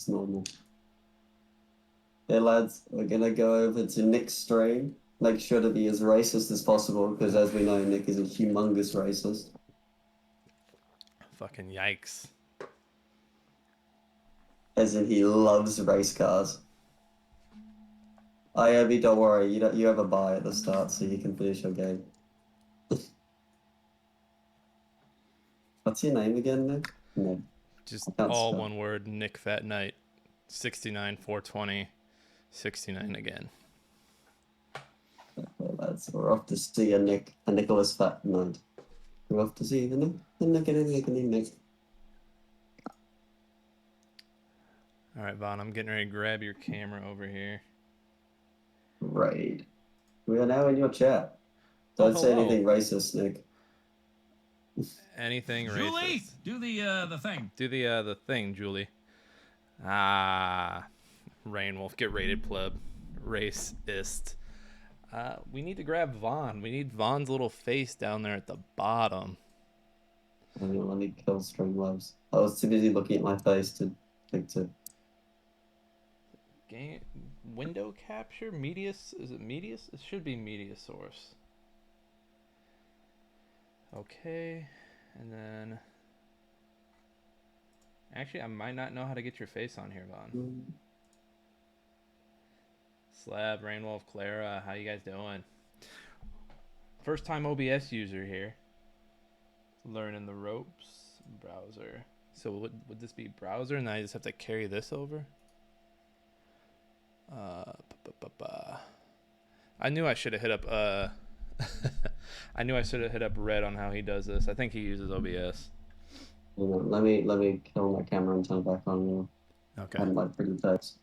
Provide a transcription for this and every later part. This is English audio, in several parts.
It's normal. Hey lads, we're gonna go over to Nick's stream. Make sure to be as racist as possible, because as we know, Nick is a humongous racist. Fucking yikes. As in, he loves race cars. Aiobe, don't worry, you have a buy at the start, so you can finish your game. What's your name again, Nick? No, Just I can't all spell. one word, Nick Fat Knight. 69, 420, 69 again. Okay, lads, we're off to see a Nicholas Fat Knight. We're off to see the Nick. All right, Vaughn, I'm getting ready to grab your camera over here. Right. We are now in your chat. Oh, Don't say hello. anything racist, Nick. Anything Julie, racist. do the thing. Do the thing, Julie. Rainwolf, get rated, pleb. Racist. We need to grab Vaughn. We need Vaughn's little face down there at the bottom. I need kill Streamlabs. I was too busy looking at my face to think to. Game window capture? Medius? Is it Medius? It should be media source. Okay. And then... Actually, I might not know how to get your face on here, Vaughn. Slav, Rainwolf, Claera, how you guys doing? First time OBS user here. Learning the ropes. Browser. So would this be browser and I just have to carry this over? I knew I should have hit up I knew I should have hit up Red on how he does this. I think he uses OBS. Let me kill my camera and turn it back on you. Okay. And my pretty face.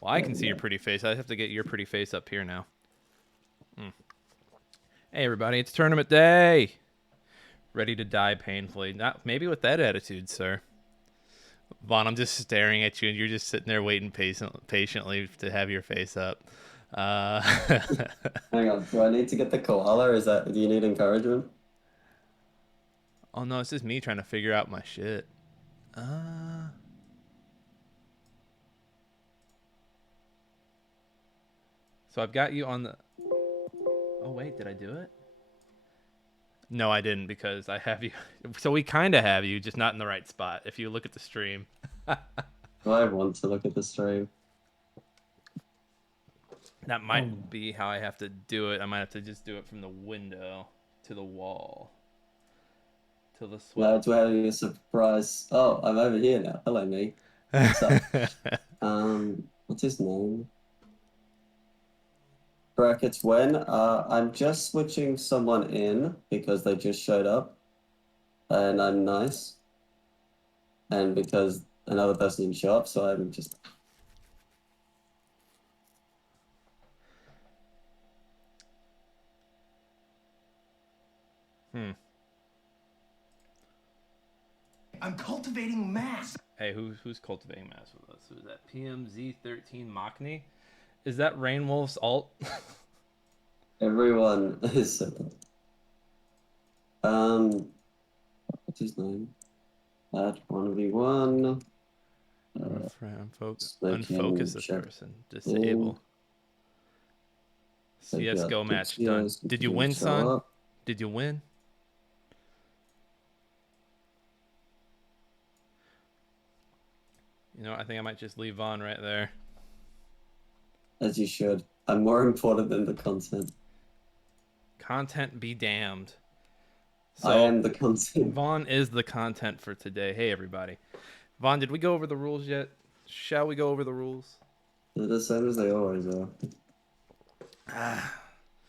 Well, I can see your pretty face. I have to get your pretty face up here now. Hey everybody, it's tournament day. Ready to die painfully. Not maybe with that attitude, sir. Vaughn, I'm just staring at you, and you're just sitting there waiting patiently to have your face up. Hang on, do I need to get the koala? Do you need encouragement? Oh no, it's just me trying to figure out my shit. So I've got you on the... Oh wait, did I do it? No, I didn't, because I have you. So we kind of have you, just not in the right spot. If you look at the stream. Do I want to look at the stream? That might be how I have to do it. I might have to just do it from the window to the wall. To the sweat. Lads, we're having a surprise. Oh, I'm over here now. Hello, me. What's up? What's his name? Brackets when? I'm just switching someone in because they just showed up. And I'm nice. And because another person didn't show up, so I'm just... I'm cultivating mass. Hey, who's cultivating mass with us? Who's that? PMZ13 Machni? Is that Rainwolf's alt? Everyone is... what's his name? That 1v1. Unfocus this person. Disable. CSGO match done. Did you win, son? Did you win? You know, I think I might just leave Vaughn right there. As you should. I'm more important than the content. Content be damned. So, I am the content. Vaughn is the content for today. Hey, everybody. Vaughn, did we go over the rules yet? Shall we go over the rules? They're the same as they always are.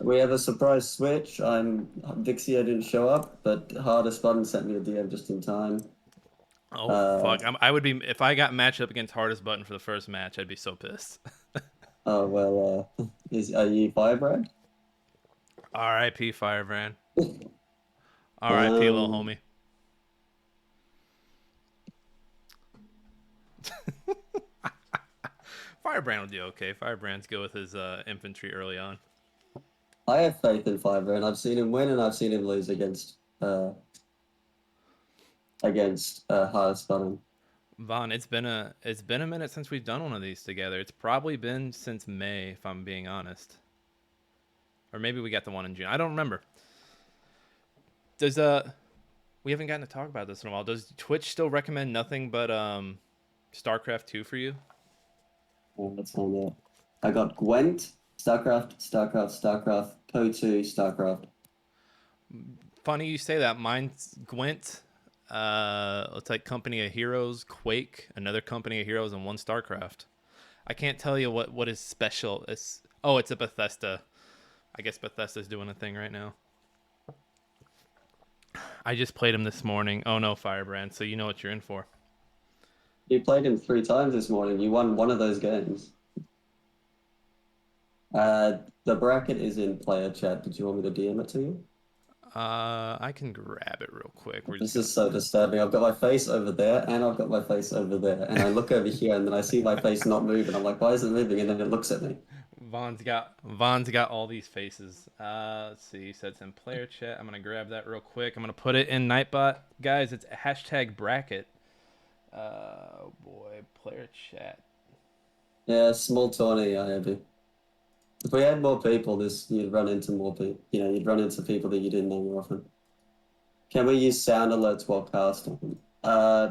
We have a surprise switch. Vixia didn't show up, but Hardest Button sent me a DM just in time. Oh, fuck. I would be... If I got matched up against Hardest Button for the first match, I'd be so pissed. Oh, well, are you Firebrand? R.I.P. Firebrand. R.I.P. little homie. Firebrand will do okay. Firebrand's good with his infantry early on. I have faith in Firebrand. I've seen him win and I've seen him lose against Hardest Button. Vaughn, it's been a minute since we've done one of these together. It's probably been since May, if I'm being honest. Or maybe we got the one in June. I don't remember. Does we haven't gotten to talk about this in a while. Does Twitch still recommend nothing but StarCraft 2 for you? Oh, let's find out. I got Gwent, StarCraft, Po2, StarCraft. Funny you say that. Mine's Gwent. It's like Company of Heroes, Quake, another Company of Heroes, and one StarCraft. I can't tell you what is special. It's a Bethesda. I guess Bethesda's doing a thing right now. I just played him this morning. Oh no, Firebrand. So you know what you're in for. You played him 3 times this morning. You won one of those games. The bracket is in player chat. Did you want me to DM it to you? I can grab it real quick. This is so disturbing. I've got my face over there, and I've got my face over there, and I look over here, and then I see my face not move, and I'm like, "Why is it moving?" And then it looks at me. Vaughn's got all these faces. Let's see. He said it's in player chat. I'm gonna grab that real quick. I'm gonna put it in Nightbot, guys. It's hashtag bracket. Oh boy, player chat. Yeah, small tourney, Aiobe. If we had more people, you'd run into more people. You'd run into people that you didn't know more often. Can we use sound alerts while casting?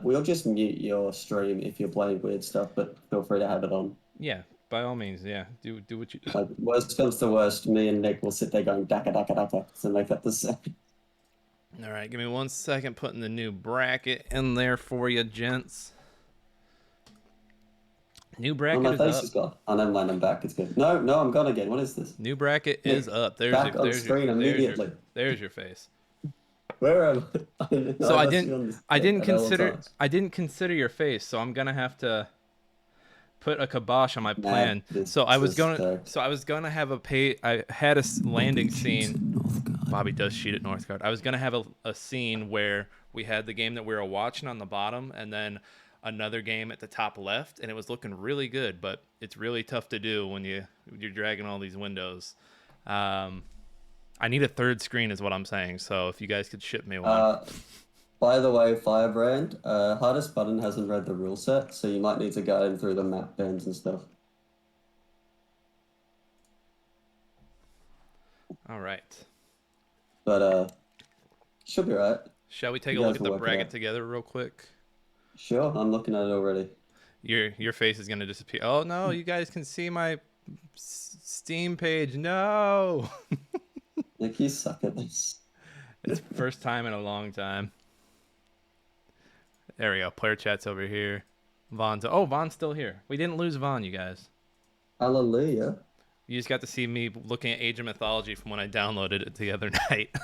We'll just mute your stream if you're playing weird stuff, but feel free to have it on. Yeah, by all means, yeah. Do what you. Like, worst comes to worst, me and Nick will sit there going daka daka daka to make up the sound. All right, give me 1 second. Putting the new bracket in there for you, gents. New bracket my is face up. is gone. Oh, never mind, I'm back. It's good. No, I'm gone again. What is this? New bracket is up. There's back on screen immediately. There's your face. Where am I? So I didn't consider your face, so I'm gonna have to put a kibosh on my plan. I was gonna have I had a landing scene. Bobby does cheat at Northgard. I was gonna have a scene where we had the game that we were watching on the bottom, and then another game at the top left, and it was looking really good. But it's really tough to do when you're dragging all these windows. I need a third screen is what I'm saying. So if you guys could ship me one. By the way, Firebrand, hardest button hasn't read the rule set, so you might need to guide him through the map bans and stuff. All right. But should be right. Shall we take a look at the bracket together real quick? Sure, I'm looking at it already. Your face is gonna disappear. Oh no, you guys can see my Steam page. No. Nick, you suck at this. It's first time in a long time. There we go. Player chat's over here. Vaughn's still here. We didn't lose Vaughn, you guys. Hallelujah. You just got to see me looking at Age of Mythology from when I downloaded it the other night.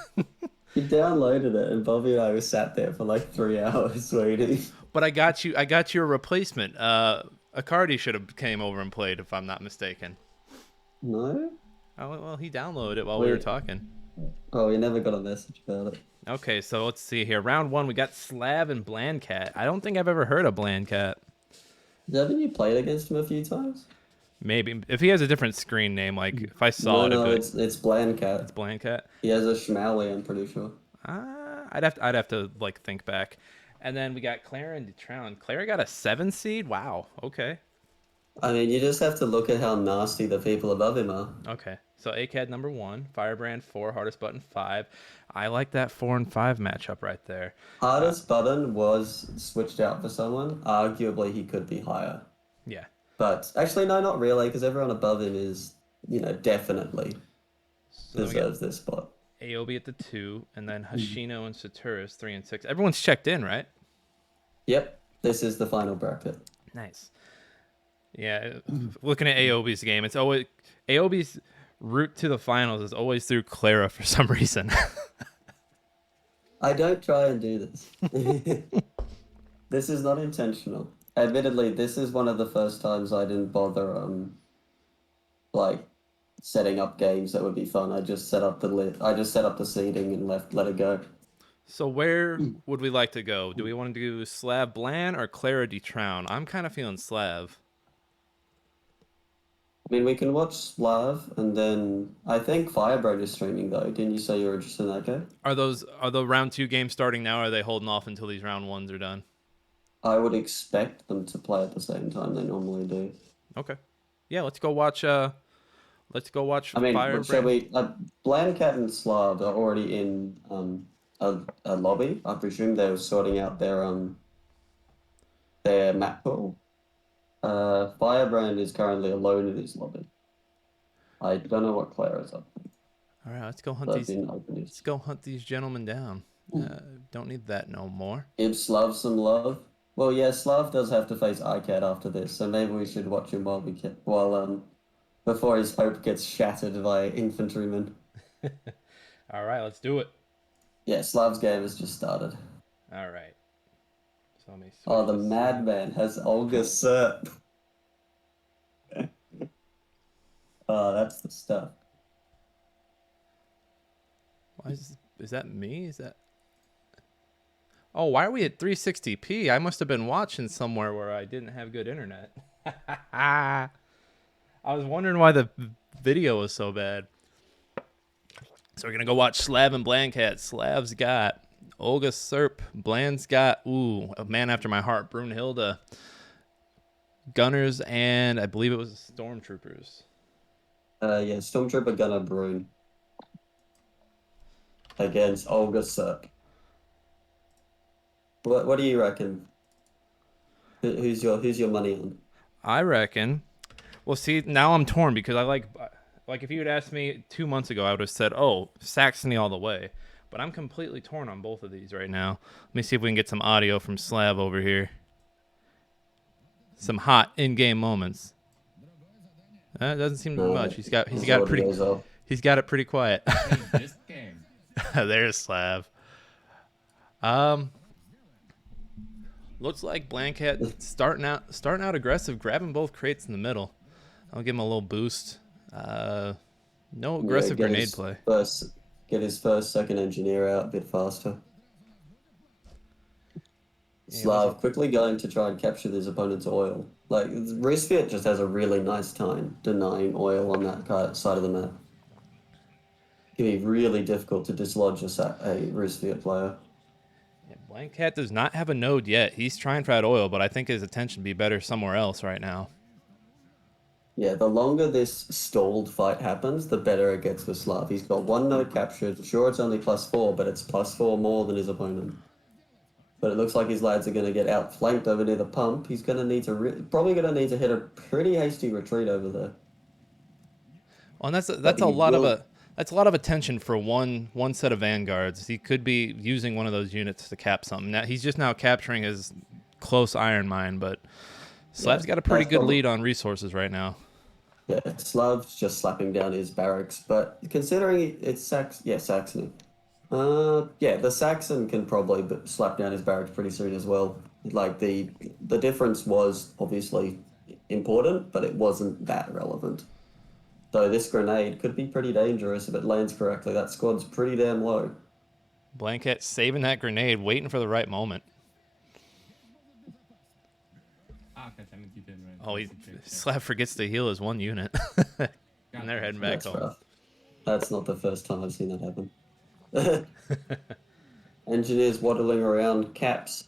You downloaded it, and Bobby and I were sat there for like 3 hours waiting. But I got you a replacement. Aicad should have came over and played, if I'm not mistaken. No? Oh, well, he downloaded it while we were talking. Oh, we never got a message about it. Okay, so let's see here. Round 1, we got Slav and BlanCat. I don't think I've ever heard of BlanCat. Haven't you played against him a few times? Maybe. If he has a different screen name, like if I saw it's BlanCat. It's BlanCat? He has a Schmally, I'm pretty sure. I'd have to like think back. And then we got Claera and Detrom. Claera got a 7 seed? Wow. Okay. I mean, you just have to look at how nasty the people above him are. Okay. So Aicad number 1, Firebrand 4, hardest button 5. I like that 4 and 5 matchup right there. Hardest button was switched out for someone. Arguably, he could be higher. Yeah. But actually, no, not really, because everyone above him is, definitely deserves this spot. Aiobe at the 2, and then Hoshino and Saturus 3 and 6. Everyone's checked in, right? Yep. This is the final bracket. Nice. Yeah, looking at Aiobe's game, it's always Aiobe's route to the finals is always through Claera for some reason. I don't try and do this. This is not intentional. Admittedly, this is one of the first times I didn't bother setting up games that would be fun. I just set up the seeding and let it go. So where would we like to go? Do we want to do Slav Blan or Claera Detrom? I'm kind of feeling Slav. I mean, we can watch Slav, and then I think Firebrand is streaming though. Didn't you say you were interested in that game? Are the round 2 games starting now, or are they holding off until these round 1s are done? I would expect them to play at the same time they normally do. Okay. Yeah, let's go watch. Let's go watch I mean, shall Firebrand. we? BlanCat and Slav are already in a lobby. I presume they were sorting out their map pool. Firebrand is currently alone in his lobby. I don't know what Claera's up to. All right, let's go hunt So I these. didn't open his. Let's go hunt these gentlemen down. Don't need that no more. Give Slav some love. Well, yeah, Slav does have to face Aicad after this, so maybe we should watch him before his hope gets shattered by infantrymen. All right, let's do it. Yeah, Slav's game has just started. All right. So let me switch. Oh, the to madman has Olga Serp. Oh, that's the stuff. Why is that me? Is that? Oh, why are we at 360p? I must have been watching somewhere where I didn't have good internet. I was wondering why the video was so bad. So we're gonna go watch Slav and BlanCat. Slav's got Olga Serp. Bland's got a man after my heart, Brunhilde. Gunners and I believe it was Stormtroopers. Yeah, Stormtrooper Gunner Brune against Olga Serp. What do you reckon? Who's your money on? I reckon. Well, see, now I'm torn because I like if you had asked me 2 months ago, I would have said, "Oh, Saxony all the way." But I'm completely torn on both of these right now. Let me see if we can get some audio from Slav over here. Some hot in-game moments. Doesn't seem to be much. He's got it pretty quiet. This game. There's Slav. Looks like BlanCat starting out aggressive, grabbing both crates in the middle. I'll give him a little boost. No aggressive grenade play. Get his first second engineer out a bit faster. Slav quickly going to try and capture his opponent's oil. Like, Rusviet just has a really nice time denying oil on that side of the map. It can be really difficult to dislodge a Rusviet player. Yeah, BlanCat does not have a node yet. He's trying for that oil, but I think his attention would be better somewhere else right now. Yeah, the longer this stalled fight happens, the better it gets for Slav. He's got one node captured. Sure, it's only +4, but it's +4 more than his opponent. But it looks like his lads are going to get outflanked over near the pump. He's going to need to probably going to need to hit a pretty hasty retreat over there. Well, and that's a lot of attention for one set of vanguards. He could be using one of those units to cap something. Now he's just now capturing his close iron mine, but Slav's got a pretty good lead on resources right now. Yeah, Slav's just slapping down his barracks, but considering it's Saxony. Yeah, the Saxon can probably slap down his barracks pretty soon as well. Like the difference was obviously important, but it wasn't that relevant. So this grenade could be pretty dangerous if it lands correctly. That squad's pretty damn low. BlanCat saving that grenade, waiting for the right moment. Oh, Slav forgets to heal his one unit. And they're heading back home. Rough. That's not the first time I've seen that happen. Engineers waddling around caps.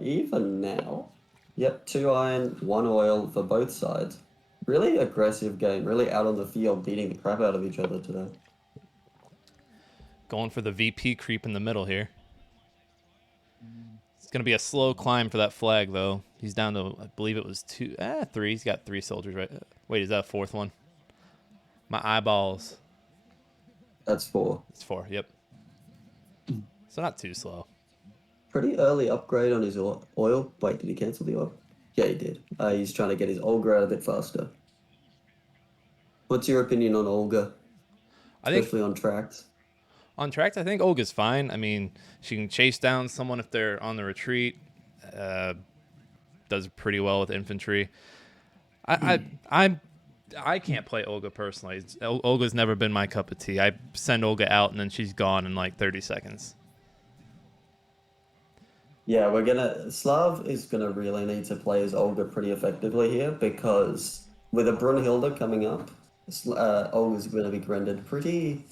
Even now. Yep, 2 iron, 1 oil for both sides. Really aggressive game. Really out on the field, beating the crap out of each other today. Going for the VP creep in the middle here. It's going to be a slow climb for that flag, though. He's down to, I believe it was 3. He's got 3 soldiers, right? Wait, is that a 4th one? My eyeballs. That's 4. It's 4, yep. So not too slow. Pretty early upgrade on his oil. Wait, did he cancel the oil? Yeah, he did. He's trying to get his Olga out a bit faster. What's your opinion on Olga? Especially on tracks. On tracks, I think Olga's fine. I mean, she can chase down someone if they're on the retreat. Does pretty well with infantry. I can't play Olga personally. Olga's never been my cup of tea. I send Olga out and then she's gone in like 30 seconds. Yeah, Slav is gonna really need to play as Olga pretty effectively here because with a Brunhilde coming up, Olga's gonna be rendered pretty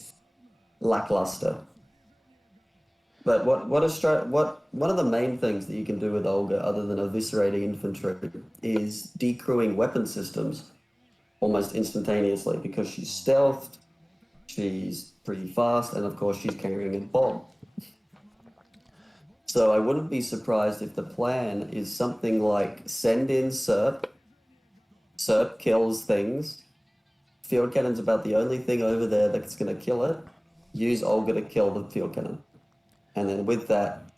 lackluster. But one of the main things that you can do with Olga, other than eviscerating infantry, is decrewing weapon systems almost instantaneously because she's stealthed, she's pretty fast, and of course she's carrying a bomb. So I wouldn't be surprised if the plan is something like send in SERP, SERP kills things, field cannon's about the only thing over there that's going to kill it, use Olga to kill the field cannon. And then with that,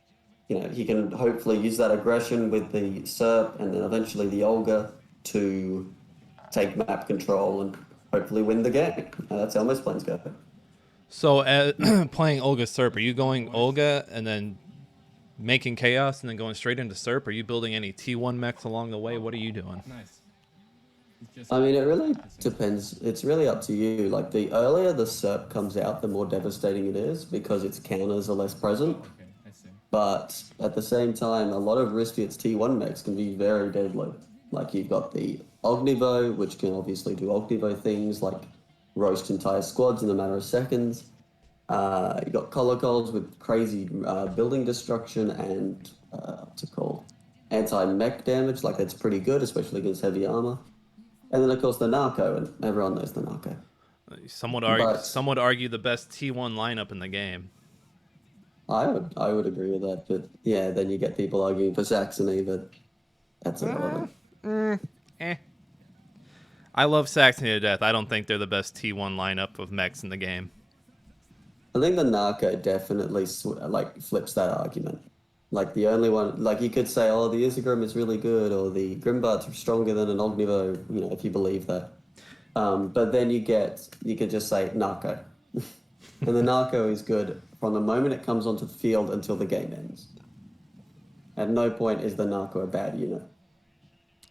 he can hopefully use that aggression with the SERP and then eventually the Olga to take map control and hopefully win the game. And that's how most plans go. So, playing Olga SERP, are you going Olga and then making chaos and then going straight into SERP? Are you building any T1 mechs along the way? What are you doing? Nice. I mean, it really depends. It's really up to you. Like, the earlier the SERP comes out, the more devastating it is because its counters are less present. Okay, I see. But at the same time, a lot of Riskiot's T1 mechs can be very deadly. Like, you've got the Ognivo, which can obviously do Ognivo things like roast entire squads in a matter of seconds. You've got Colocols with crazy building destruction and, what's it called? Anti-mech damage. Like, that's pretty good, especially against heavy armor. And then, of course, the Narco, and everyone knows the Narco. Some would argue the best T1 lineup in the game. I would agree with that, but yeah, then you get people arguing for Saxony, but that's irrelevant. I love Saxony to death. I don't think they're the best T1 lineup of mechs in the game. I think the Narco definitely flips that argument. Like the only one, like you could say, oh, the Isegrim is really good, or the Grimbards are stronger than an Ognivo, if you believe that. But then you could just say Narco. And the Narco is good from the moment it comes onto the field until the game ends. At no point is the Narco a bad unit.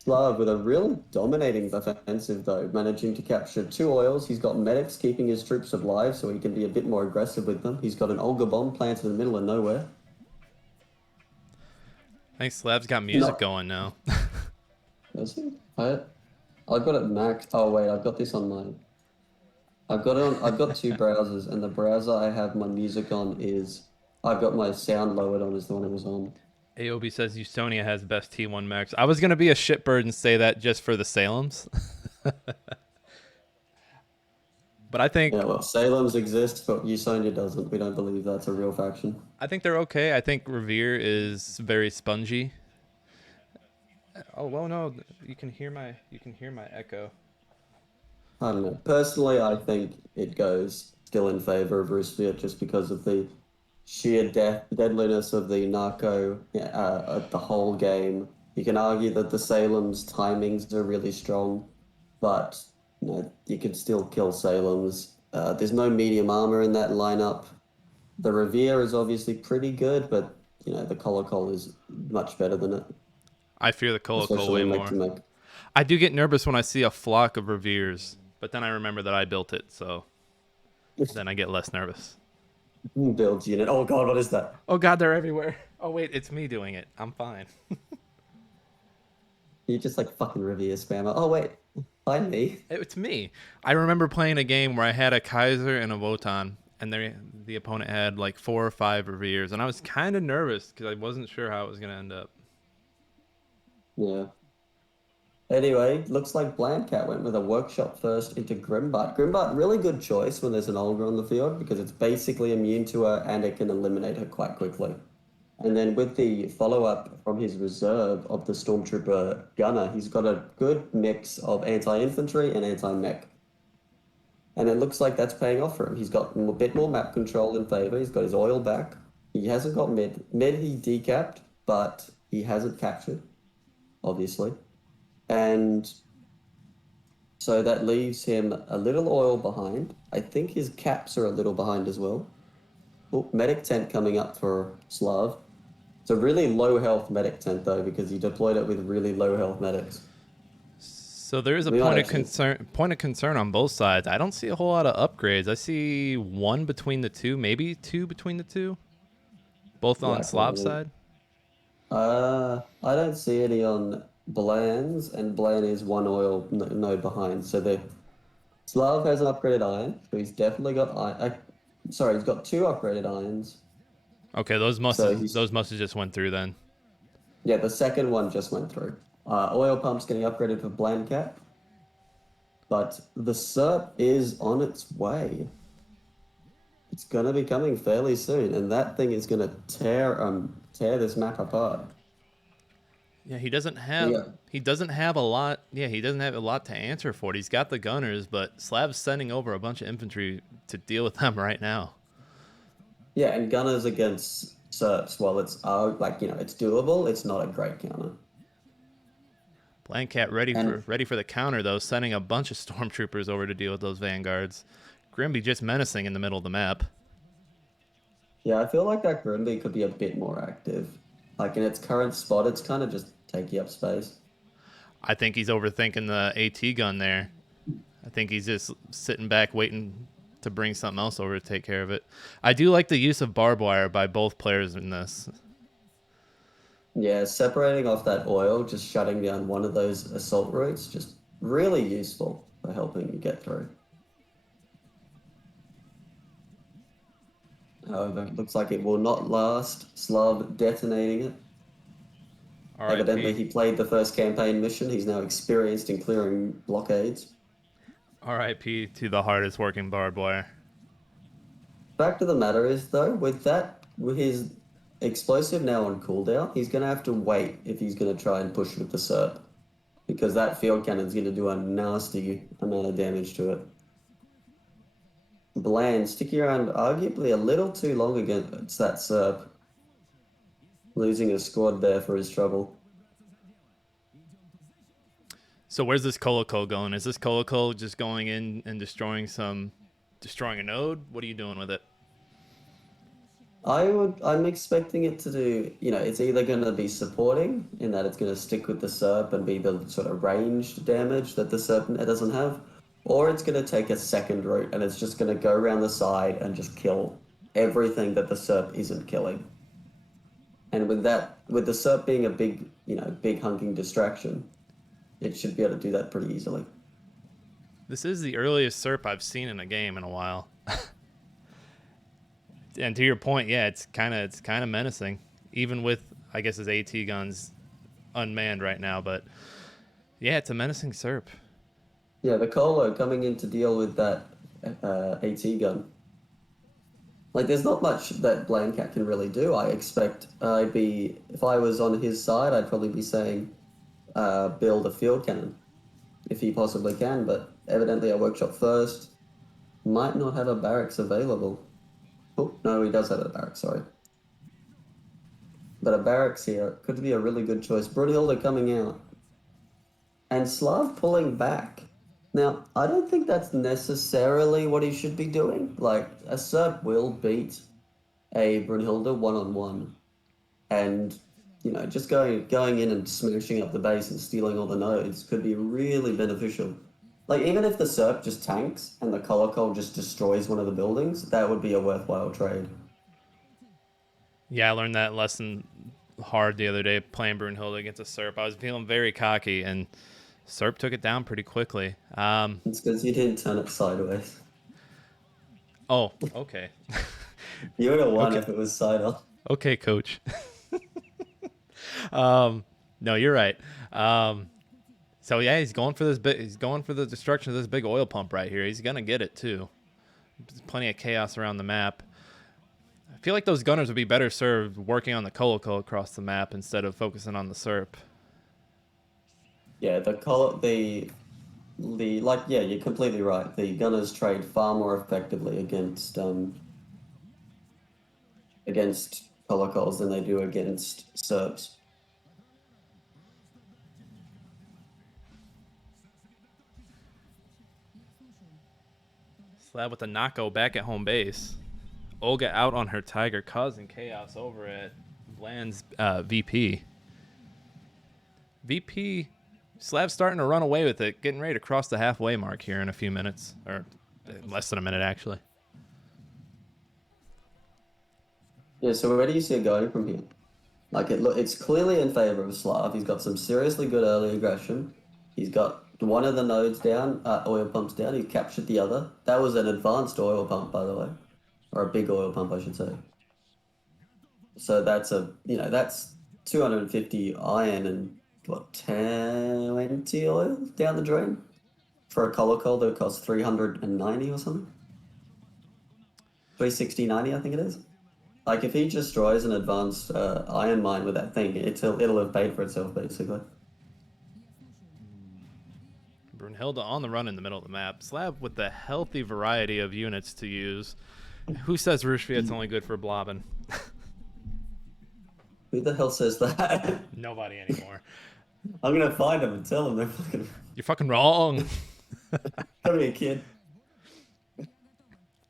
Slav with a really dominating defensive though, managing to capture 2 oils. He's got medics keeping his troops alive so he can be a bit more aggressive with them. He's got an Olga bomb planted in the middle of nowhere. I think Slav's got music going now. Does he? I've got it maxed. Oh wait, I've got this on mine. I've got 2 browsers, and the browser I have my music on I've got my sound lowered on is the one it was on. Aiobe says Estonia has best T1 mechs. I was going to be a shitbird and say that just for the Salems. But I think... Yeah, well, Salem's exist, but Usonia doesn't. We don't believe that's a real faction. I think they're okay. I think Revere is very spongy. Oh, well, no. You can hear my echo. I don't know. Personally, I think it goes still in favor of Rusviet just because of the sheer deadliness of the Narco the whole game. You can argue that the Salem's timings are really strong, but you can still kill Salem's. There's no medium armor in that lineup. The Revere is obviously pretty good, but the Colocol is much better than it. I fear the Colocol way more. Mech. I do get nervous when I see a flock of Reveres, but then I remember that I built it, so then I get less nervous. Build unit. Oh god, what is that? Oh god, they're everywhere. Oh wait, it's me doing it. I'm fine. You just fucking Revere spammer. Oh wait, find me. It's me. I remember playing a game where I had a Kaiser and a Wotan, and the opponent had 4 or 5 Reveres, and I was kind of nervous because I wasn't sure how it was going to end up. Yeah. Anyway, looks like BlanCat went with a workshop first into Grimbart. Grimbart, really good choice when there's an Olga on the field because it's basically immune to her and it can eliminate her quite quickly. And then with the follow-up from his reserve of the Stormtrooper Gunner, he's got a good mix of anti-infantry and anti-mech. And it looks like that's paying off for him. He's got a bit more map control in favor. He's got his oil back. He hasn't got mid. Mid he decapped, but he hasn't captured, obviously. And so that leaves him a little oil behind. I think his caps are a little behind as well. Oh, medic tent coming up for Slav. It's a really low health medic tent though, because he deployed it with really low health medics. So there is a point of concern on both sides. I don't see a whole lot of upgrades. I see 1 between the 2, maybe 2 between the 2. Both on Slav's side. I don't see any on Bland's, and Bland is 1 oil node behind. So Slav has an upgraded iron, so he's definitely got iron. Sorry, he's got 2 upgraded irons. Okay, So those must have just went through then. yeah, the second one just went through. Oil pump's getting upgraded for BlanCat, but the SERP is on its way. It's gonna be coming fairly soon, and that thing is gonna tear this map apart. Yeah, Yeah, he doesn't have a lot. Yeah, he doesn't have a lot to answer for. He's got the gunners, but Slav's sending over a bunch of infantry to deal with them right now. yeah, and gunners against SERPs, while it's like it's doable, it's not a great counter. BlanCat And ready for the counter though, sending a bunch of stormtroopers over to deal with those vanguards. Grimby just menacing in the middle of the map. yeah, I feel like that Grimby could be a bit more active. Like in its current spot, it's kind of just taking up space. I think he's overthinking the AT gun there. I think he's just sitting back waiting to bring something else over to take care of it. I do like the use of barbed wire by both players in this. Yeah, separating off that oil, just shutting down one of those assault routes, just really useful for helping you get through. However, it looks like it will not last. Slav detonating it. Evidently, RIP. he played the first campaign mission. He's now experienced in clearing blockades. RIP to the hardest working barbed wire. Fact of the matter is, though, with his explosive now on cooldown, he's going to have to wait if he's going to try and push with the SERP, because that field cannon's going to do a nasty amount of damage to it. Bland sticking around arguably a little too long against that SERP, losing a squad there for his trouble. So where's this Kolokol going? Is this Kolokol just going in and destroying a node? What are you doing with it? I'm expecting it to do, it's either going to be supporting in that it's going to stick with the SERP and be the sort of ranged damage that the SERP doesn't have, or it's going to take a second route and it's just going to go around the side and just kill everything that the SERP isn't killing. And with the SERP being a big hunking distraction, it should be able to do that pretty easily. This is the earliest SERP I've seen in a game in a while. And to your point, yeah, it's kind of menacing, even with I guess his AT guns unmanned right now. But yeah, it's a menacing SERP. Yeah, the Colo coming in to deal with that AT gun. Like, there's not much that BlanCat can really do. I expect if I was on his side, I'd probably be saying build a field cannon if he possibly can. But evidently, a workshop first might not have a barracks available. Oh, no, he does have a barracks, sorry. But a barracks here could be a really good choice. Brunhilde coming out. And Slav pulling back. Now, I don't think that's necessarily what he should be doing. Like, a SERP will beat a Brunhilde one-on-one. And, just going in and smashing up the base and stealing all the nodes could be really beneficial. Like, even if the SERP just tanks and the Kolokol just destroys one of the buildings, that would be a worthwhile trade. Yeah, I learned that lesson hard the other day playing Brunhilde against a SERP. I was feeling very cocky, and SERP took it down pretty quickly. It's because you didn't turn it sideways. Oh, okay. You would have won Okay. if it was side up. Okay, coach. No, you're right. So yeah, he's going for the destruction of this big oil pump right here. He's gonna get it too. There's plenty of chaos around the map. I feel like those gunners would be better served working on the Kolokol across the map instead of focusing on the SERP. Yeah, yeah, you're completely right. The gunners trade far more effectively against Kolokols than they do against SERPs. Slab with the Nako back at home base. Olga out on her Tiger, causing chaos over at Bland's VP. VP, Slav's starting to run away with it, getting ready to cross the halfway mark here in a few minutes, or less than a minute actually. Yeah, so where do you see it going from here? Like, it's clearly in favor of Slav. He's got some seriously good early aggression. He's got one of the nodes down, oil pumps down. He captured the other. That was an advanced oil pump, by the way. Or a big oil pump, I should say. So that's that's 250 iron and what 20 oil down the drain for a color call that costs 390 or something. 360.90, I think it is. Like if he destroys an advanced iron mine with that thing, it'll have paid for itself basically. Brunhilde on the run in the middle of the map. Slav with the healthy variety of units to use. Who says Rushviet's only good for blobbing? Who the hell says that? Nobody anymore. I'm gonna find them and tell them they're fucking. You're fucking wrong. Come here, kid.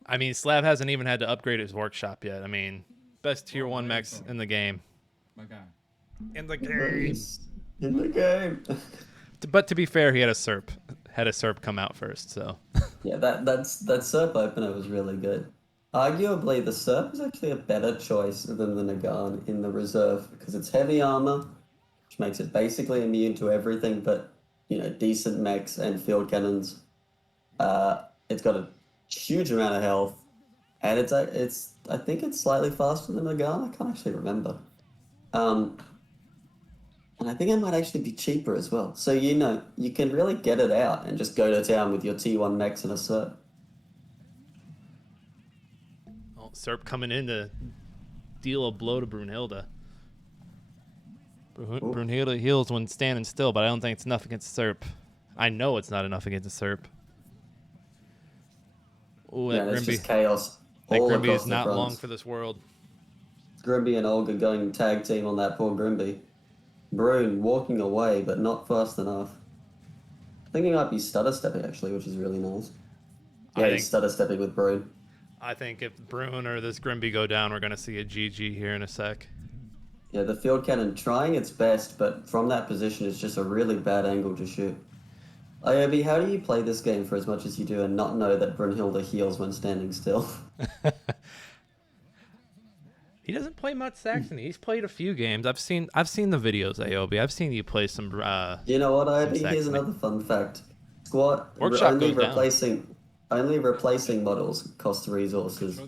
I mean, Slav hasn't even had to upgrade his workshop yet. I mean, best tier 1 mechs in the game. My guy. In the game. In the game. But to be fair, he had a SERP come out first, so. Yeah, that SERP opener was really good. Arguably, the SERP is actually a better choice than the Nagant in the reserve because it's heavy armor, which makes it basically immune to everything but, decent mechs and field cannons. It's got a huge amount of health, and I think it's slightly faster than Nagant. I can't actually remember. And I think it might actually be cheaper as well. So, you can really get it out and just go to town with your T1 mechs and a SERP. Oh, SERP coming in to deal a blow to Brunhilde. Brunhilde heals when standing still, but I don't think it's enough against SERP. I know it's not enough against a SERP. Oh, that It's Grimby. just chaos. That All Grimby across is the not front. long for this world. Grimby and Olga going tag team on that poor Grimby. Brune walking away, but not fast enough. I think he might be stutter stepping actually, which is really nice. Yeah, he's stutter stepping with Brune. I think if Brune or this Grimby go down, we're going to see a GG here in a sec. Yeah, the field cannon trying its best, but from that position, it's just a really bad angle to shoot. Aiobe, how do you play this game for as much as you do and not know that Brunhilde heals when standing still? He doesn't play much Saxony. He's played a few games. I've seen the videos, Aiobe. I've seen you play some. You know what, Aiobe? Saxony. Here's another fun fact. Squad Workshop only goes replacing models costs resources.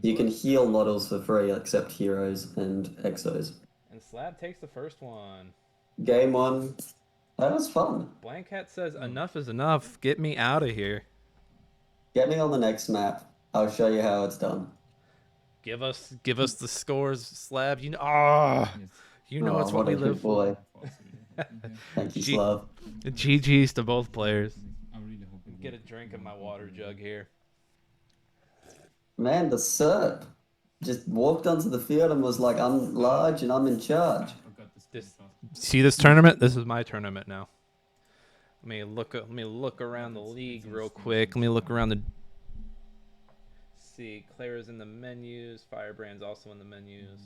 You can heal models for free except heroes and exos. And Slav takes the first one. Game 1. That was fun. BlanCat says, enough is enough. Get me out of here. Get me on the next map. I'll show you how it's done. Give us the scores, Slav. It's what we live for. Thank you, Slav. GG's to both players. Get a drink of my water jug here. Man, the SERP just walked onto the field and was like, I'm large and I'm in charge. See this tournament? This is my tournament now. Let me look around the league real quick. Let me look around the. See, Claera's in the menus. Firebrand's also in the menus.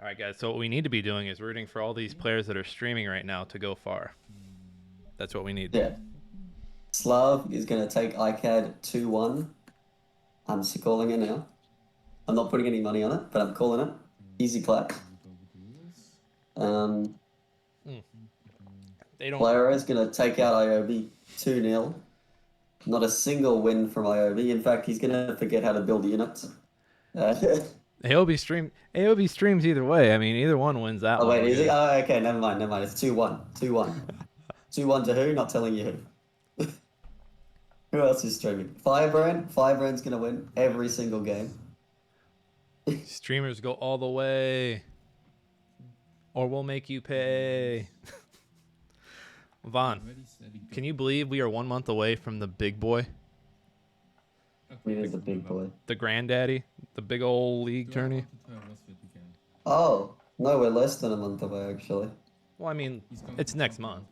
All right, guys. So what we need to be doing is rooting for all these players that are streaming right now to go far. That's what we need. Yeah. Slav is going to take Aicad 2-1. I'm just calling it now. I'm not putting any money on it, but I'm calling it. Easy clap. Claera is going to take out Aiobe 2-0. Not a single win from Aiobe. In fact, he's going to forget how to build units. Aiobe streams either way. I mean, either one wins that one. Oh, wait, is he? Oh, okay, never mind. It's 2-1. 2-1. 2-1 to who? Not telling you who. Who else is streaming? Firebrand? Firebrand's going to win every single game. Streamers go all the way. Or we'll make you pay. Vaughn, can you believe we are 1 month away from the big boy? He is the big boy. The granddaddy? The big old league tourney? Oh, no, we're less than a month away, actually. Well, I mean, it's next month.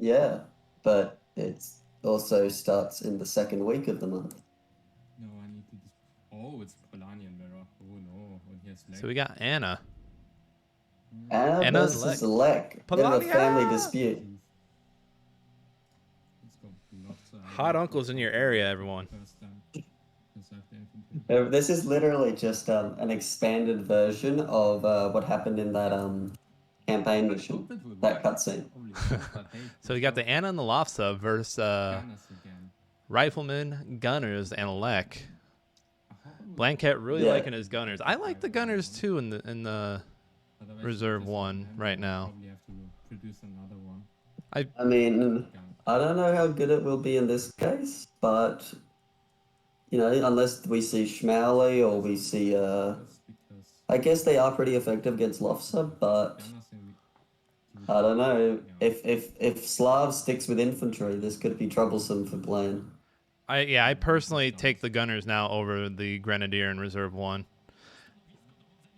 Yeah, but it also starts in the second week of the month. No, I need to. Oh, it's Polanian mirror. Oh no, and here's Lek. So we got Anna. Anna versus Lek. Bit of a family dispute. Hot uncles in your area, everyone. This is literally just an expanded version of what happened in that campaign mission, that cutscene. So we got the Anna and the Lofsa versus Rifleman, Gunners, and Lek. BlanCat really Yeah. liking his gunners. I like the gunners too in the Otherwise, Reserve just one hammer, right I'll now. Probably have to produce another one. I mean, Gun. I don't know how good it will be in this case, but you know, unless we see Schmowley or we see Just because I guess they are pretty effective against Lofsa, but gunners in I don't know. Yeah. If Slav sticks with infantry, this could be troublesome for Glenn. I personally take the gunners now over the Grenadier in Reserve 1.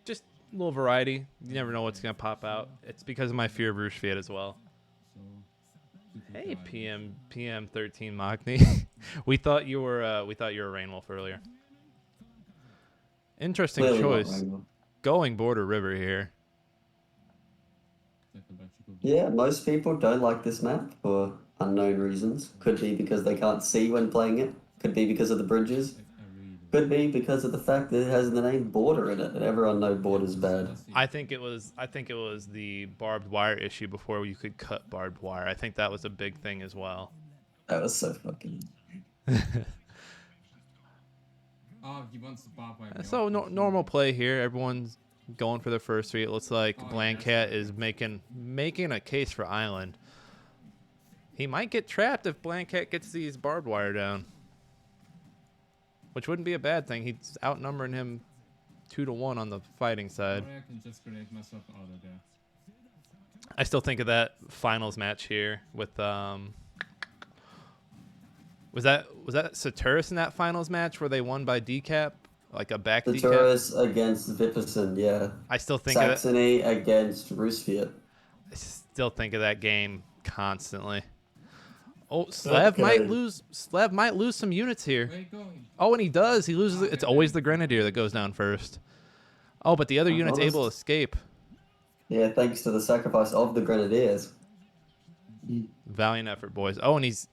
Just a little variety. You never know what's gonna pop out. It's because of my fear of Rupee as well. So, Hey, PM 13 Magni. we thought you were Rainwolf earlier. Interesting Clearly not choice. Wrangler. Going border river here. Yeah, most people don't like this map for unknown reasons. Could be because they can't see when playing it. Could be because of the bridges. Could be because of the fact that it has the name border in it, and everyone knows border's bad. I think it was the barbed wire issue before you could cut barbed wire. I think that was a big thing as well. That was so fucking. Oh, he wants the barbed wire. So normal play here. Everyone's going for their first three. It looks like BlanCat is making a case for Island. He might get trapped if BlanCat gets these barbed wire down, which wouldn't be a bad thing. He's outnumbering him 2-1 on the fighting side. Or I can just grenade myself out of there. I still think of that finals match here with was that Saturus in that finals match where they won by decap, like a back decap? Saturus against Vipperson, yeah. I still think Saxony against Roosevelt. I still think of that game constantly. Oh, Slav might lose some units here. Where are you going? Oh, and he does. He loses. It's always the Grenadier that goes down first. Oh, but the other unit's able to escape. Yeah, thanks to the sacrifice of the Grenadiers. Valiant effort, boys. Oh, and he's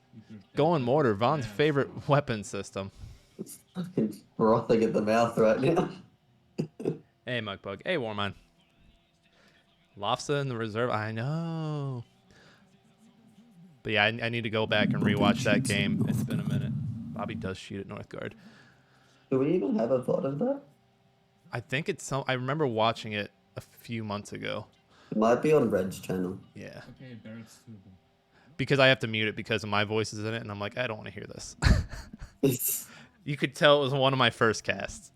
going mortar. Vaughn's favorite weapon system. It's fucking frothing at the mouth right now. Hey, Mugpug. Hey, Warmine. Lofsa in the reserve. I know. But yeah, I need to go back and rewatch that game. It's been a minute. Bobby does shoot at Northgard. Do we even have a VOD of that? I think it's some. I remember watching it a few months ago. It might be on Red's channel. Yeah. Okay, Barrett's too. Because I have to mute it because of my voice is in it, and I'm like, I don't want to hear this. You could tell it was one of my first casts.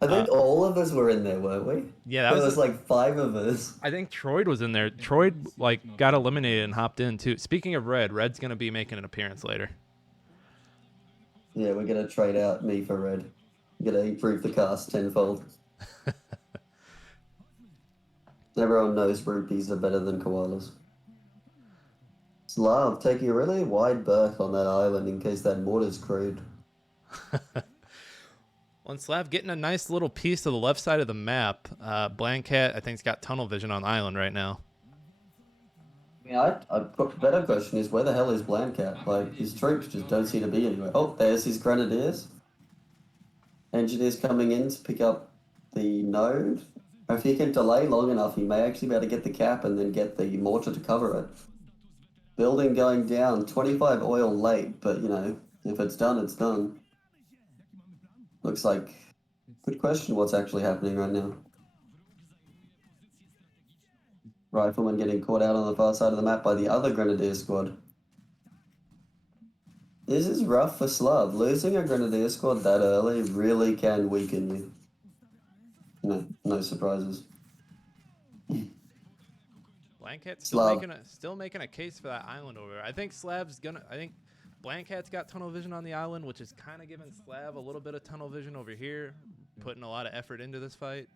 I think all of us were in there, weren't we? Yeah, that there was like 5 of us. I think Troyd was in there. Troyd like got eliminated and hopped in too. Speaking of Red's gonna be making an appearance later. Yeah, we're gonna trade out me for Red. We're gonna improve the cast tenfold. Everyone knows rupees are better than koalas. Slav, taking a really wide berth on that island in case that mortar's crude. Well, Slav getting a nice little piece to the left side of the map. BlanCat, I think, has got tunnel vision on the island right now. Yeah, the better question is where the hell is BlanCat? Like, his troops just don't seem to be anywhere. Oh, there's his Grenadiers. Engineers coming in to pick up the node. If he can delay long enough, he may actually be able to get the cap and then get the mortar to cover it. Building going down, 25 oil late, but you know, if it's done, it's done. Looks like, good question what's actually happening right now. Rifleman getting caught out on the far side of the map by the other Grenadier squad. This is rough for Slav. Losing a Grenadier squad that early really can weaken you. No surprises. BlanCat's Slav. still making a case for that island over there. I think BlanCat's got tunnel vision on the island, which is kind of giving Slav a little bit of tunnel vision over here, putting a lot of effort into this fight.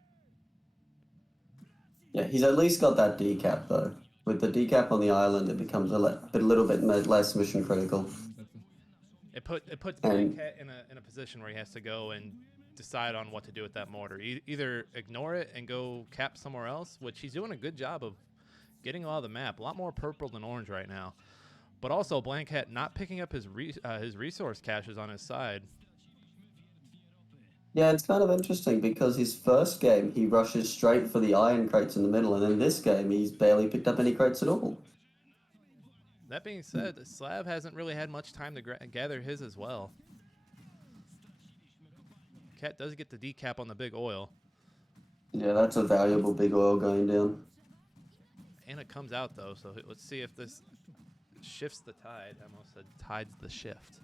Yeah, he's at least got that decap though. With the decap on the island, it becomes a little bit less mission critical. It puts BlanCat in a position where he has to go and decide on what to do with that mortar. Either ignore it and go cap somewhere else, which he's doing a good job of getting a lot of the map. A lot more purple than orange right now. But also BlanCat not picking up his resource caches on his side. Yeah, it's kind of interesting because his first game he rushes straight for the iron crates in the middle, and in this game he's barely picked up any crates at all. That being said, Slav hasn't really had much time to gather his as well. Cat does get the decap on the big oil. Yeah, that's a valuable big oil going down. And it comes out, though, so let's see if this shifts the tide. I almost said tides the shift.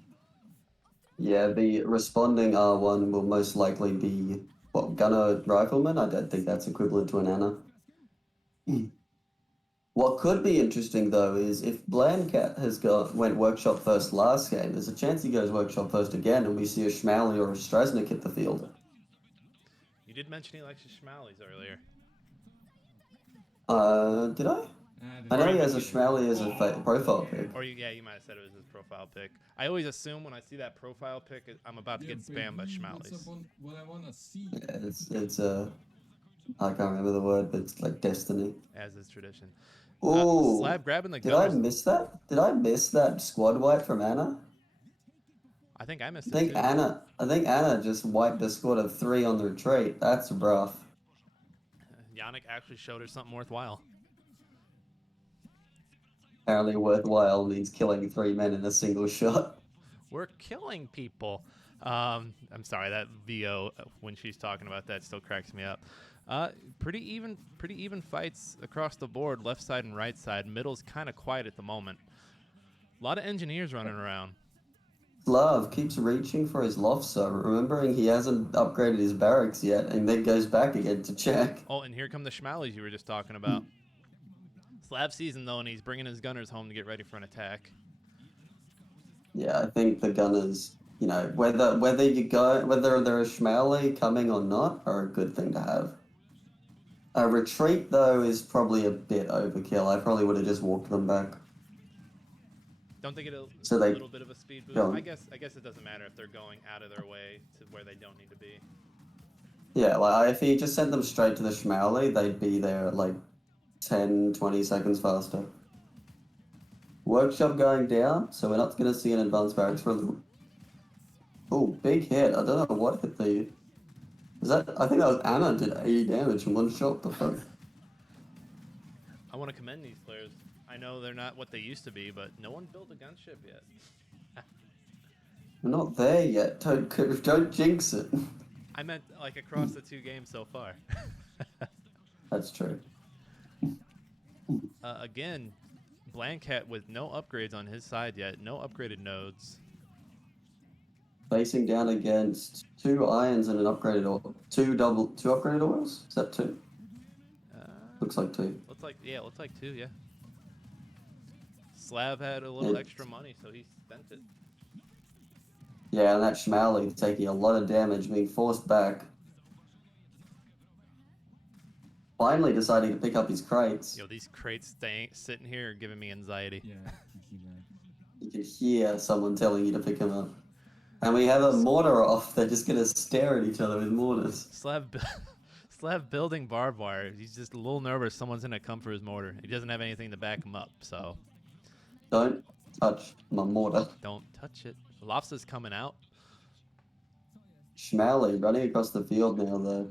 Yeah, the responding R1 will most likely be, what, Gunner Rifleman? I don't think that's equivalent to an Anna. What could be interesting, though, is if BlanCat went Workshop first last game, there's a chance he goes Workshop first again and we see a Schmally or a Strasnik hit the field. You did mention he likes his schmallies earlier. Did I? I I know he you has a mentioned- Schmally as a profile pic. Or you might have said it was his profile pic. I always assume when I see that profile pic, I'm about to get spammed by schmallies. What I wanna see. Yeah, it's I can't remember the word, but it's like destiny. As is tradition. Ooh, Slav grabbing the did I gunners. miss that? Did I miss that squad wipe from Anna? I think I missed I it think too. I think Anna just wiped a squad of 3 on the retreat. That's rough. Yannick actually showed her something worthwhile. Apparently worthwhile means killing 3 men in a single shot. We're killing people. I'm sorry, that VO when she's talking about that still cracks me up. Pretty even fights across the board, left side and right side. Middle's kind of quiet at the moment. A lot of engineers running around. Slav keeps reaching for his Lofso, remembering he hasn't upgraded his barracks yet, and then goes back again to check. Oh, and here come the schmallies you were just talking about. Slav season though, and he's bringing his gunners home to get ready for an attack. Yeah, I think the gunners, you know, whether they're a Schmally coming or not, are a good thing to have. A retreat, though, is probably a bit overkill. I probably would have just walked them back. Don't think it'll So a they little bit of a speed boost. don't. I guess it doesn't matter if they're going out of their way to where they don't need to be. Yeah, like if you just sent them straight to the Schmally, they'd be there like 10, 20 seconds faster. Workshop going down, so we're not going to see an advanced barracks for a little. Oh, big hit. I don't know what hit the. I think that was Anna did 80 damage in one shot. The fuck? I want to commend these players. I know they're not what they used to be, but no one built a gunship yet. We're not there yet. Don't jinx it. I meant like across the 2 games so far. That's true. Again, BlanCat with no upgrades on his side yet, no upgraded nodes. Facing down against 2 irons and an upgraded oil. 2 upgraded oils? Is that 2? Looks like 2. Looks like 2, yeah. Slav had a little Yeah. extra money, so he spent it. Yeah, and that Schmally taking a lot of damage, being forced back. Finally deciding to pick up his crates. Yo, these crates sitting here are giving me anxiety. Yeah, GG, man. You can hear someone telling you to pick him up. And we have a mortar off. They're just going to stare at each other with mortars. Slav building barbed wire. He's just a little nervous someone's going to come for his mortar. He doesn't have anything to back him up, so Don't touch my mortar. don't touch it. Lofsa's coming out. Schmally running across the field now, though.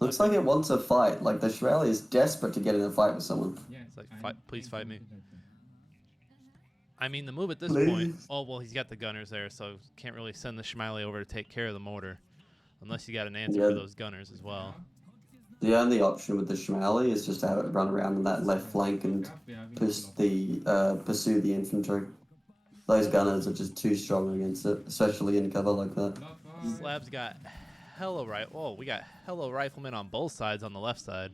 Looks like it wants a fight. Like the Schmally is desperate to get in a fight with someone. Yeah, It's like, I please think fight we me. did that thing. I mean, the move at this Please. point. Oh, well, he's got the gunners there, so can't really send the Schmally over to take care of the mortar. Unless you got an answer Yeah. for those gunners as well. The only option with the Schmally is just to have it run around on that left flank and pursue the infantry. Those gunners are just too strong against it, especially in cover like that. Slav's got hella right. Oh, we got hella riflemen on both sides on the left side.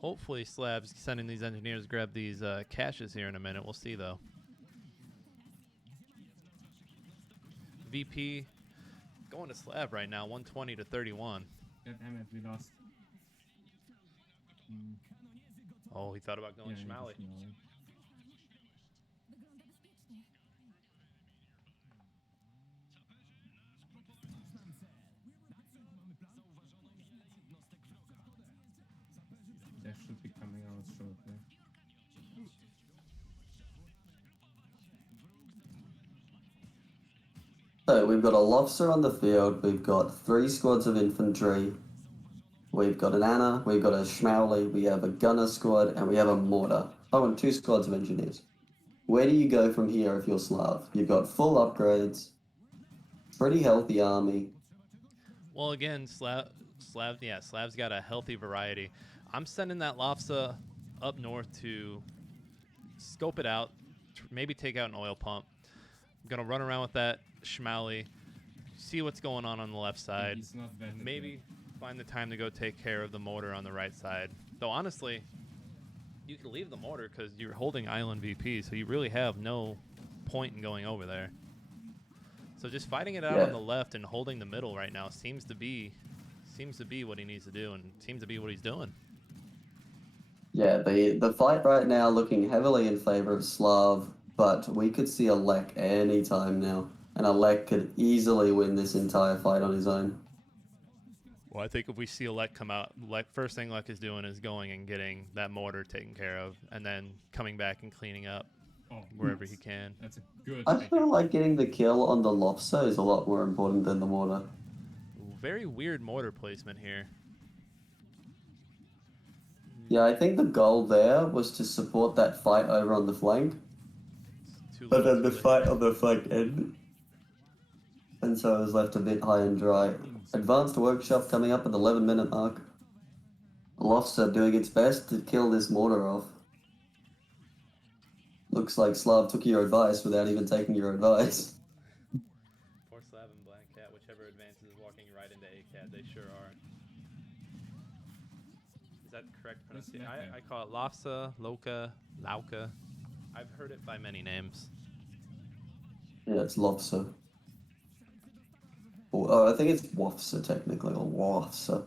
Hopefully Slav's sending these engineers to grab these caches here in a minute. We'll see, though. VP going to Slav right now, 120 to 31. God damn it, we lost. Oh, he thought about going Yeah, Schmally. Schmally. That should be coming out shortly. So we've got a lobster on the field, we've got 3 squads of infantry, we've got an Anna, we've got a Schmally, we have a gunner squad, and we have a mortar. Oh, and 2 squads of engineers. Where do you go from here if you're Slav? You've got full upgrades, pretty healthy army. Well, again, Slav's got a healthy variety. I'm sending that Lopsa up north to scope it out, maybe take out an oil pump. I'm gonna run around with that Schmally, see what's going on the left side. He's not vetted Maybe yet. find the time to go take care of the mortar on the right side. Though honestly, you can leave the mortar because you're holding Island VP, so you really have no point in going over there. So just fighting it out Yeah. on the left and holding the middle right now seems to be what he needs to do, and seems to be what he's doing. Yeah, the fight right now looking heavily in favor of Slav, but we could see a Lek any time now, and a Lek could easily win this entire fight on his own. Well, I think if we see Lek come out, first thing Lek is doing is going and getting that mortar taken care of, and then coming back and cleaning up Oh, wherever he can. that's a good I pick. feel like getting the kill on the Lopsa is a lot more important than the mortar. Very weird mortar placement here. Yeah, I think the goal there was to support that fight over on the flank, Too but little, then the too late. fight on the flank ended, and so it was left a bit high and dry. Advanced Workshop coming up at the 11-minute mark. Lofsa doing its best to kill this mortar off. Looks like Slav took your advice without even taking your advice. Poor Slav and BlanCat, whichever advances is walking right into Aicad, they sure are. Is that correct pronunciation? I call it Lofsa, Loka, Lauka. I've heard it by many names. Yeah, it's Lofsa. Oh, I think it's Wofsa technically, or Wofsa.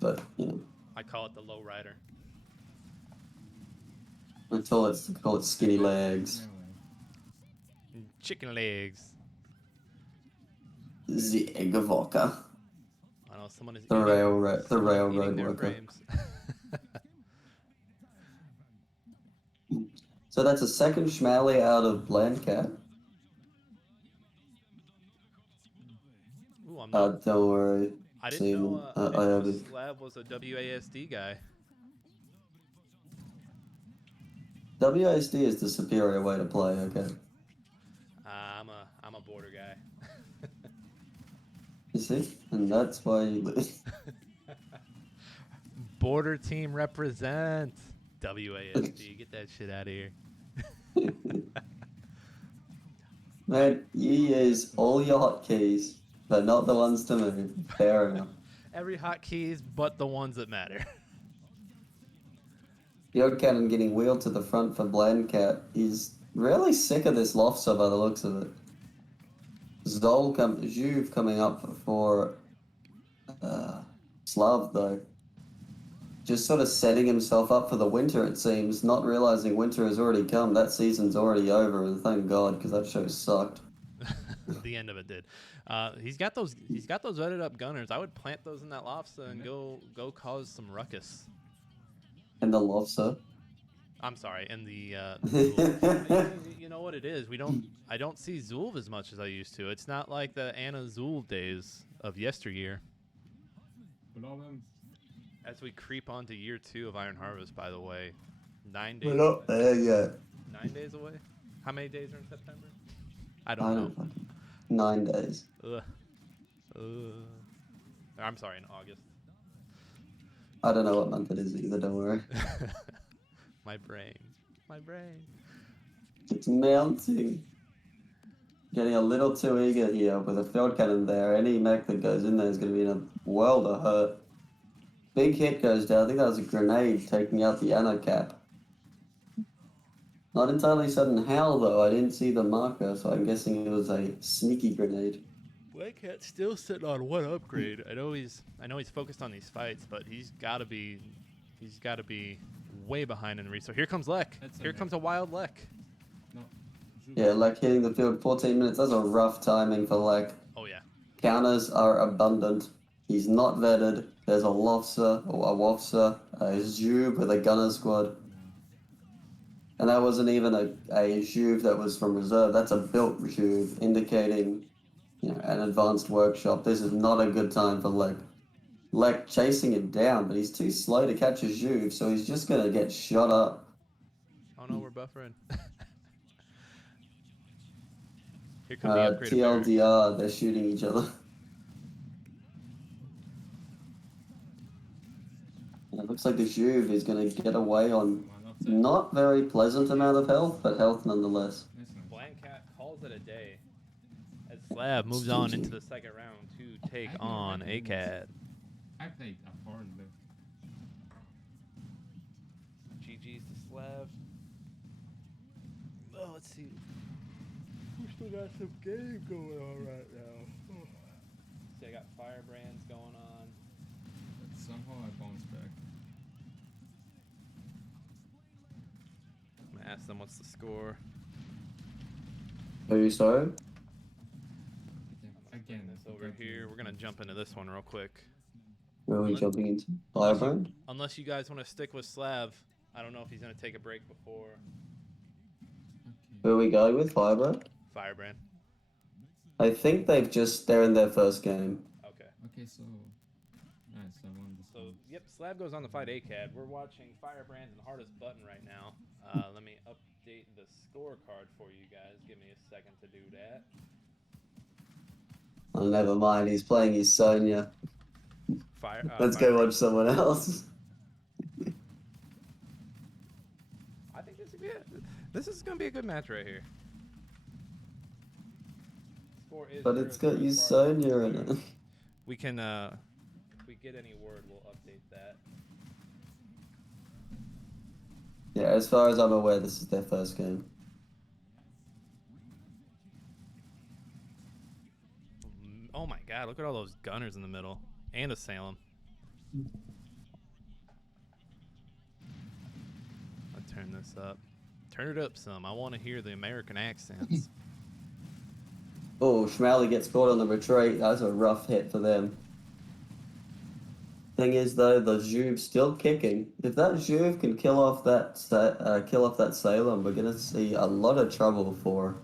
But, you know, I call it the low rider. call it skinny legs. Chicken legs. The egg vodka. I know someone is The eating, railroad eating their worker. frames. So that's a second Schmally out of BlanCat. Ooh, I'm not. Don't worry. I didn't know. I didn't know Aiobe. Slav was a WASD guy. WASD is the superior way to play, okay? I'm a border guy. You see? And that's why you lose. Border team represent. WASD. Get that shit out of here. Man, you use all your hotkeys, but not the ones to move. Fair enough. Every hotkeys but the ones that matter. Field Cannon getting wheeled to the front for BlanCat. He's really sick of this Lofsa by the looks of it. Juve coming up for Slav though. Just sort of setting himself up for the winter, it seems, not realizing winter has already come. That season's already over, and thank God, because that show sucked. The end of it did. He's got those vetted up gunners. I would plant those in that Lofsa and go cause some ruckus. And the Lofsa. I'm sorry, and the Zulv. You know what it is? I don't see Zulv as much as I used to. It's not like the Anna Zulv days of yesteryear. As we creep onto year 2 of Iron Harvest, by the way, 9 days. We're not there yet. 9 days away. How many days are in September? I don't know. 9 days. I'm sorry, in August. I don't know what month it is either, don't worry. My brain. It's mounting. Getting a little too eager here with a field cannon there. Any mech that goes in there is going to be in a world of hurt. Big hit goes down. I think that was a grenade taking out the Anna cap. Not entirely certain how though. I didn't see the marker, so I'm guessing it was a sneaky grenade. BlanCat's still sitting on 1 upgrade. I know he's focused on these fights, but he's got to be way behind in resource. Here comes Lek. Here comes a wild Lek. No. Yeah, Lek hitting the field 14 minutes. That's a rough timing for Lek. Oh yeah. Counters are abundant. He's not vetted. There's a Lofsa or a Wofsa, a Zhub with a gunner squad. And that wasn't even a Zhuv that was from reserve. That's a built Zhuv, indicating, you know, an advanced workshop. This is not a good time for Lek. Lek chasing him down, but he's too slow to catch a Zhuv, so he's just going to get shot up. Oh no, we're buffering. Here come the upgraded barracks. TLDR, they're shooting each other. And it looks like the Juve is going to get away on One up there. not very pleasant amount of health, but health nonetheless. Nice, nice. BlanCat calls it a day as Slav moves on into the second round to take on Aicad. I played a porn, but GG's to Slav. Oh, let's see. We still got some game going on right now. See, I got Firebrands going on. somehow I bounced back. I'm gonna ask them what's the score. Are you sorry? Okay, Bring again, this over here. We're gonna jump into this one real quick. Where are we Let- jumping into? Firebrand? Unless you guys want to stick with Slav. I don't know if he's gonna take a break before Where are we going with? Firebrand? Firebrand. I think they're in their first game. Okay. Okay, so nice. I won this So one. yep, Slav goes on to fight Aicad. We're watching Firebrand and Hardest Button right now. Let me update the scorecard for you guys. Give me a second to do that. Oh, never mind. He's playing his Sonya. Let's go Firebrand. watch someone else. I think this is gonna be a good match right here. Score is But it's zero got zero you as far as Sonya I'm in it. concerned. We can if we get any word, we'll update that. Yeah, as far as I'm aware, this is their first game. Oh my god, look at all those gunners in the middle. And a Salem. I'll turn this up. Turn it up some. I want to hear the American accents. Oh, Schmally gets caught on the retreat. That's a rough hit for them. Thing is, though, the Juve's still kicking. If that Juve can kill off that Salem, we're gonna see a lot of trouble for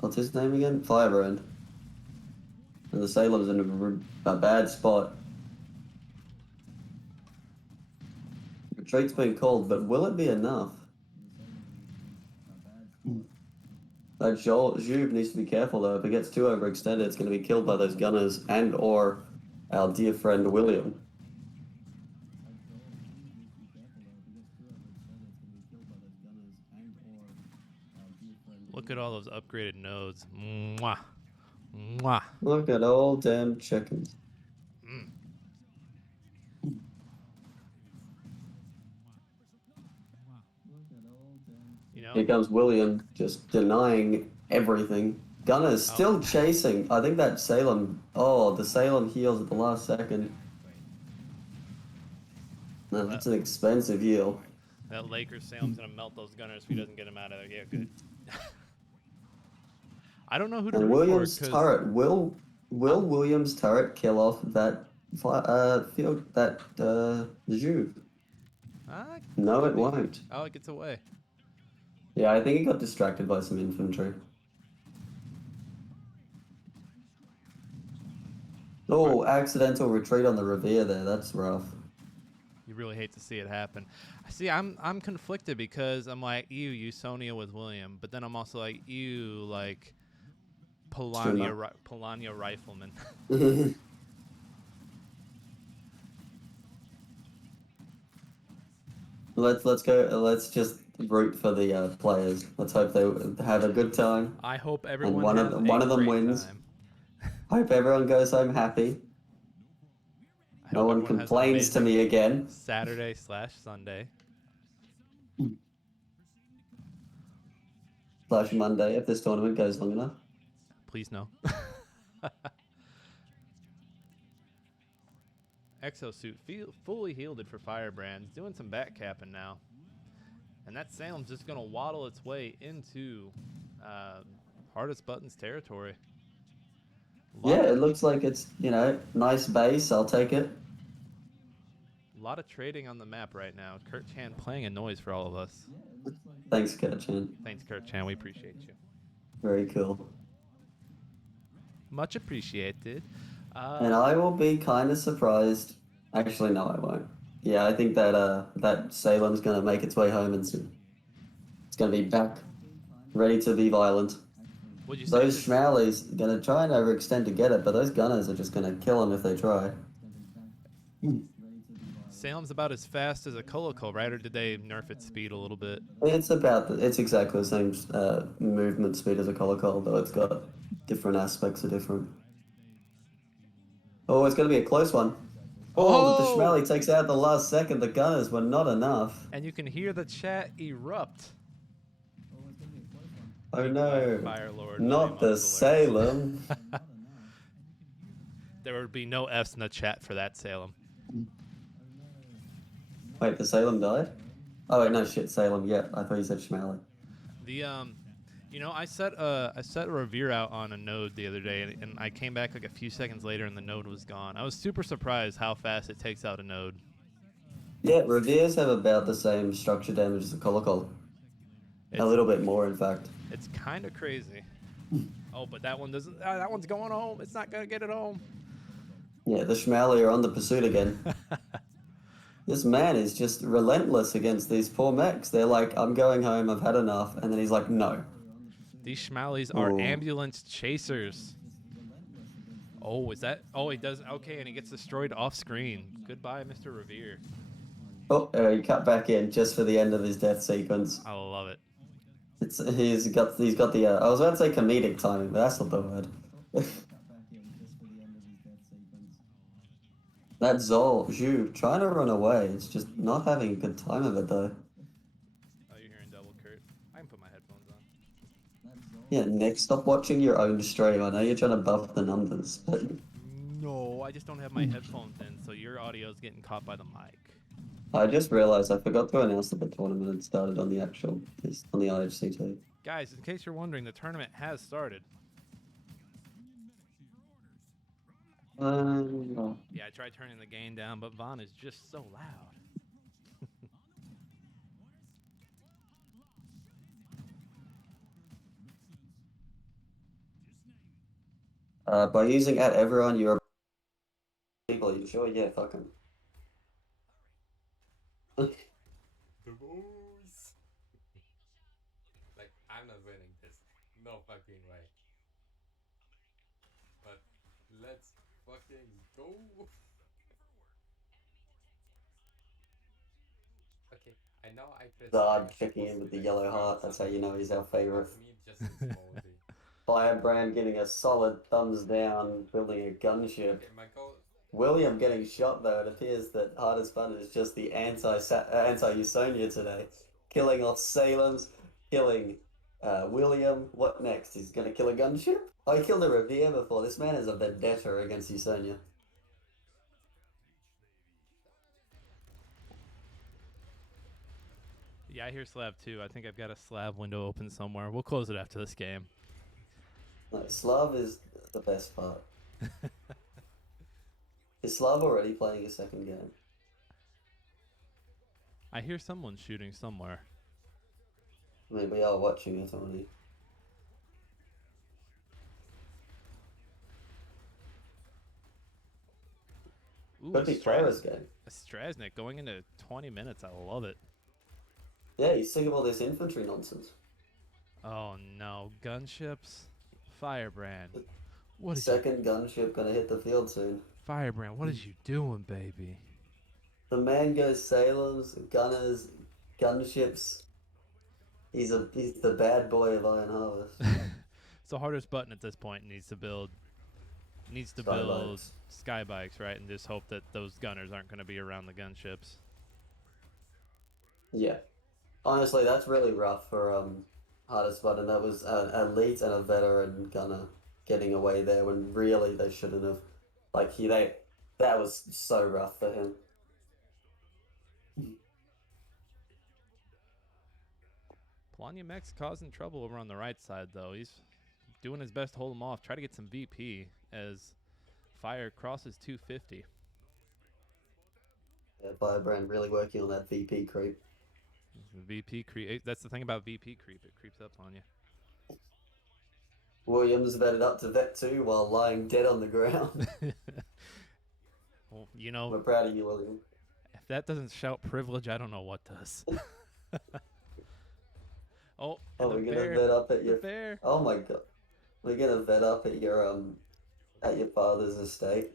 what's his name again? Firebrand. And the Salem's in a bad spot. Retreat's been called, but will it be enough? That Juve needs to be careful though. If it gets too overextended, it's going to be killed by those gunners and or our dear friend William. Look at all those upgraded nodes. Mwah. Mwah. Look at all damn chickens. Mm. You know, Here comes William, just denying everything. Gunner's still chasing. I think that Salem. Oh, the Salem heals at the last second. No, that's an expensive heal. that Lakers Salem's gonna melt those gunners if he doesn't get them out of there. Yeah, good. I don't know who to And root for, Williams' 'cause turret. Will Williams' turret kill off that Juve? No, it won't. Oh, it gets away. Yeah, I think he got distracted by some infantry. Oh, accidental retreat on the Revere there. That's rough. You really hate to see it happen. See, I'm conflicted because I'm like, ew, Sonia with William, but then I'm also like, ew, like Polania Rifleman. Let's go. Let's just root for the players. Let's hope they have a good time. I hope everyone one has of them great wins. time. Hope everyone goes home happy. I No hope one everyone has an complains to me amazing again. Saturday/Sunday. / Monday if this tournament goes long enough. Please no. Exosuit fully healed for Firebrand. Doing some back capping now. And that Salem's just going to waddle its way into Hardest Buttons territory. Yeah, it looks like it's, nice base. I'll take it. A lot of trading on the map right now. Kurt Chan playing a noise for all of us. Thanks, Kurtchan. Thanks, Kurt Chan. We appreciate you. Very cool. Much appreciated. And I will be kind of surprised. Actually, no, I won't. Yeah, I think that Salem's going to make its way home and soon. It's going to be back, ready to be violent. What'd you say? Those Schmalies gonna try and overextend to get it, but those gunners are just gonna kill them if they try. Salem's about as fast as a Colico, right? Or did they nerf its speed a little bit? It's exactly the same movement speed as a Colocol, though it's got different aspects are different. Oh, it's gonna be a close one. Oh, but the Schmally takes out the last second. The gunners were not enough. And you can hear the chat erupt. Oh Geeked by no, Fire Lord not the Alerts. Salem. There would be no F's in the chat for that, Salem. Wait, the Salem died? Oh wait, no shit, Salem. Yeah, I thought you said Schmally. The you know, I set a Revere out on a node the other day, and I came back like a few seconds later, and the node was gone. I was super surprised how fast it takes out a node. Yeah, Reveres have about the same structure damage as a Colocol. A little bit more, in fact. It's kind of crazy. Oh, but that one doesn't. That one's going home. It's not gonna get it home. Yeah, the Schmally are on the pursuit again. This man is just relentless against these poor mechs. They're like, I'm going home, I've had enough. And then he's like, no. These Schmallies are ambulance chasers. Oh, is that? Oh, he does. Okay, and he gets destroyed off screen. Goodbye, Mr. Revere. Oh, he cut back in just for the end of his death sequence. I love it. He's got the I was about to say comedic timing, but that's not the word. That Zhu trying to run away. It's just not having a good time of it though. Oh, you're hearing double, Kurt. I can put my headphones on. Yeah, Nick, stop watching your own stream. I know you're trying to buff the numbers, but No, I just don't have my headphones in, so your audio is getting caught by the mic. I just realized I forgot to announce that the tournament had started on the IHC too. Guys, in case you're wondering, the tournament has started. Yeah, I tried turning the gain down, but Vaughn is just so loud. By using @everyone, you're people. You sure? Yeah, fuck 'em. The boys. Like, I'm not winning this. No fucking way. But let's fucking go. Okay, I know I pressed Zard checking in with the yellow heart. That's how you know he's our favorite. Me just in smallly. Firebrand getting a solid thumbs down, building a gunship. Okay, my goal. William getting shot though. It appears that Hardest Fun is just the anti-Usonia today, killing off Salem's, killing William. What next? He's gonna kill a gunship? Oh, he killed a Revere before. This man is a vendetta against Usonia. Yeah, I hear Slav too. I think I've got a Slav window open somewhere. We'll close it after this game. No, Slav is the best part. Is Slav already playing a second game? I hear someone shooting somewhere. I mean, we are watching it, aren't we? Ooh, Could be Claera's game. A Strasnik going into 20 minutes. I love it. Yeah, he's sick of all this infantry nonsense. Oh no, gunships, Firebrand. What is Second gunship gonna hit the field soon. Firebrand, what is you doing, baby? The man goes Salems, gunners, gunships. He's the bad boy of Iron Harvest. It's the hardest button at this point. Needs to build sky bikes, right? And just hope that those gunners aren't going to be around the gunships. Yeah, honestly, that's really rough for hardest button. That was an elite and a veteran gunner getting away there when really they shouldn't have. Like that was so rough for him. Planya Mech's causing trouble over on the right side, though. He's doing his best to hold him off. Try to get some VP as Fire crosses 250. Yeah, Firebrand really working on that VP creep. VP creep. That's the thing about VP creep. It creeps up on you. Williams vetted up to Vet 2 while lying dead on the ground. Well, you know, We're proud of you, William. if that doesn't shout privilege, I don't know what does. Oh, we're gonna vet up at your bear. Oh my god. We're gonna vet up at your father's estate.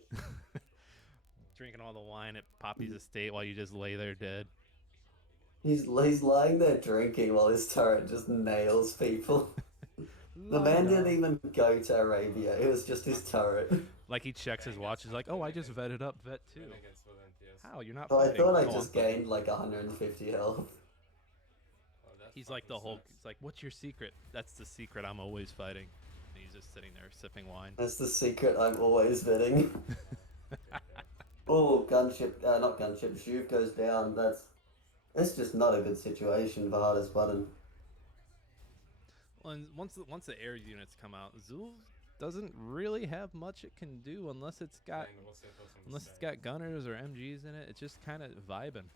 Drinking all the wine at Poppy's estate while you just lay there dead. He's lying there drinking while his turret just nails people. The La man didn't da. even go to Arabia. It was just his turret. Like he checks his watch. He's like, oh, I just vetted up vet When two. against volunteers. How? You're not So I fighting. thought I Oh, I'm just fighting. gained like 150 health. Oh, that He's like fucking the Hulk. sucks. He's like, what's your secret? That's the secret. I'm always fighting. And he's just sitting there sipping wine. That's the secret I'm always betting. Oh, gunship, not gunship, Juve goes down. That's just not a good situation for hardest button. Well, and once the air units come out, Zul doesn't really have much it can do Kleine Rosetta zum unless it's Sky. got gunners or MGs in it. It's just kind of vibing.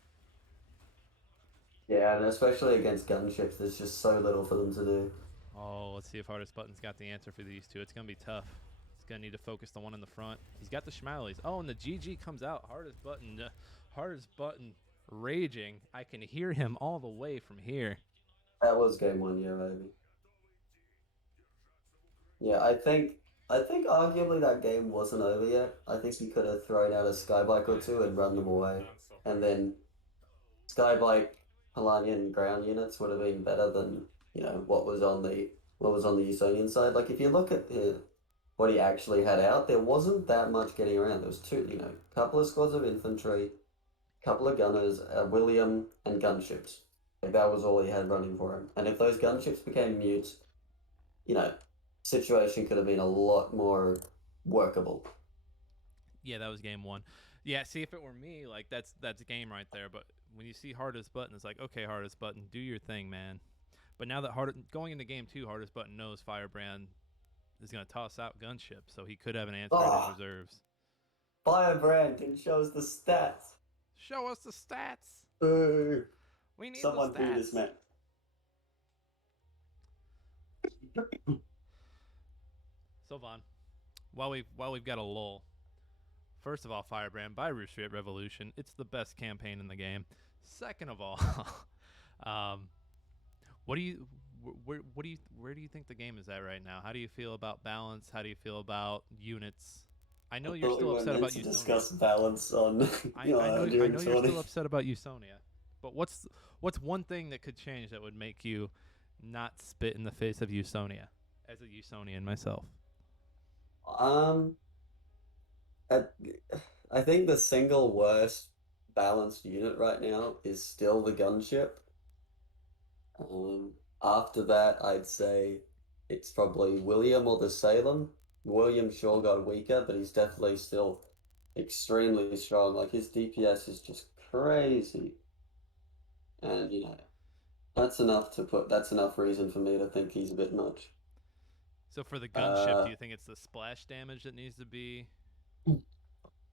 Yeah, and especially against gunships, there's just so little for them to do. Oh, let's see if hardest button's got the answer for these two. It's gonna be tough. He's gonna need to focus the one in the front. He's got the schmalies. Oh, and the GG comes out. Hardest button, raging. I can hear him all the way from here. That was game one, yeah, maybe. Yeah, I think arguably that game wasn't over yet. I think he could have thrown out a skybike or two and run them away. And then skybike, Palanian ground units would have been better than, what was on the Usonian side. Like if you look at what he actually had out, there wasn't that much getting around. There was two, couple of squads of infantry, couple of gunners, William and gunships. Like that was all he had running for him. And if those gunships became mutes, you know, situation could have been a lot more workable. Yeah, that was game one. Yeah, see if it were me, like that's a game right there. But when you see hardest button, it's like, okay, hardest button, do your thing, man. But now that going into game two, hardest button knows Firebrand is gonna toss out gunship, so he could have an answer in his Oh, reserves. Firebrand didn't show us the stats. Show us the stats. Boo. We need the Someone boo this stats. man. So Vaughn, while we've got a lull, first of all, Firebrand by Roost Street Revolution, it's the best campaign in the game. Second of all, um, what do you where do you think the game is at right now? How do you feel about balance? How do you feel about units? I I know you're thought we still weren't upset meant about to Usonia. discuss balance on I during know you're 20. still upset about Usonia, but what's one thing that could change that would make you not spit in the face of Usonia as a Usonian myself? Um, I, I think the single worst balanced unit right now is still the gunship. After that, I'd say it's probably William or the Salem. William sure got weaker, but he's definitely still extremely strong. Like his DPS is just crazy. And that's enough reason for me to think he's a bit much. So for the gunship, do Uh you think it's the splash damage that needs to be?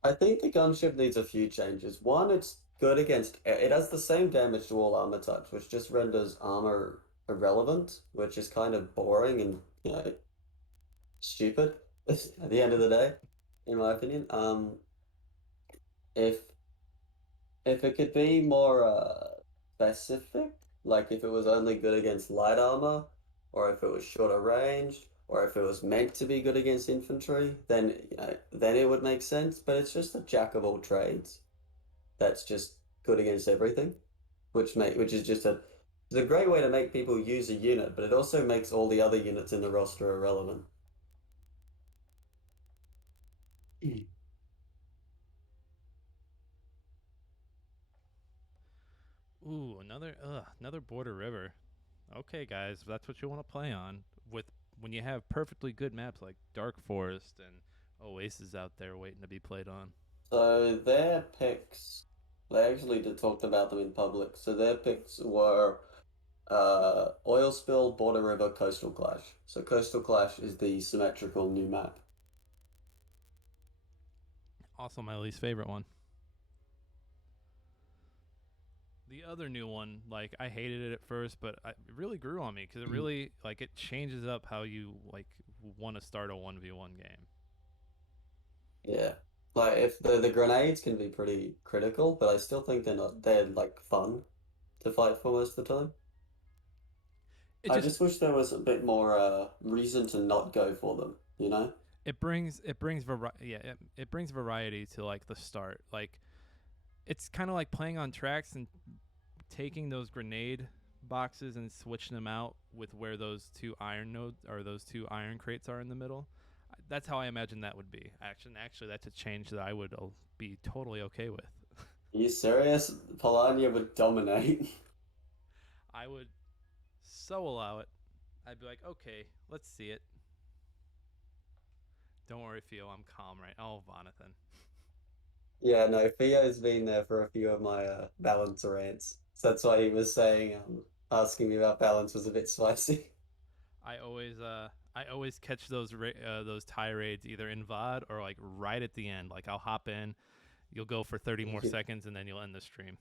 I think the gunship needs a few changes. One, it's good against it has the same damage to all armor types, which just renders armor irrelevant, which is kind of boring and stupid at the end of the day, in my opinion. If if it could be more specific, like if it was only good against light armor, or if it was shorter ranged, or if it was meant to be good against infantry, then it would make sense. But it's just a jack of all trades that's just good against everything, which is just it's a great way to make people use a unit, but it also makes all the other units in the roster irrelevant. Ooh, another border river. Okay, guys, that's what you want to play on with when you have perfectly good maps like Dark Forest and Oasis out there waiting to be played on. So their picks, they actually did talked about them in public. So their picks were Oil Spill, Border River, Coastal Clash. So Coastal Clash is the symmetrical new map. Also, my least favorite one. The other new one, like I hated it at first, but it really grew on me because it really like it changes up how you like want to start a 1v1 game. Yeah. Like if the grenades can be pretty critical, but I still think they're like fun to fight for most of the time. it I just just wish there was a bit more reason to not go for them, you know? it brings variety to like the start. Like it's kind of like playing on tracks and taking those grenade boxes and switching them out with where those two iron nodes or those two iron crates are in the middle. That's how I imagine that would be. Actually, that's a change that I would be totally okay with. Are you serious? Polania would dominate. I would so allow it. I'd be like, okay, let's see it. Don't worry, Theo, I'm calm right. Oh, Vonathan. Yeah, no, Theo's been there for a few of my balance rants. So that's why he was saying, asking me about balance was a bit spicy. I always catch those tirades either in VOD or like right at the end. Like I'll hop in, you'll go for 30 more seconds, and then you'll end the stream.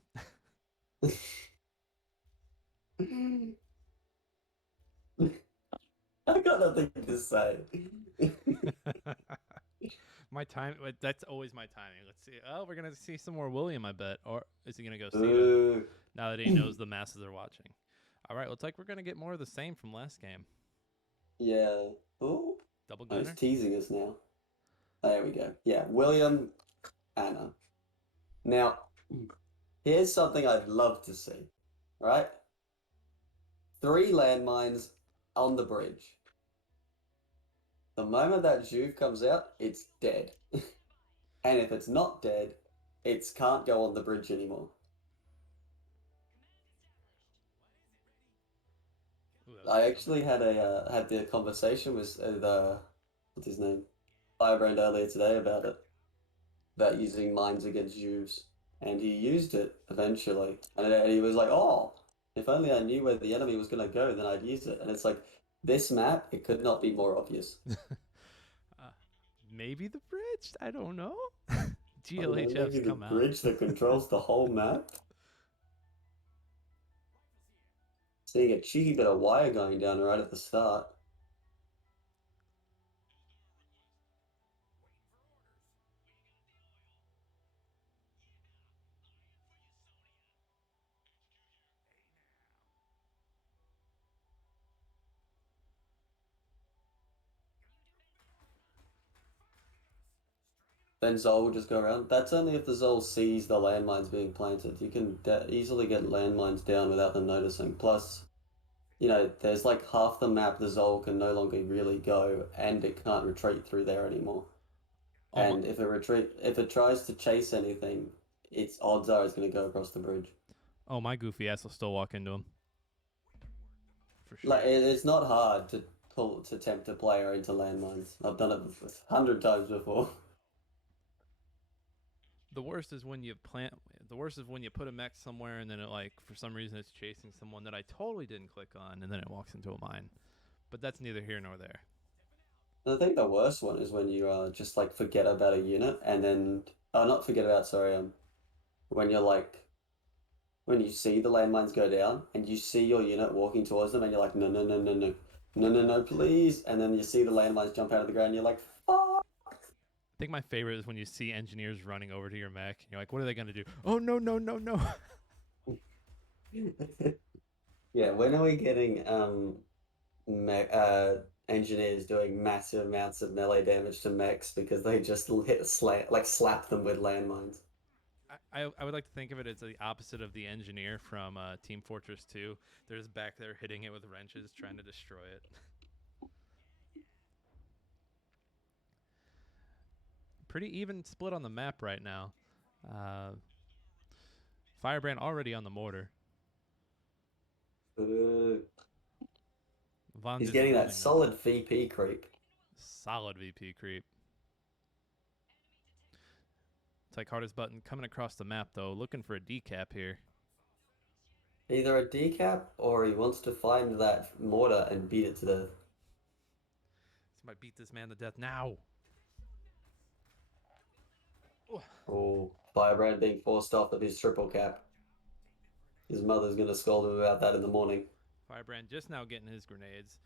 I got nothing to say. My time. That's always my timing. Let's see. Oh, we're gonna see some more William, I bet. Or is he gonna go Cena Ooh. now that he knows the masses are watching? All right, looks like we're gonna get more of the same from last game. Yeah. Oh, Double oh, he's gunner. teasing us now. There we go. Yeah, William, Anna. Now, here's something I'd love to see, right? 3 landmines on the bridge. The moment that Juve comes out, it's dead. And if it's not dead, it can't go on the bridge anymore. Ooh, that was a I good one. actually had the conversation with the what's his name, Firebrand earlier today about using mines against Juves, and he used it eventually, and he was like, "Oh, if only I knew where the enemy was going to go, then I'd use it." And it's like this map, it could not be more obvious. uh, maybe the bridge. I don't know. I don't know, GLHFs maybe the come out. bridge that controls the whole map. Seeing a cheeky bit of wire going down right at the start. Then Zol will just go around. That's only if the Zol sees the landmines being planted. You can easily get landmines down without them noticing. Plus, there's like half the map the Zol can no longer really go, and it can't retreat through there anymore. Oh my, And if it tries to chase anything, its odds are it's going to go across the bridge. oh my goofy ass will still walk into him for Like sure. it's not hard to tempt a player into landmines. I've done it 100 times before. The worst is when you plant. The worst is when you put a mech somewhere and then it like for some reason it's chasing someone that I totally didn't click on and then it walks into a mine. But that's neither here nor there. I think the worst one is when you just like forget about a unit and then not forget about, sorry, when you're like when you see the landmines go down and you see your unit walking towards them and you're like, no, no, no, no, no, no, no, no, please, and then you see the landmines jump out of the ground and you're like, fuck. I think my favorite is when you see engineers running over to your mech. And you're like, what are they gonna do? Oh no no no no! Yeah, when are we getting engineers doing massive amounts of melee damage to mechs because they just slap them with landmines? I would like to think of it as the opposite of the engineer from Team Fortress 2. They're just back there hitting it with wrenches, trying to destroy it. Pretty even split on the map right now. Uh, Firebrand already on the mortar. Uh, Von's he's just getting that moving though. solid VP creep. Solid VP creep. It's like hardest button coming across the map though, looking for a decap here. Either a decap or he wants to find that mortar and beat it to death. Somebody beat this man to death now. Oh, Firebrand being forced off of his triple cap. His mother's gonna scold him about that in the morning. Firebrand just now getting his grenades.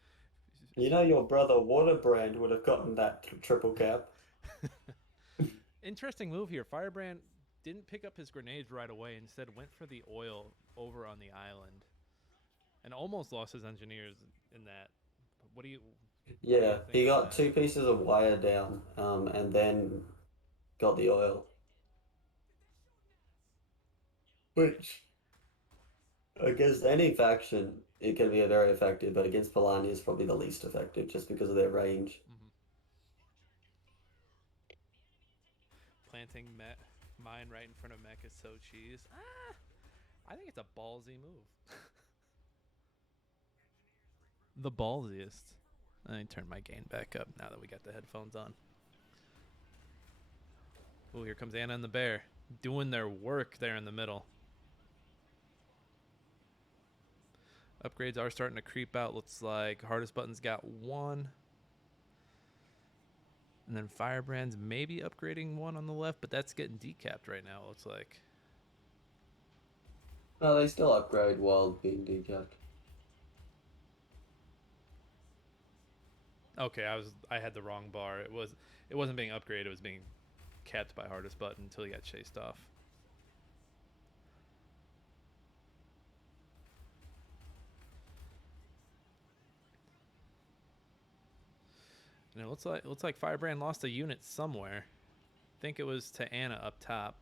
You know your brother Waterbrand would have gotten that triple cap. Interesting move here. Firebrand didn't pick up his grenades right away. Instead, went for the oil over on the island. and almost lost his engineers in that. What do you Yeah, think he on got that? 2 pieces of wire down, and then got the oil, which against any faction it can be a very effective, but against Polania is probably the least effective just because of their range. Mm-hmm. Planting mine right in front of mech is so cheese. I think it's a ballsy move. The ballsiest. I turn my gain back up now that we got the headphones on. Oh, here comes Anna and the bear doing their work there in the middle. Upgrades are starting to creep out. Looks like hardest button's got one. And then Firebrand's maybe upgrading one on the left, but that's getting decapped right now, it looks like. No, they still upgrade while being decapped. Okay, I had the wrong bar. It wasn't being upgraded, it was being capped by hardest button until he got chased off. And it looks like Firebrand lost a unit somewhere. I think it was to Anna up top.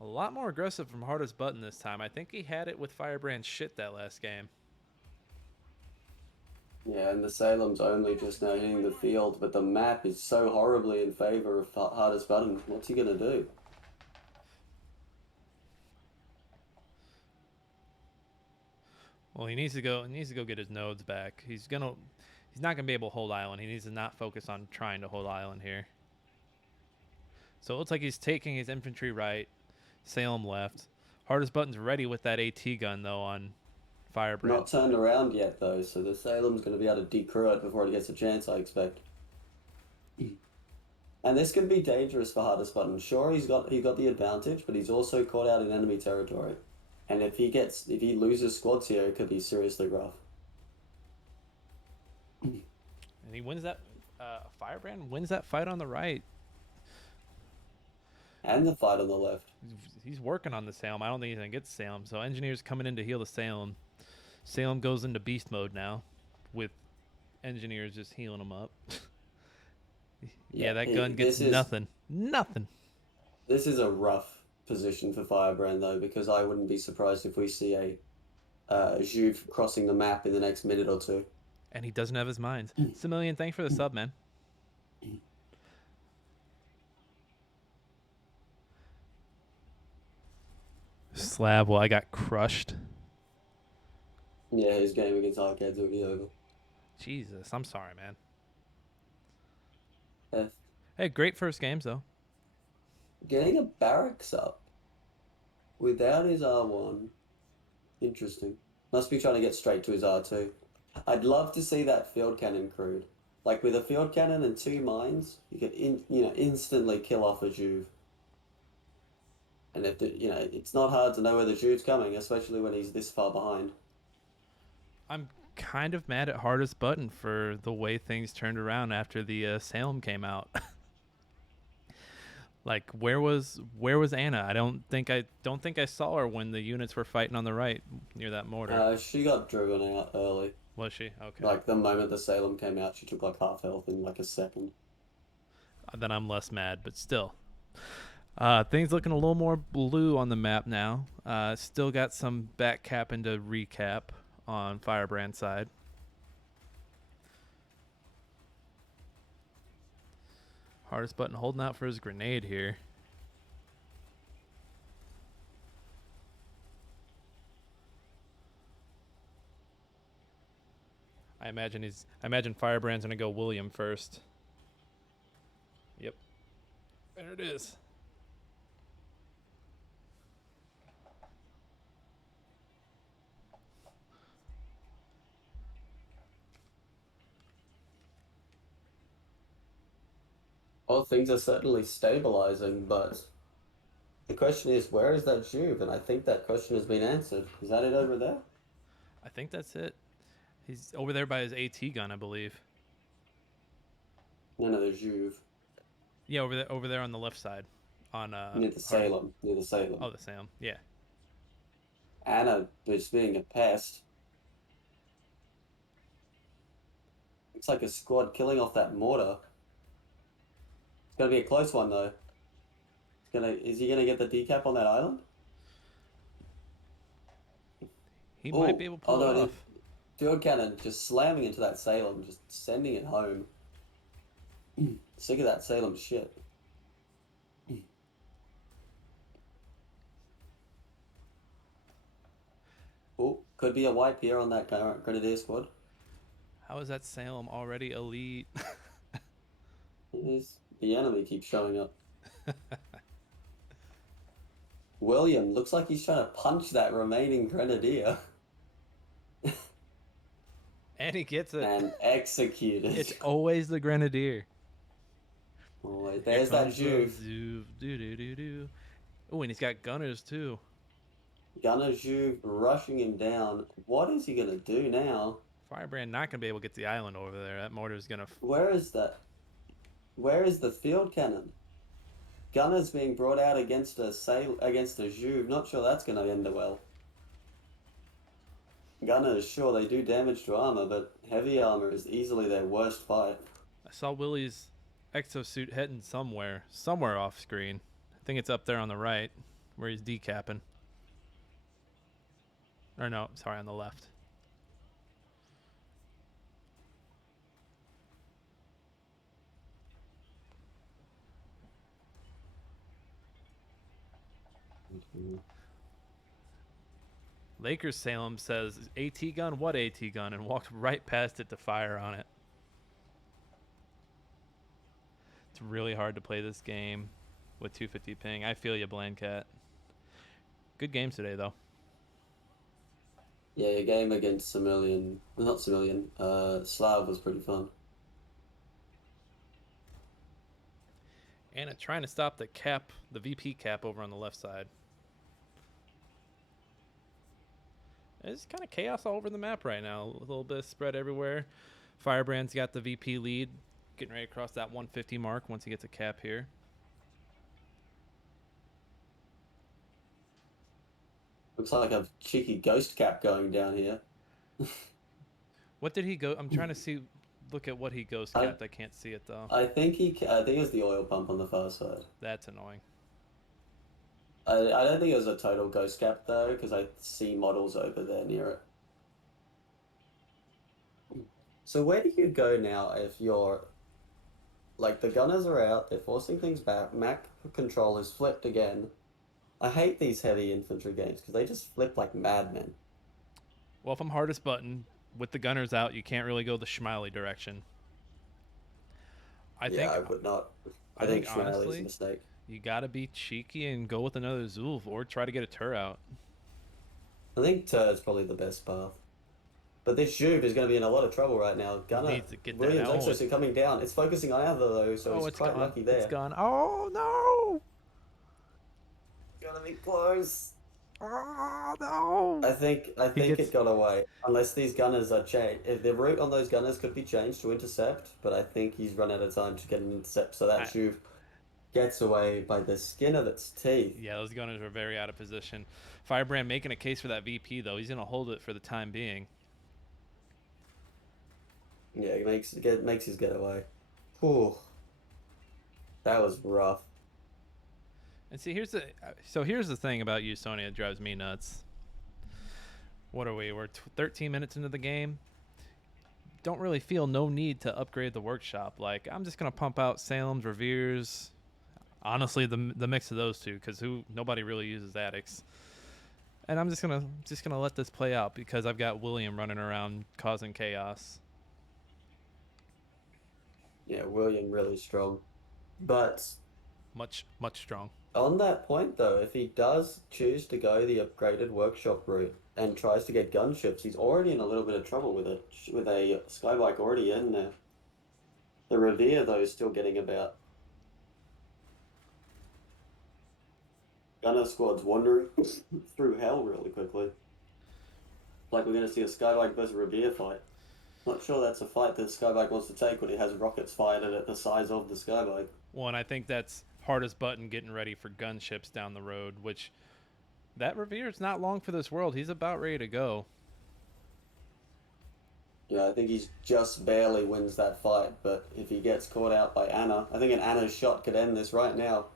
A lot more aggressive from hardest button this time. I think he had it with Firebrand's shit that last game. Yeah, and the Salem's only just now hitting the field, but the map is so horribly in favor of hardest button. What's he gonna do? Well, he needs to go. He needs to go get his nodes back. He's not gonna be able to hold island. He needs to not focus on trying to hold island here. So it looks like he's taking his infantry right, Salem left. Hardest button's ready with that AT gun though on Not Firebrand's turned side. around yet though, so the Salem's gonna be able to decrew it before it gets a chance, I expect. And this can be dangerous for hardest button. Sure, he got the advantage, but he's also caught out in enemy territory. And if he loses squads here, it could be seriously rough. And he wins that. Firebrand wins that fight on the right. And the fight on the left. He's working on the Salem. I don't think he's gonna get Salem. So engineers coming in to heal the Salem. Salem goes into beast mode now, with engineers just healing him up. Yeah, Yeah, that gun gets this is nothing. Nothing. this is a rough position for Firebrand though, because I wouldn't be surprised if we see a Juve crossing the map in the next minute or two. And he doesn't have his mines. Similian, thanks for the sub, man. Slav, well, I got crushed. Yeah, his game against Aicad will be over. Jesus, I'm sorry, man. Uh, Hey, great first games, though. Getting a barracks up without his R1. Interesting. Must be trying to get straight to his R2. I'd love to see that field cannon crewed. Like with a field cannon and 2 mines, you could instantly kill off a Juve. And it's not hard to know where the Juve's coming, especially when he's this far behind. I'm kind of mad at Hardest Button for the way things turned around after the Salem came out. Like where was Anna? I don't think I saw her when the units were fighting on the right near that mortar. She got driven out early. Was she? Okay. Like the moment the Salem came out, she took like half health in like a second. Then I'm less mad, but still. Things looking a little more blue on the map now. Still got some back cap into recap on Firebrand side. Hardest button holding out for his grenade here. I imagine Firebrand's gonna go William first. Yep. There it is. Well, things are certainly stabilizing, but the question is, where is that Juve? And I think that question has been answered. Is that it over there? I think that's it. He's over there by his AT gun, I believe. No, the Juve. Yeah, over there on the left side. On Near the hard. Salem. Near the Salem. Oh, the Sam. Yeah. Anna just being a pest. Looks like a squad killing off that mortar. It's gonna be a close one though. Is he gonna get the decap on that island? He might be Oh, able to oh pull it no, off. field cannon just slamming into that Salem, just sending it home. Sick of that Salem shit. Oh, could be a wipe here on that Grenadier squad. How is that Salem already elite? The enemy keeps showing up. William looks like he's trying to punch that remaining Grenadier. And he gets it. And executed. It's always the Grenadier. Oh, wait, Here there's that comes the Juve. Zuv. Do do do do. Oh, and he's got gunners too. Gunner Juve rushing him down. What is he gonna do now? Firebrand not gonna be able to get the island over there. That mortar's gonna. Where is that? Where is the field cannon? Gunner's being brought out against a Juve. Not sure that's gonna end well. Gunners, sure, they do damage to armor, but heavy armor is easily their worst fight. I saw Willie's exosuit heading somewhere off screen. I think it's up there on the right, where he's decapping. Or no, sorry, on the left. Lakers Salem says, AT gun? What AT gun? And walked right past it to fire on it. It's really hard to play this game with 250 ping. I feel you, BlanCat. Good games today, though. Yeah, your game against Slav was pretty fun. And trying to stop the cap, the VP cap over on the left side. It's kind of chaos all over the map right now. A little bit of spread everywhere. Firebrand's got the VP lead, getting ready to cross that 150 mark once he gets a cap here. Looks like a cheeky ghost cap going down here. What did he go? I'm trying to see, look at what he ghost capped. I can't see it though. I think it was the oil pump on the far side. That's annoying. I don't think it was a total ghost cap though, because I see models over there near it. So where do you go now if you're like the gunners are out, they're forcing things back, Mac control is flipped again. I hate these heavy infantry games because they just flip like madmen. Well, if I'm hardest button with the gunners out, you can't really go the Schmiley direction. I would not. I think Schmiley's honestly, a mistake. you gotta be cheeky and go with another Zulf or try to get a Tur out. I think Tur's probably the best path. But this Juve is going to be in a lot of trouble right now. Gunner, Needs to get that Williams out. exosuit coming down. It's focusing on Adler though, so he's quite gone. lucky there. It's gone. Oh no! Gonna be close. Oh no! I think it got away. Unless these gunners are changed. If the route on those gunners could be changed to intercept, but I think he's run out of time to get an intercept, so that Juve gets away by the skin of its teeth. Yeah, those gunners are very out of position. Firebrand making a case for that VP though. He's gonna hold it for the time being. Yeah, he makes his getaway. Whew. That was rough. And see, here's the thing about you, Sony, that drives me nuts. What are we? We're 13 minutes into the game. Don't really feel no need to upgrade the workshop. Like, I'm just gonna pump out Salem's, Revere's. Honestly, the mix of those two, because nobody really uses Addicts. And I'm just gonna let this play out because I've got William running around causing chaos. Yeah, William really strong. But Much strong. on that point though, if he does choose to go the upgraded workshop route and tries to get gunships, he's already in a little bit of trouble with it, with a skybike already in there. The Revere though is still getting about. Gunner squad's wandering through hell really quickly. Like we're going to see a skybike versus Revere fight. Not sure that's a fight that skybike wants to take when it has rockets fired at it the size of the skybike. Well, and I think that's hardest button getting ready for gunships down the road, which That Revere's not long for this world. He's about ready to go. Yeah, I think he's just barely wins that fight, but if he gets caught out by Anna, I think an Anna's shot could end this right now.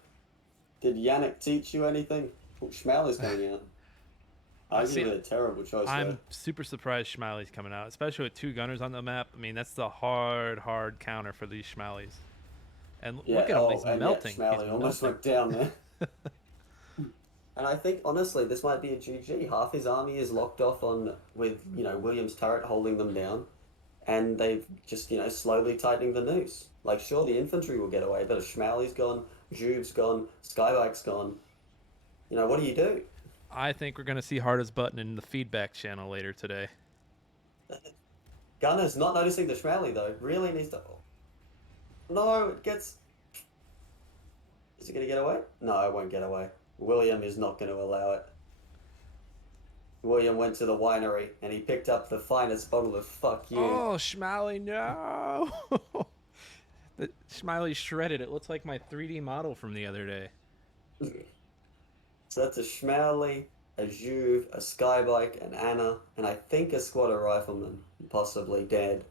Did Yannick teach you anything? Oh, Schmal is coming out. I see. Arguably a terrible choice there. I'm super surprised Schmalley's coming out, especially with two gunners on the map. I mean, that's the hard counter for these Schmalleys. And Yeah, look at him, oh, he's and yet melting. He's Schmally almost melting. went down there. And I think honestly, this might be a GG. Half his army is locked off on with William's turret holding them down, and they've just slowly tightening the noose. Like sure, the infantry will get away, but if Schmally's gone, Juve's gone, Skybike's gone. What do you do? I think we're gonna see hardest button in the feedback channel later today. Gunner's not noticing the Schmally though. Really needs to. No, it gets. Is it gonna get away? No, it won't get away. William is not going to allow it. William went to the winery and he picked up the finest bottle of fuck you. Oh, Schmalley, no! The Schmalley shredded. It looks like my 3D model from the other day. So that's a Schmally, a Juve, a Skybike, an Anna, and I think a squad of riflemen, possibly dead.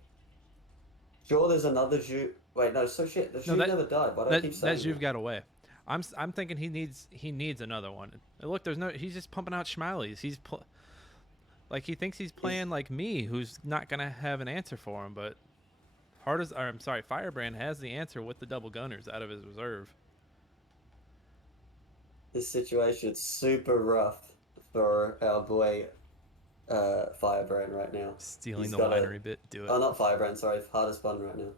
Sure, there's another Juve. Wait, no, so shit. The Juve never died. Why do I keep saying that? Juve got away. I'm thinking he needs another one. And look, he's just pumping out Schmalleys. Like he thinks he's playing like me, who's not gonna have an answer for him. But Firebrand has the answer with the double gunners out of his reserve. This situation's super rough for our boy Firebrand right now. Stealing the winery bit. Do it. Oh, not Firebrand. Sorry, hardest button right now.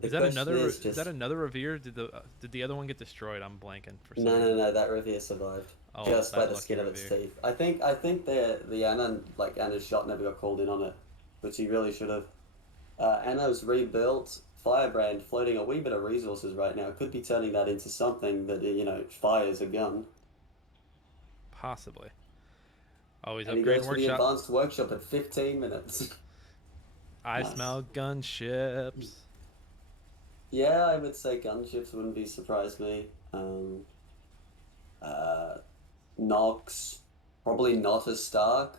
Is that another Revere? Did the other one get destroyed? I'm blanking for some reason. No. That Revere survived just by the skin of its teeth. I think the Anna's shot never got called in on it, which he really should have. Anna's rebuilt. Firebrand floating a wee bit of resources right now could be turning that into something that fires a gun. Possibly. Oh, he's and upgrading he goes workshop. To the advanced workshop at 15 minutes. I smell gunships. Yeah, I would say gunships wouldn't surprise me. Nox, probably not as Stark,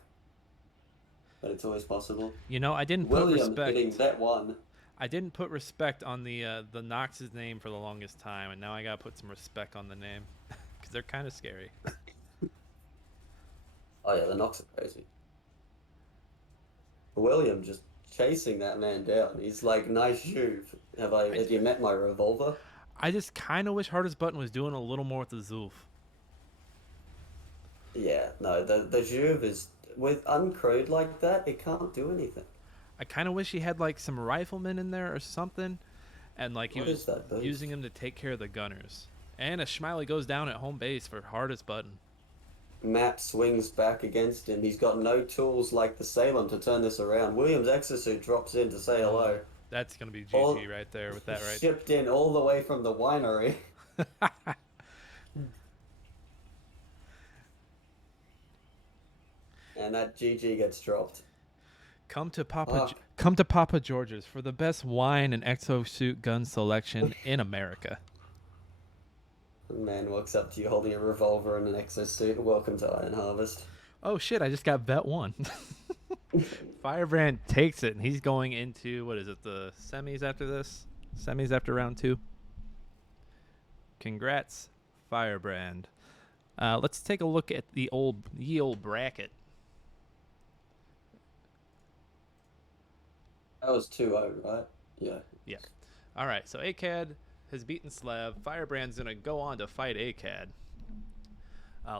but it's always possible. I didn't William put respect. Hitting that one. I didn't put respect on the Nox's name for the longest time, and now I gotta put some respect on the name because they're kind of scary. Oh yeah, the Nox are crazy. William just chasing that man down. He's like, nice Juve. Have you met my revolver? I just kind of wish Hardest Button was doing a little more with the Zulf. Yeah, no, the Juve is with uncrewed like that. It can't do anything. I kind of wish he had like some riflemen in there or something, and like he was using them to take care of the gunners. And a Schmiley goes down at home base for Hardest Button. Map swings back against him. He's got no tools like the Salem to turn this around. William's exosuit drops in to say hello. That's going to be GG right there with that, right? Shipped in all the way from the winery. And that GG gets dropped. Come to Papa George's for the best wine and exosuit gun selection in America. A man walks up to you holding a revolver and an exosuit. Welcome to Iron Harvest. Oh shit, I just got bet 1. Firebrand takes it, and he's going into, what is it, the semis after this? Semis after round 2. Congrats, Firebrand. Let's take a look at the old bracket. That was 2-0, right? Yeah. Yeah. All right, so Aicad has beaten Slav. Firebrand's going to go on to fight Aicad.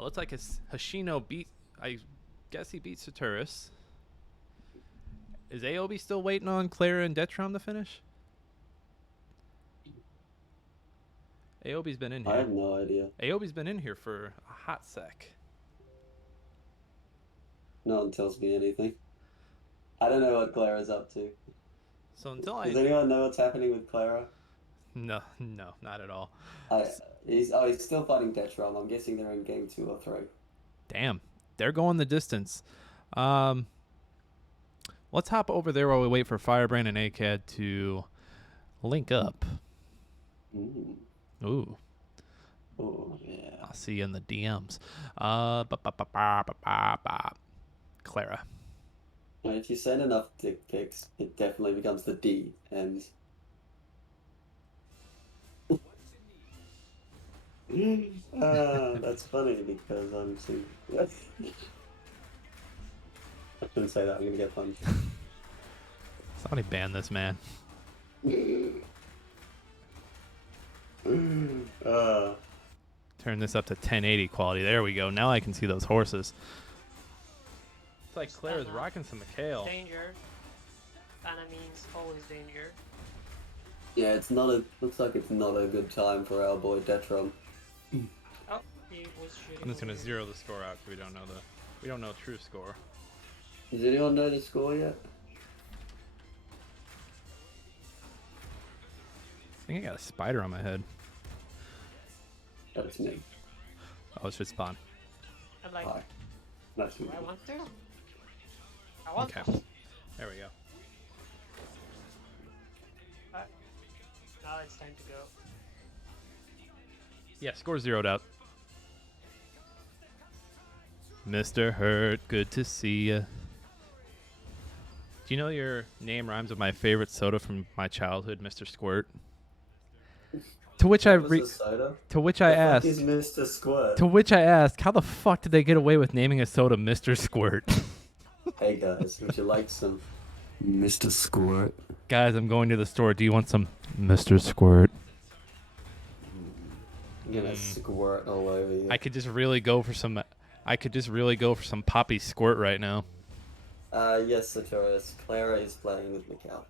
Looks like Hoshino I guess he beat Saturis. Is Aiobe still waiting on Claera and Detrom to finish? Aiobe's been in here. I have no idea. Aiobe's been in here for a hot sec. No one tells me anything. I don't know what Claera's up to. So until Does anyone know what's happening with Claera? No, not at all. He's still fighting Detrom. I'm guessing they're in game 2 or 3. Damn, they're going the distance. Let's hop over there while we wait for Firebrand and Aicad to Link up. Ooh. Ooh. Oh, yeah. I'll see you in the DMs. Claera. Well, if you send enough dick pics, it definitely becomes the D. And that's funny because I'm single. I shouldn't say that. I'm gonna get punched. Somebody ban this man. Turn this up to 1080 quality. There we go. Now I can see those horses. It's like Claire's rocking some McHale. Danger. Banner means always danger. Yeah, it's not a. Looks like it's not a good time for our boy Detrom. Oh, he was shooting. I'm just gonna zero the score out because we don't know true score. Does anyone know the score yet? I think I got a spider on my head. That's me. Oh, it should spawn. I'm like, Hi. Nice to do meet I you. want to? I want Okay. to. There we go. Now it's time to go. Yeah, score zeroed out. Mr. Hurt, good to see ya. Do you know your name rhymes with my favorite soda from my childhood, Mr. Squirt? To which I What was the soda? to which The I fuck asked is Mr. Squirt? to which I asked, how the fuck did they get away with naming a soda Mr. Squirt? Hey guys, would you like some Mr. Squirt? Guys, I'm going to the store. Do you want some Mr. Squirt? I'm gonna squirt all over you. I could just really go for some poppy squirt right now. Yes, Sartorius. Claera is playing with Mikhail.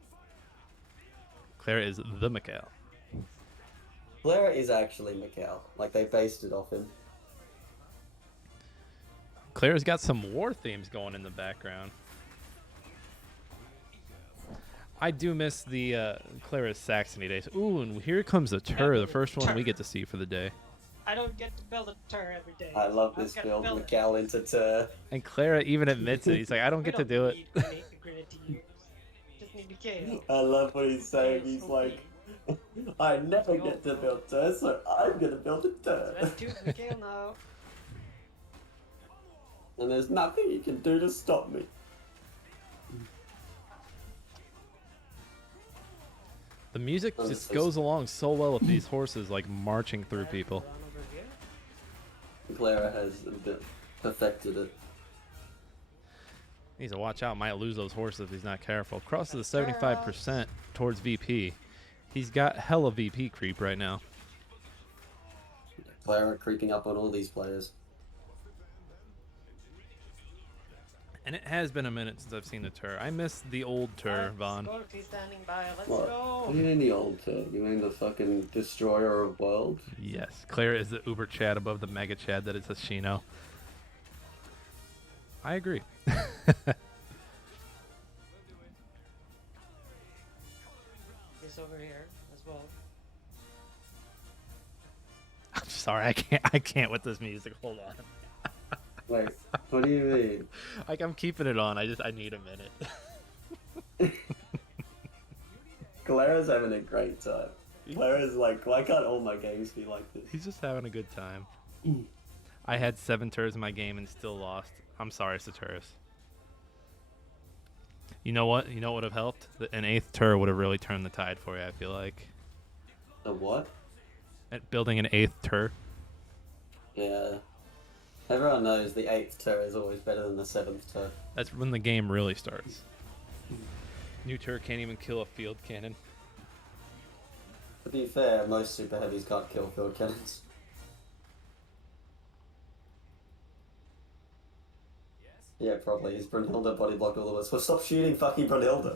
Claera is the Mikhail. Claera is actually Mikhail. Like, they based it off him. Clara's got some war themes going in the background. I do miss the Clara's Saxony days. Ooh, and here comes the Tur, the first one we get to see for the day. I don't get to build a turret every day. I love this gotta build. build it. Mikhail into Tur. And Claera even admits it. He's like, I don't We get to do it. need grenadiers. Just need Mikhail. I love what he's saying. Mikhail's He's OP. like, I never get to build Tur, so I'm gonna build a So let's Tur. do Mikhail now. And there's nothing you can do to stop me. The music just goes along so well with these horses, like marching through people. Run over here. Claera has a bit perfected it. Needs to watch out. Might lose those horses if he's not careful. Crosses the 75% towards VP. He's got hella VP creep right now. Claera creeping up on all these players. And it has been a minute since I've seen the Tur. I miss the old Tur, Alright, Vaughn. Scorpy's standing by. Let's What? go. What do you mean the old Tur? You mean the fucking destroyer of worlds? Yes, Claera is the uber Chad above the mega Chad that is Hoshino. I agree. He's over here as well. I'm sorry, I can't with this music. Hold on. Wait, what do you mean? Like, I'm keeping it on. I need a minute. Clara's having a great time. Clara's like, why can't all my games be like this? He's just having a good time. I had 7 Turs in my game and still lost. I'm sorry, Saturis. You know what? You know what would have helped? An 8th Tur would have really turned the tide for you, I feel like. The what? At building an 8th Tur. Yeah. Everyone knows the 8th Tur is always better than the 7th Tur. That's when the game really starts. New Tur can't even kill a field cannon. To be fair, most super heavies can't kill field cannons. Yeah, probably. His Brunhilde body blocked all of us. Well, stop shooting fucking Brunhilde.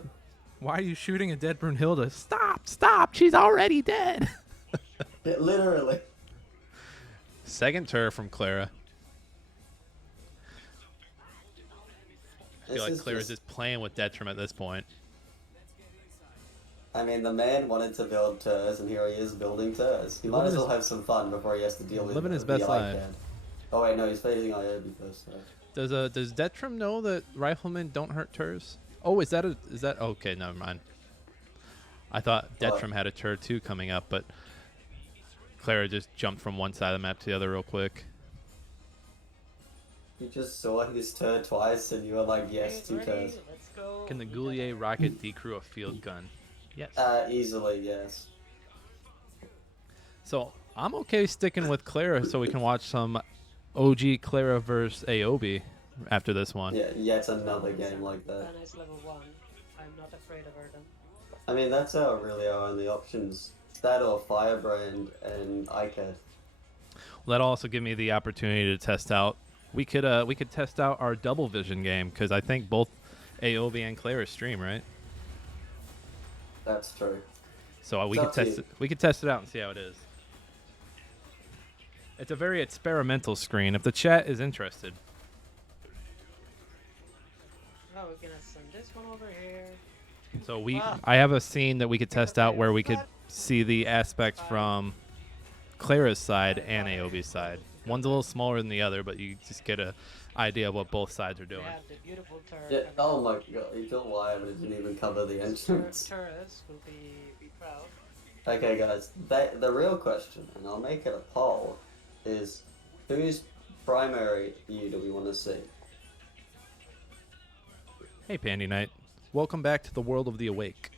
Why are you shooting a dead Brunhilde? Stop! Stop! She's already dead! Yeah, literally. Second Tur from Claera. I feel like Claera's just playing with Detrom at this point. I mean, the man wanted to build Turs, and here he is building Turs. He might as well have some fun before he has to deal with living his the best life. Aicad. Oh wait, no, he's facing Aiobe first. So. Does Detrom know that riflemen don't hurt Turs? Oh, is that okay? Never mind. I thought What? Detrom had a turret too coming up, but Claera just jumped from one side of the map to the other real quick. You just saw his turn twice and you were like, yes, Okay, two ready? turns. Let's go. Can the We Goulier got our- rocket decrew a field gun? Yes. Easily, yes. So I'm okay sticking with Claera so we can watch some OG Claera versus Aiobe after this one. Yeah, yet another Listen, game like that. Anna is level 1. I'm not afraid of her then. I mean, that's really our only options. It's that or Firebrand and Aicad. That'll also give me the opportunity to test out. We could test out our double vision game because I think both Aiobe and Claera stream, right? That's true. So we It's could up to test you. it. We could test it out and see how it is. It's a very experimental screen. If the chat is interested, Oh, we're gonna send this one over here. so Ah. I have a scene that we could test out where we could see the aspects from Clara's side and Aiobe's side. One's a little smaller than the other, but you just get a idea of what both sides are We doing. have the beautiful turret. Yeah. coming Oh up. my god, you got why but it didn't even cover the entrance. Turrets will be proud. Okay, guys. The real question, and I'll make it a poll, is whose primary view do we want to see? Hey, Pandy Knight. Welcome back to the world of the awake.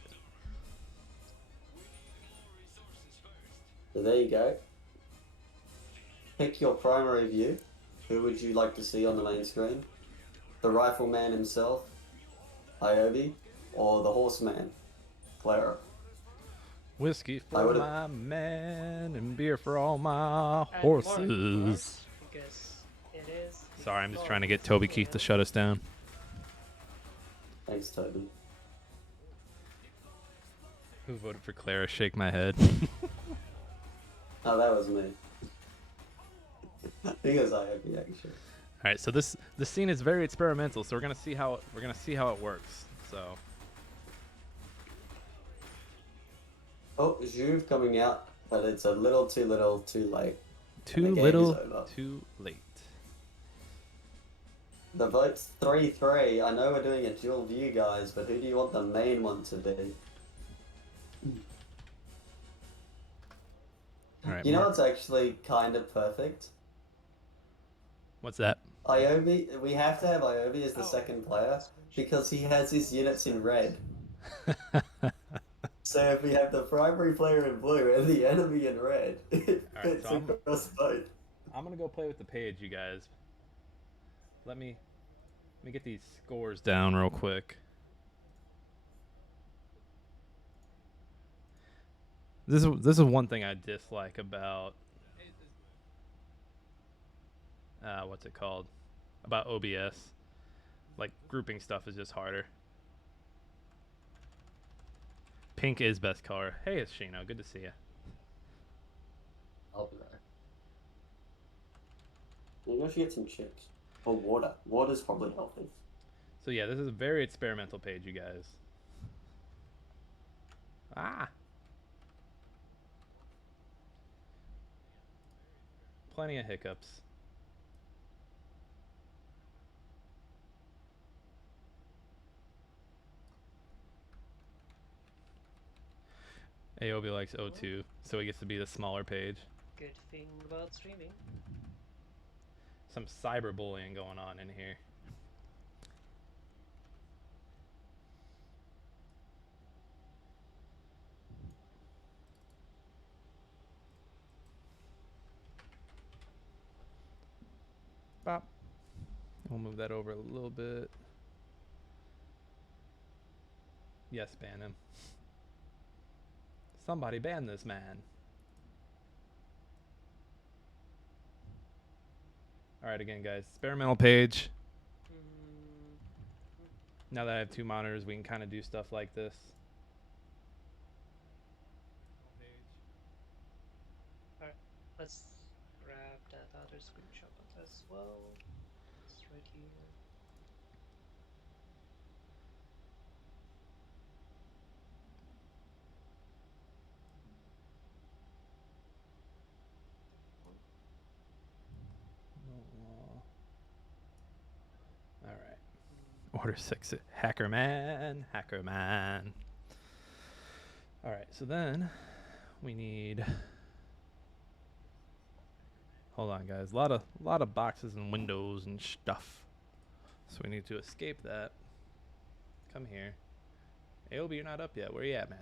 So there you go. Pick your primary view. Who would you like to see on the main screen? The rifleman himself, Aiobe, or the horseman, Claera? Whiskey I for would've- my man and beer for all my And more, of horses. course, because it is. Sorry, I'm just victorious trying to get Toby Keith to shut us down. Thanks, Toby. Who voted for Claera? Shake my head. Oh, that was me. I think it was Aiobe, actually. All right, so this scene is very experimental, so we're gonna see how it works. So Oh, Juve coming out, but it's a little, too late. too game is little, over. too late. The vote's 3-3. I know we're doing a dual view, guys, but who do you want the main one to be? All right, You know Mark, what's actually kind of perfect? what's that? Aiobe, we have to have Aiobe as the Oh. second player because he has his units in red. So if we have the primary player in blue and the enemy in red, it Alright, fits so I'm- across both. I'm gonna go play with the page, you guys. Let me get these scores down real quick. This is one thing I dislike about what's it called? About OBS. Like grouping stuff is just harder. Pink is best color. Hey, it's Hoshino. Good to see you. I'll be right. Maybe I should get some chips. Or water. Water's probably healthy. So yeah, this is a very experimental page, you guys. Ah. Plenty of hiccups. Aiobe likes O2, so he gets to be the smaller page. Good thing about streaming. Some cyberbullying going on in here. Bop. We'll move that over a little bit. Yes, ban him. Somebody ban this man. Alright, again, guys. Experimental page. Mm, Now that I have two monitors, we can kind of do stuff like this. let's grab that other screenshot as well. It's right here. Alright. Order 6. Hacker man. Hacker man. All right, so then we need. Hold on, guys. A lot of boxes and windows and stuff. So we need to escape that. Come here. Aiobe, you're not up yet. Where you at, man?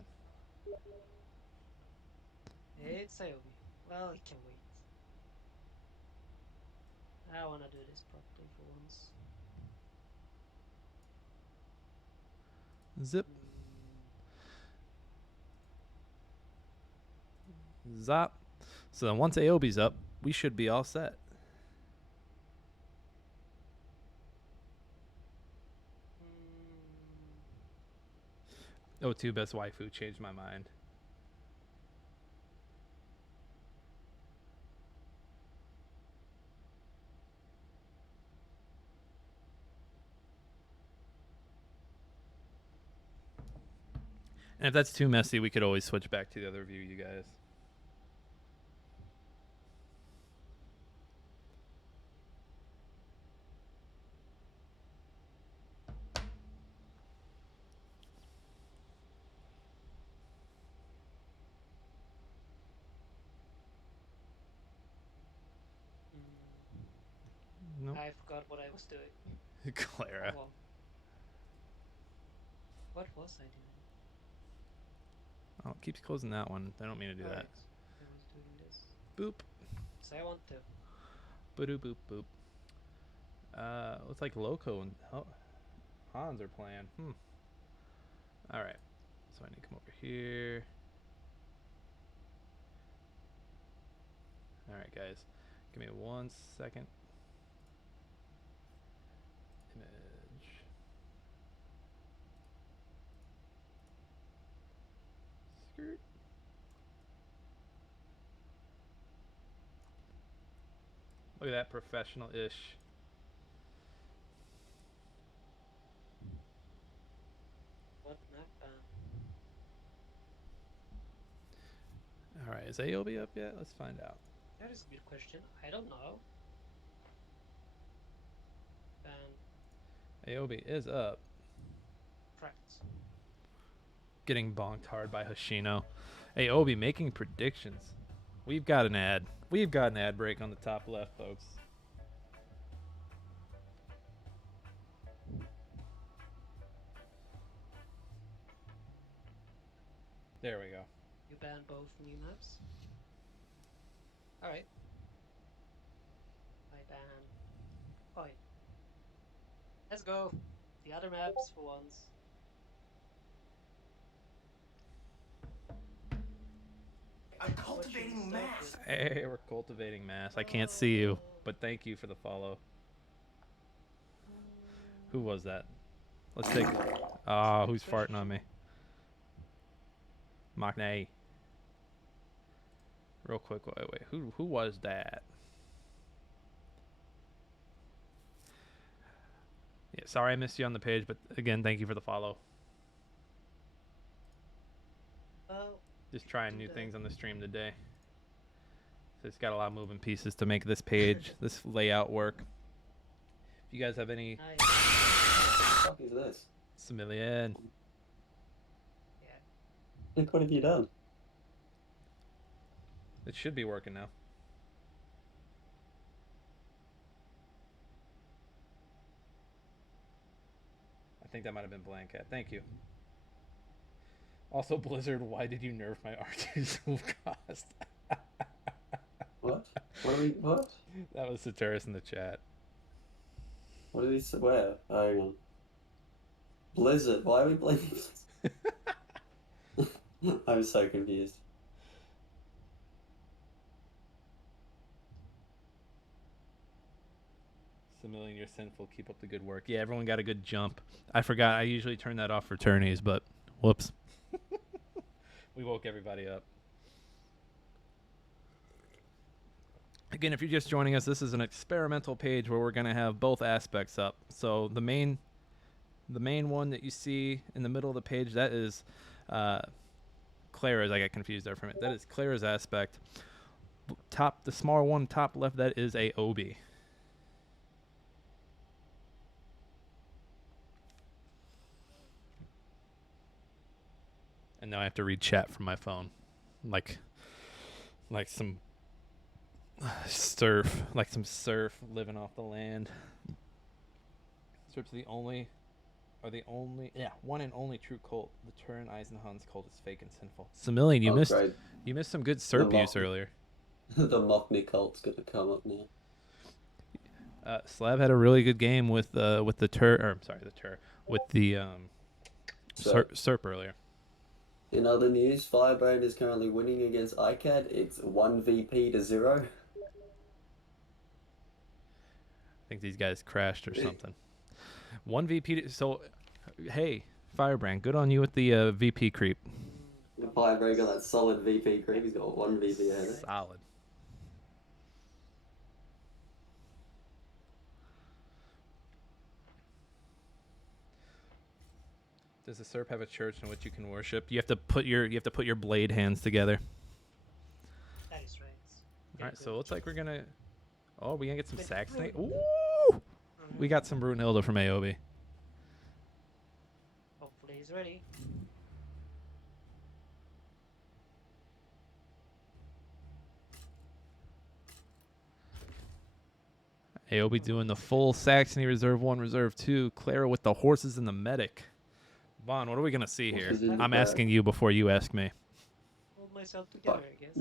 It's Aiobe. Well, it can wait. I wanna do this properly for once. Zip. Mm, Zop. So then once Aiobe's up, we should be all set. mm, O2 best waifu changed my mind. And if that's too messy, we could always switch back to the other view, you guys. Nope. I forgot what I was doing. Claera. Oh, well. What was I doing? Oh, it keeps closing that one. I don't mean to do that. Alright, I was doing this. Boop. So I want to. Boop boop boop. Looks like Loco and Hans are playing. Alright. So I need to come over here. Alright, guys. Give me 1 second. Image. Skirt. Look at that professional-ish. What map ban? Alright, is Aiobe up yet? Let's find out. That is a good question. I don't know. Ban Aiobe is up. tracks. Getting bonked hard by Hoshino. Aiobe making predictions. We've got an ad. We've got an ad break on the top left, folks. There we go. You ban both new maps? Alright. I ban. Fine. Let's go. The other maps for once. I'm cultivating mass. Hey, we're cultivating mass. I can't see you, but thank you for the follow. Who was that? Let's take. Ah, who's farting on me? Machne. Real quick, wait. Who was that? Yeah, sorry I missed you on the page, but again, thank you for the follow. Well, Just trying new things on the stream today. So it's got a lot of moving pieces to make this page, this layout work. If you guys have any nice. What the fuck is this? Similian, Yeah. What have you done? it should be working now. I think that might have been BlanCat. Thank you. Also, Blizzard, why did you nerf my R2 so cost? What? What? That was Saturis in the chat. What did he say? Where? Oh, hang on. Blizzard. Why are we blaming Blizzard? I'm so confused. Similian, you're sinful. Keep up the good work. Yeah, everyone got a good jump. I forgot. I usually turn that off for tourneys, but whoops. We woke everybody up. Again, if you're just joining us, this is an experimental page where we're going to have both aspects up. So the main one that you see in the middle of the page, that is Claera's. I got confused there for a minute. That is Claera's aspect. The smaller one, top left, that is Aiobe. And now I have to read chat from my phone, like some surf, living off the land. Serps are the only one and only true cult. The Turin Eisenhown's cult is fake and sinful. Similian, Great. you missed some good Serp use earlier. The Mockney cult's gonna come up now. Slav had a really good game with the Serp earlier. In other news, Firebrand is currently winning against Aicad. It's 1 VP to 0. I think these guys crashed or something. 1 VP. So, hey, Firebrand, good on you with the VP creep. Firebrand got that solid VP creep. He's got 1 VP ahead. Solid. Does the Serp have a church in which you can worship? You have to put your blade hands together. That is right. All right, so it looks like we're gonna get some Saxony. Ooh, we got some Brunhilde from Aiobe. Hopefully he's ready. Aiobe doing the full Saxony Reserve 1, Reserve 2. Claera with the horses and the medic. Vaughn, what are we gonna see here? I'm asking you before you ask me. Hold myself together, I guess.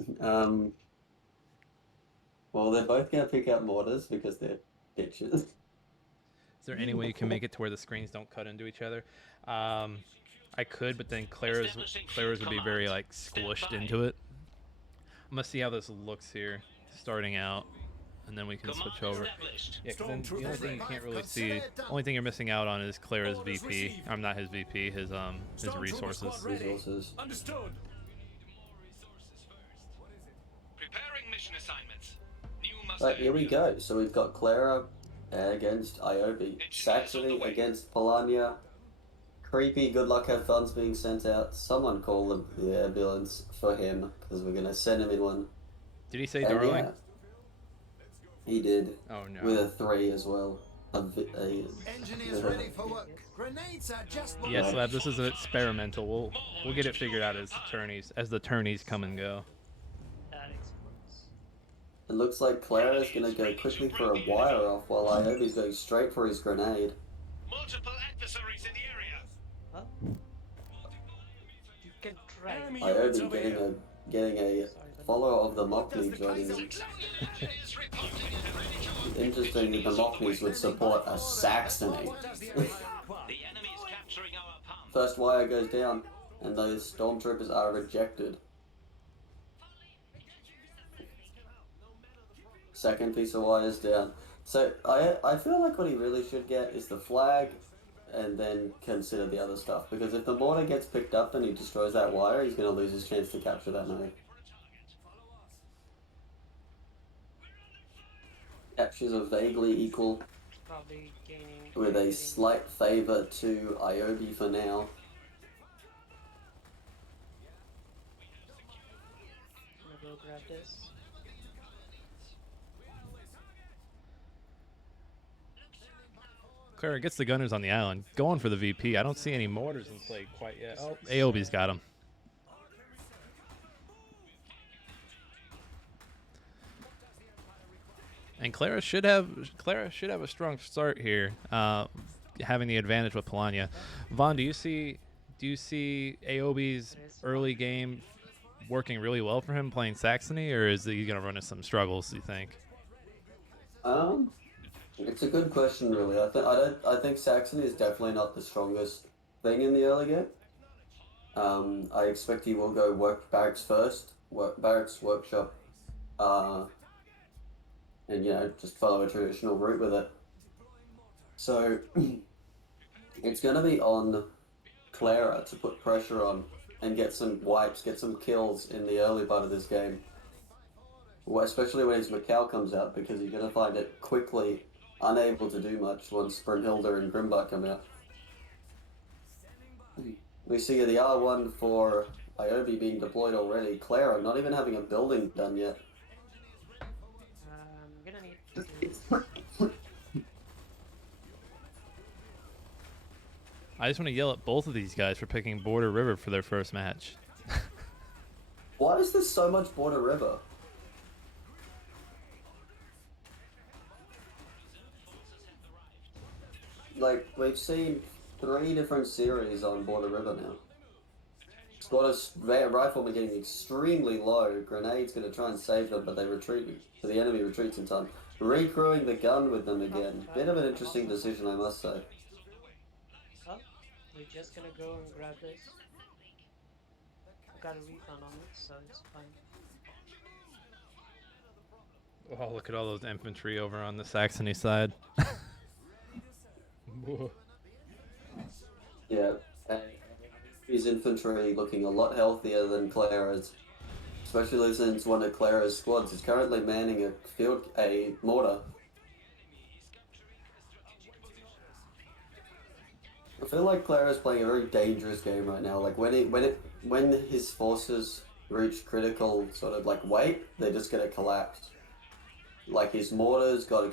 Well, they're both gonna pick up mortars because they're bitches. Is there any way you can make it to where the screens don't cut into each other? I could, but then Claera's would be very like squished into it. I'm gonna see how this looks here, starting out, and then we can switch over. Yeah, because then the only thing you can't really see, only thing you're missing out on is Claera's VP. I'm not his VP, his resources. Understood. Preparing mission assignments. But here we go. So we've got Claera against Aiobe, Saxony against Polania. Creepy, good luck, have fun's being sent out. Someone call the ambulance for him, because we're going to send him in one. Did he say And darling? yeah, he did. Oh no. With a 3 as well. Engineers ready for work. Grenades are just Yes, Lab, this is experimental. We'll get it figured out as the tourneys come and go. That explodes. It looks like Claera's going to go quickly for a wire off, while Aiobe's going straight for his grenade. Multiple adversaries in the area. Huh? You can try. Aiobe getting a follower of the Mockney joining him. Interesting that the Mockneys would support a Saxony. First wire goes down, and those stormtroopers are rejected. Second piece of wire is down. So I feel like what he really should get is the flag, and then consider the other stuff. Because if the mortar gets picked up and he destroys that wire, he's going to lose his chance to capture that node. Captures are vaguely equal, Probably gaining. with a slight favor to Aiobe for now. I'm gonna go grab this. Claera gets the gunners on the island, going for the VP. I don't see any mortars in play quite yet. Oh, Aiobe's got him. And Claera should have a strong start here, having the advantage with Polania. Vaughn, do you see Aiobe's early game working really well for him playing Saxony, or is he going to run into some struggles, do you think? It's a good question, really. I think Saxony is definitely not the strongest thing in the early game. I expect he will go work barracks first, barracks, workshop, and just follow a traditional route with it. So it's going to be on Claera to put pressure on and get some wipes, get some kills in the early part of this game. Well, especially when his Macau comes out, because you're going to find it quickly unable to do much once Brunhilde and Grimbar come out. We see the R1 for Aiobe being deployed already. Claera not even having a building done yet. I'm gonna need to I just want to yell at both of these guys for picking Border River for their first match. Why is there so much Border River? Like, we've seen 3 different series on Border River now. Squatters riflemen getting extremely low. Grenades gonna try and save them, but they retreat. So the enemy retreats in time. Recrewing the gun with them again. Bit of an interesting decision, I must say. Well, we're just gonna go and grab this. I got a refund on it, so it's fine. Oh, look at all those infantry over on the Saxony side. Yeah, and his infantry looking a lot healthier than Claera's. Especially since one of Claera's squads is currently manning a mortar. I feel like Claera's playing a very dangerous game right now. Like when his forces reach critical sort of like weight, they're just gonna collapse. Like his mortar's got an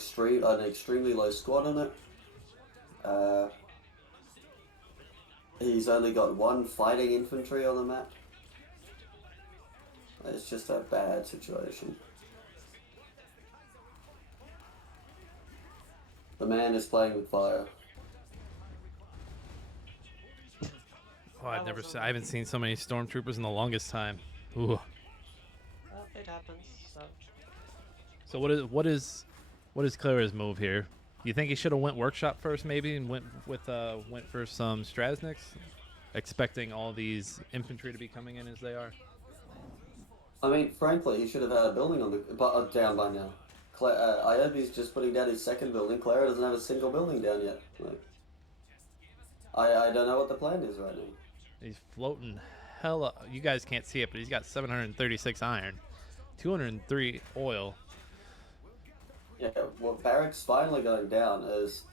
extremely low squad on it. He's only got 1 fighting infantry on the map. It's just a bad situation. The man is playing with fire. Oh, I haven't seen so many stormtroopers in the longest time. Ooh. Well, it happens, so... So what is Clara's move here? You think he should have went workshop first, maybe, and went for some Strasniks, expecting all these infantry to be coming in as they are? I mean, frankly, he should have had a building on the down by now. Aiobe's just putting down his 2nd building. Claera doesn't have a single building down yet. Like, I don't know what the plan is right now. He's floating hella. You guys can't see it, but he's got 736 iron, 203 oil. Yeah, what Barrack's finally going down is,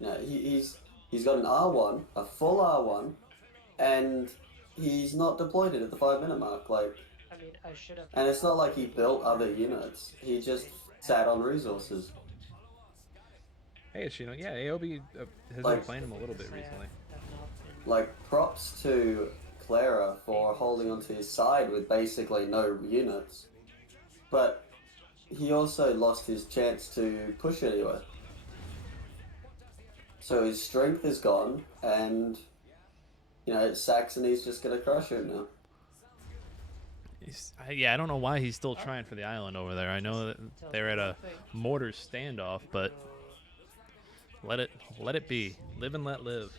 you know, he's got an R1, a full R1, and he's not deployed it at the 5-minute mark. Like, I mean, I should have... and it's not like he built other units. He just sat on resources. Hey, Hoshino, yeah, Aiobe has Like- been playing him a little bit recently. Like, props to Claera for holding onto his side with basically no units. But he also lost his chance to push anywhere. So his strength is gone, and, you know, Saxony's just gonna crush him now. Yeah, I don't know why he's still trying for the island over there. I know that they're at a mortar standoff, but let it be. Live and let live.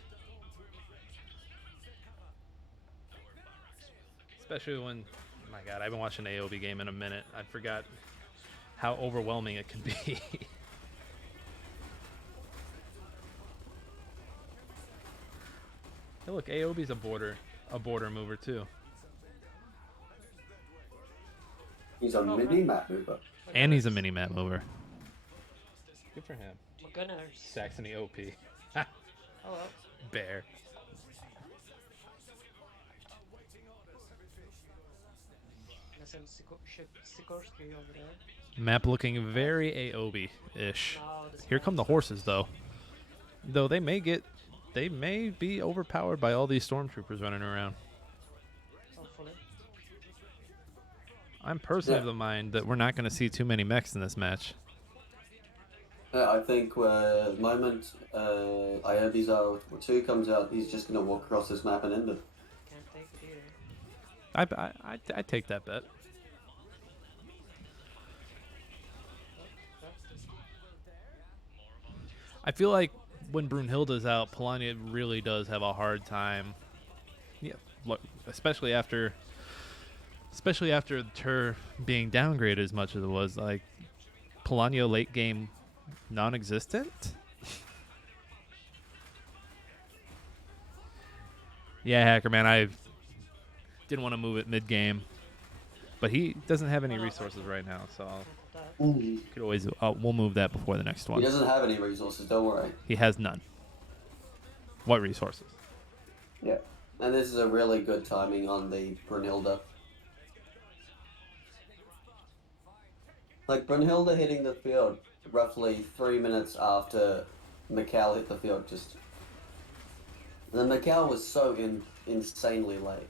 Especially when, oh my God, I haven't watched an Aiobe game in a minute. I forgot how overwhelming it can be. Hey, look, Aiobe's a border mover too. He's a mini-map mover. And he's a mini-map mover. Good for him. Gunners. Saxony OP. Oh well. Bear. Sikorsky over there. Map looking very Aiobe-ish. No, this Here come the horses, though. Though they may be overpowered by all these stormtroopers running around. Hopefully. I'm personally of the mind that we're not going to see too many mechs in this match. I think the moment Aiobe's R2 comes out, he's just going to walk across this map and end it. Can't take it either. I take that bet. I feel like when Brunhilde's out, Polania really does have a hard time. Yeah, especially after her being downgraded as much as it was. Like, Polania late game non-existent. Yeah, Hacker Man, I didn't want to move it mid game, but he doesn't have any resources right now, so could always we'll move that before the next one. He doesn't have any resources, don't worry. He has none. What resources? Yeah, and this is a really good timing on the Brunhilde. Like, Brunhilde hitting the field roughly 3 minutes after Mikhail hit the field, just The Macau was so insanely late.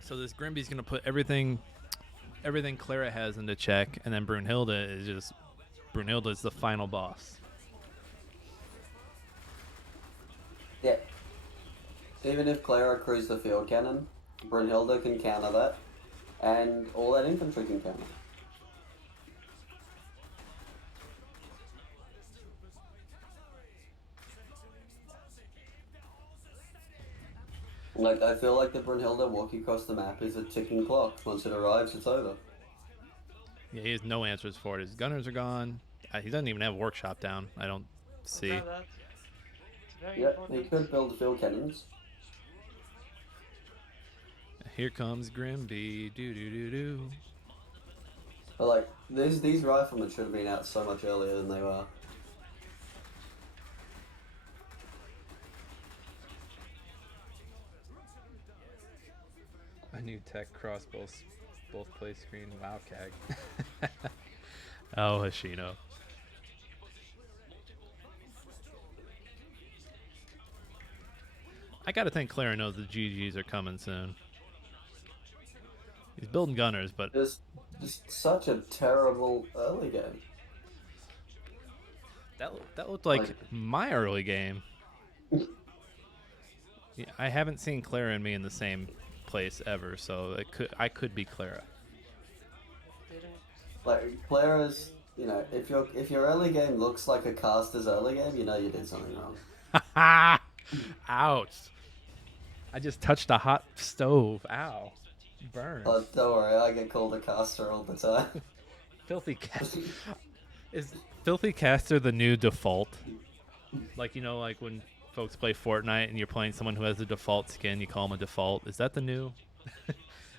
So this Grimby's gonna put everything Claera has into check, and then Brunhilde is the final boss. Yeah. Even if Claera crews the field cannon, Brunhilde can counter that, and all that infantry can counter. Like, I feel like the Brunhilde walking across the map is a ticking clock. Once it arrives, it's over. Yeah, he has no answers for it. His gunners are gone. He doesn't even have workshop down. I don't see. Grab that. It's very Yeah, important. he could build field cannons. Here comes Grimby. Do do do do. But like, these riflemen should have been out so much earlier than they were. A new tech cross both play screen. Wow, Cag. Oh, Hoshino. I gotta think Claera knows the GGs are coming soon. He's building gunners, but Just such a terrible early game. that looked like my early game. Yeah, I haven't seen Claera and me in the same place ever, so I could be Claera. Didn't. Like, Clara's, you know, if your early game looks like a caster's early game, you know you did something wrong. Ouch. I just touched a hot stove. Ow. Burn. Oh, don't worry, I get called a caster all the time. Filthy caster. Is Filthy Caster the new default? Like, you know, like when folks play Fortnite and you're playing someone who has the default skin, you call them a default. Is that the new?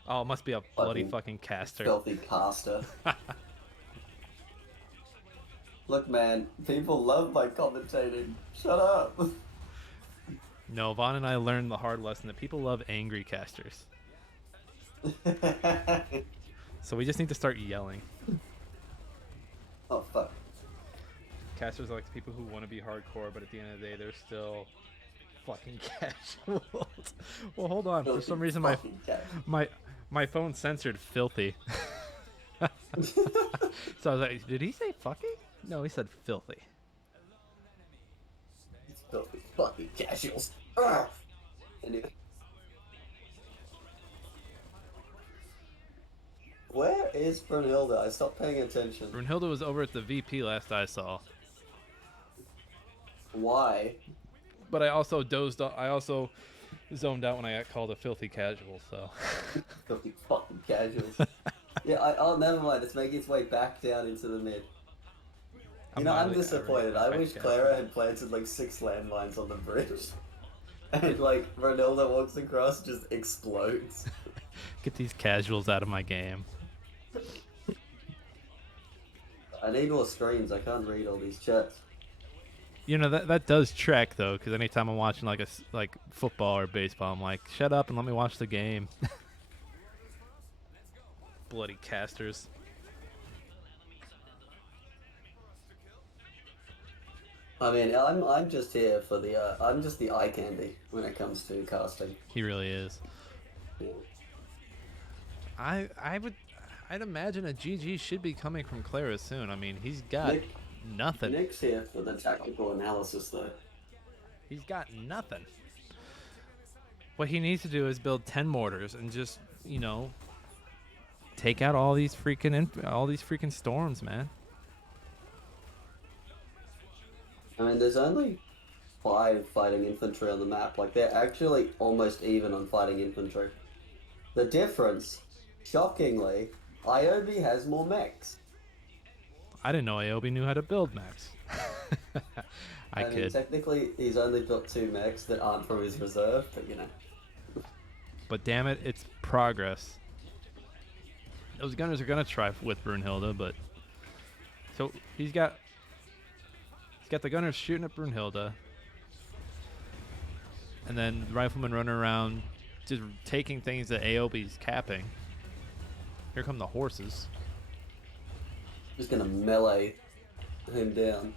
Oh, it must be a bloody fucking caster. Filthy caster. Look, man, people love my commentating. Shut up. No, Vaughn and I learned the hard lesson that people love angry casters. So we just need to start yelling. Oh, fuck. Casters are like the people who want to be hardcore, but at the end of the day, they're still fucking casuals. Well, hold on. For some reason, my phone censored filthy. So I was like, did he say fucking? No, he said filthy. Filthy fucking casuals. Ugh. Anyway. Where is Brunhilde? I stopped paying attention. Brunhilde was over at the VP last I saw. Why? But I also I also zoned out when I got called a filthy casual, so. Filthy fucking casuals. Yeah, oh, never mind. It's making its way back down into the mid. I'm disappointed. I wish Claera had planted like 6 landmines on the bridge. And like, Brunhilde walks across, just explodes. Get these casuals out of my game. I need more screens. I can't read all these chats. You know, that does track though, because anytime I'm watching like football or baseball, I'm like, shut up and let me watch the game. Bloody casters. I mean, I'm just here for the I'm just the eye candy when it comes to casting. He really is. Yeah. I'd imagine a GG should be coming from Claera soon. I mean, he's got nothing. Nick's here for the tactical analysis, though. He's got nothing. What he needs to do is build 10 mortars and just, you know, take out all these freaking storms, man. I mean, there's only 5 fighting infantry on the map. Like, they're actually almost even on fighting infantry. The difference, shockingly, Aiobe has more mechs. I didn't know Aiobe knew how to build mechs. I mean, kid. technically, he's only built 2 mechs that aren't from his reserve, but you know. But damn it, it's progress. Those gunners are gonna try with Brunhilde, but so he's got the gunners shooting at Brunhilde, and then the riflemen running around just taking things that Aiobe's capping. Here come the horses. Just gonna melee him down.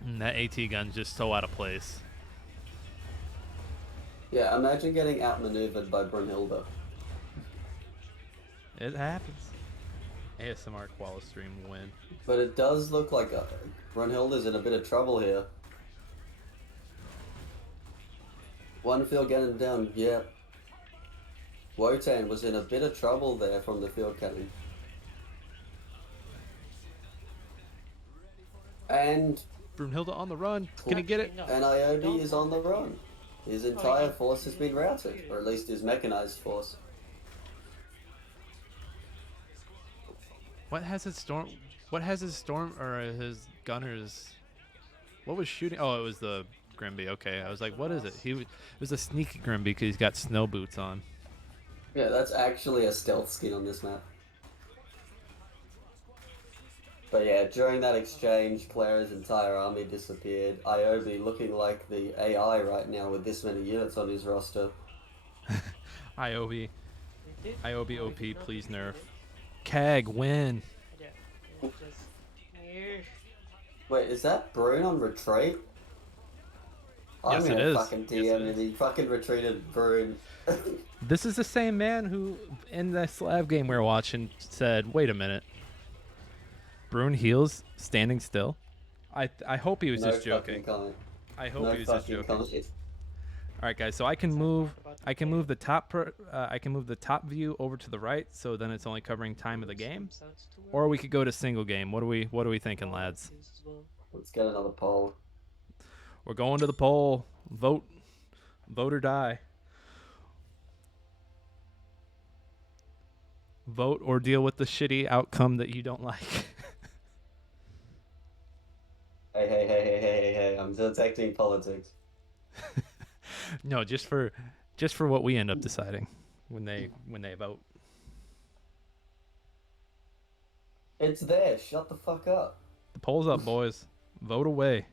And that AT gun's just so out of place. Yeah, imagine getting outmaneuvered by Brunhilde. It happens. ASMR Koala stream win. But it does look like Brunhilde's in a bit of trouble here. One field cannon down, yeah. Wotan was in a bit of trouble there from the field cannon. And Brunhilde on the run. Can he get it? And Aiobe is on the run. His entire force has been routed, or at least his mechanized force. What has his storm? What has his storm or his gunners? What was shooting? Oh, it was the Grimby. Okay, I was like, what is it? It was a sneaky Grimby because he's got snow boots on. Yeah, that's actually a stealth skin on this map. But yeah, during that exchange, Claera's entire army disappeared. Aiobe looking like the AI right now with this many units on his roster. Aiobe OP, please nerf. Kag win. Yeah, just here. Wait, is that Brune on retreat? Yes, I'm it gonna is. fucking Yes, DM it and he fucking retreated Brune. This is the same man who, in the Slav game we were watching, said, "Wait a minute, Brune heals standing still." I hope he was No just joking. fucking comment. I hope No he was just fucking joking. comment. All right, guys. So I can move. I can move the top. I can move the top view over to the right, so then it's only covering time of the game. Or we could go to single game. What are we thinking, lads? Let's get another poll. We're going to the poll. Vote or die. Vote or deal with the shitty outcome that you don't like. Hey, I'm detecting politics. No, just for what we end up deciding when they vote. It's there, shut the fuck up. The poll's up, boys. Vote away.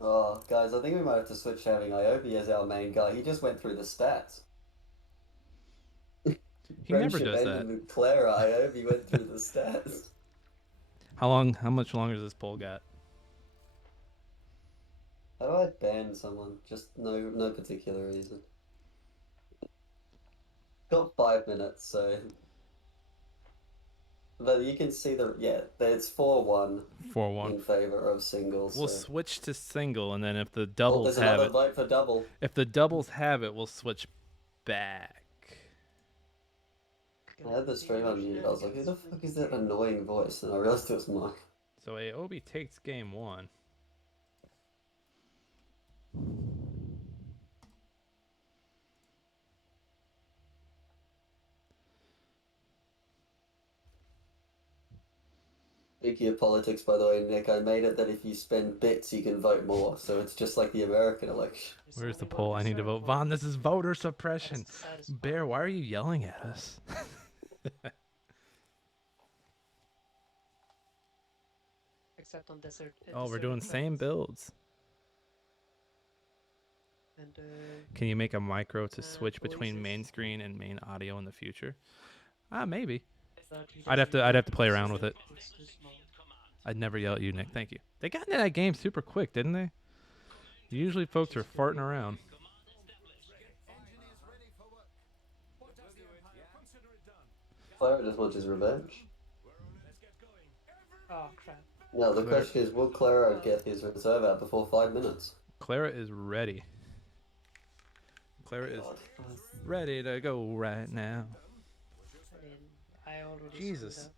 Oh, guys, I think we might have to switch having Aiobe as our main guy. He just went through the stats. He never does that. With Claera, Aiobe went through the stats. How much longer does this poll got? How do I ban someone? Just no particular reason. Got 5 minutes, so. But you can see it's 4-1 4-1 in favor of singles. We'll so. switch to single, and then if the Oh, doubles there's have another it, vote for double. if the doubles have it, we'll switch back. I had the stream on mute. I was like, who the fuck is that annoying voice? And I realized it was mine. So Aiobe takes game 1. Speaking of politics, by the way, Nick, I made it that if you spend bits, you can vote more. So it's just like the American election. Where's the poll? I need to vote. Vaughn, this is voter suppression. Bear, why are you yelling at us? Except on desert. Oh, we're doing same builds. And Can you make a micro to switch between main screen and main audio in the future? Maybe. I'd have to play around with it. I'd never yell at you, Nick. Thank you. They got into that game super quick, didn't they? Usually folks are farting around. Claera just wants his revenge. oh crap! No, the question is, will Claera get his reserve out before 5 minutes? Claera is ready. Claera is ready to go right now. I mean, I already Jesus.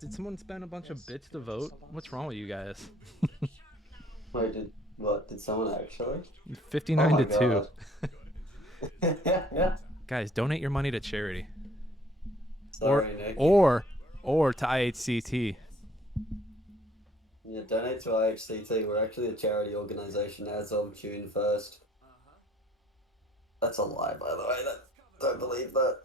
Did someone spend a bunch of bits to vote? What's wrong with you guys? Wait, did someone actually? 59 to 2. Yeah. Guys, donate your money to charity. Sorry, Nick. Or to IHCT. Yeah, donate to IHCT. We're actually a charity organization as of June 1st. That's a lie, by the way. Don't believe that.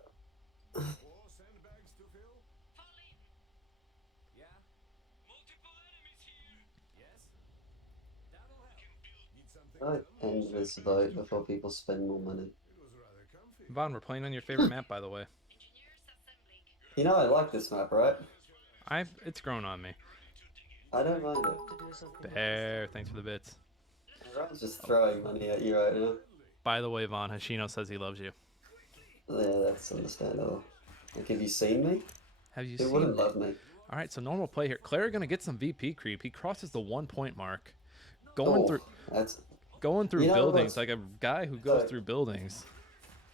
I end this vote before people spend more money. Vaughn, we're playing on your favorite map, by the way. You know I like this map, right? It's grown on me. I don't mind it. To do something. Bear, thanks for the bits. Everyone's just throwing money at you right now. By the way, Vaughn, Hoshino says he loves you. Yeah, that's understandable. Like, have you seen me? Have you Who seen wouldn't me? love me? All right, so normal play here. Claera gonna get some VP creep. He crosses the 1 point mark, going Oh, through that's... buildings what's... like a guy who goes So, through buildings.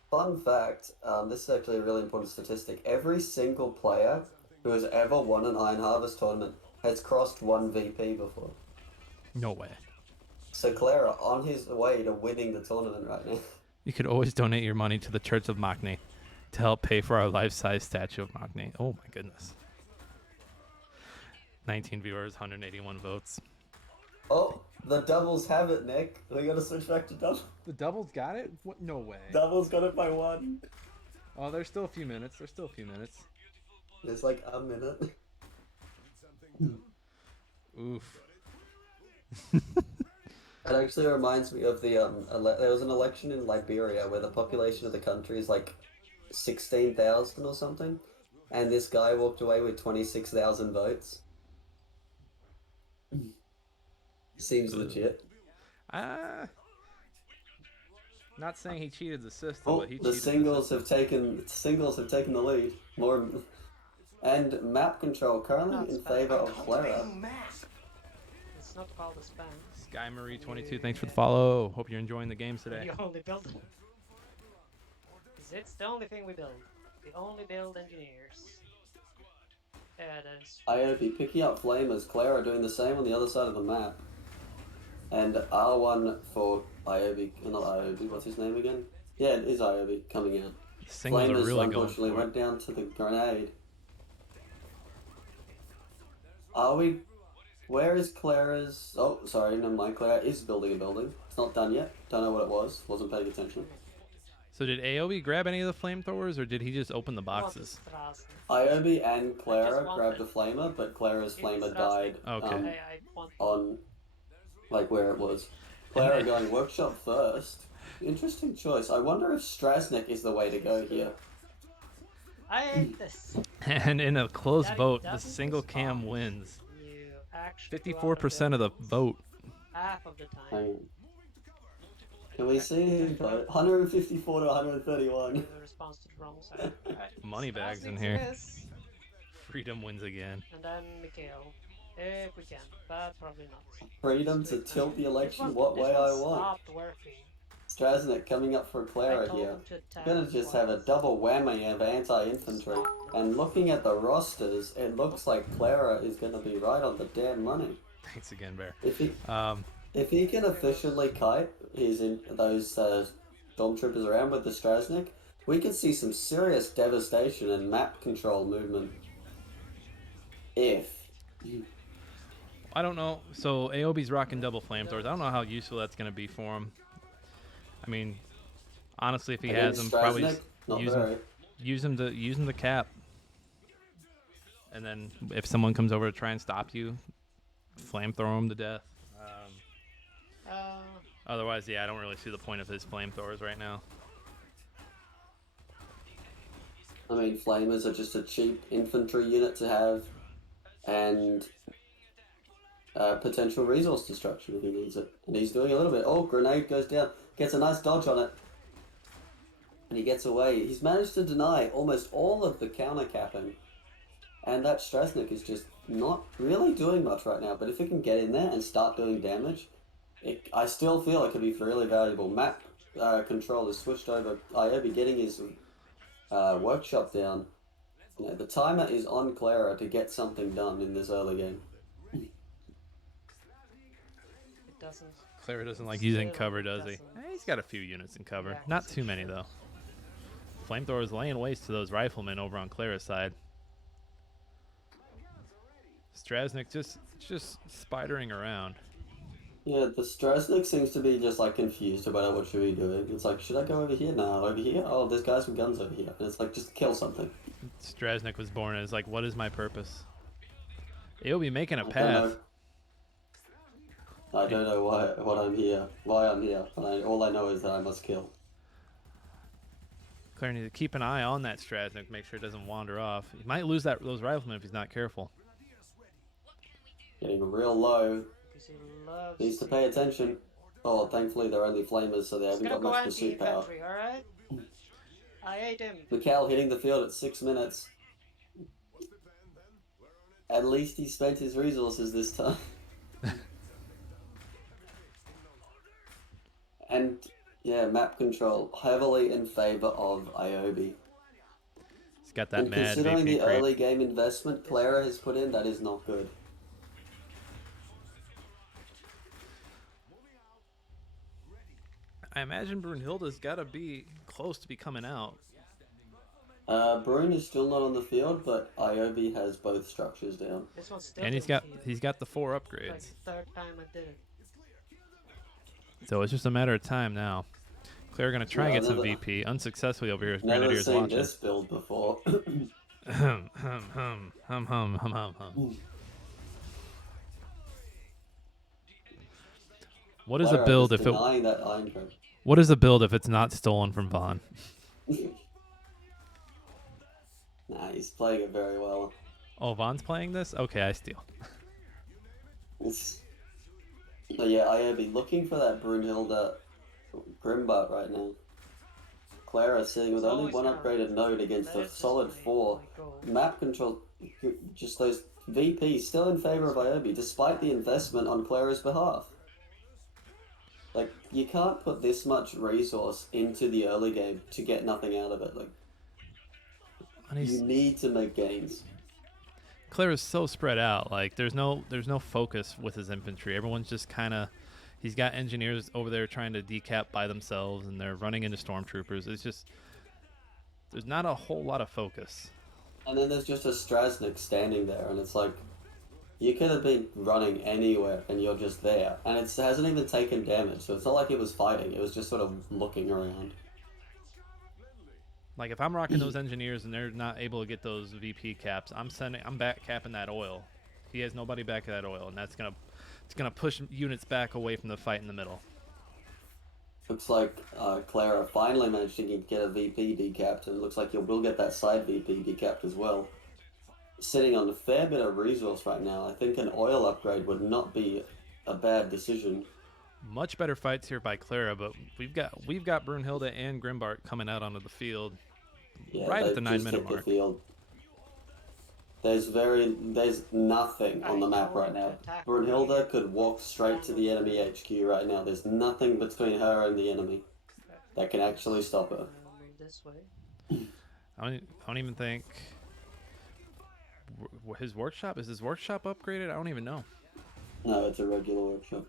fun fact, this is actually a really important statistic. Every single player who has ever won an Iron Harvest tournament has crossed 1 VP before. No way. So Claera on his way to winning the tournament right now. You could always donate your money to the Church of Magni to help pay for our life-size statue of Magni. Oh my goodness. 19 viewers, 181 votes. Oh, the doubles have it, Nick. We gotta switch back to double. The doubles got it? What? No way. Doubles got it by 1. Oh, there's still a few minutes. There's like a minute. Oof. It actually reminds me of the there was an election in Liberia where the population of the country is like 16,000 or something, and this guy walked away with 26,000 votes. Seems legit. Not saying he cheated the system, Oh, but he the cheated singles have taken the lead. More and map control currently in favor of Claera. It's not called a spam. Sky Marie 22, thanks for the follow. Hope you're enjoying the games today. You only build. It's the only thing we build. We only build engineers. Yeah, that's. Aiobe picking up flamers. Claera doing the same on the other side of the map. And R1 for Aiobe, not Aiobe, what's his name again? Yeah, it is Aiobe coming out. Singles are Flamers really unfortunately going for went down to the grenade. Are we... Where is Claera's... Oh, sorry, no, my Claera is building a building. It's not done yet. Don't know what it was. Wasn't paying attention. So did Aiobe grab any of the flamethrowers, or did he just open the boxes? Aiobe and Claera grabbed the flamer, but Claera's flamer died Okay. on, like, where it was. Claera going workshop first. Interesting choice. I wonder if Strasnik is the way to go here. I hate this. And in a close That vote, the doesn't single respond. cam wins. You actually go out 54% of the vote. half of the time. Hang on. Can we see him vote? 154 to 131. The response to the wrong side. Right. Money bags in Strasnik's here. this, Freedom wins again. and then Mikhail. If we can, but probably not. Freedom to tilt the This election one- what this way one I want. stopped working. Strasnik coming up for I Claera told here. him to attack Gonna just have a twice. double whammy of anti-infantry. And looking at the rosters, it looks like Claera is gonna be right on the damn money. Thanks again, Bear. If he can efficiently kite those stormtroopers around with the Strasnik, we could see some serious devastation and map control movement. If. I don't know. So Aobe's rocking double flamethrowers. I don't know how useful that's going to be for him. I mean, honestly, if he has them, probably just use him to cap. And then if someone comes over to try and stop you, flamethrow him to death. Otherwise, yeah, I don't really see the point of his flamethrowers right now. I mean, flamers are just a cheap infantry unit to have, and potential resource destruction if he needs it. And he's doing a little bit. Oh, grenade goes down. Gets a nice dodge on it. And he gets away. He's managed to deny almost all of the counter capping. And that Strasnik is just not really doing much right now. But if he can get in there and start doing damage, I still feel it could be really valuable. Map control is switched over. Aiobe getting his workshop down. You know, the timer is on Claera to get something done in this early game. It doesn't. Claera doesn't like using cover, does he? He's got a few units in cover. Yeah, Not too many, though. Flamethrowers laying waste to those riflemen over on Clara's side. Strasnik just spidering around. Yeah, the Strasnik seems to be just like confused about what should we be doing. It's like, should I go over here? No, over here? Oh, there's guys with guns over here. And it's like, just kill something. Strasnik was born as like, what is my purpose? He'll be making a path. I don't know why I'm here. All I know is that I must kill. Claera needs to keep an eye on that Strasnik, make sure it doesn't wander off. He might lose those riflemen if he's not careful. Getting real low. Because he loves Needs to pay attention. Oh, thankfully they're only flamers, so they He's haven't gonna got go much pursuit power. anti-infantry, alright? I ate him. Mikhail hitting the field at 6 minutes. At least he spent his resources this time. And yeah, map control heavily in favor of Aiobe. He's got that And mad considering VP the creep. early game investment Claera has put in, that is not good. I imagine Brunhilde's got to be close to be coming out. Brune is still not on the field, but Aiobe has both structures down. This one's still And he's got the 4 like upgrades. third time I did it. So it's just a matter of time now. Claire gonna try and get some never- VP unsuccessfully over here. Never Grenadier's seen watching. this build before. What is a Claera build is if it? denying that iron grip. What is a build if it's not stolen from Vaughn? Nah, he's playing it very well. Oh, Vaughn's playing this? Okay, I steal. But yeah, Aiobe looking for that Brunhilde Grimbart right now. Claera sitting with It's only always one gonna upgraded node against a Let it solid display 4. my goal. Map control, just those VPs still in favor of Aiobe, despite the investment on Clara's behalf. Like, you can't put this much resource into the early game to get nothing out of it. Like, And you need to make gains. Claire is so spread out. Like there's no focus with his infantry. Everyone's just kind of. He's got engineers over there trying to decap by themselves, and they're running into stormtroopers. It's just there's not a whole lot of focus. And then there's just a Strasnik standing there, and it's like, you could have been running anywhere, and you're just there. And it hasn't even taken damage, so it's not like it was fighting. It was just sort of looking around. Like if I'm rocking those engineers and they're not able to get those VP caps, I'm back capping that oil. He has nobody back at that oil, and it's gonna push units back away from the fight in the middle. Looks like Claera finally managed to get a VP decapped, and it looks like you will get that side VP decapped as well. Sitting on a fair bit of resource right now. I think an oil upgrade would not be a bad decision. Much better fights here by Claera, but we've got Brunhilde and Grimbart coming out onto the field Yeah, right at the they've 9 just minute hit the mark. field. There's nothing on the map right now. Brunhilde could walk straight to the enemy HQ right now. There's nothing between her and the enemy that can actually stop her. Move this way. I don't even think his workshop is his workshop upgraded. I don't even know. No, it's a regular workshop.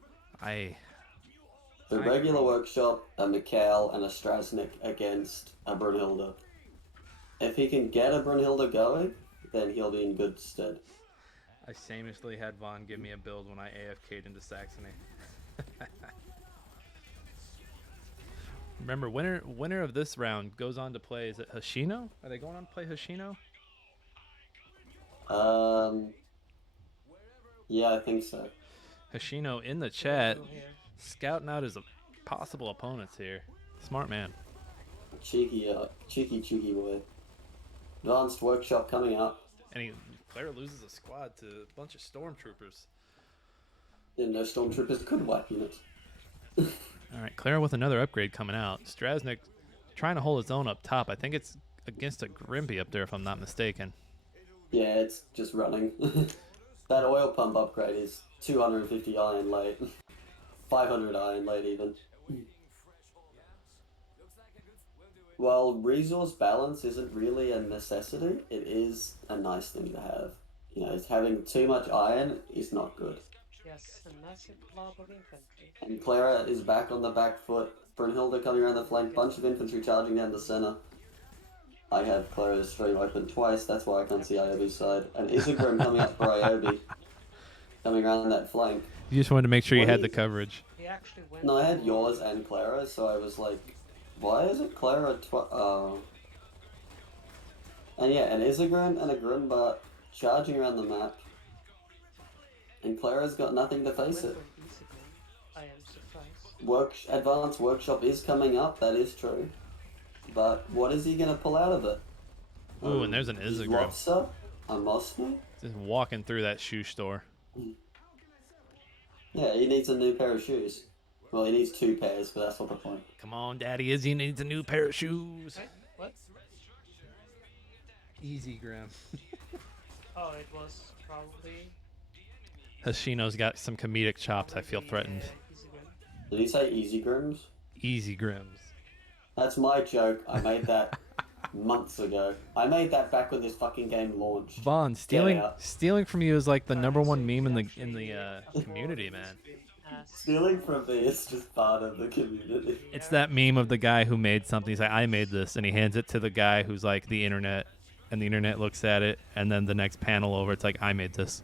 The regular workshop, a Mikhail, and a Strasnik against a Brunhilde. If he can get a Brunhilde going, then he'll be in good stead. I shamelessly had Vaughn give me a build when I AFK'd into Saxony. Remember, winner of this round goes on to play. Is it Hoshino? Are they going on to play Hoshino? Yeah, I think so. Hoshino in the chat, scouting out his possible opponents here. Smart man. Cheeky boy. Advanced workshop coming up. And Claire loses a squad to a bunch of stormtroopers. And no stormtroopers could wipe units. Alright, Claire with another upgrade coming out. Strasnik trying to hold his own up top. I think it's against a Grimpy up there if I'm not mistaken. Yeah, it's just running. That oil pump upgrade is 250 iron late. 500 iron late even. While resource balance isn't really a necessity, it is a nice thing to have. You know, having too much iron is not good. Yes, a massive blob of infantry. And Claera is back on the back foot. Brunhilde coming around the flank, bunch of infantry charging down the center. I have Claera's stream open twice, that's why I can't see Aiobe's side. And Isegrim coming up for Aiobe. Coming around that flank. You just wanted to make sure you had the coverage. He actually went. No, I had yours and Claera, so I was like, why is it Claera And yeah, an Isegrim and a Grimbart charging around the map. And Claera's got nothing to face it. I am surprised. Advanced workshop is coming up, that is true. But what is he gonna pull out of it? Ooh, and there's an His Isagrim. lobster? A Mosby? Just walking through that shoe store. Yeah, he needs a new pair of shoes. Well, he needs 2 pairs, but that's not the point. Come on, Daddy Izzy needs a new pair of shoes. Hey, what? Easy, Grim. Oh, it was probably. Hoshino's got some comedic chops. I feel threatened. Easy win. Did he say Easy Grims? Easy Grims. That's my joke. I made that months ago. I made that back when this fucking game launched. Vaughn, out. stealing from you is like the number one So meme in the actually, community, before man. this win has- Stealing from me is just part of the community. It's that meme of the guy who made something. He's like, I made this, and he hands it to the guy who's like the internet, and the internet looks at it, and then the next panel over, it's like, I made this.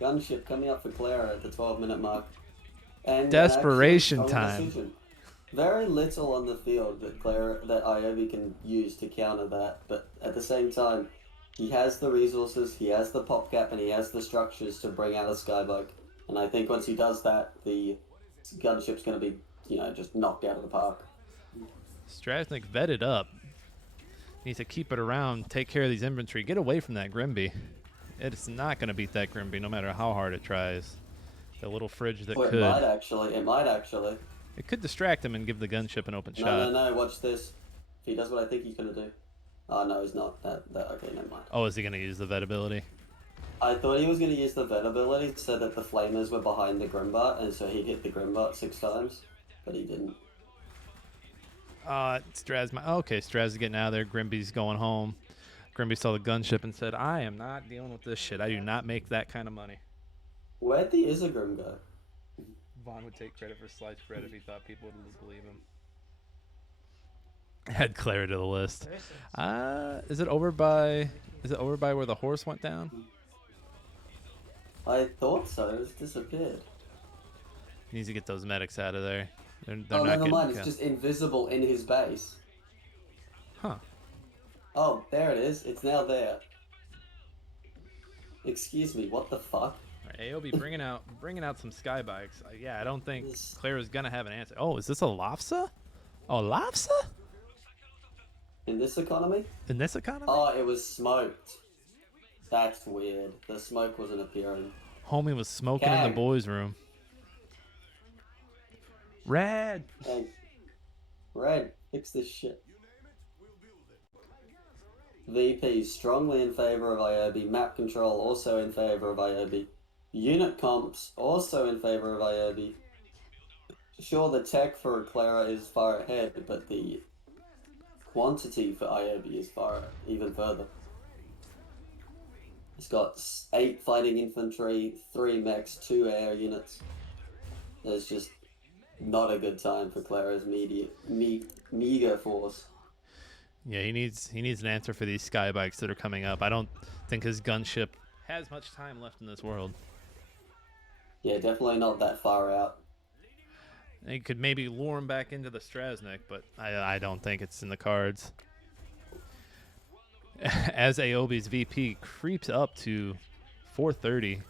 Gunship coming up for Claera at the 12-minute mark. And Desperation an actual strong time. decision. Very little on the field that Aiobe can use to counter that, but at the same time, he has the resources, he has the pop cap, and he has the structures to bring out a Skybike. And I think once he does that, the gunship's going to be, just knocked out of the park. Strasnik vetted up. Needs to keep it around, take care of these infantry, get away from that Grimby. It's not going to beat that Grimby no matter how hard it tries. The little fridge that Well, could. It might actually. It could distract him and give the gunship an open shot. No, watch this. If he does what I think he's going to do. Oh, no, he's not. Okay, never mind. Oh, is he going to use the vet ability? I thought he was going to use the vet ability so that the flamers were behind the Grimbot, and so he'd hit the Grimbot 6 times, but he didn't. Okay, Straz is getting out of there. Grimby's going home. Grimby saw the gunship and said, I am not dealing with this shit. I do not make that kind of money. Where'd the Isagrim go? Vaughn would take credit for sliced bread if he thought people would believe him. Add Claera to the list. Is it over by where the horse went down? I thought so. It's disappeared. He needs to get those medics out of there. They're Oh, not never getting mind. It's killed. just invisible in his base. Huh. Oh, there it is. It's now there. Excuse me. What the fuck? Right, Aiobe bringing out some skybikes. Yeah, I don't think This- Clara's gonna have an answer. Oh, is this a Lafsa? Oh, Lafsa? In this economy? In this economy? Oh, it was smoked. That's weird. The smoke wasn't appearing. Homie was smoking in the Gang. boys' room. Red. Hey, Red, fix this shit. VP strongly in favor of Aiobe. Map control also in favor of Aiobe. Unit comps also in favor of Aiobe. Sure, the tech for Claera is far ahead, but the quantity for Aiobe is even further. It's got 8 fighting infantry, 3 mechs, 2 air units. There's just not a good time for Clara's meager force. Yeah, he needs an answer for these skybikes that are coming up. I don't think his gunship has much time left in this world. Yeah, definitely not that far out. He could maybe lure him back into the Strasnik, but I don't think it's in the cards. As Aiobe's VP creeps up to 430.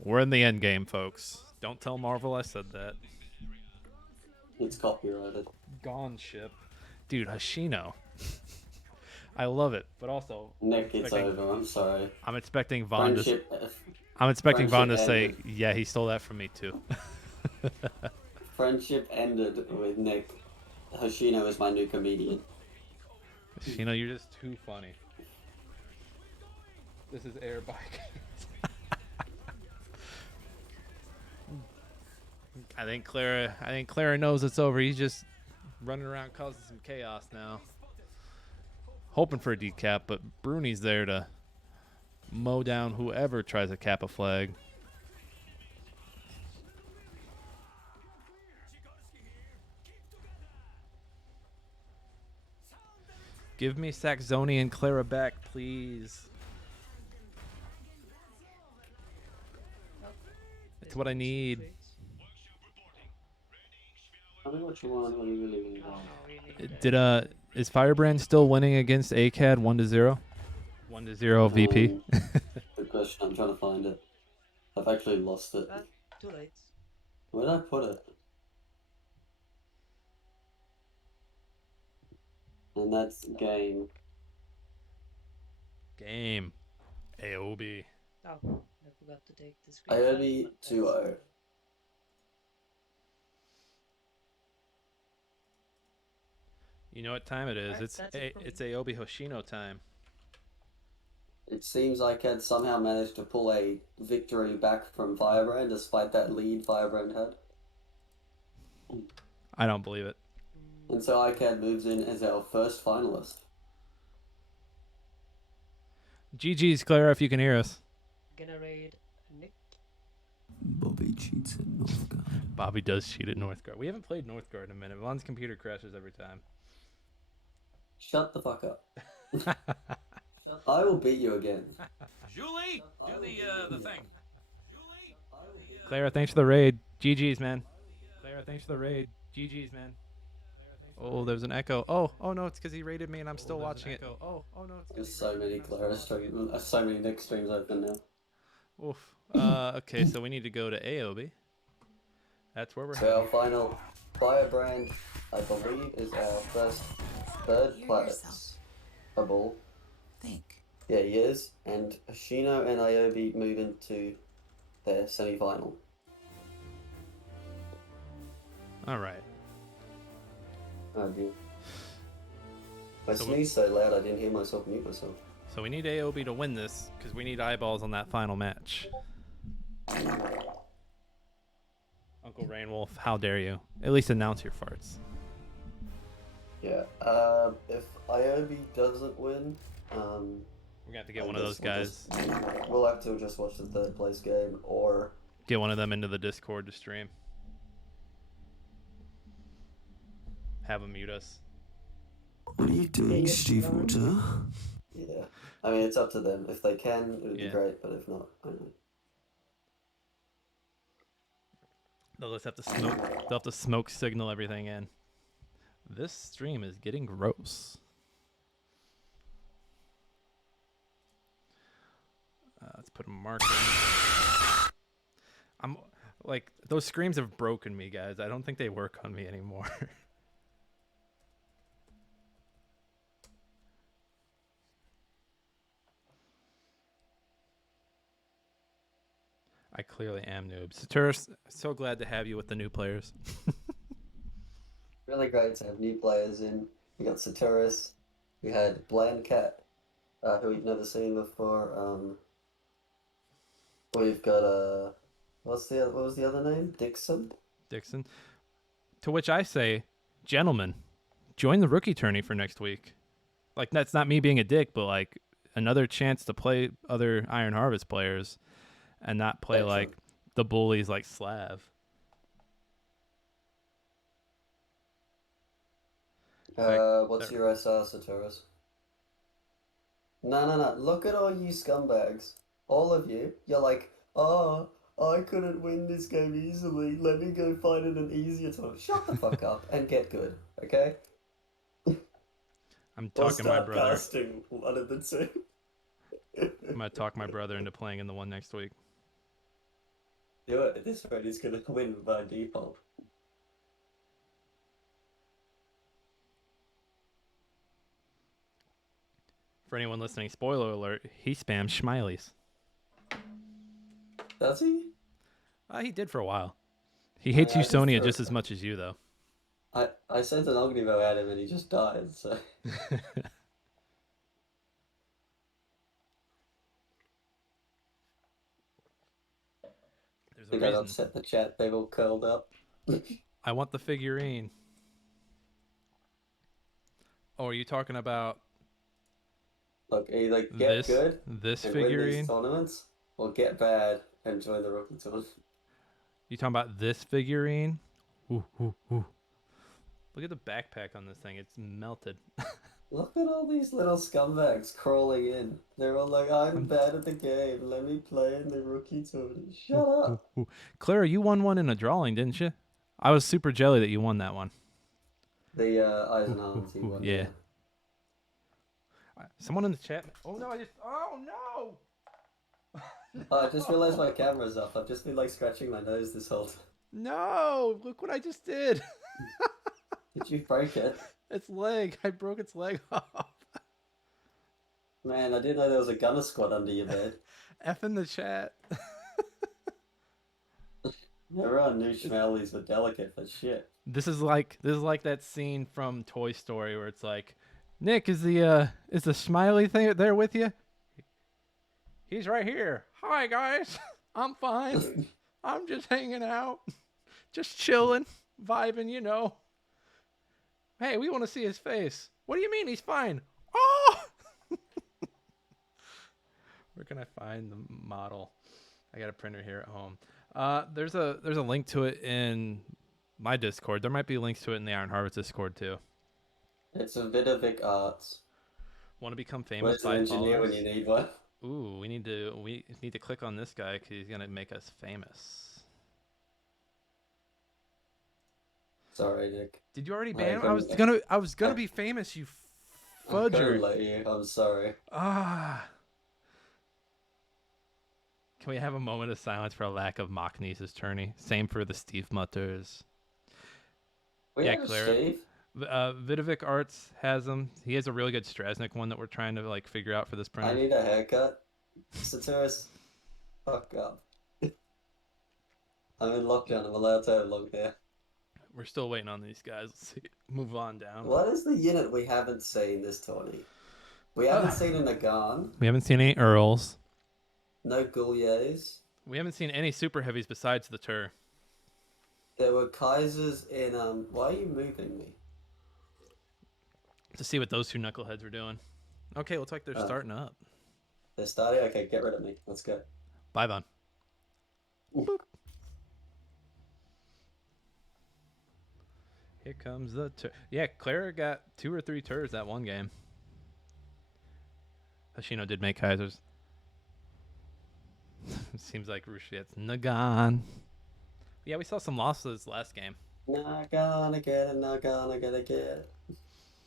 We're in the end game, folks. Don't tell Marvel I said that. It's copyrighted. Gone ship. Dude, Hoshino. I love it, but also Nick, it's over. I'm sorry. I'm expecting Vaughn to Friendship say, ended. yeah, he stole that from me too. Friendship ended with Nick. Hoshino is my new comedian. Hoshino, you're just too funny. This is air bike. I think Claera knows it's over. He's just running around causing some chaos now. Hoping for a decap, but Bruni's there to mow down whoever tries to cap a flag. Give me Saxony and Claera back, please. That's what I need. Tell me what you want. What you really Oh, want. no, we need Is Firebrand still winning against Aicad 1-0? 1-0 VP. Good question. I'm trying to find it. I've actually lost it. Too late. Where did I put it? And that's game. Game. Aiobe. Oh, I forgot to take the screenshot. Aiobe but that's 2-0. fine. You know what time it is? Alright, It's that's it from it's me. Aiobe Hoshino time. It seems like I'd somehow managed to pull a victory back from Firebrand despite that lead Firebrand had. I don't believe it. And so Aicad moves in as our first finalist. GG's, Claera, if you can hear us. Gonna raid Nick. Bobby cheats at Northgard. Bobby does cheat at Northgard. We haven't played Northgard in a minute. Lon's computer crashes every time. Shut the fuck up. I will beat you again. Julie, do the thing. Julie, Claera, thanks for the raid. GG's, man. Claera, thanks for the raid. GG's, man. Oh, there's an echo. Oh no, it's because he raided me and I'm still watching it. Oh no, it's There's so many Claera streams, so many Nick streams open now. Oof. Okay, so we need to go to Aiobe. That's where we're So our heading. final Firebrand, I believe, is our third plattable. Think. Yeah, he is. And Hoshino and Aiobe move into their semi-final. All right. Oh dear. I So sneezed so loud I didn't hear myself mute myself. So we need Aiobe to win this because we need eyeballs on that final match. Uncle Rainwolf, how dare you? At least announce your farts. Yeah. If Aiobe doesn't win, We're gonna have to get I one of guess those guys. we'll have to just watch the third place game, or Get one of them into the Discord to stream. Have them mute us. What are you doing, Steve Water? yeah. I mean, it's up to them. If they can, it would be Yeah. great. But if not, I don't know. They'll just have to smoke. They'll have to smoke signal everything in. This stream is getting gross. Let's put a marker. I'm like, those screams have broken me, guys. I don't think they work on me anymore. I clearly am noob. Saturis, so glad to have you with the new players. Really great to have new players in. We got Saturis. We had BlanCat, who we've never seen before. We've got what was the other name? Dixon. Dixon. To which I say, gentlemen, join the rookie tourney for next week. Like, that's not me being a dick, but like another chance to play other Iron Harvest players and not play Excellent. like the bullies like Slav. What's your SR, Saturis? No. Look at all you scumbags. All of you. You're like, oh, I couldn't win this game easily. Let me go find it an easier time. Shut the fuck up and get good, okay? I'm Or talking my start brother. casting one of the two. I'm gonna talk my brother into playing in the one next week. Do it. At this rate, he's gonna win by default. For anyone listening, spoiler alert: he spams Schmileys. Does he? He did for a while. He hates I you, just Sonia, heard- just as much as you, though. I sent an Ognivo at him and he just died, so... There's I a got reason. upset the chat, they've all curled up. I want the figurine. Oh, are you talking about Look, either get good this and win these figurine? tournaments, or get bad and join the rookie tournament. You talking about this figurine? Ooh. Look at the backpack on this thing. It's melted. Look at all these little scumbags crawling in. They're all like, I'm bad at the game, let me play in the rookie tournament. Shut up! Claera, you won one in a drawing, didn't you? I was super jelly that you won that one. The Eisenhower team one. Yeah. Someone in the chat. Oh no! Oh no! Oh, I just realized my camera's off. I've just been like scratching my nose this whole time. No! Look what I just did. Did you break it? Its leg. I broke its leg off. Man, I didn't know there was a gunner squad under your bed. F in the chat. Everyone knew schmellies were delicate for shit. This is like that scene from Toy Story where it's like, Nick, is the smiley thing there with you? He's right here. Hi guys. I'm fine. I'm just hanging out. Just chilling, vibing, you know. Hey, we want to see his face. What do you mean he's fine? Oh! Where can I find the model? I got a printer here at home. There's a link to it in my Discord. There might be links to it in the Iron Harvest Discord too. It's a Vidovic Arts. Want to become famous Where's an by engineer when followers? you need one? Ooh, we need to click on this guy because he's gonna make us famous. Sorry, Nick. Did you already I ban him? couldn't- I was gonna be famous, you I couldn't fudger. let you. I'm sorry. Ah. Can we have a moment of silence for a lack of Machni's tourney? Same for the Slav-Matros. We Yeah, had a Claera. Steve. Vidovic Arts has him. He has a really good Strasnik one that we're trying to like figure out for this I printer. need a haircut. Satiris, fuck up. I'm in lockdown. I'm allowed to have long hair. We're still waiting on these guys. Let's see. Move on down. What is the unit we haven't seen this tourney? We haven't seen a Nagan, We haven't seen any Earls. no Gouliers. We haven't seen any super heavies besides the Tur. There were Kaisers in Why are you moving me? To see what those two knuckleheads are doing. Okay, looks like they're Oh. starting up. They're starting. Okay, get rid of me. Let's go. Bye, Von. Boop. Here comes the Tur. Yeah, Claera got 2 or 3 Turs that one game. Hoshino did make Kaisers. Seems like Rushiet's Nagan. Yeah, we saw some losses last game. Not gonna get it. Not gonna get it.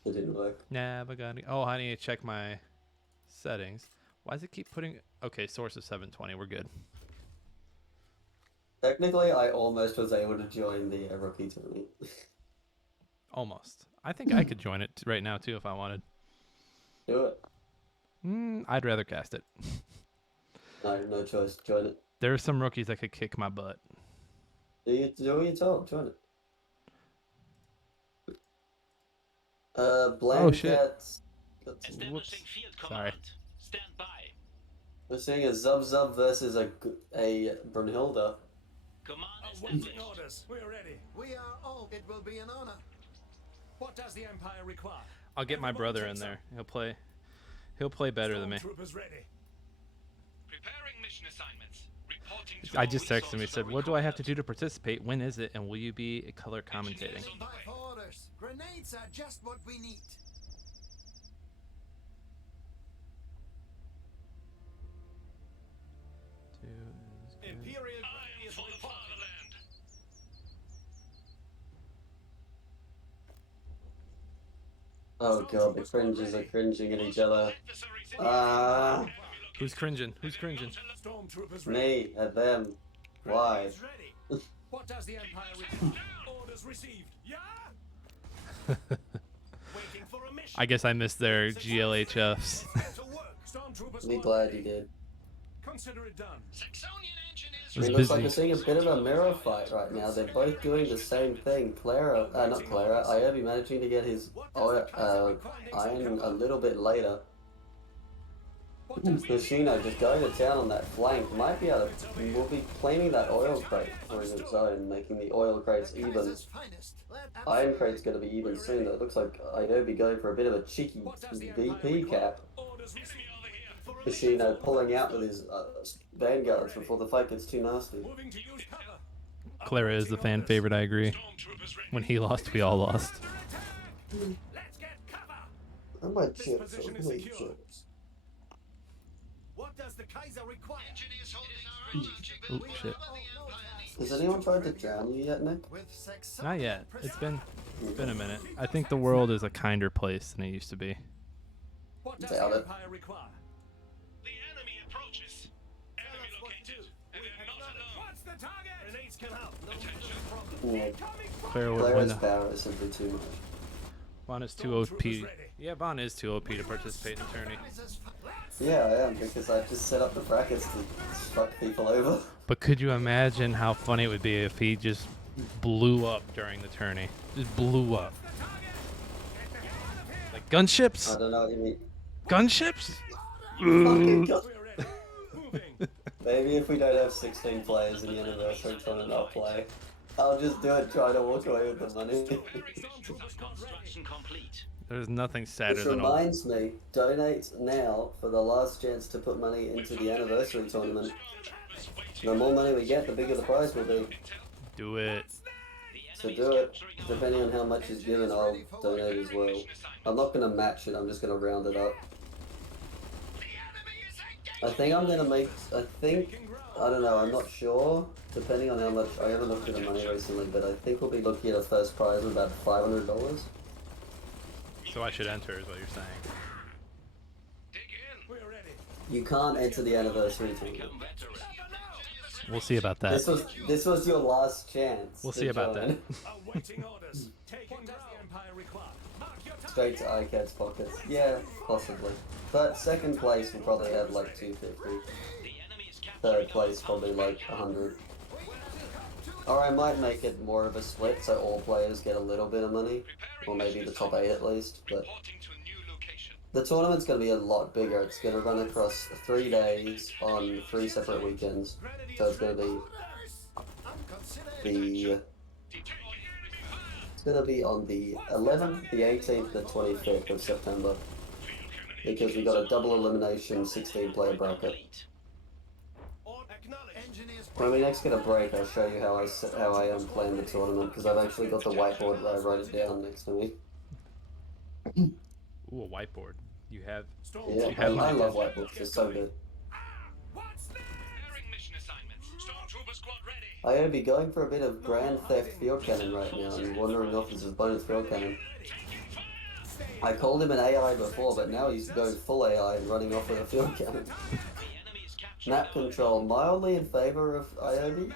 It didn't work. Never gonna. Oh, I need to check my settings. Why does it keep putting? Okay, source is 720. We're good. Technically, I almost was able to join the rookie tourney. Almost. I think I could join it right now too if I wanted. Do it. I'd rather cast it. No choice. Join it. There are some rookies that could kick my butt. Do what you're told. Join it. BlanCat. Establishing Whoops. field Sorry. command. Stand by. We're seeing a Zub versus a Brunhilde. Command Awaiting established. orders. We're ready. We are all. It will be an honor. What does the Empire require? I'll get my brother in there. He'll play better than me. Stormtroopers ready. Preparing mission assignments. Reporting to I all just texted him. He resources said, are "What do I have to required. do to participate? When is it? And will you be color commentating?" Engineers on the By way. orders. Grenades are just what we need. Imperial I am is for the reporting. fatherland. Oh god, the cringes are cringing at each other. Adversaries in Ah, Who's cringing? Who's cringing? Stormtroopers ready. me at them. Why? Grenades ready. What does the Empire require? Orders received. Yeah. Waiting for a mission. I guess I missed their GLHFs. Get to work. Stormtroopers Me on glad ready. you did. Consider it done. Saxonian engineers It was It looks like busy. we're seeing a bit of a mirror fight right now. They're both doing the same thing. Claera, not Claera, Aiobe managing to get his iron a little bit later. What does Hoshino just going to town on that flank. Might be able to, we'll be cleaning that oil crate for his zone, making the oil crates even. Kaiser's finest. Let Iron crate's going to be even soon. It looks like Aiobe going for a bit of a cheeky VP cap. Orders received. For a Hoshino pulling out with his vanguards before the fight gets too nasty. moving to use cover. Clara is the fan favorite. I agree. stormtroopers ready. When he lost, we all lost. Let's get cover. I might This chips. position I is might secure. chips. What does the Kaiser require? Engineers holding our artillery. Oop, We shit. have the Empire needs. Has anyone tried to drown you yet, Nick? With Not yet. It's been a minute. I think the world is a kinder place than it used to be. What does Doubt the it. Empire require? The enemy approaches. Enemy located. And they're not alone. What's Grenades can help. No Yeah, Claera would Clara's win. power is simply too much. Vaughn is too OP. Yeah, Vaughn is too OP to participate in the tourney. Yeah, I am, because I just set up the brackets to fuck people over. But could you imagine how funny it would be if he just blew up during the tourney? Just blew up. Like I gunships? don't know what you mean. Gunships? Fucking God. We're ready. Moving. Maybe if we don't have 16 players in the anniversary tournament, I'll play. I'll just do it, try to walk away with the money. Construction complete. There's nothing sadder Which than all. reminds me, donate now for the last chance to put money into the anniversary tournament. The more money we get, the bigger the prize will be. Do it. So do it. Depending on how much is given, I'll donate as well. I'm not going to match it, I'm just going to round it up. I think I'm going to make, I don't know, I'm not sure. Depending on how much, I haven't looked at the money recently, but I think we'll be looking at a first prize of about $500. So I should enter is what you're saying. Dig in. We're ready. You can't enter the anniversary tournament. We'll see about that. This was your last chance. We'll to see about join. that. Awaiting orders. Taking what does the Empire require? Mark your target. Straight to Aicad's pockets. Yeah, possibly. But second place will probably have like 250. Third place probably like 100. Or I might make it more of a split so all players get a little bit of money. Or maybe the top 8 at least. But Reporting to a new location. the tournament's going to be a lot bigger. It's going to run across 3 days on 3 separate weekends. So it's going to be it's going to be on the 11th, the 18th, the 25th of September. Because we got a double elimination 16 player bracket. When we next get a break, I'll show you how I am playing the tournament, because I've actually got the whiteboard where I wrote it down next to me. Ooh, a whiteboard. You have. Yeah, You have I mine. love whiteboards, they're so good. Preparing mission assignments. Stormtrooper squad ready. Aiobe going for a bit of Grand Theft Field Cannon right now, and wandering off as his bonus field cannon. I called him an AI before, but now he's going full AI and running off with a field cannon. Map control mildly in favor of Aiobe,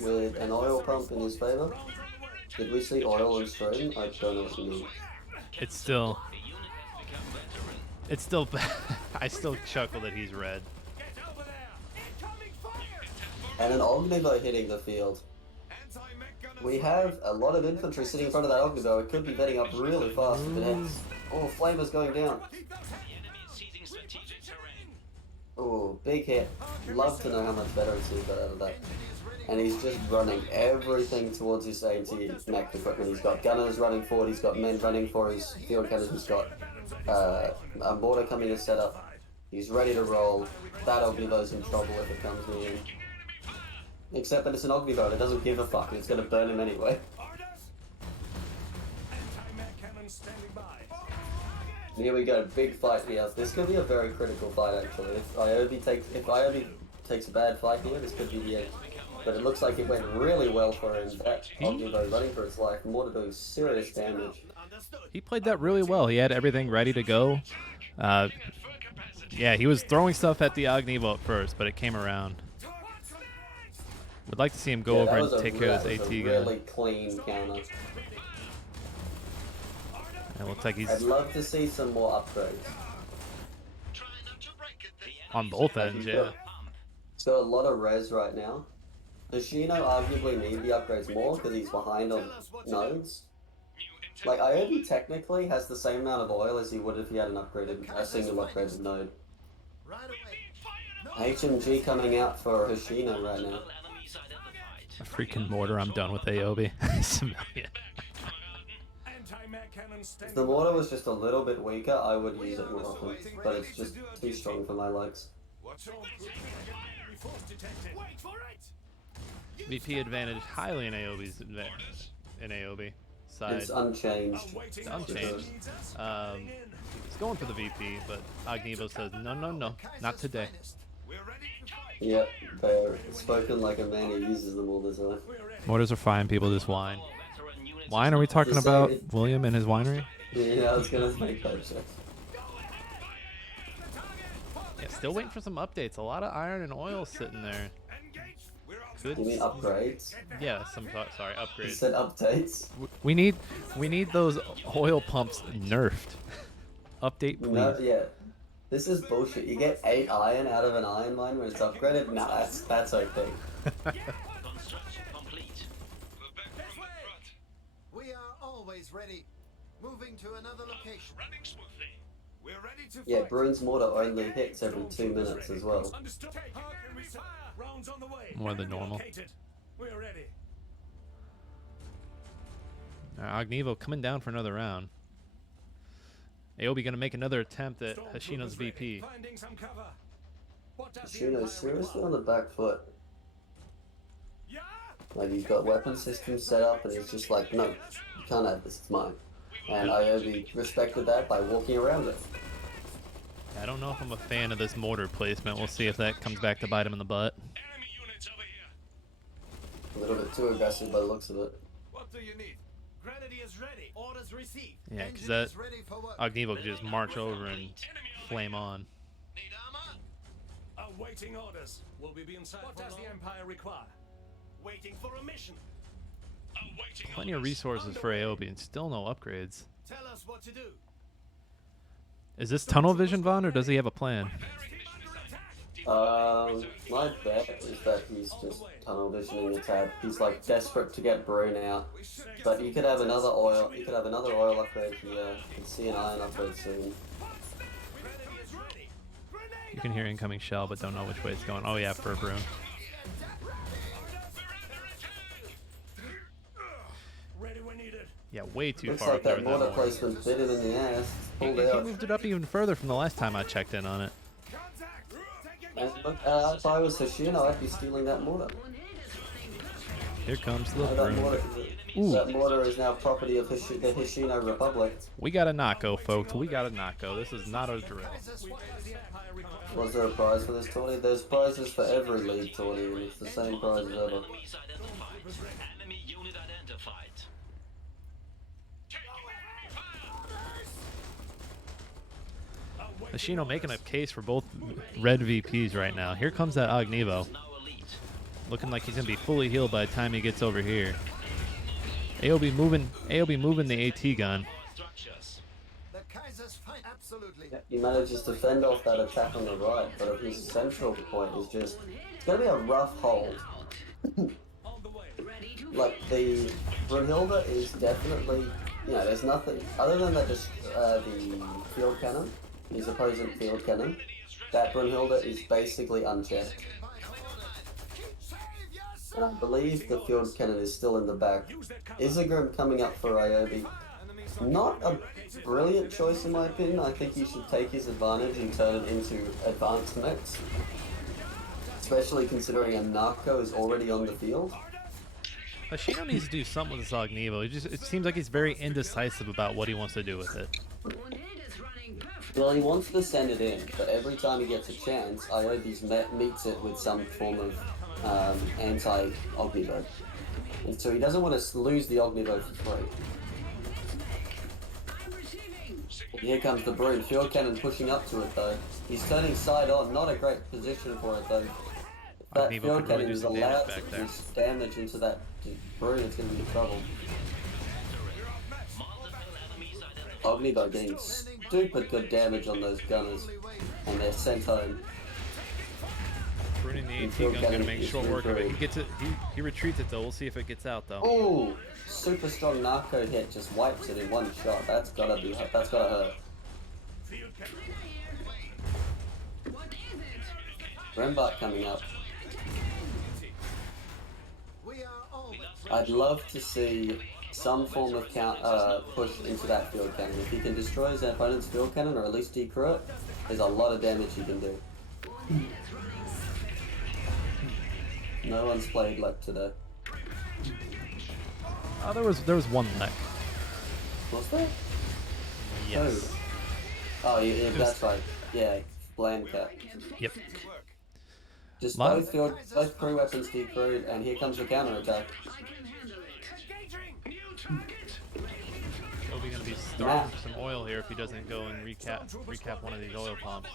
with an oil pump in his favor. Did we see oil on stream? I don't know what you mean. It's still. It's still. I still chuckle that he's red. And an Ognivo hitting the field. We have a lot of infantry sitting in front of that Ognivo. It could be vetting up really fast if it hits. Oh, Flamer's going down. Oh, big hit. Love to know how much better he's got out of that. And he's just running everything towards his anti-mech equipment. He's got gunners running forward, he's got men running for his field cannons, he's got a mortar coming to set up. He's ready to roll. That Ognivo's in trouble if it comes near him. Except that it's an Ognivo and it doesn't give a fuck, it's gonna burn him anyway. Here we go, big fight here. This could be a very critical fight actually. If Aiobe takes a bad fight here, this could be the end. But it looks like it went really well for him. That Ognivo running for its life, mortar doing serious damage. He played that really well. He had everything ready to go. Yeah, he was throwing stuff at the Ognivo at first, but it came around. Would like to see him go over and take care of his AT gun. Really clean counter. It looks like he's I'd love to see some more upgrades. on both ends, yeah. He's got a lot of res right now. Hoshino arguably need the upgrades more because he's behind on nodes. Like, Aiobe technically has the same amount of oil as he would if he had a single upgraded node. HMG coming out for Hoshino right now. A freaking mortar, I'm done with Aiobe. Civilian. If the mortar was just a little bit weaker, I would use it more often, but it's just too strong for my likes. VP advantage highly in Aiobe's side. It's unchanged. It's unchanged. He's going for the VP, but Ognivo says, no, no, no, not today. Yep, they're spoken like a man who uses them all the time. Mortars are fine, people just whine. Wine, are we talking Just about saying. William and his winery? Yeah, I was gonna make that check. Yeah, still waiting for some updates. A lot of iron and oil sitting there. good. You mean upgrades? Yeah, sorry, You upgrades. said updates? We need those oil pumps nerfed. Update, please. No, yeah. This is bullshit. You get 8 iron out of an iron mine when it's upgraded? Nah, that's okay. Construction complete. We're back from the front. We are always ready. Moving to another location. Running smoothly. We're ready to Yeah, fight. Bruin's mortar only hits every 2 minutes as well. Understood. How can we fire? Rounds on the way. More than normal. Located. We're ready. Ognivo coming down for another round. Aiobe gonna make another attempt at Hoshino's VP. Finding some cover. What does the Hoshino's Empire seriously require? on the back foot. Yeah. Like, he's got weapon systems set up and he's just like, no, you can't have this, it's mine. And Aiobe respected that by walking around it. I don't know if I'm a fan of this mortar placement. We'll see if that comes back to bite him in the butt. Enemy units over here. A little bit too aggressive by the looks of it. What do you need? Grenadiers ready. Orders received. Yeah, because Engine that is ready for work. Ognivo could just march over and flame on. Need armor? Awaiting orders. Will we be inside? What does the Empire require? Waiting for a mission. Awaiting Plenty of orders. resources for Aiobe and still no upgrades. Tell us what to do. Is this tunnel vision, Vaughn, or does he have a plan? My bet is that he's just tunnel visioning the tab. He's like desperate to get Bruin out. But you could have another oil, upgrade here. You can see an iron upgrade soon. Grenadiers ready. You can hear incoming shell, but don't know which way it's going. Oh yeah, for a broom. Ready when needed. Yeah, way too Looks far like up there that with that mortar mortar. placement bit him in the ass. It's He pulled out. moved it up even further from the last time I checked in on it. Contact. Taking And look, if I was Hoshino, I'd be stealing that mortar. Here comes the That broom. mortar is now property of the Hoshino Republic. We got a knocko, folks. We got a knocko. This is not a drill. crisis. What does the Empire require? Was there a prize for this tourney? There's prizes for every league tourney, and it's the same prize as ever. Enemies identified. Enemy unit identified. Hoshino making a case for both red VPs right now. Here comes that Ognivo. Now elite. Looking like he's going to be fully healed by the time he gets over here. Aiobe moving the AT gun. Structures. The Kaiser's fight. Absolutely. He manages to fend off that attack on the right, but his central point is just, it's going to be a rough hold. On the way. Like, the Brunhilde is definitely, there's nothing, other than that just the field cannon, his opposing field cannon, that Brunhilde is basically unchecked. And I believe the field cannon is still in the back. Isegrim coming up for Aiobe. Not a brilliant choice in my opinion. I think he should take his advantage and turn it into advanced mechs. Especially considering a narco is already on the field. Hoshino needs to do something with this Ognivo. It seems like he's very indecisive about what he wants to do with it. Well, he wants to send it in, but every time he gets a chance, Aiobe's meets it with some form of anti-Ognivo. And so he doesn't want to lose the Ognivo for free. And here comes the Brood. Field Cannon pushing up to it though. He's turning side on, not a great position for it though. If that Ognivo Field could really Cannon do is some damage allowed back to there. do damage into that Brood, it's going to be in trouble. Ognivo getting stupid good damage on those gunners, and they're sent home. Ruining the AT Field gun's gonna cannon make is short work of it. through. He gets it. He retreats it though. We'll see if it gets out though. Ooh, super strong narco hit just wipes it in one shot. That's gotta hurt. Rembart coming up. We are all I'd love to see some form of push into that field cannon. If he can destroy his opponent's field cannon, or at least decrew it, there's a lot of damage he can do. No one's played left today. Oh, there was one lek. Was there? Yes. Oh, yeah, that's right. Yeah, BlanCat. Yep. Just Lot- both crew weapons decrewed, and here comes the counter attack. He'll be gonna be starving for some oil here if he doesn't go and recap one of these oil pumps.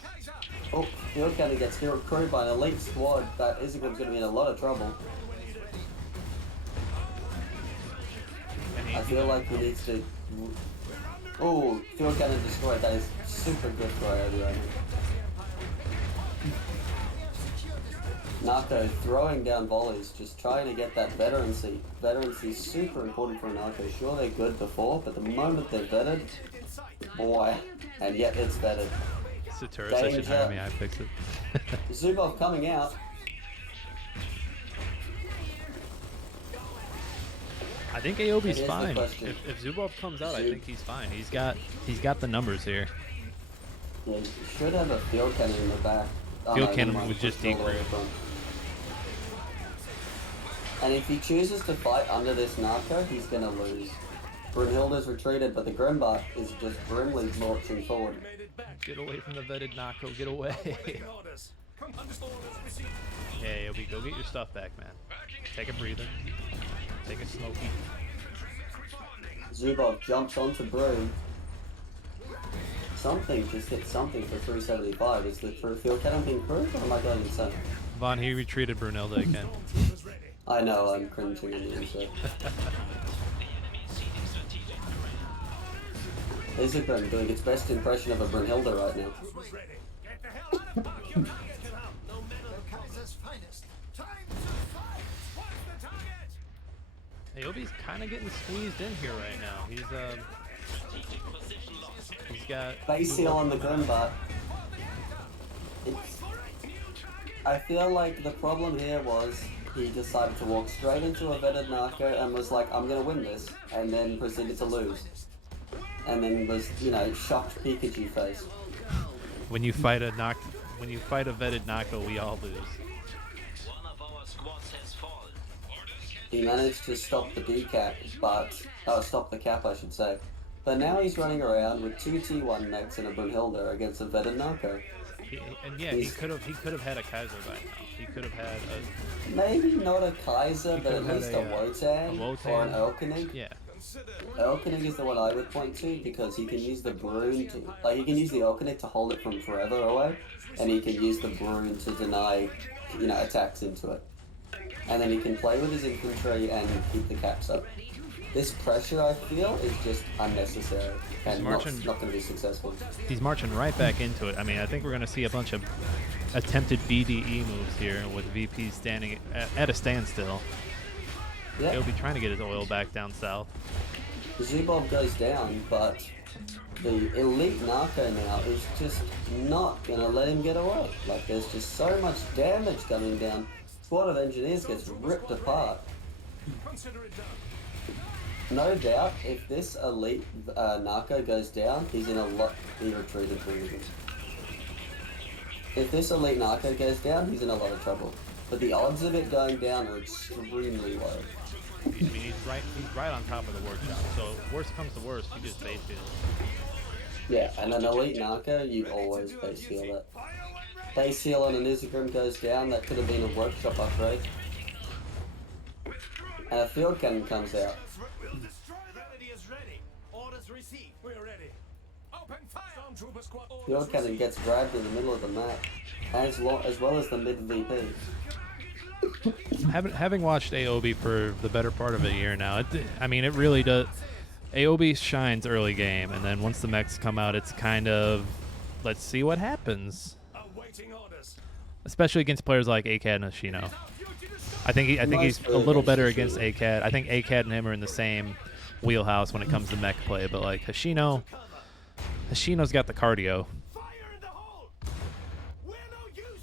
Oh, field cannon gets crewed by an elite squad. That Isegrim's going to be in a lot of trouble. I feel like he needs to. Oh, field cannon destroyed. That is super good for Aiobe right now. Narco throwing down volleys, just trying to get that veterancy. Veterancy is super important for a Narco. Sure, they're good before, but the moment they're vetted, boy, and yet it's vetted. Saturas, I should hire me, I fix it. Zubov coming out. I think Aiobe's Here's the fine. question. If Zubov comes out, I think he's fine. He's got the numbers here. Yeah, you should have a field cannon in the back. Oh, Field no, cannon never mind, would just pushed all the way decrease. front. And if he chooses to fight under this Narco, he's gonna lose. Brunhilde's retreated, but the Grimbach is just grimly marching forward. Get away from the vetted Nako, get away. Yeah, Aiobe, go get your stuff back, man. Take a breather. Take a smoky. Zubov jumps onto Brew. Something just hit something for 375. Is the field cannon being proved, or am I going insane? Von, he retreated Brunhilde again. I know, I'm cringing in the inside. Isegrim doing its best impression of a Brunhilde right now. Aiobe's kind of getting squeezed in here right now. He's got Base seal on the Grimbach. I feel like the problem here was he decided to walk straight into a vetted Narco and was like, I'm gonna win this, and then proceeded to lose. And then was, you know, shocked Pikachu face. when you fight a vetted Nako, we all lose. One of our squads has fallen. He managed to stop the D-cap, but stop the cap, I should say. But now he's running around with 2 T1 mechs and a Brunhilde against a vetted Narco. He could have had a Kaiser by now. He could have had a Maybe not a Kaiser, but at could've least had a a Wotan or an Wotan. Elkenig. yeah. Elkenig is the one I would point to because he can use the Brune to, like, he can use the Elkenig to hold it from forever away, and he can use the Brune to deny, you know, attacks into it. And then he can play with his infantry and keep the caps up. This pressure, I feel, is just unnecessary and not going to be successful. He's marching right back into it. I mean, I think we're going to see a bunch of attempted BDE moves here with VP standing at a standstill. Yeah. He'll be trying to get his oil back down south. Zubov goes down, but the elite Narco now is just not going to let him get away. Like, there's just so much damage coming down. Squad of Engineers gets ripped apart. No doubt, if this elite Narco goes down, he's in a lot. He retreated for reasons. If this elite Narco goes down, he's in a lot of trouble. But the odds of it going down are extremely low. I mean, he's right on top of the workshop. So worst comes to worst, he just base heals. Yeah, and an elite Narco, you always base heal it. Base heal on an Isegrim goes down, that could have been a workshop upgrade. And a field cannon comes out. Field cannon gets grabbed in the middle of the map, as well as the mid VP. Having watched Aiobe for the better part of a year now, it really does. Aiobe shines early game, and then once the mechs come out, it's kind of, let's see what happens. Especially against players like Aicad and Hoshino. I think he's a little better against Aicad. I think Aicad and him are in the same wheelhouse when it comes to mech play, but like Hoshino's got the cardio.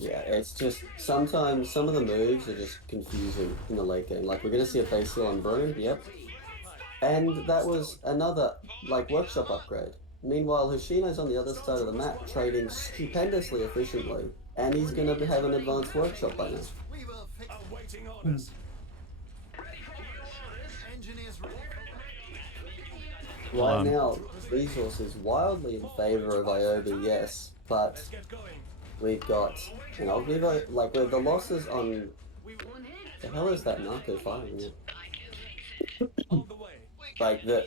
Yeah, it's just sometimes some of the moves are just confusing in the late game. Like, we're gonna see a base heal on Brune, yep. And that was another, like, workshop upgrade. Meanwhile, Hoshino's on the other side of the map, trading stupendously efficiently, and he's gonna have an advanced workshop by now. Right now, resources wildly in favor of Aiobe, yes, but we've got, you know, like, with the losses on, the hell is that Narco firing at? Like, the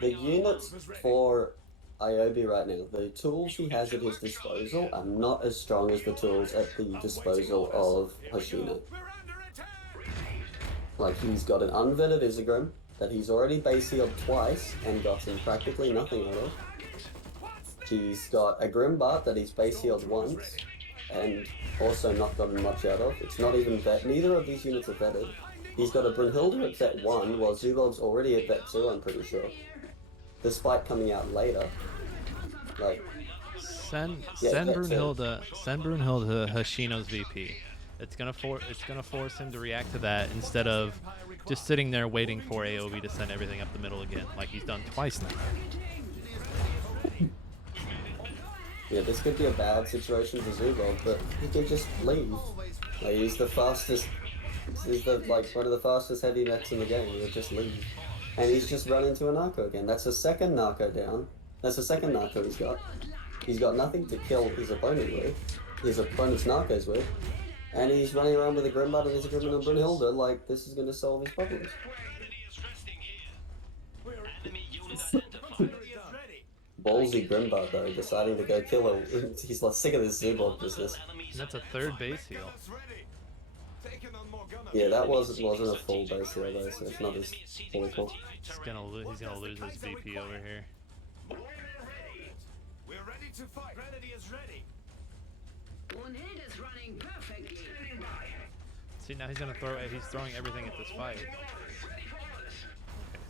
units for Aiobe right now, the tools he has at his disposal are not as strong as the tools at the disposal of Hoshino. Like, he's got an unvetted Isegrim, that he's already base healed twice and gotten practically nothing out of. He's got a Grimbart that he's base healed once and also not gotten much out of. It's not even vet. Neither of these units are vetted. He's got a Brunhilde at vet 1 while Zubov's already at vet 2, I'm pretty sure. Despite coming out later. Like, Send Yeah, vet 2. Brunhilde Hoshino's VP. It's gonna force him to react to that instead of just sitting there waiting for Aiobe to send everything up the middle again, like he's done twice now. Yeah, this could be a bad situation for Zubov, but he could just leave. Like, he's the fastest. He's like one of the fastest heavy mechs in the game. He would just leave, and he's just run into a narco again. That's the second narco down. That's the second narco he's got. He's got nothing to kill his opponent with. His opponent's narcos with. And he's running around with a Grimbart and his equipment on Brunhilde like this is going to solve his problems. Ballsy Grimbart though, deciding to go kill him. He's like sick of this Zubov business. And that's a third base heal. Yeah, that wasn't a full base heal though, so it's not as fully full. He's gonna lose his VP over here. We're ready to fight. Grenadier is ready. Is running perfectly. See, now he's throwing everything at this fight. Okay,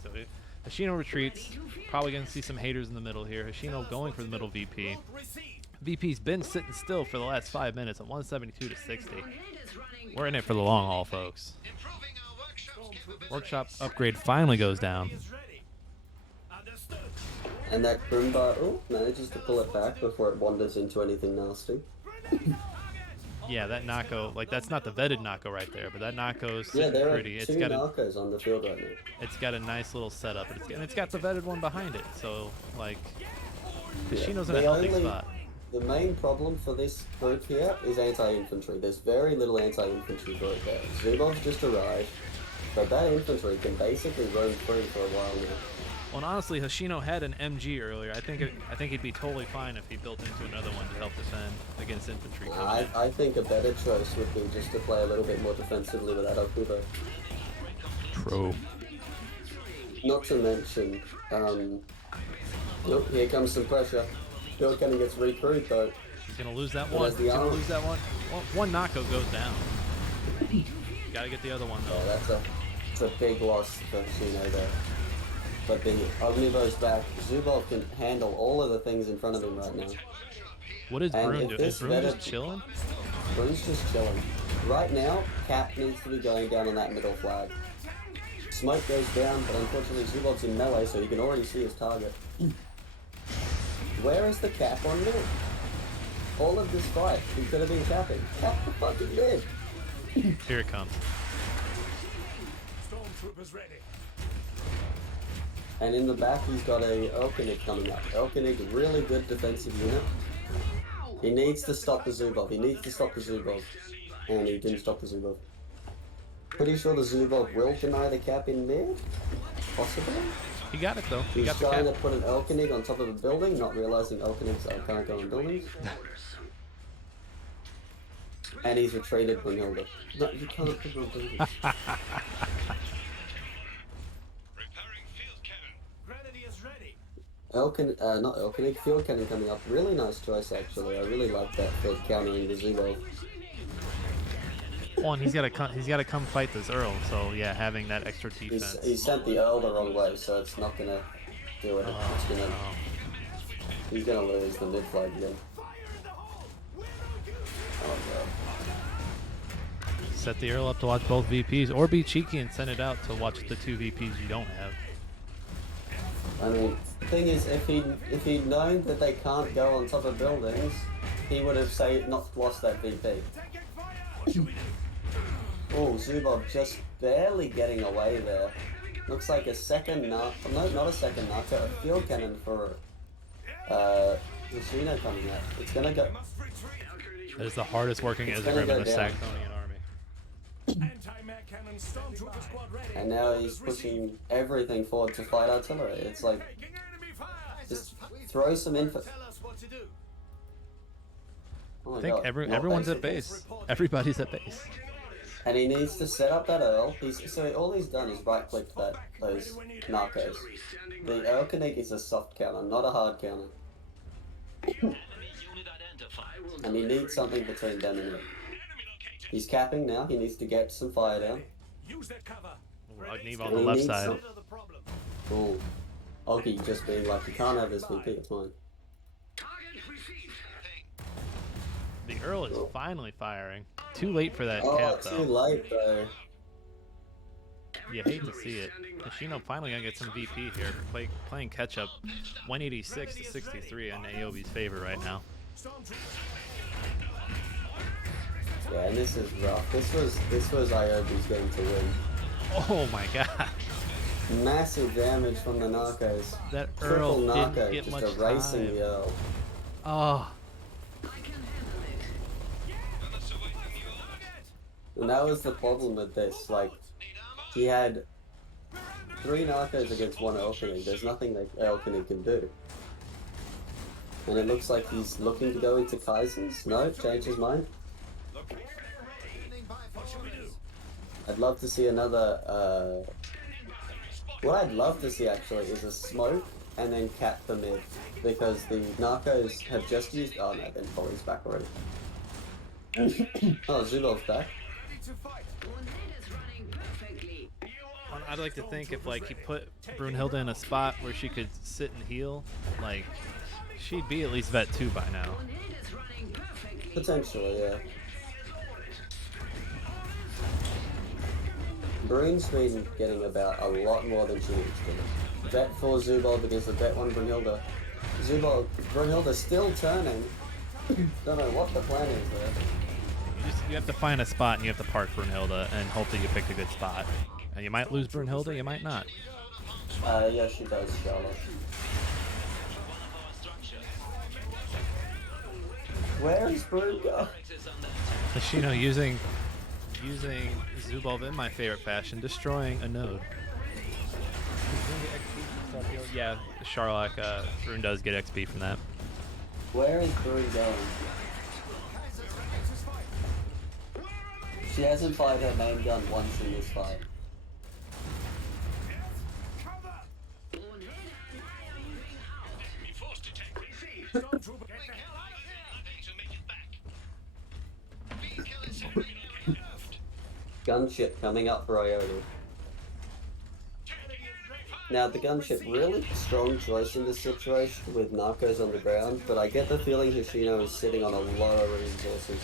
so Hoshino retreats. Probably gonna see some haters in the middle here. Hoshino going for the middle VP. VP's been sitting still for the last 5 minutes at 172 to 60. We're in it for the long haul, folks. Workshop upgrade finally goes down. And that Grimbart manages to pull it back before it wanders into anything nasty. Yeah, that Nako, like that's not the vetted Nako right there, but that Nako's Yeah, sitting there pretty. are two Narcos on the field right now. It's got a nice little setup, and it's got the vetted one behind it. So like, Hoshino's in a healthy spot. The main problem for this group here is anti-infantry. There's very little anti-infantry group there. Zubov's just arrived, but that infantry can basically roam free for a while now. Well, and honestly, Hoshino had an MG earlier. I think he'd be totally fine if he built into another one to help defend against infantry. I think a better choice would be just to play a little bit more defensively without Okubo. True. Not to mention, here comes some pressure. Bill Cannon gets recruited though. He's gonna lose that one. He's gonna lose that one. One Nako goes down. Gotta get the other one though. Oh, that's a big loss for Hoshino there. But the Ognivo's back. Zubov can handle all of the things in front of him right now. What is Brune doing? Is Brune just chilling? Brune's just chilling. Right now, Cap needs to be going down on that middle flag. Smoke goes down, but unfortunately Zubov's in melee, so you can already see his target. Where is the Cap on mid? All of this fight, he could have been capping. Cap the fucking mid! Here it comes. Stormtroopers ready. And in the back, he's got a Elkinig coming up. Elkinig, really good defensive unit. He needs to stop the Zubov. And he didn't stop the Zubov. Pretty sure the Zubov will deny the cap in mid? Possibly? He got it though. He's trying to put an Elkinig on top of a building, not realizing Elkinigs can't go on buildings. And he's retreated Brunhilde. No, you can't put on buildings. Not Elkinig, Field Cannon coming up. Really nice choice actually. I really like that for countering the Zubov. Well, and he's gotta come fight this Earl. So yeah, having that extra defense. He sent the Earl the wrong way, so it's not gonna do it. He's gonna lose the mid flag again. Oh god. Set the Earl up to watch both VPs, or be cheeky and send it out to watch the two VPs you don't have. I mean, the thing is, if he'd known that they can't go on top of buildings, he would have not lost that VP. Oh, Zubov just barely getting away there. Looks like a second no, not a second narco, a field cannon for Hoshino coming out. It's gonna go. That is the hardest working Ezra in the Saxonian army. And now he's pushing everything forward to fight artillery. It's like, just throw some info. I think everyone's at base. Everybody's at base. And he needs to set up that Earl. So all he's done is right-clicked those narcos. The Earl Connect is a soft counter, not a hard counter. Enemy unit identified. And he needs something between them and him. He's capping now. He needs to get some fire down. Use that cover. Ogniv And on the he left needs side. some- Ooh. Oggy just being like, you can't have this VP, it's mine. The Earl is finally firing. Too late for that Oh, cap too though. late though. You hate to see it. Hoshino finally gonna get some VP here. Playing catch up, 186 to 63 in Aiobe's favor right now. Yeah, and this is rough. This was Aiobe's game to win. Oh my god. Massive damage from the narcos. That Triple Earl narco, didn't get just much erasing time. the Earl. Oh, And that was the problem with this. Like, he had 3 narcos against 1 Elkenig. There's nothing that Elkenig can do. And it looks like he's looking to go into Kaisers. No, changed his mind. I'd love to see another, what I'd love to see actually is a smoke and then cap the mid. Because the narcos have just used, oh no, then Polly's back already. Oh, Zulov's back. I'd like to think if like he put Brunhilde in a spot where she could sit and heal, like she'd be at least vet 2 by now. Potentially, yeah. Brun's been getting about a lot more than she needs to. Vet 4 Zubov against the vet 1 Brunhilde. Brunhilde still turning. Don't know what the plan is there. You have to find a spot and you have to park Brunhilde and hope that you picked a good spot. And you might lose Brunhilde, you might not. Yeah, she does, Charlotte. Where is Brun go? Hoshino using Zubov in my favorite fashion, destroying a node. Yeah, Charlock, Brun does get XP from that. Where is Brun going? She hasn't fired her main gun once in this fight. Gunship coming up for Aiobe. Now the gunship, really strong choice in this situation with narcos on the ground, but I get the feeling Hoshino is sitting on a lot of resources.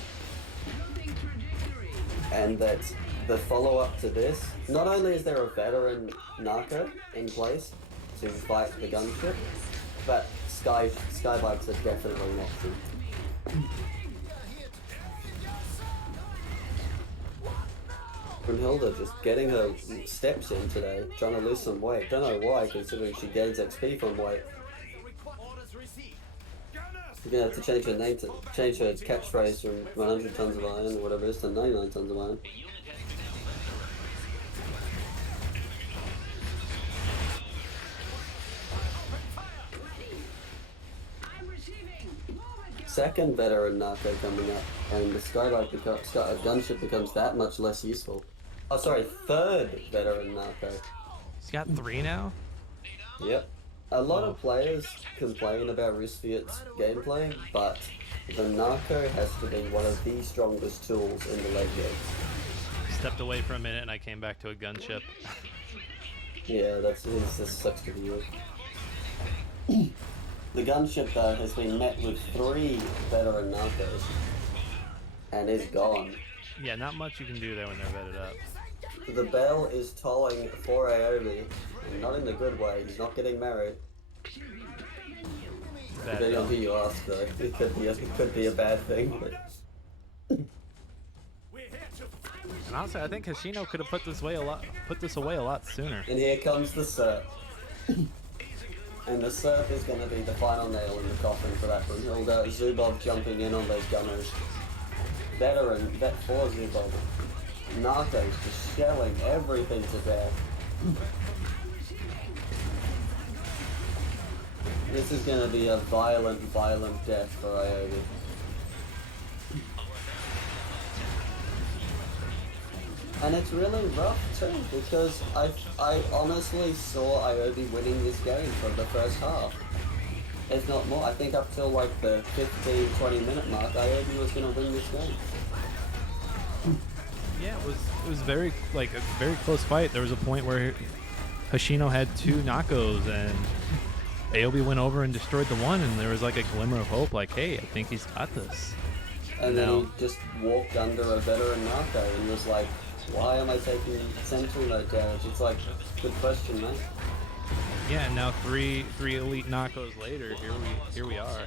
And that the follow-up to this, not only is there a veteran narco in place to fight the gunship, but skybikes are definitely an option. Brunhilde just getting her steps in today, trying to lose some weight. Don't know why, considering she gains XP from weight. You're gonna have to change her name to change her catchphrase from 100 tons of iron or whatever it is to 99 tons of iron. Second veteran narco coming up, and the skylight gunship becomes that much less useful. Oh, sorry, third veteran narco. He's got 3 now? Yep. A lot of players complain about Risfiat's gameplay, but the narco has to be one of the strongest tools in the late game. Stepped away for a minute and I came back to a gunship. Yeah, this sucks to be you. The gunship though has been met with 3 veteran narcos, and is gone. Yeah, not much you can do there when they're vetted up. The bell is tolling for Aiobe, and not in the good way. He's not getting married. Depending on who you ask, though, it could be a bad thing. But... And honestly, I think Hoshino could have put this away a lot sooner. And here comes the surf. And the surf is going to be the final nail in the coffin for that Brunhilde. Zubov jumping in on those gunners. Veteran, vet 4 Zubov. Narcos just shelling everything to death. This is going to be a violent death for Aiobe. And it's really rough too, because I honestly saw Aiobe winning this game from the first half. If not more, I think up till like the 15-20 minute mark, Aiobe was gonna win this game. Yeah, it was very like a very close fight. There was a point where Hoshino had 2 knockos and Aiobe went over and destroyed the one, and there was like a glimmer of hope, like, hey, I think he's got this. And then he just walked under a veteran narco and was like, why am I taking sentry mode damage? It's like, good question, mate. Yeah, and now three elite knockos later, here we are.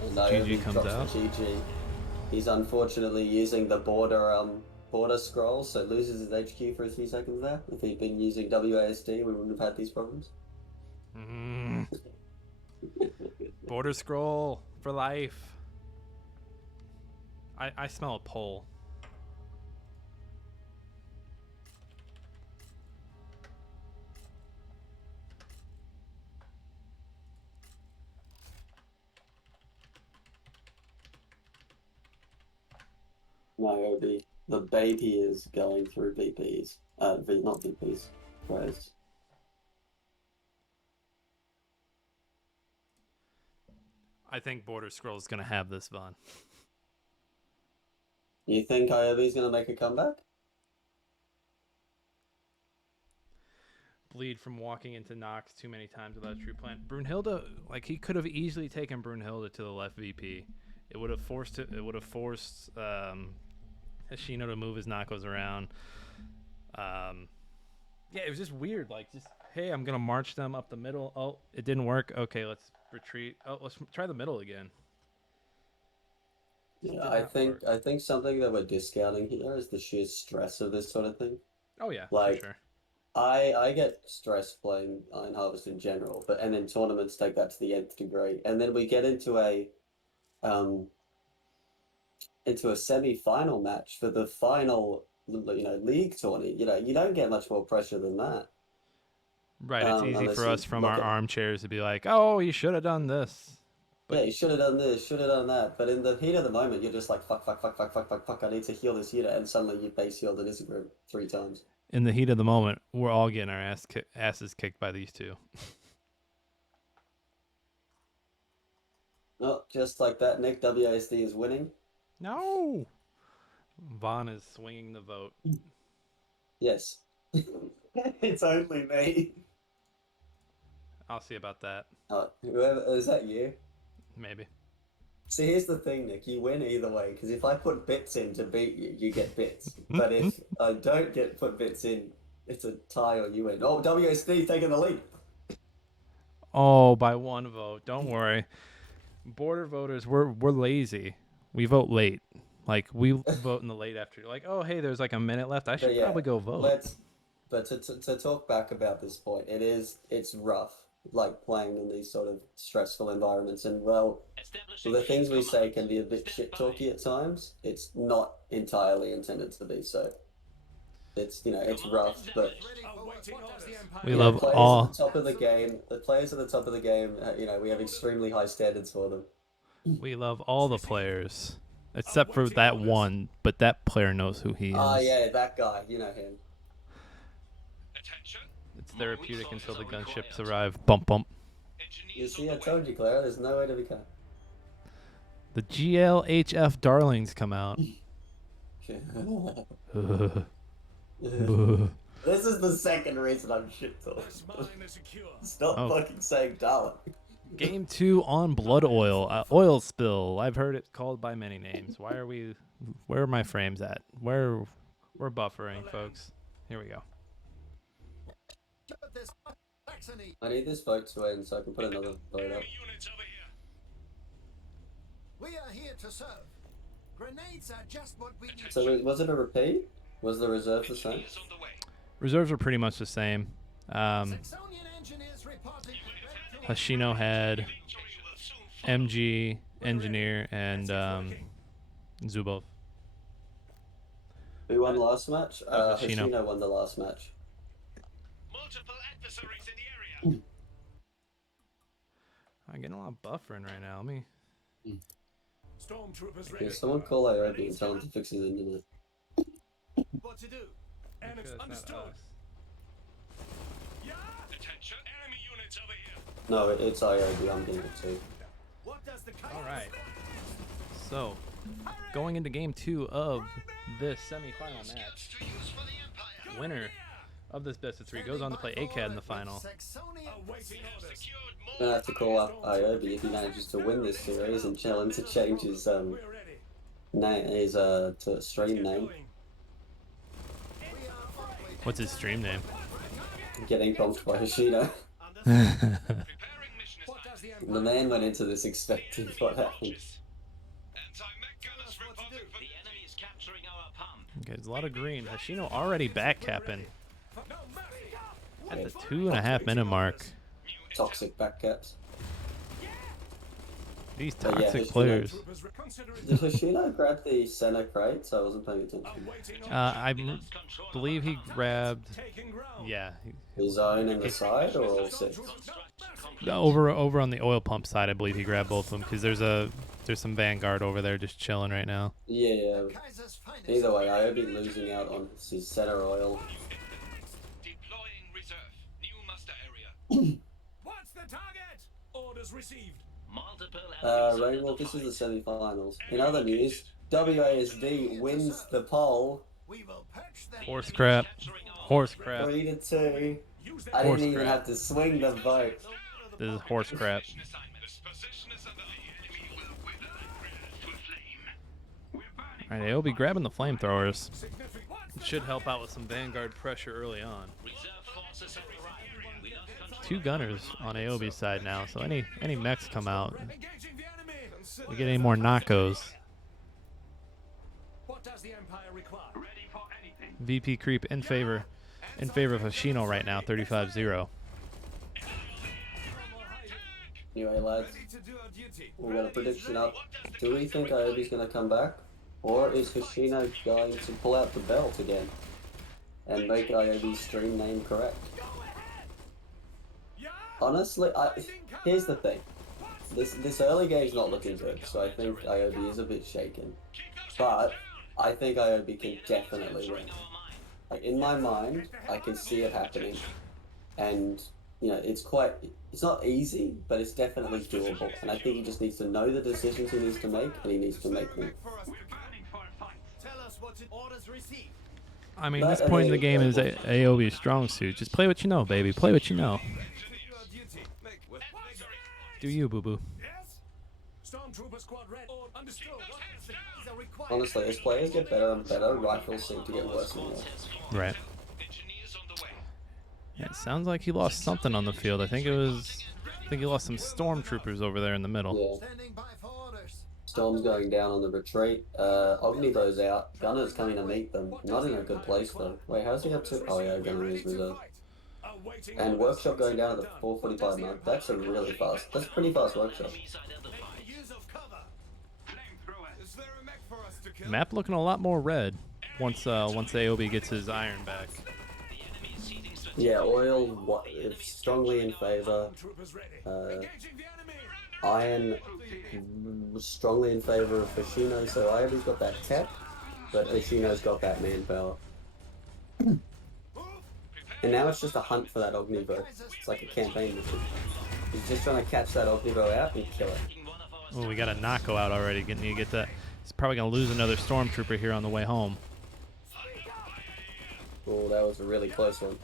And GG Aiobe comes drops out. the GG. He's unfortunately using the border scroll, so loses his HQ for a few seconds there. If he'd been using WASD, we wouldn't have had these problems. Border scroll for life. I smell a pole. No, the baby is going through VPs. Not VPs. Prayers. I think Border Scroll is gonna have this Vaughn. You think Aiobe's gonna make a comeback? Bleed from walking into Nox too many times without a true plan. Brunhilde, like, he could have easily taken Brunhilde to the left VP. It would have forced Hoshino to move his knockos around. Yeah, it was just weird. Like, just, hey, I'm gonna march them up the middle. Oh, it didn't work. Okay, let's retreat. Oh, let's try the middle again. Yeah, I think something that we're discounting here is the sheer stress of this sort of thing. Oh yeah, like, for sure. I get stressed playing Iron Harvest in general, and then tournaments take that to the nth degree, and then we get into a semi-final match for the final, league tourney. You don't get much more pressure than that. Right, it's easy unless for you us from look our at- armchairs to be like, oh, you should have done this. Yeah, you should have done this, should have done that. But in the heat of the moment, you're just like, fuck, I need to heal this unit, and suddenly you base healed an Isengrim 3 times. In the heat of the moment, we're all getting our asses kicked by these two. Oh, just like that, Nick, WASD is winning. No! Vaughn is swinging the vote. Yes. It's only me. I'll see about that. Whoever, is that you? Maybe. See, here's the thing, Nick. You win either way, because if I put bits in to beat you, you get bits. But if I don't put bits in, it's a tie or you win. Oh, WSD taking the lead. Oh, by 1 vote. Don't worry. Border voters, we're lazy. We vote late. Like, we vote in the late after. Like, oh, hey, there's like a minute left. I should probably go vote. But to talk back about this point, it's rough, like playing in these sort of stressful environments, and the things we say can be a bit shit talky at times. It's not entirely intended to be so. It's it's rough, but We love players all. at the top of the game. The players at the top of the game, we have extremely high standards for them. We love all the players, except for that one. But that player knows who he is. Ah, yeah, that guy. You know him. It's therapeutic until the gunships arrive. Bump bump. You see, I told you, Claera. There's no way to become. The GLHF darlings come out. This is the second reason I'm shit talking. Stop fucking saying darling. Game 2 on Blood Oil. Oil spill. I've heard it called by many names. Where are my frames at? We're buffering, folks. Here we go. I need this vote to end so I can put another vote up. We are here to serve. Grenades are just what we need. So was it a repeat? Was the reserve the same? Reserves are pretty much the same. Hoshino had MG, Engineer, and Zubov. Who won last match? Hoshino. Hoshino won the last match. Multiple adversaries in the area. I'm getting a lot of buffering right now. Let me. Stormtroopers Can ready. someone call Aiobe and tell him to fix his internet? What to do? Make And sure it's that's understood. not us. Yeah. Attention, enemy units over here. No, it's Aiobe. I'm getting it too. What does the All right. So, going into game 2 of this semifinal match, To use for the Empire. winner of this best of 3 goes on to play Aicad in the final. Awaiting orders. Secured I'm more. gonna have to call up Aiobe if he manages to win this series and tell him to change his We're ready. to stream name. Going. What's his stream name? Getting pumped by Hoshino. Preparing mission What does the assignment. The man went into this expecting what happened. Anti-mech gunners reporting for the enemy is capturing our pump. Okay, there's a lot of green. Hoshino already backcapping No mercy. at the 2.5 minute mark. Toxic backcaps. These But yeah, toxic Hoshino- players. Troopers consider it Did Hoshino grab the center crate? So I wasn't paying attention. awaiting orders. I Lost control of believe he our grabbed. Taking ground. Yeah, His own in the side or all six? construction complete. over on the oil pump side, I believe he grabbed both of them because there's some Vanguard over there just chilling right now. Yeah, yeah. Kaiser's finest. Either way, Aiobe losing out on his center oil. Deploying reserve. New muster area. What's the target? Orders received. Multiple enemies Rainbow, this is the semi-finals. In other news, WASD wins the poll We will perch them. Horse crap. Horse crap. 3-2. Use I Horse didn't even crap. have to swing the vote. This is horse crap. Mission assignment. This position is under the enemy will wither to a flame. We're burning. Alright, Aiobe grabbing the flamethrowers. significant. Should help out with some Vanguard pressure early on. Reserve forces have arrived. We lost control. 2 gunners on Aiobe's side now, so any mechs come out, Engaging the enemy. we get any more knockos. What does the Empire require? Ready for anything. VP creep in favor of Hoshino right now, 35-0. Anyway, lads, Ready to do our duty. we got a prediction up. Do we think Aiobe's going to come back? Or is Hoshino going to pull out the belt again? And make Aiobe's stream name correct? Yeah. Honestly, here's the thing. This early game's not looking good, so I think Aiobe is a bit shaken. But I think Aiobe can definitely win. Like, in my mind, I can see it happening. And, you know, it's not easy, but it's definitely doable. And I think he just needs to know the decisions he needs to make, and he needs to make them. We're burning for a fight. Tell us what orders received. I mean, But this point in the Aiobe- game is Aiobe's strong suit. Just play what you know, baby. Play what you know. Do our duty. Make with Do you, boo-boo. Yes. Stormtrooper squad red. Or understood. What is the Kaiser required? Honestly, as players get better and better, rifles seem to get worse and worse. Right. Engineers on the way. Yeah, it sounds like he lost something on the field. I think he lost some stormtroopers over there in the middle. Yeah. Standing by for orders. Storm's going down on the retreat. Ognivo's out. Gunner's coming to meet them. Not in a good place though. Wait, how's he up to? Oh yeah, Gunner is reserve. Awaiting And orders. Workshop going down at the 4:45 mark. That's a really fast. That's a pretty fast Workshop. Enemies identified. Use of cover. Flamethrower. Is there a mech for us to kill? Map looking a lot more red once Aiobe gets his iron back. The enemy is seeding strategic. Yeah, oil is strongly in favor. Troopers ready. Engaging the enemy. Iron was strongly in favor of Hoshino, so Aiobe's got that tech, but Hoshino's got that manpower. And now it's just a hunt for that Ognivo. It's like a campaign mission. He's just trying to catch that Ognivo out and kill it. One of our Oh, we got a knocko out already. Need to get that. He's probably gonna lose another stormtrooper here on the way home. Oh, that was a really close one.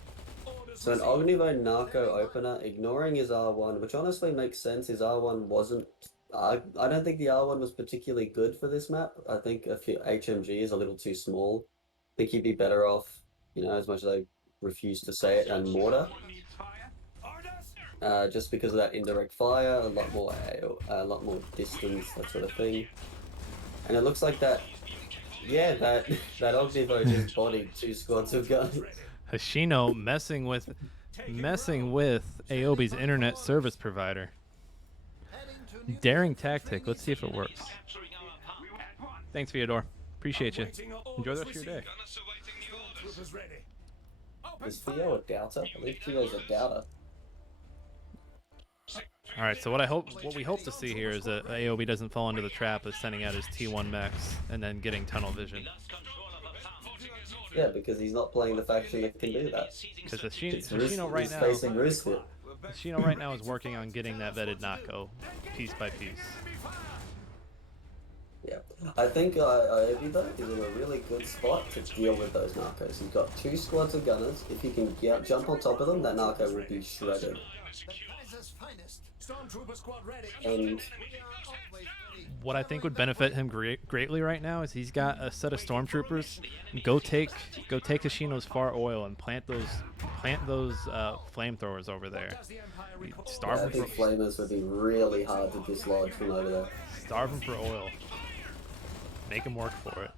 So an Ognivo Narco opener, ignoring his R1, which honestly makes sense. His R1 wasn't... I don't think the R1 was particularly good for this map. I think HMG is a little too small. I think he'd be better off, you know, as much as I refuse to say it, and Mortar. Just because of that indirect fire, a lot more distance, that sort of thing. And it looks like that... Yeah, that Ognivo just bodied 2 squads of guns. Hoshino messing with Aiobe's internet service provider. Daring tactic. Let's see if it works. capturing our pump. Thanks, Fyodor. Appreciate you. Enjoy the rest of your day. Gunners awaiting the orders. Troopers ready. Open Is Theo a doubter? I believe Theo's a doubter. All right, so what we hope to see here is that Aiobe doesn't fall into the trap of sending out his T1 mechs and then getting tunnel vision. Yeah, because he's not playing the faction that can do that. Because Hoshino right he's now, facing Rusevit. Hoshino right now is working on getting that vetted Nako piece by piece. Yeah, I think Aiobe though is in a really good spot to deal with those narcos. He's got 2 squads of gunners. If he can jump on top of them, that narco will be shredded. And what I think would benefit him greatly right now is he's got a set of stormtroopers. Go take Hoshino's far oil and plant those flamethrowers over there. Starve I think flamers would be really hard to dislodge from over there. Starve him for oil. Make him work for it.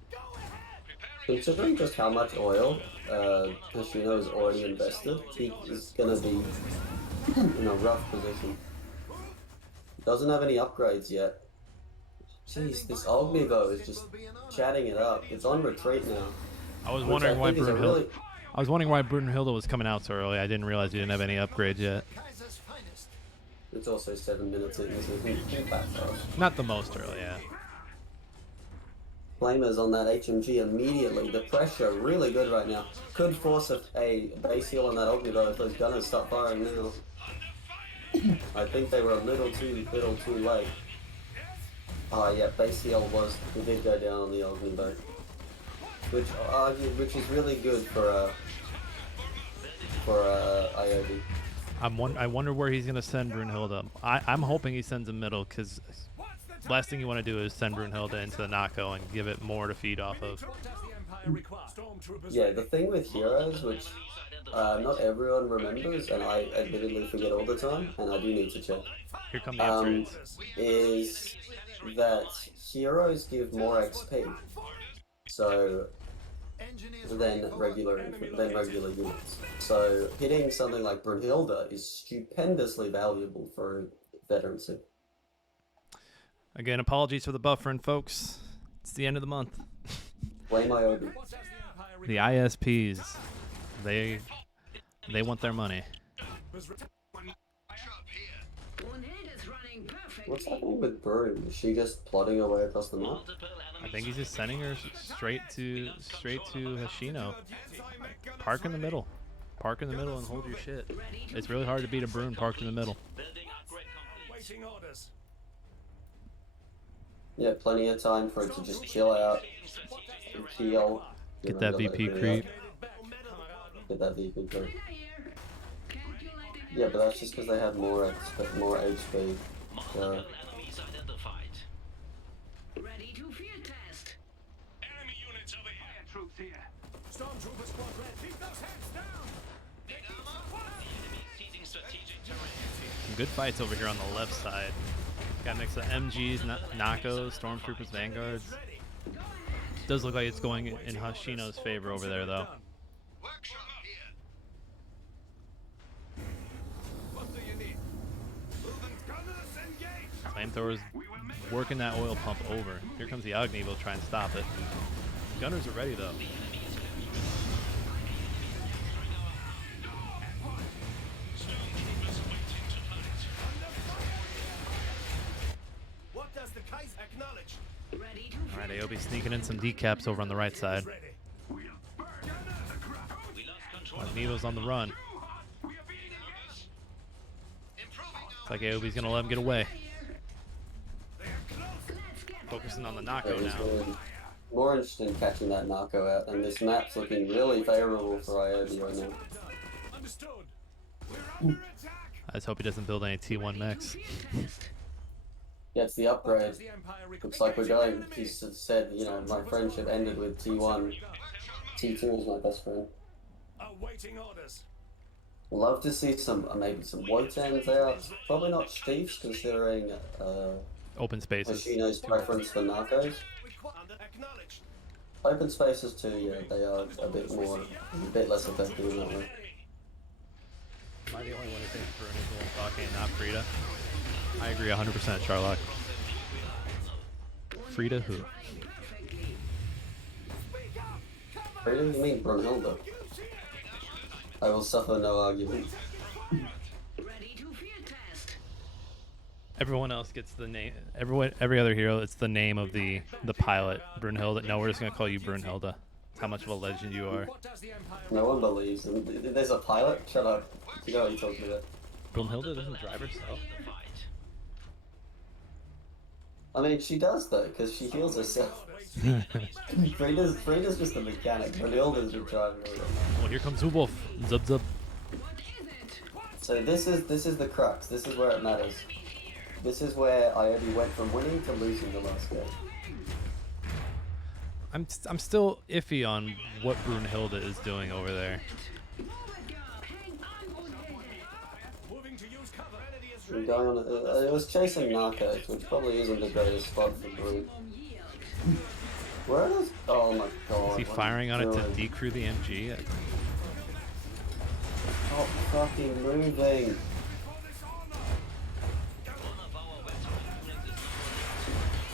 Considering just how much oil Hoshino has already invested, he is going to be in a rough position. Doesn't have any upgrades yet. Jeez, this Ognivo is just chatting it up. It's on retreat now. I was wondering why Brunhilde was coming out so early. I didn't realize he didn't have any upgrades yet. It's also 7 minutes in, so it's back fast. Not the most early, yeah. Flamers on that HMG immediately. The pressure really good right now. Could force a base heal on that Ognivo if those gunners start firing now. I think they were a little too late. Oh yeah, base heal he did go down on the Ognivo, which is really good for Aiobe. I wonder where he's gonna send Brunhilde. I'm hoping he sends him middle, because last thing you want to do is send Brunhilde into the Nako and give it more to feed off of. Yeah, the thing with heroes, which not everyone remembers, and I admittedly forget all the time, and I do need to check. Here come the upgrades. Is that heroes give more XP, so than regular units. So hitting something like Brunhilde is stupendously valuable for veterancy. Again, apologies for the buffering, folks. It's the end of the month. Blame Aiobe. The ISPs, they want their money. What's happening with Brew? Is she just plodding away across the map? I think he's just sending her straight to Hoshino. Park in the middle. Park in the middle and hold your shit. It's really hard to beat a Brune parked in the middle. Yeah, plenty of time for it to just chill out, heal. Get that VP creep. Get that VP creep. Yeah, but that's just because they have more HP. So. Ready to field test. Enemy units over here. Troops here. Stormtrooper squad red. Keep those heads down. Some good fights over here on the left side. Got a mix of MGs, Nakos, Stormtroopers, Vanguards. Does look like it's going in Hoshino's favor over there, though. Workshop here. What do you need? Flamethrowers working that oil pump over. Here comes the Ognivo trying to stop it. Gunners are ready, though. Alright, Aiobe sneaking in some decaps over on the right side. Ognivo's on the run. Looks like Aiobe's gonna let him get away. Focusing on the Nako now. More interested in catching that Nako out, and this map's looking really favorable for Aiobe right now. I just hope he doesn't build any T1 mechs. Gets the upgrade. Looks like we're going. He said, you know, my friendship ended with T1. T2 is my best friend. Love to see some, maybe some Woitans there. Probably not Chiefs, considering Open spaces. Hoshino's preference for Narcos. Open spaces too, yeah, they are a bit less effective in that way. Am I the only one who thinks Brune is the one talking and not Frida? I agree 100%, Charlotte. Frida who? Frida, you mean Brunhilde? I will suffer no argument. Everyone else gets the name. Every other hero, it's the name of the pilot, Brunhilde. No, we're just gonna call you Brunhilde. That's how much of a legend you are. What does the Empire No one believes him. There's a pilot? Shut up. You know what you're talking about. Brunhilde doesn't drive herself. I mean, she does though, because she heals herself. Frieda's just a mechanic. Brunhilde's just driving her. Well, here comes Wolf. Zub zub. So this is the crux. This is where it matters. This is where Aiobe went from winning to losing the last game. I'm still iffy on what Brunhilde is doing over there. moving to use cover? Kennedy is We're ready. going on, it was chasing Narcos, which probably isn't the greatest spot for Brute. Where are those? Oh my god. Is he what firing on it to doing? decrew the MG? Stop fucking moving.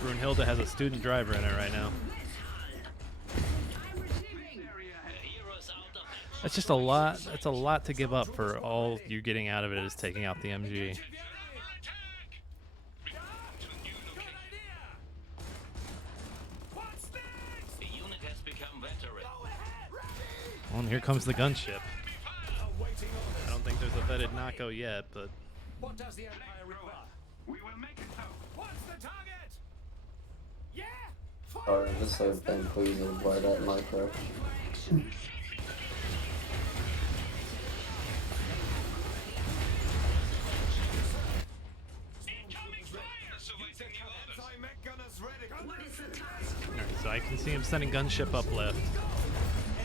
Brunhilde has a student driver in it right now. That's just a lot. That's a lot to give up for all you're getting out of it is taking out the MG. Well, and here comes the gunship. I don't think there's a vetted Nako yet, but What does the Empire require? We will make it so. What's the target? Yeah! Sorry, I'm just so bamboozled by that micro. Incoming fire! Selecting new orders. Anti-mech gunners ready. What is the task? alright, so I can see him sending gunship up left.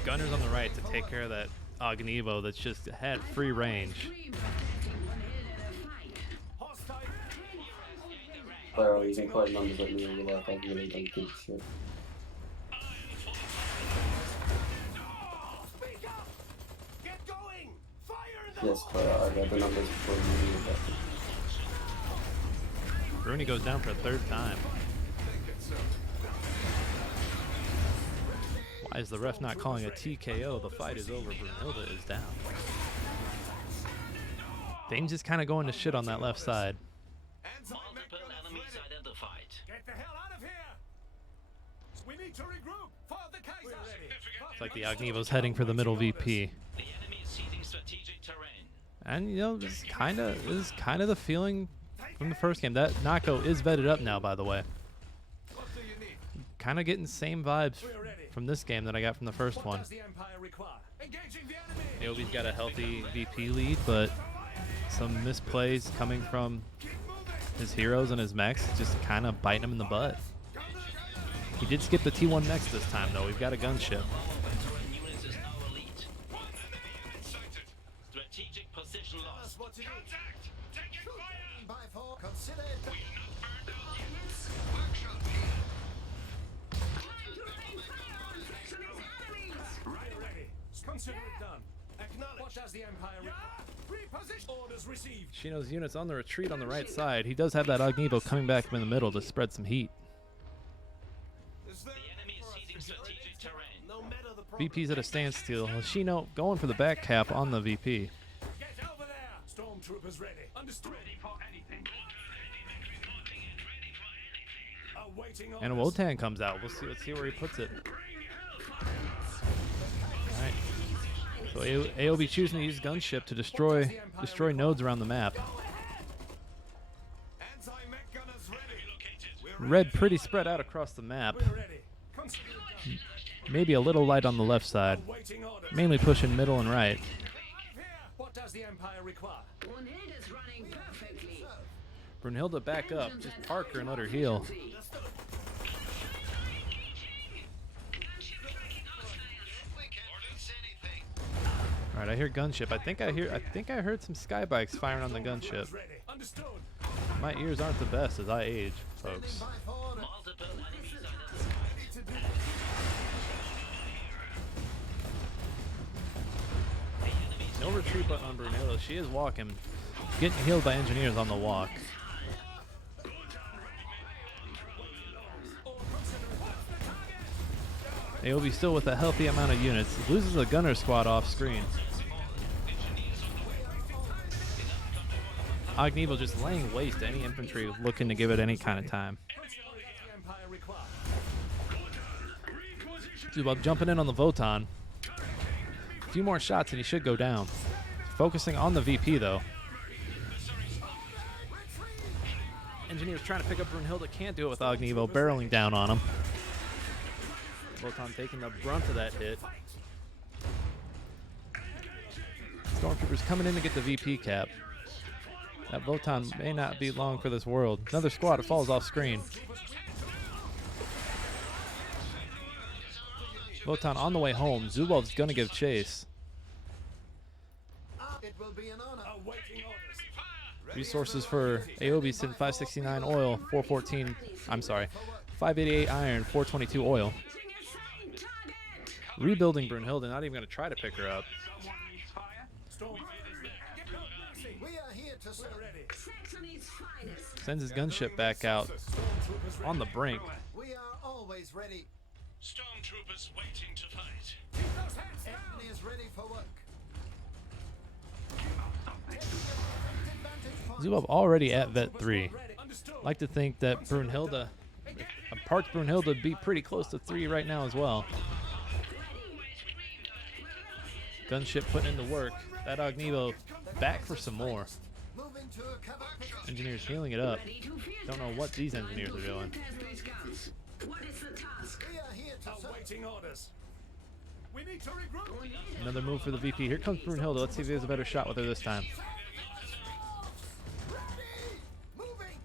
Gunners on the right to take care of that Ognivo that's just had free range. Three protecting one hit in a fight. Hostile. Claro, you can quote numbers at me and you're like, I really don't give a shit. Speak up! Get going! Fire in the Yes, Claro, I read the numbers before you knew that. Bruni goes down for a third time. Why is the ref not calling a TKO? The fight is over. Brunhilde is down. Dame's just kind of going to shit on that left side. Anti-mech gunners ready. identified. Get the hell out of here! We need to regroup for the Kaiser. It's like the Ognivo's heading for the middle VP. The enemy is ceding strategic terrain. And you know, this is kind of the feeling from the first game. That Nako is vetted up now, by the way. What do you need? Kind of getting the same vibes We're ready. from this game that I got from the first What one. does the Empire require? Engaging the enemy. Aiobe's got a healthy VP lead, but some misplays coming from his heroes and his mechs just kind of biting him in the butt. He did skip the T1 mechs this time, though. We've got a gunship. Veteran units is now elite. One enemy unit sighted. Strategic position Tell us lost. what to do. Contact! Taking fire! By four, consider it. We are not burned out units. Workshop here. Right ready. Consider it done. Acknowledge. What does the Empire require? Reposition. Orders received. Shino's units on the retreat on the right side. He does have that Ognivo coming back from in the middle to spread some heat. Is there The enemy is ceding strategic terrain. no matter the problem? VP's at a standstill. Hoshino going for the back cap on the VP. Get over there. Stormtroopers ready. Understood. Ready for anything. Reporting and ready for anything. Awaiting orders. And Wotan comes out. Let's see where he puts it. Alright. So Aiobe choosing to use gunship to destroy nodes around the map. Anti-mech gunners ready. Red pretty spread out across the map. We're ready. Consider it done. Maybe a little light on the left side. Awaiting orders. Mainly pushing middle and right. Out of here. What does the Empire require? One hit is running perfectly. Brunhilde back up. Just park her and let her heal. Alright, I hear gunship. I think I heard some skybikes firing on the gunship. Ready. Understood. My ears aren't the best as I age, folks. By four. Multiple enemies identified. Ready to do. No retreat button on Brunhilde. She is walking. Getting healed by engineers on the walk. Aiobe still with a healthy amount of units. Loses a gunner squad off screen. Ognivo just laying waste to any infantry looking to give it any kind of time. Zubov jumping in on the Votan. A few more shots and he should go down. Focusing on the VP though. Engineers trying to pick up Brunhilde, can't do it with Ognivo barreling down on him. Votan taking the brunt of that hit. Stormtroopers coming in to get the VP cap. That Votan may not be long for this world. Another squad, it falls off screen. Votan on the way home. Zubov's gonna give chase. It will be an honor. Resources for Aiobe sitting 569 oil, 414. I'm sorry, 588 iron, 422 oil. Rebuilding Brunhilde, not even gonna try to pick her up. We are here to serve. Sends his gunship back out on the brink. We are always ready. Stormtroopers waiting to fight. Engineers ready for work. Zubov already at Vet 3. Like to think that Brunhilde, a parked Brunhilde would be pretty close to 3 right now as well. Gunship putting into work. That Ognivo back for some more. Moving to a cover. Engineers healing it up. Don't know what these engineers are doing. What is the task? We are here to serve. Awaiting orders. We need to regroup. Another move for the VP. Here comes Brunhilde. Let's see if he has a better shot with her this time. Ready. Moving.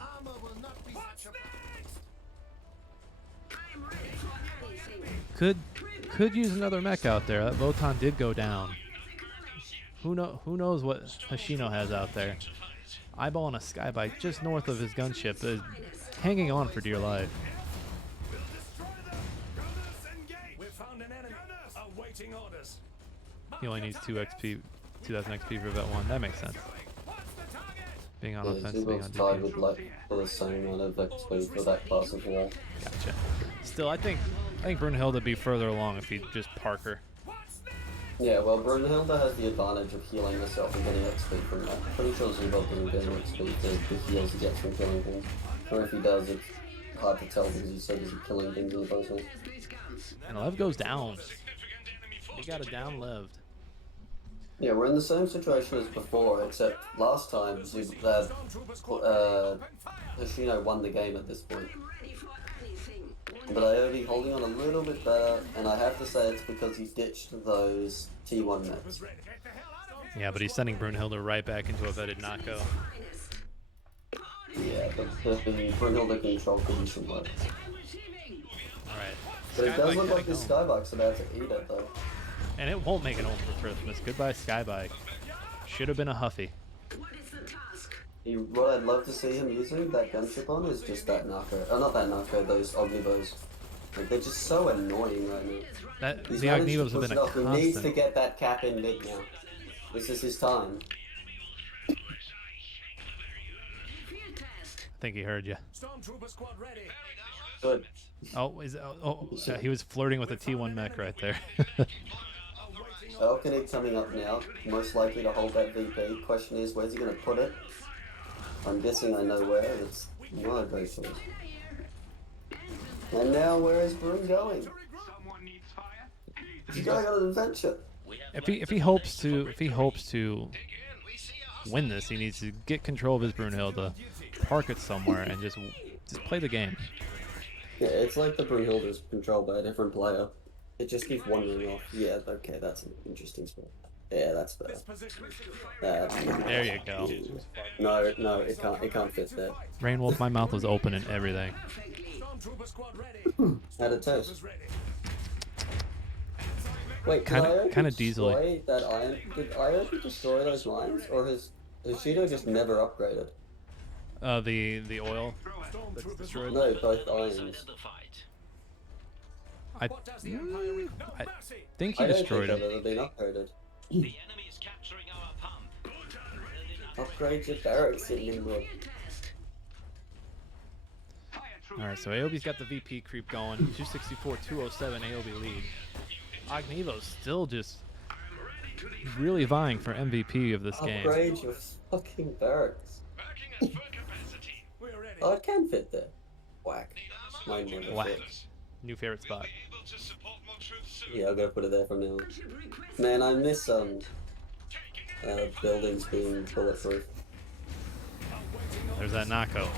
Armor will not be such a I'm ready for anything. Could use another mech out there. That Votan did go down. Who knows what Hoshino has out there. Eyeballing a skybike just north of his gunship, is hanging on for dear life. We found an enemy. Awaiting orders. He only needs 2,000 XP for Vet 1. That makes sense. Being on Yeah, offense, being on Zubov's tied DP. with like for the same amount of XP for that class of war. Gotcha. Still, I think Brunhilde would be further along if he just park her. Yeah, well, Brunhilde has the advantage of healing herself and getting XP from that. I'm pretty sure Zubov doesn't get any XP to the heals he gets from killing things. Or if he does, it's hard to tell because he's so busy killing things in the process. And Lev goes down. He got a down Lev. Yeah, we're in the same situation as before, except last time Hoshino won the game at this point. Ready for anything. But Aiobe holding on a little bit better, and I have to say it's because he ditched those T1 mechs. Yeah, but he's sending Brunhilde right back into a vetted Nako. Yeah, but the Brunhilde control could be some work. Alright. But it does Skybike look like heading this home. Skybike's about to eat it though. And it won't make it home for Christmas. Goodbye, Skybike. Should have been a Huffy. What is the task? What I'd love to see him using that gunship on is just that Nako. Oh, not that Nako, those Ognivos. Like, they're just so annoying right now. He's The managed to Ognivos have push been it a off. He needs to constant. get that cap in big now. This is his time. Field test. I think he heard you. Stormtrooper squad ready. Good. He was flirting with a T1 mech right there. Balcony coming up now, most likely to hold that VP. Question is, where's he going to put it? I'm guessing I know where. It's not a great choice. And now, where is Brun going? Someone needs fire. He's going on an adventure. if he hopes to win this, he needs to get control of his Brunhilde, park it somewhere, and just play the game. Yeah, it's like the Brunhilde's controlled by a different player. It just keeps wandering off. Yeah, okay, that's an interesting spot. Yeah, that's better. That's better. There you go. No, it can't fit there. Rainwolf, my mouth was open and everything. Stormtrooper squad ready. How'd it taste? Troopers ready. Wait, Kinda diesel-y. destroy that iron? Did Aiobe destroy those mines, or has Hoshino just never upgraded? The oil that's destroyed. No, both irons. I What does the Empire require? I think he I don't destroyed think him. they've ever been upgraded. The enemy is capturing our pump. Upgrade your barracks in Nimrod. Alright, so Aobe's got the VP creep going. 264, 207 Aobe lead. Ognivo's still just really vying for MVP of this game. Upgrade your fucking barracks. Working at full capacity. We're ready. Oh, it can fit there. Whack. Need armor Mine to never Whack. fits. New favorite We'll spot. be able to support more troops soon. Yeah, I'll go put it there from now on. Gunship request Man, I miss Taking enemy fire. buildings being bulletproof. There's that Nako.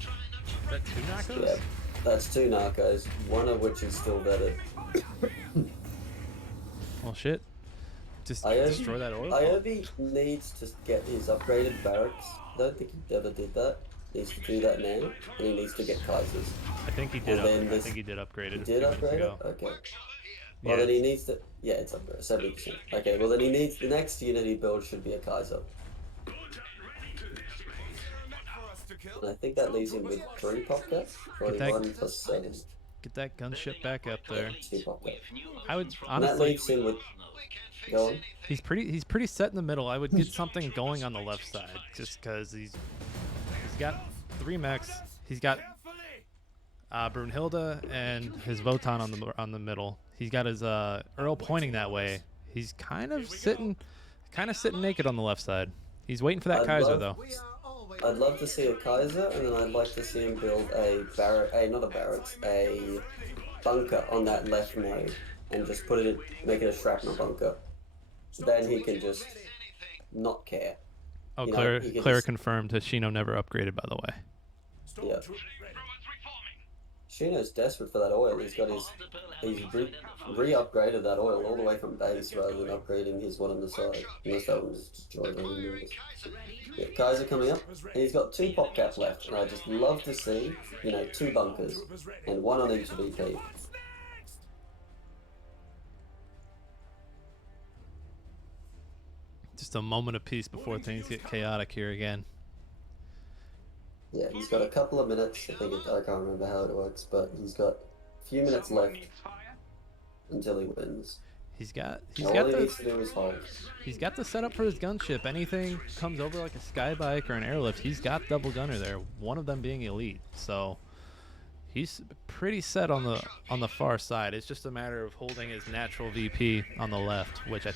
Trying not to Is that two Nakos? Yeah, that's 2 narcos, one of which is still vetted. Well, shit. Just Aiobe- destroy that oil. Aiobe needs to get his upgraded barracks. I don't think he ever did that. He needs to do that now, and he needs to get Kaisers. I think he did. And then I this- think he did upgrade it. He a did few minutes upgrade it? ago. Okay. Workshop here. Well, Yeah, then he needs to. Yeah, it's upgraded, 70%. Okay, well, then he needs. The next unit he builds should be a Kaiser. For us to kill. And I think that leaves him with 3 pop caps. 41 plus 7. Get that gunship back up there. 2 pop caps. I would And that honestly. leaves him with. We can't fix Go on. anything. He's pretty set in the middle. I would get something going on the left side, just because he's got 3 mechs. He's got Brunhilde and his Votan on the middle. He's got his Earl pointing that way. He's kind of sitting naked on the left side. He's waiting for that I'd Kaiser love- though. We are always I'd love to see a Kaiser, and then I'd like to see him build a not a barracks, a bunker on that left node, and just put it in, make it a shrapnel bunker. Then he can just not care. Oh, you know, Claera, he can Claera just- confirmed Hoshino never upgraded, by the way. Yeah. Robots reforming. Shino's desperate for that oil. He's re-upgraded that oil all the way from base rather than upgrading his one on the side. Unless that one was destroyed. I don't know. Yeah, Kaiser coming up, and he's got 2 pop cap left, and I just love to see, 2 bunkers, and 1 on each VP. Just a moment of peace before things get chaotic here again. Yeah, he's got a couple of minutes. I can't remember how it works, but he's got a few minutes left until he wins. He's got All he the needs to do is hold. He's got the setup for his gunship. Anything comes over like a skybike or an airlift, he's got double gunner there. One of them being elite, so he's pretty set on the far side. It's just a matter of holding his natural VP on the left, which I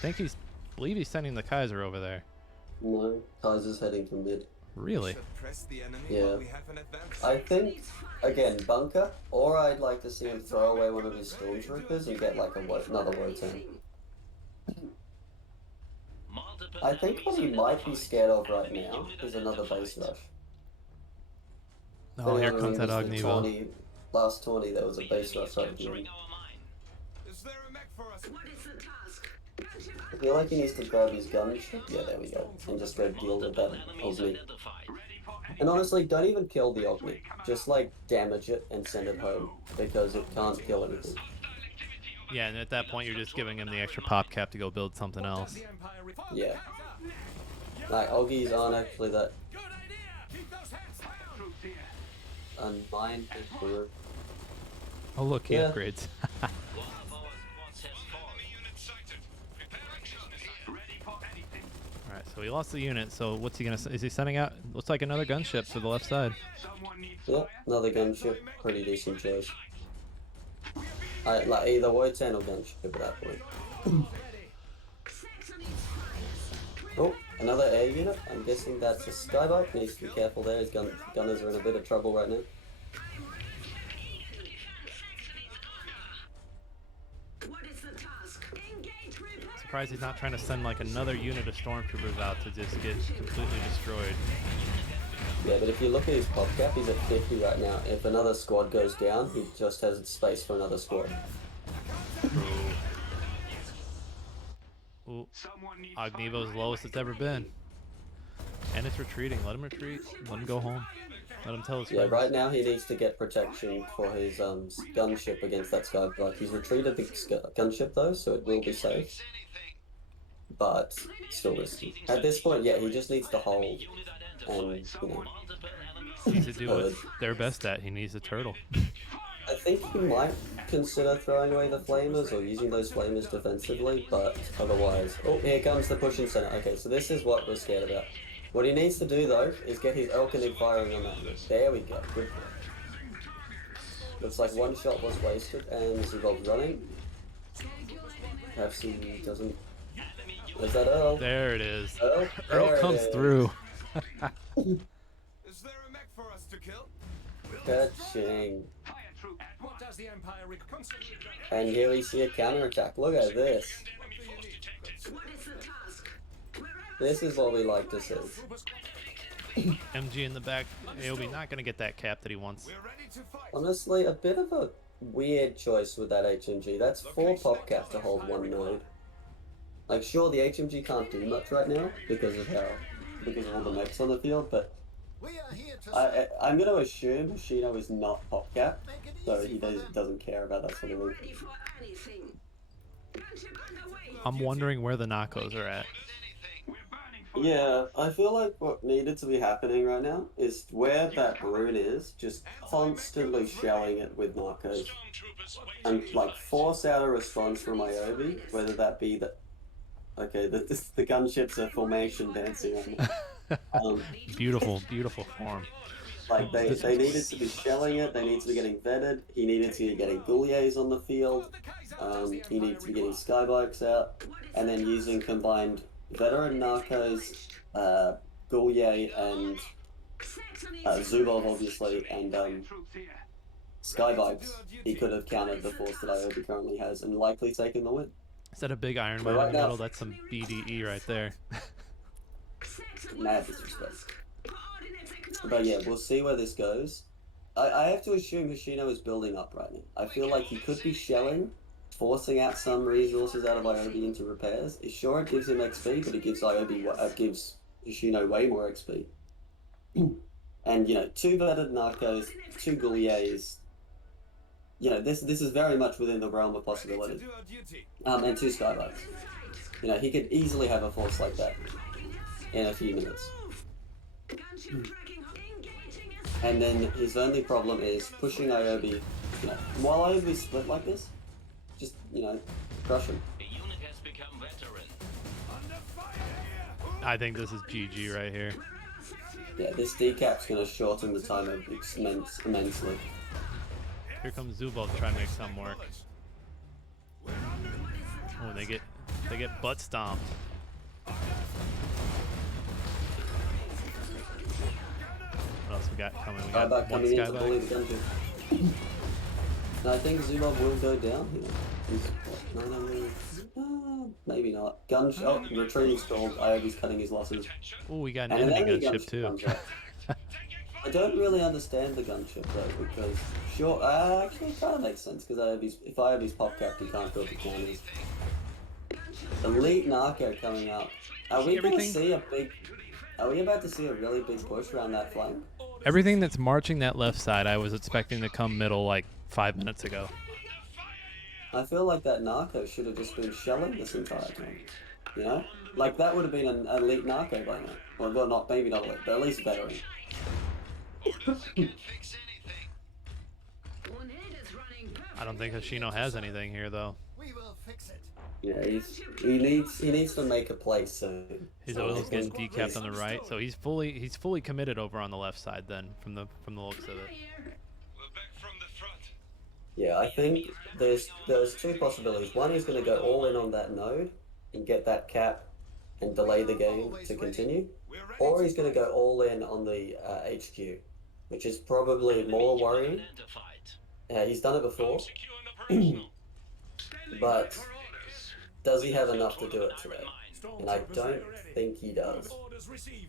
believe he's sending the Kaiser over there. No, Kaiser's heading to mid. Really? Yeah. I think, again, bunker, or I'd like to see him throw away one of his stormtroopers and get like another Wotan. I think what he might be scared of right now is another base rush. Oh, If here anyone comes that remembers the Ognivo. last 20, there was a base rush right here. Is there a mech for us? What is the task? I feel like he needs to grab his gunship. Yeah, there we go. And just go deal with that Ogni. And honestly, don't even kill the Ogni. Just like damage it and send it home, because it can't kill anything. Yeah, and at that point you're just giving him the extra pop cap to go build something else. The Empire require. Yeah. Like, Oggies aren't actually that. Good idea. Keep those hands down. And mine is blue. Oh look, he Yeah. upgrades. Alright, so he lost the unit, so what's he gonna is he sending out looks like another gunship to the left side. Yeah, another gunship. Pretty decent choice. Like either Wotan or gunship at that point. Oh, another air unit. I'm guessing that's a skybike. Needs to be careful there. His gunners are in a bit of trouble right now. What is the task? Engage repair. Surprised he's not trying to send like another unit of stormtroopers out to just get completely destroyed. Yeah, but if you look at his pop cap, he's at 50 right now. If another squad goes down, he just has space for another squad. Ooh, Ognivo's lowest it's ever been. And it's retreating. Let him retreat. Let him go home. Let him tell his Yeah, friends. right now he needs to get protection for his gunship against that skybike. He's retreated the gunship though, so it will be safe. But still risky. At this point, yeah, he just needs to hold and, He needs to do what they're best at. He needs a turtle. I think he might consider throwing away the flamers or using those flamers defensively, but otherwise... Oh, here comes the push in center. Okay, so this is what we're scared about. What he needs to do, though, is get his Elkanig firing on that. There we go. Good play. Looks like one shot was wasted, and Zubov's running. Perhaps he doesn't Is that Earl? There it is. Earl? Earl There it comes is. through. Is there a mech for us to kill? Ka-ching. What does the Empire require? And here we see a counterattack. Look at this. What is the task? This is what we like to see. MG in the back. Aiobe not gonna get that cap that he wants. We're ready to fight. Honestly, a bit of a weird choice with that HMG. That's 4 pop cap to hold 1 node. Like, sure, the HMG can't do much right now because of all the mechs on the field, but We are here to I'm going to assume Hoshino is not pop cap, make it so easy he for them. doesn't care about that sort of thing. Ready for anything. Gunship underway. I'm wondering where the Nakos are at. Yeah, I feel like what needed to be happening right now is where that rune is, just constantly shelling it with narcos. And like force out a response from Aiobe, whether that be that. Okay, the gunships are formation dancing on me. Beautiful, beautiful form. Like they needed to be shelling it, they need to be getting vetted, he needed to be getting Gouliers on the field, he needed to be getting skybikes out, and then using combined veteran narcos, Goulier and Zubov obviously, and skybikes, he could have countered the force that Aiobe currently has and likely taken the win. Is that a big Iron Man Right in the now- middle? That's some BDE right there. Mad disrespect. But yeah, we'll see where this goes. I have to assume Hoshino is building up right now. I feel like he could be shelling, forcing out some resources out of Aiobe into repairs. Sure, it gives him XP, but it gives gives Hoshino way more XP. And, you know, 2 vetted narcos, 2 Gouliers. You know, this is very much within the realm of possibility. Do our duty. And 2 skybikes. You know, he could easily have a force like that in a few minutes. Gunship tracking. Engaging is And then his only problem is pushing Aiobe, you know, while Aiobe's split like this, just, you know, crush him. I think this is GG right here. Yeah, this decap's going to shorten the time of immensely. Here comes Zubov trying to make some work. Oh, they get butt stomped. What else we got coming? We got Skybike one coming in to bully skybike. the gunship. And I think Zubov will go down here. He's, what, 900? Maybe not. Oh, retreating stalled. Aiobe's cutting his losses. Oh, we got an And an enemy enemy gunship too. comes out. I don't really understand the gunship though, because sure, actually it kind of makes sense because if Aiobe's pop capped, he can't build the counters. Elite Narco coming up. Are we going to Everything- see a big? Are we about to see a really big push around that flank? Everything that's marching that left side, I was expecting to come middle like 5 minutes ago. I feel like that Narco should have just been shelling this entire time. You know, like that would have been an elite Narco by now. Well, not maybe not elite, but at least veteran. I don't think Hoshino has anything here though. We will fix it. Yeah, he needs to make a play soon. His So I oil's getting think- decapped on the right, so he's fully committed over on the left side then from the looks of it. We're back from the front. Yeah, I think there's 2 possibilities. One, he's going to go all in on that node and get that cap and delay the game to continue, or he's going to go all in on the HQ, which is probably more worrying. He's done it before, Secure and operational. but does he have enough to do it today? And I don't think he does. Orders received.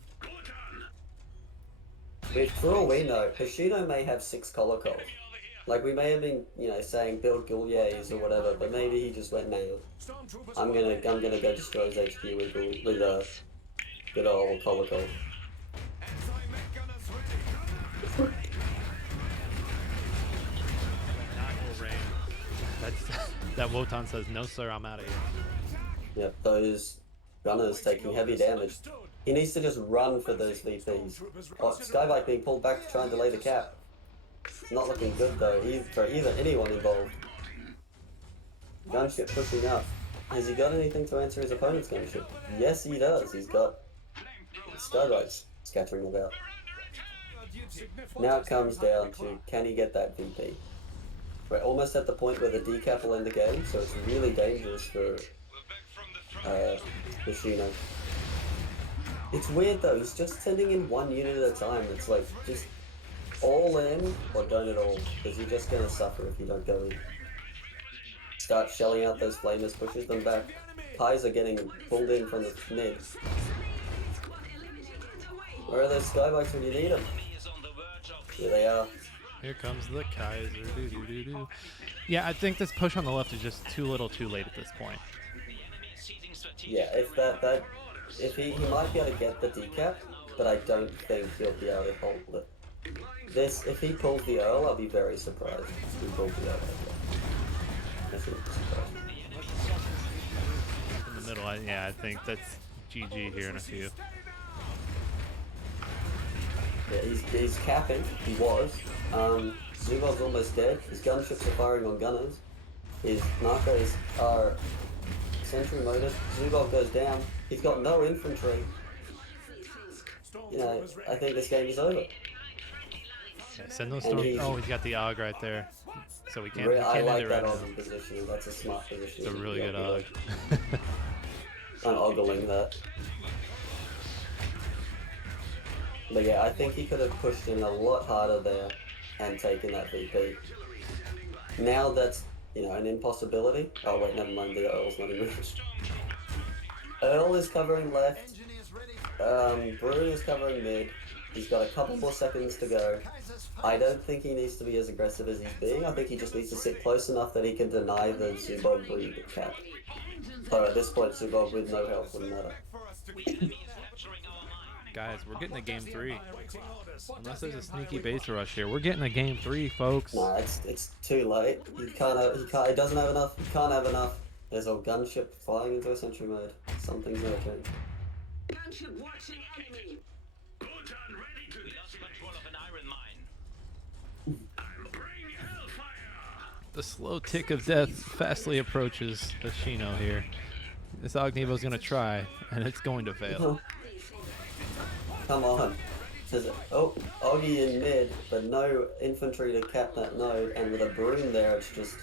For all we know, Hoshino may have 6 collar calls. Like, we may have been, you know, saying build Gouliers or whatever, but maybe he just went, no, Stormtroopers. I'm gonna go destroy his HQ with good old collar call. Anti-mech gunners ready. That Wotan says, no sir, I'm out of here. Yep, those gunners taking heavy damage. He needs to just run for those VPs. Oh, Skybike being pulled back to try and delay the cap. It's not looking good though, for either anyone involved. Gunship pushing up. Has he got anything to answer his opponent's gunship? Yes, he does. He's got Skybikes scattering about. Now it comes down to, can he get that VP? We're almost at the point where the decap will end the game, so it's really dangerous for Hoshino. It's weird though, he's just sending in one unit at a time. It's like, just all in or don't at all, because you're just gonna suffer if you don't go in. Start shelling out those flamers, pushes them back. Pies are getting pulled in from the mid. Where are those skybikes when you need them? Here they are. Here comes the Kaiser. Doo, doo, doo, doo. Yeah, I think this push on the left is just too little too late at this point. Yeah, if he might be able to get the decap, but I don't think he'll be able to hold it. This, if he pulls the Earl, I'll be very surprised. If he pulls the Earl, I think surprised. In the middle, yeah, I think that's GG here in a few. Yeah, he's capping. He was. Zubov's almost dead. His gunships are firing on gunners. His narcos are sentry moded. Zubov goes down. He's got no infantry. You know, I think this game is over. Yeah, send those storm. Oh, he's got the AUG right there. So we can't. I like that right AUG position. That's a smart position. It's a really good AUG. I'm ogling that. But yeah, I think he could have pushed in a lot harder there and taken that VP. Now that's, you know, an impossibility. Oh wait, never mind, the Earl's not in range. Earl is covering left. Bruin is covering mid. He's got a couple more seconds to go. I don't think he needs to be as aggressive as he's being. I think he just needs to sit close enough that he can deny the Zubov breed cap. So at this point, Zubov with no help wouldn't matter. Guys, we're getting a game 3. Unless there's a sneaky base rush here, we're getting a game 3, folks. Nah, it's too late. He doesn't have enough. He can't have enough. There's a gunship flying into a sentry mode. Something's gonna change. Gunship watching enemy. Good and ready to. We lost control of an iron mine. I'm bringing hellfire. The slow tick of death fastly approaches Hoshino here. This Ognivo's gonna try, and it's going to fail. Come on. Oh, Oggy in mid, but no infantry to cap that node, and with a broom there, it's just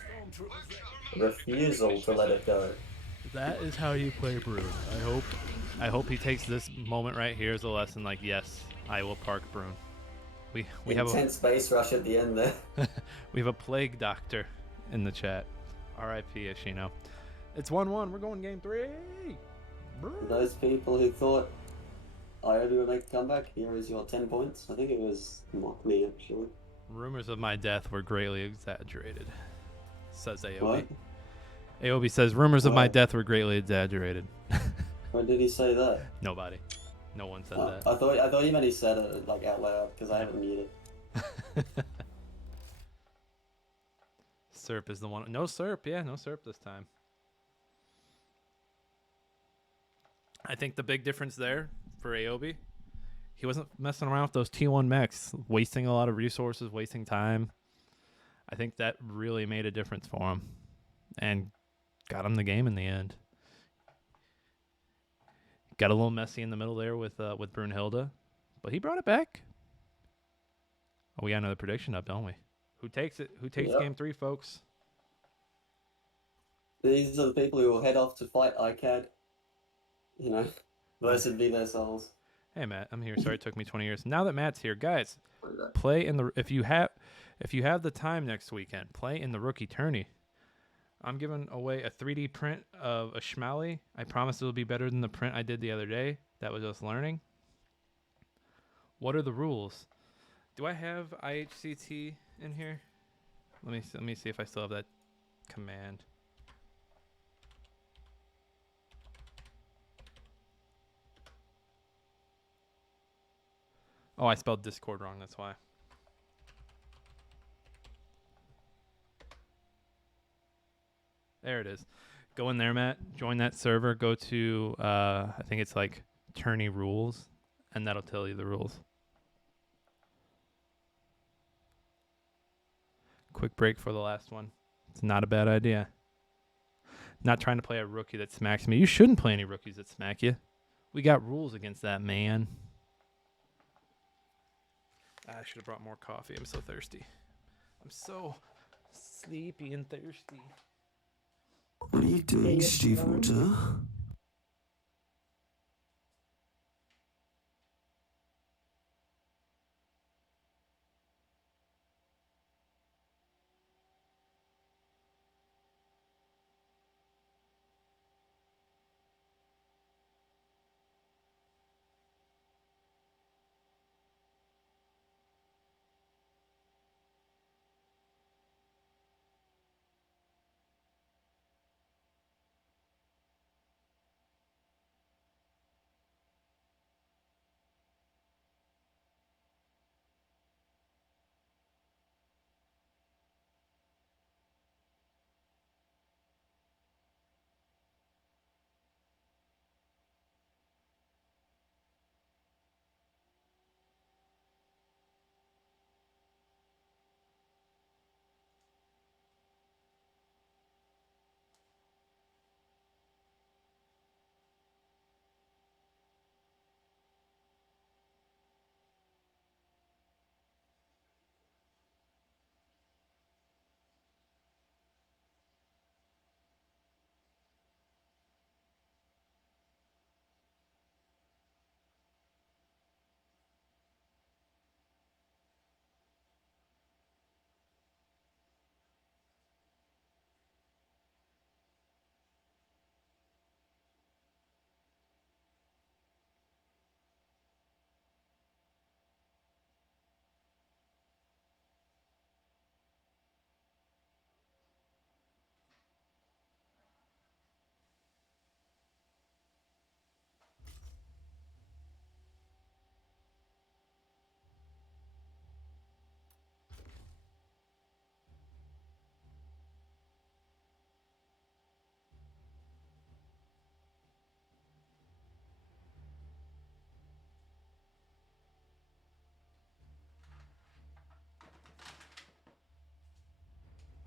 refusal to let it go. That is how you play Broom. I hope he takes this moment right here as a lesson. Like, yes, I will park Broom. We have intense base rush at the end there. We have a plague doctor in the chat. R.I.P. Hoshino. It's 1-1. We're going game 3. Those people who thought Aiobe would make a comeback, here is your 10 points. I think it was mock me actually. Rumors of my death were greatly exaggerated, says Aiobe. What? Aiobe says rumors of my death were greatly exaggerated. When did he say that? Nobody. No one said that. I thought you meant he said it like out loud because I have it muted. Serp is the one. No Serp, yeah, no Serp this time. I think the big difference there for Aiobe, he wasn't messing around with those T1 mechs, wasting a lot of resources, wasting time. I think that really made a difference for him and got him the game in the end. Got a little messy in the middle there with Brunhilde, but he brought it back. Oh, we got another prediction up, don't we? Who takes it? Who takes game 3, folks? These are the people who will head off to fight Aicad. You know, blessed be their souls. Hey Matt, I'm here. Sorry it took me 20 years. Now that Matt's here, guys, play in the if you have the time next weekend, play in the rookie tourney. I'm giving away a 3D print of a Schmally. I promise it'll be better than the print I did the other day. That was us learning. What are the rules? Do I have IHCT in here? Let me see if I still have that command. Oh, I spelled Discord wrong, that's why. There it is. Go in there, Matt. Join that server. Go to, I think it's like tourney rules, and that'll tell you the rules. Quick break for the last one. It's not a bad idea. Not trying to play a rookie that smacks me. You shouldn't play any rookies that smack you. We got rules against that, man. I should have brought more coffee. I'm so thirsty. I'm so sleepy and thirsty. What are you doing, Steve Water?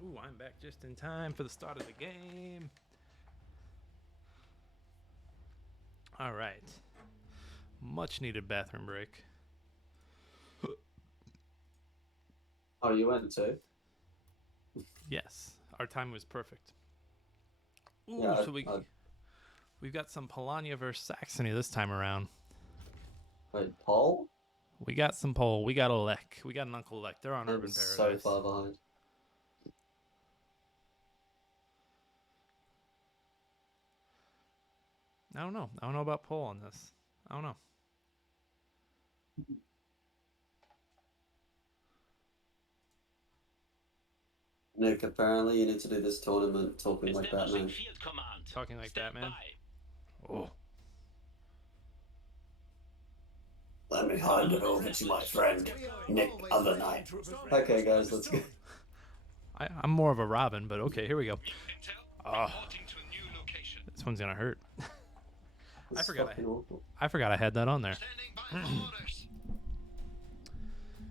Ooh, I'm back just in time for the start of the game. All right. Much needed bathroom break. Oh, you went too? Yes, our time was perfect. Ooh, Yeah, so we've got some Polania versus Saxony this time around. wait, Paul? We got some Pole. We got Olek. We got an Uncle Olek. They're on I'm Urban so Paradise. far behind. I don't know. I don't know about Pole on this. I don't know. Nick, apparently you need to do this tournament talking like Establishing Batman. field command. Talking like Stand Batman? by. Oh. Let me hand it over to my friend, Nick Other Night. Okay, guys, let's go. I'm more of a Robin, but okay, here we go. Intel Ah. reporting to a new location. This one's gonna hurt. This forgot is fucking awful. I forgot I had that on there. Standing by for orders.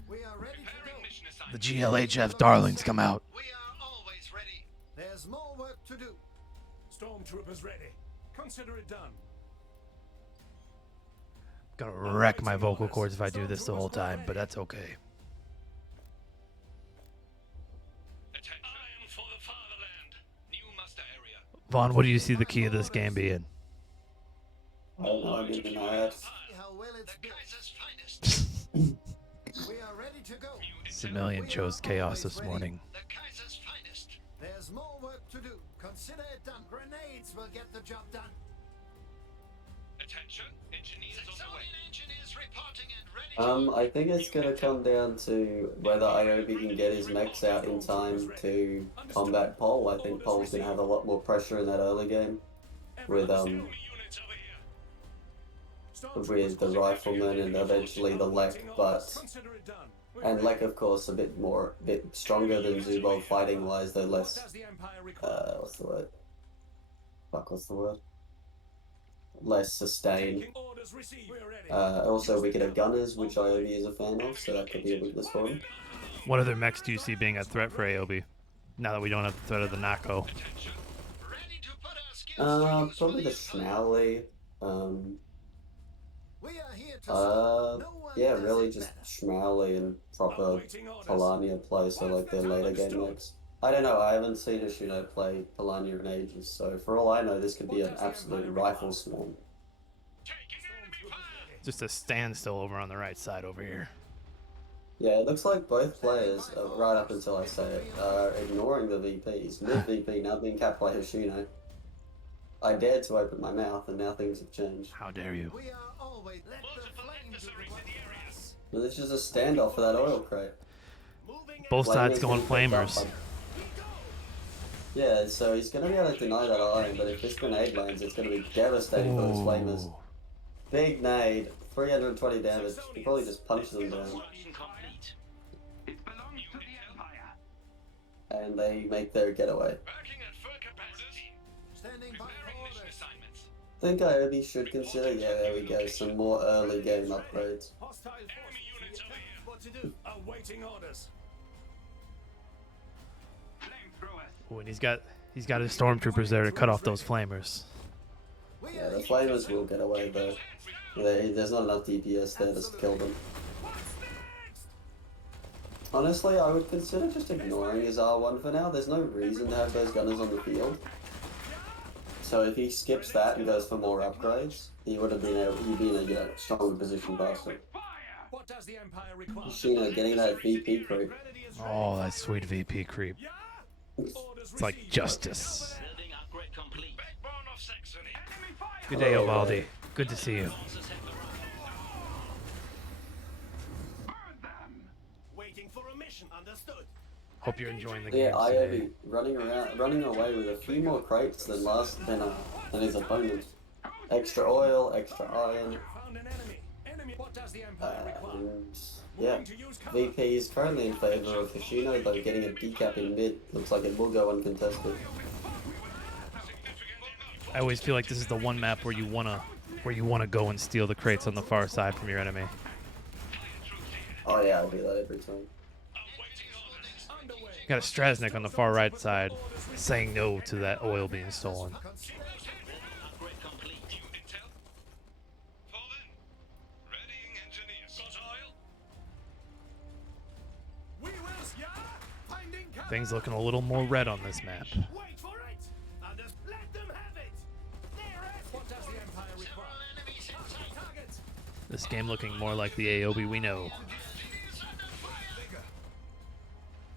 We are ready to Preparing go. mission The assignment. GLHF darlings come out. We are always ready. There's more work to do. Stormtroopers ready. Consider it done. Gonna wreck my vocal cords if I do this the whole time, but that's okay. Attention. I am for the fatherland. New muster area. Vaughn, what do you see the key of this game being? I don't know, I mean, in my head. See how well it's The built. Kaiser's finest. We are ready to go. New intel. Civilian chose chaos this morning. The Kaiser's finest. There's more work to do. Consider it done. Grenades will get the job done. Attention. Engineers on the way. Engineers reporting and ready. I think it's gonna come down to whether Aiobe can get his mechs out in time to combat Pole. I think Pole's gonna have a lot more pressure in that early game with Enemy units over here. with the rifleman and eventually the Lek, but Consider it done. We're and ready. Lek of course a bit stronger than Zubov fighting wise, though What less does the Empire require? what's the word? Fuck, what's the word? Less sustained. Taking orders received. We're ready. Also we get a gunners, which Aiobe is a fan of, so that could be a weakness for him. What other mechs do you see being a threat for Aiobe? Now that we don't have the threat of the Nako. Attention. Ready to put our skills to use Probably the for Schnauli. We are here to serve. No one Yeah, does really it just better. Schmauli and proper Awaiting orders. Polania play, so like their later game mix. I don't know, I haven't seen Hoshino play Polania in ages, so for all I know, this could be an absolute rifle swarm. taking enemy fire. Just a standstill over on the right side over here. Yeah, it looks like both players, right up until I say it, are ignoring the VPs. Mid-VP now being capped by Hoshino. I dared to open my mouth, and now things have changed. How dare you? We are always let the Multiple flame do adversaries the in the area. work. But this is a standoff for that oil crate. Moving Both sides Flamers going getting picked up flamers. by- Yeah, so he's gonna be able to deny that iron, but if this grenade lands, it's gonna be devastating for those flamers. Ooh. Big nade, 320 damage. He probably just punched them down. Construction complete. It belongs to the Empire. And they make their getaway. Working at full capacity. Standing by Preparing for mission orders. assignments. I think Aiobe should consider, yeah, there we go, some more early game upgrades. Hostile forces. Enemy units over here. What to do? Awaiting orders. Ooh, and he's got his stormtroopers there to cut off those flamers. We Yeah, are the here to flamers serve. will get away though. There's not enough DPS there to kill them. Honestly, I would consider just ignoring his R1 for now. There's no reason to have those gunners on the field. So if he skips that and goes for more upgrades, he would have been able, he'd be in a stronger position faster. What does the Empire require? Hoshino getting that VP creep. Grenadier is Oh, that sweet VP creep. Yeah. Orders It's like received. justice. Building upgrade complete. Backbone of Saxony. Enemy fire. Good day, Hello, Ovaldi. Good to see you. Forces have arrived. Waiting for a mission. Understood. Hope you're enjoying the Yeah, game today. Aiobe running away with a few more crates than than his opponent. Extra oil, extra iron, Found an enemy. Enemy. What does the Empire require? and yeah. Moving to use cover. VP is currently in favor of Hoshino, though getting a decap in mid looks like it will go uncontested. I always feel like this is the one map where you wanna go and steal the crates on the far side from your enemy. Oh yeah, I do that every time. Awaiting orders. Underway. got a Strasnik on the far right side saying no to that oil being stolen. Upgrade complete. New intel. Fall in. Readying engineers. Got oil? We will, yeah? Finding cover. Things looking a little more red on this map. Wait for it. And just let them have it. What does the Empire require? Target. This game looking more like the Aiobe we know.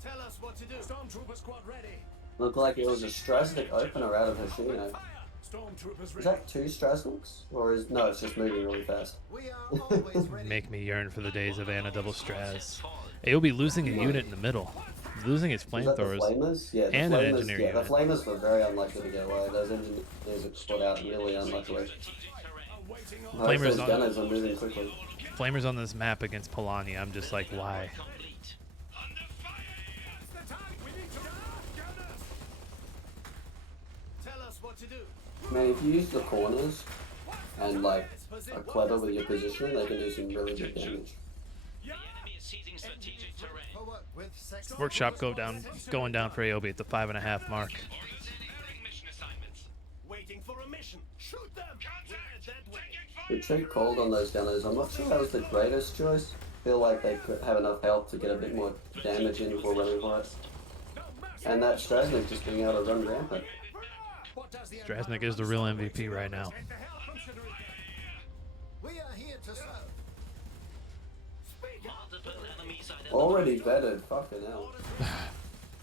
Tell us what to do. Stormtrooper squad ready. Looked like it was a Strasnik opener out of Hoshino. Stormtroopers Is ready. that 2 Strasniks? Or is no, it's just moving really fast. We are always ready. Make me yearn for the days of Anna double Stras. Aiobe losing a unit in the middle. Losing his Is that the flamethrowers. flamers? Yeah, the and an flamers, engineer yeah, the unit. flamers were very unlikely to get away. Those engineers are split out really unluckily. Flamers Those on- gunners are moving quickly. Flamers on this map against Polani, I'm just like, why? Complete. Under fire. That's the target. We need to gunners. Tell us what to do. Man, if you use the corners and like are clever with your positioning, they can do some really good damage. The enemy is seizing strategic terrain. Workshop going down for Aiobe at the 5.5 mark. Preparing mission assignments. Waiting for a mission. Shoot them. Contact. That way. Retreat cold on those gunners. I'm not sure that was the greatest choice. Feel like they could have enough health to get a bit more damage in before running for it. And that Strasnik just being able to run rampant. What does the Strasnik is the real MVP right now. We are here to serve. Multiple enemies identified. Already vetted, fucking hell.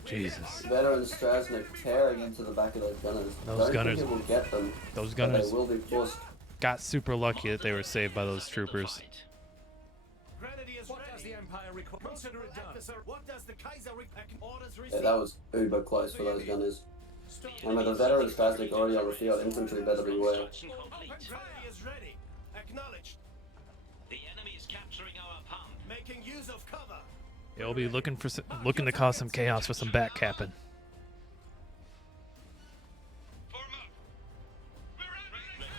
Jesus. Veteran Strasnik tearing into the back of those gunners. Those Don't gunners- think it will get them, Those but gunners they will be forced. got super lucky that they were saved by those troopers. Grenadiers what does the Empire require? Consider it done. What does the Kaiser require? Orders Yeah, received. that was uber close for those gunners. And with the veteran Strasnik already on the field, infantry better beware. Construction complete. Grenadiers ready. Acknowledged. The enemy is capturing our pump. Making use of cover. Aiobe looking to cause some chaos with some back capping. Form up. We're ready.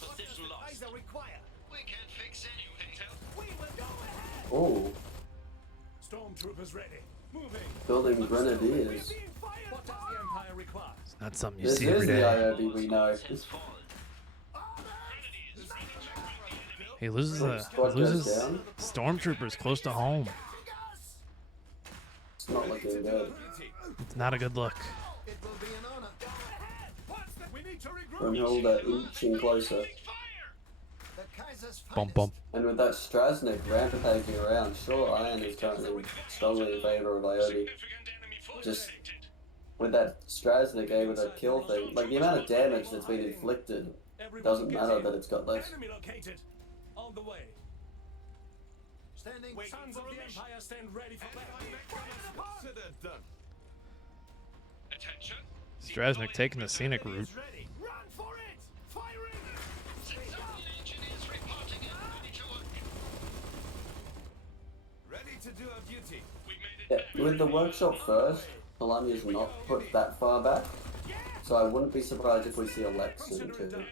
Position lost. Kaiser require. We can't fix any intel. We will go ahead. Oh, Stormtroopers ready. Moving. building grenadiers. Being fired. What does the Empire require? It's not something you This see is every the day. Aiobe we know. Sense fall. He loses Squad goes down. stormtroopers close to home. It's not looking good. It's not a good look. It will be an honor. Go ahead. What's the? We need to regroup. Brunhilde inching closer. The Kaiser's Bump bump. And with that Strasnik rampaging around, sure, Iron is currently strongly in favor of Aiobe. Significant enemy force Just detected. with that Strasnik able to kill thing, like the amount of damage that's been inflicted, doesn't matter that it's got less. Enemy located. On the way. Standing. Sons of the Empire stand ready for battle. Consider done. Attention. Strasnik taking the scenic route. Ready. Run for it. Firing. Engineers reporting in. Ready to work. Ready to do our duty. We made it. Yeah, with the workshop first, Polani is not put that far back, so I wouldn't be surprised if we see a Lex soon too. Enemy over here.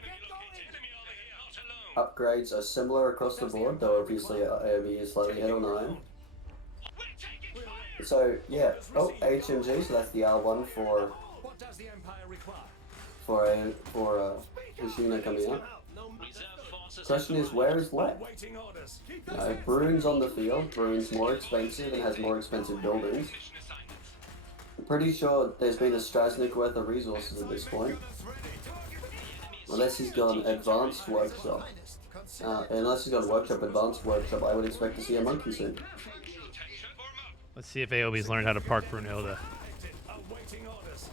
Out alone. Upgrades are similar across the board, though obviously Aiobe is slightly ahead on Iron. We're taking fire. So yeah, oh HMG, so that's the R1 for What does the Empire require? Hoshino coming out. No Reserve forces. Question is, where is Lex? waiting orders. Keep No, Bruin's on the field. Bruin's more expensive and has more expensive buildings. Mission assignments. I'm pretty sure there's been a Strasnik worth of resources at this point. Unless he's got an advanced workshop. Unless he's got a workshop, advanced workshop, I would expect to see a monkey soon. Attention. Form up. Let's see if Aiobe's learned how to park Brunhilde. Awaiting orders.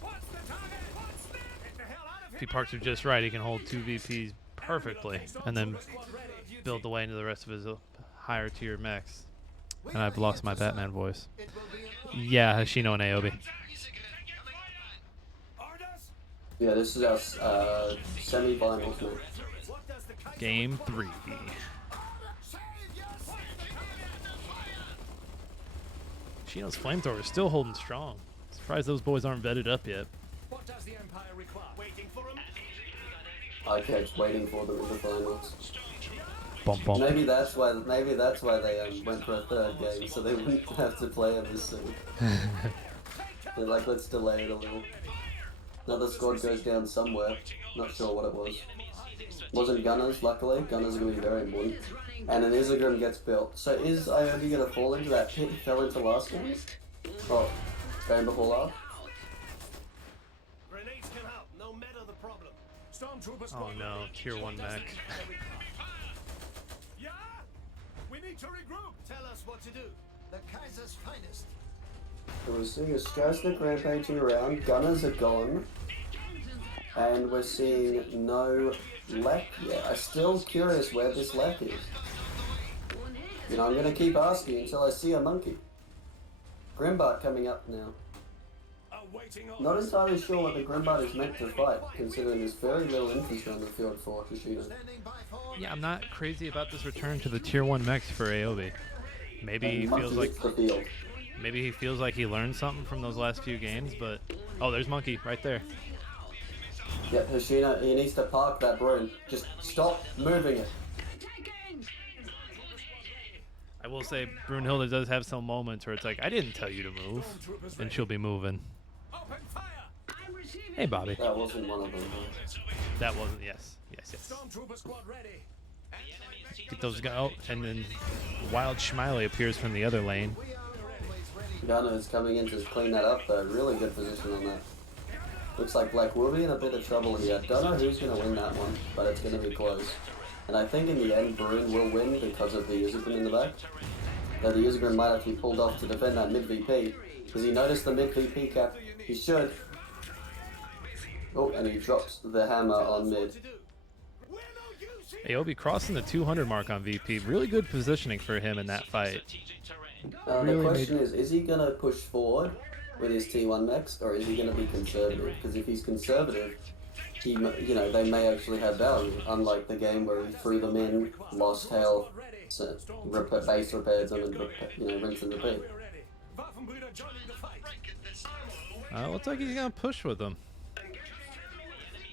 What's the target? What's that? Get the hell out of If he parks her just right, he can hold 2 VPs perfectly and then build the way into the rest of his higher tier mechs. And I've lost my Batman voice. Yeah, Hoshino and Aiobe. Orders? Yeah, this is our semi-finals now. What does the Kaiser Game 3. save yourself? Hoshino's flamethrower is still holding strong. Surprised those boys aren't vetted up yet. What does the Empire require? Waiting for him. Aicad's waiting for them in the finals. Bum, bum. Maybe that's why they went for a third game, so they wouldn't have to play it this soon. They're like, let's delay it a little. Another squad goes down somewhere. Not sure what it was. Wasn't Gunners, luckily. Gunners are going to be very important. And an Isegrim gets built. So is Aiobe going to fall into that pit he fell into last game? Oh, game before last? Grenades can help, no matter the problem. Stormtroopers. Oh no, tier 1 mech. Yeah? We need to regroup. Tell us what to do. The Kaiser's finest. So we're seeing a Strasnik rampaging around. Gunners are gone. And we're seeing no lek yet. I'm still curious where this lek is. You know, I'm going to keep asking until I see a monkey. Grimbart coming up now. Not entirely sure what the Grimbart is meant to fight, considering there's very little infantry on the field for Hoshino. Yeah, I'm not crazy about this return to the tier 1 mechs for Aiobe. Maybe he feels like he learned something from those last few games, but oh, there's Monkey right there. Yeah, Hoshino, he needs to park that broom. Just stop moving it. I will say Brunhilde does have some moments where it's like, I didn't tell you to move, and she'll be moving. Hey, Bobby. That wasn't one of them. That wasn't, yes. Get those guys out, and then Wild Schmiley appears from the other lane. Gunner is coming in to clean that up though. Really good position on that. Looks like Black will be in a bit of trouble here. Don't know who's going to win that one, but it's going to be close. And I think in the end, Brune will win because of the Isegrim in the back. Though the Isegrim might have to be pulled off to defend that mid VP. Does he notice the mid VP cap? He should. Oh, and he drops the hammer on mid. Aiobe crossing the 200 mark on VP. Really good positioning for him in that fight. The question is he going to push forward with his T1 mechs, or is he going to be conservative? Because if he's conservative, he, you know, they may actually have value, unlike the game where he threw them in, lost health, so base repairs them, and rinse and repeat. Looks like he's gonna push with them.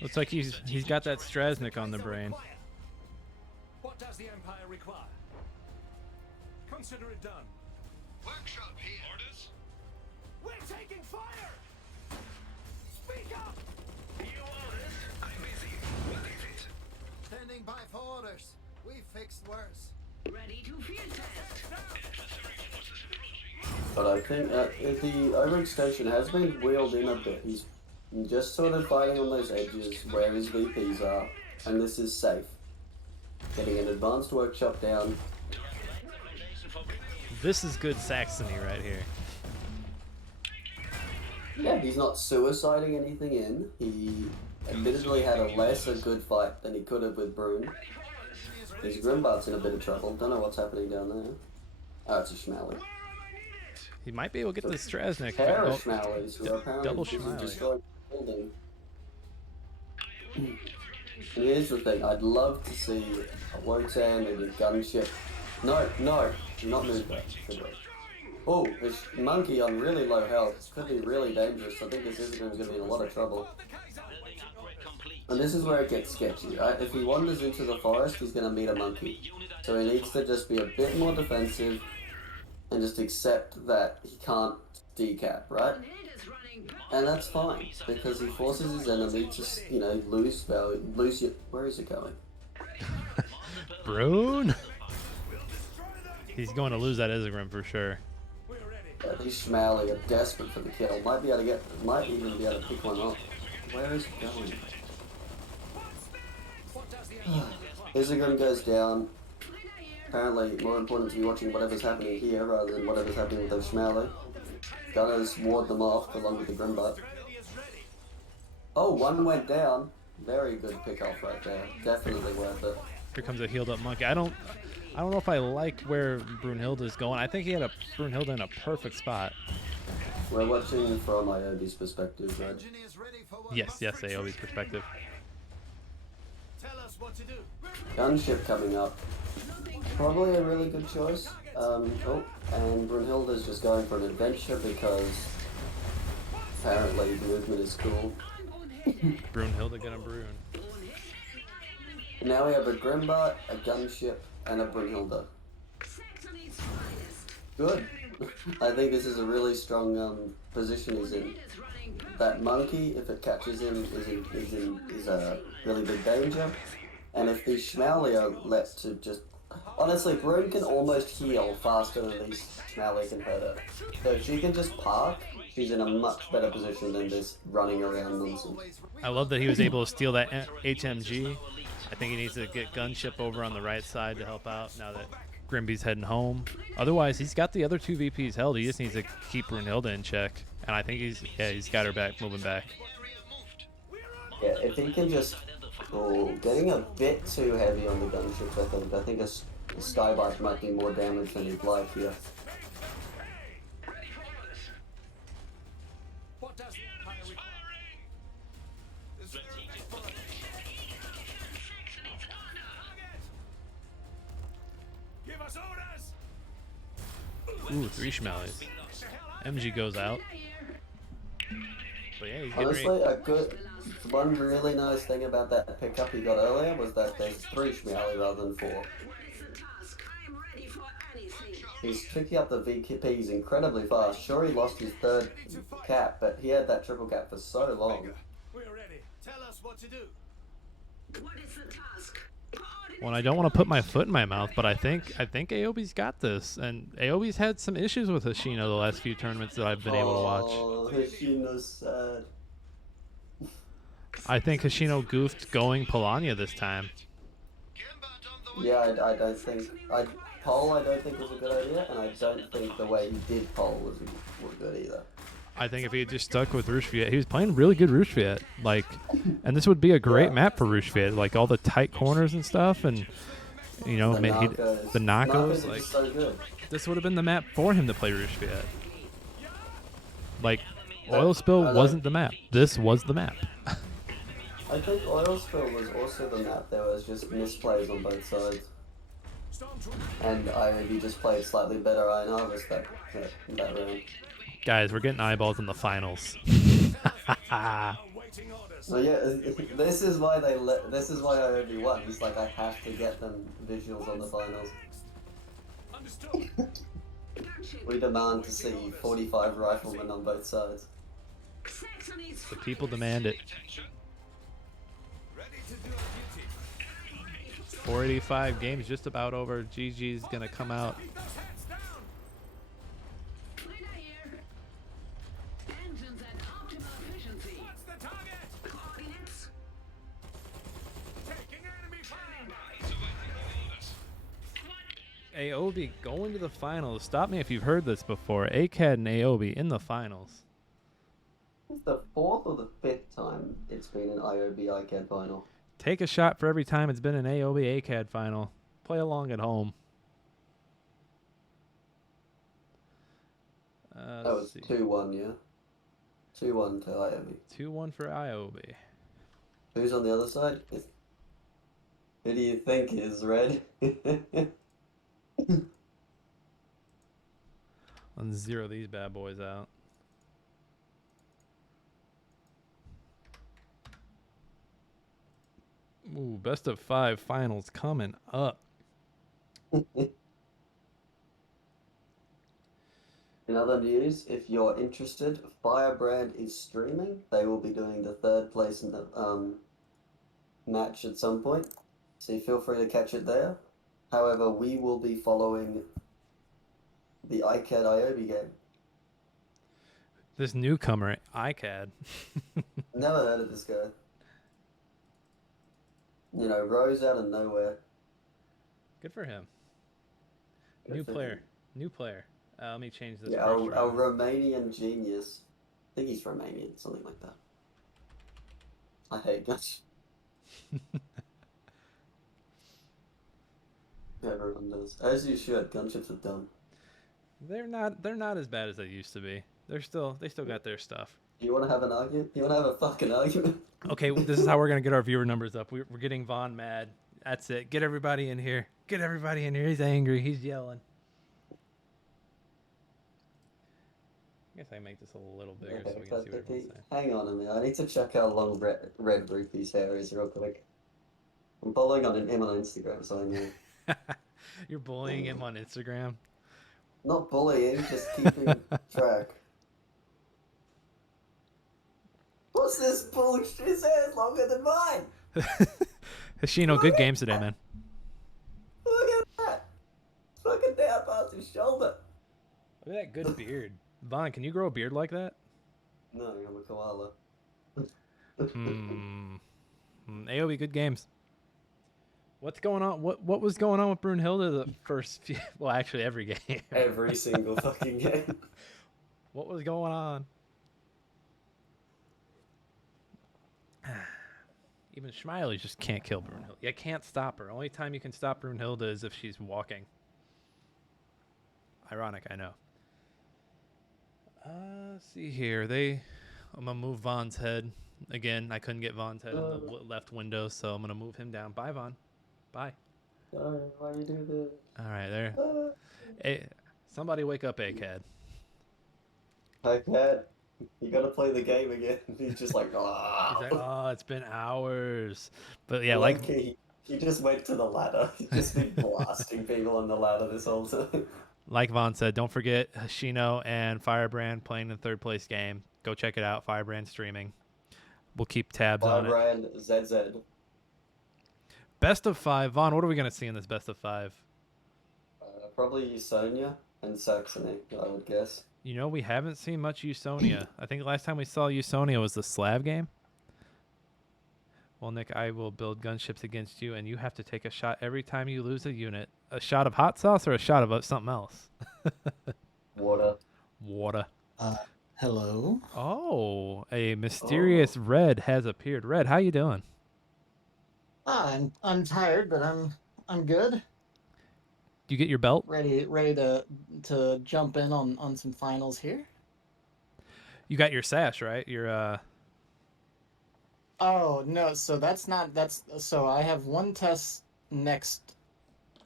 Looks like he's got that Strasnik on the brain. What does the Empire require? Consider it done. Workshop here. Orders? We're taking fire! Speak up! You orders? I'm busy. What is it? Standing by for orders. We fixed worse. Ready to field test. But I think the overextension has been wheeled in a bit. He's just sort of fighting on those edges where his VPs are, and this is safe. Getting an advanced workshop down. This is good Saxony right here. Yeah, he's not suiciding anything in. He admittedly had a lesser good fight than he could have with Brune. His Grimbart's in a bit of trouble. Don't know what's happening down there. Oh, it's a Schmally. He might be able to get the Strasnik. Pair of Schmallies who are apparently double busy Schmally. destroying the building. And here's the thing, I'd love to see a Wotan, maybe a gunship. No, do not move that. Oh, this monkey on really low health could be really dangerous. I think this Isegrim is going to be in a lot of trouble. And this is where it gets sketchy, right? If he wanders into the forest, he's going to meet a monkey. So he needs to just be a bit more defensive and just accept that he can't decap, right? And that's fine, because he forces his enemy to, lose value, where is it going? Brune? He's going to lose that Isegrim for sure. Yeah, these Schmally are desperate for the kill. Might even be able to pick one off. Where is it going? Isegrim goes down. Apparently, more important to be watching whatever's happening here rather than whatever's happening with those Schmally. Gunners ward them off along with the Grimbart. Oh, one went down. Very good pick off right there. Definitely worth it. Here comes a healed up monkey. I don't know if I like where Brunhilde is going. I think he had a Brunhilde in a perfect spot. We're watching from Aiobe's perspective, right? Yes, Aiobe's perspective. Tell us what to do. Gunship coming up. Probably a really good choice. And Brunhilde is just going for an adventure because apparently movement is cool. Brunhilde gonna Brune. Now we have a Grimbart, a gunship, and a Brunhilde. Saxony's finest. Good. I think this is a really strong position he's in. Is running perfect. That monkey, if it catches him, is a really big danger. And if these Schmauli are let to just... Honestly, Rune can almost heal faster than these Schmauli can hurt her. So if she can just park, she's in a much better position than this running around nonsense. I love that he was able to steal that HMG. I think he needs to get Gunship over on the right side to help out now that Grimby's heading home. Otherwise, he's got the other two VPs held. He just needs to keep Brunhilde in check. And I think he's got her back, moving back. Yeah, if he can just... Oh, getting a bit too heavy on the gunships, I think. I think a Skybite might do more damage than he'd like here. What does the Empire require? Give us orders! Ooh, 3 Schmalies. MG goes out. But yeah, he's getting ready. Honestly, one really nice thing about that pickup he got earlier was that there's 3 Schmiali rather than 4. What is the task? I am ready for anything. He's picking up the VKPs incredibly fast. Sure, he lost his 3rd cap, but he had that triple cap for so long. We're ready. Tell us what to do. What is the task? Well, I don't want to put my foot in my mouth, but I think Aiobe's got this, and Aiobe's had some issues with Hoshino the last few tournaments that I've been able to watch. Oh, Hoshino's sad. I think Hoshino goofed going Polania this time. Yeah, I don't think... Pole I don't think was a good idea, and I don't think the way he did Pole was good either. I think if he had just stuck with Rushviet, he was playing really good Rushviet. Like, and this would be a great map for Rushviet, like all the tight corners and stuff, and you know, the Nakos. Like, so good. this would have been the map for him to play Rushviet. Like, Oil Spill wasn't the map. This was the map. I think Oil Spill was also the map. There was just misplays on both sides. And Aiobe just played slightly better Iron Harvest that round. Guys, we're getting eyeballs in the finals. So yeah, this is why Aiobe won. He's like, I have to get them visuals on the finals. We demand to see 45 riflemen on both sides. The people demand it. 485 games just about over. GG's gonna come out. Aiobe going to the finals. Stop me if you've heard this before. Aicad and Aiobe in the finals. It's the 4th or the 5th time it's been an Aiobe Aicad final. Take a shot for every time it's been an Aiobe Aicad final. Play along at home. That was 2-1, yeah? 2-1 to Aiobe. 2-1 for Aiobe. Who's on the other side? Who do you think is red? Let's zero these bad boys out. Ooh, best of 5 finals coming up. In other news, if you're interested, Firebrand is streaming. They will be doing the 3rd place in the match at some point. So feel free to catch it there. However, we will be following the Aicad Aiobe game. This newcomer, Aicad. Never heard of this guy. You know, rose out of nowhere. Good for him. Good New for player. him. New player. Let me change this. Yeah, our Romanian genius. I think he's Romanian, something like that. I hate guns. Everyone does. As you should. Gunships are dumb. They're not as bad as they used to be. They still got their stuff. Do you want to have an argument? You want to have a fucking argument? Okay, this is how we're gonna get our viewer numbers up. We're getting Vaughn mad. That's it. Get everybody in here. Get everybody in here. He's angry. He's yelling. I guess I can make this a little bigger so we can see what everyone's saying. Hang on a minute. I need to check how long Red Rupee's hair is real quick. I'm following him on Instagram, so I know. You're bullying him on Instagram. Not bullying, just keeping track. What's this bullshit? His hair's longer than mine. Hoshino, good games today, man. Look at that. It's fucking down past his shoulder. Look at that good beard. Vaughn, can you grow a beard like that? No, I'm a koala. Aiobe, good games. What's going on? What was going on with Brunhilde the first few? Well, actually, every game. Every single fucking game. What was going on? Even Schmeily just can't kill Brunhilde. You can't stop her. Only time you can stop Brunhilde is if she's walking. Ironic, I know. Let's see here. I'm gonna move Vaughn's head again. I couldn't get Vaughn's head in the left window, so I'm gonna move him down. Bye, Vaughn. Bye. Why you do this? All right, there. Hey, somebody wake up, Aicad. Aicad, you gotta play the game again. He's just like, He's like, oh, it's been hours. But yeah, he just went to the ladder. He's just been blasting people on the ladder this whole time. Like Vaughn said, don't forget Hoshino and Firebrand playing the third place game. Go check it out. Firebrand streaming. We'll keep tabs on it. Firebrand ZZ. Best of 5. Vaughn, what are we going to see in this best of 5? Probably Usonia and Saxony, I would guess. You know, we haven't seen much Usonia. I think the last time we saw Usonia was the Slav game. Well, Nick, I will build gunships against you, and you have to take a shot every time you lose a unit. A shot of hot sauce or a shot of something else? Water. Water. Hello. Oh, a mysterious Red has appeared. Red, how you doing? I'm tired, but I'm good. You get your belt? Ready to jump in on some finals here. You got your sash, right? Your Oh no, so so I have one test next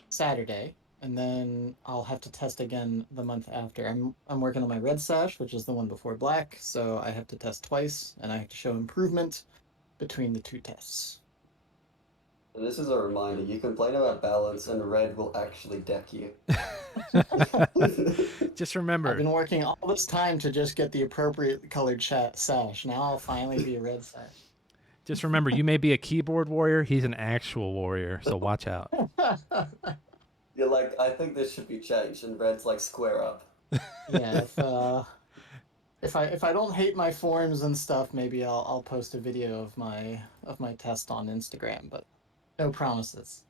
Saturday, and then I'll have to test again the month after. I'm working on my red sash, which is the one before black, so I have to test twice, and I have to show improvement between the two tests. And this is a reminder, you complain about balance and red will actually deck you. Just remember. I've been working all this time to just get the appropriate colored sash. Now I'll finally be a red sash. Just remember, you may be a keyboard warrior. He's an actual warrior, so watch out. You're like, I think this should be changed, and red's like, square up. Yeah, if I don't hate my forms and stuff, maybe I'll post a video of my test on Instagram, but no promises.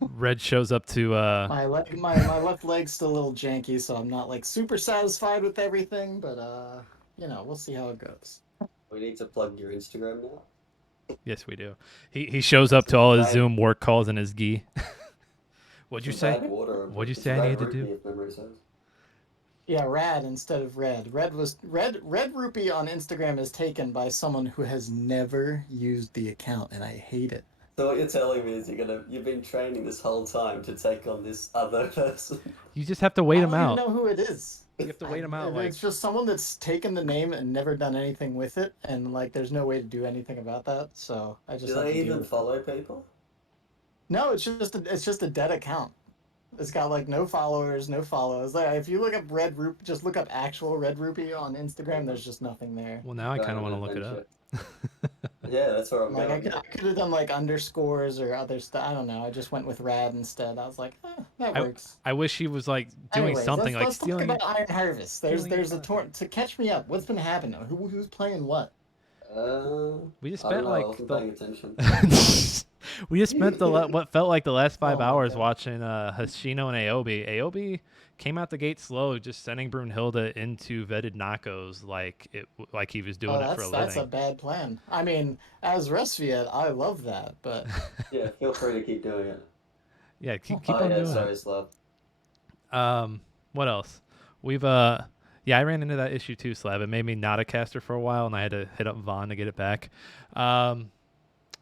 Red shows up to my left leg's still a little janky, so I'm not like super satisfied with everything, but we'll see how it goes. We need to plug your Instagram now. Yes, we do. He shows up to all his Zoom work calls in his gi. What'd you say? What'd you say I need to do? Yeah, rad instead of red. Red Rupee on Instagram is taken by someone who has never used the account, and I hate it. So what you're telling me is you've been training this whole time to take on this other person. You just have to wait him out. I don't even know who it is. You have to wait him out. It's just someone that's taken the name and never done anything with it, and like there's no way to do anything about that. So I just. Do they even follow people? No, it's just a dead account. It's got like no followers, no follows. Like if you look up just look up actual Red Rupee on Instagram. There's just nothing there. Well, now I kind of want to look it up. Yeah, that's where I'm like going. I could have done like underscores or other stuff. I don't know. I just went with rad instead. I was like, that works. I wish he was like doing something like let's stealing. Let's talk about Iron Harvest. There's a tour to catch me up. What's been happening? Who's playing what? We just spent like paying attention. We just spent what felt like the last 5 hours watching Hoshino and Aiobe. Aiobe came out the gate slow, just sending Brunhilde into vetted knockos like he was doing it for a living. That's a bad plan. I mean, as Resviet, I love that, but yeah, feel free to keep doing it. Yeah, keep on doing sorry, it. Slav. What else? We've I ran into that issue too, Slav. It made me not a caster for a while, and I had to hit up Vaughn to get it back.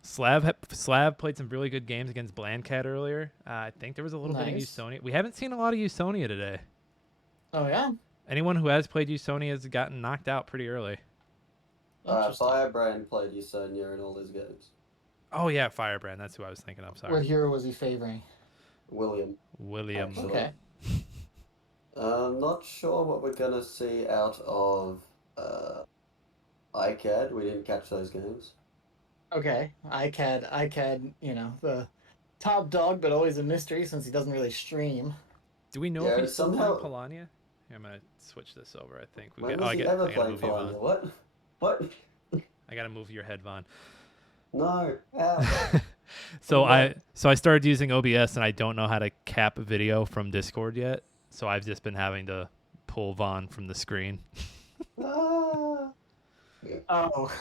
Slav played some really good games against BlanCat earlier. I think there was a little bit of Usonia. We haven't seen a lot of Usonia today. Oh, yeah? Anyone who has played Usonia has gotten knocked out pretty early. Firebrand played Usonia in all his games. Oh, yeah, Firebrand. That's who I was thinking of. Sorry. What hero was he favoring? William. William. Actually. Okay. I'm not sure what we're gonna see out of Aicad. We didn't catch those games. Okay. Aicad, you know, the top dog, but always a mystery since he doesn't really stream. Do we know if Yeah, he's still somehow. playing Polania? Here, I'm gonna switch this over. I think When was he ever I gotta playing move you, Vaughn. Polania? What? What? I gotta move your head, Vaughn. No. Ow. So Okay. I started using OBS and I don't know how to cap video from Discord yet. So I've just been having to pull Vaughn from the screen. Ah. Oh.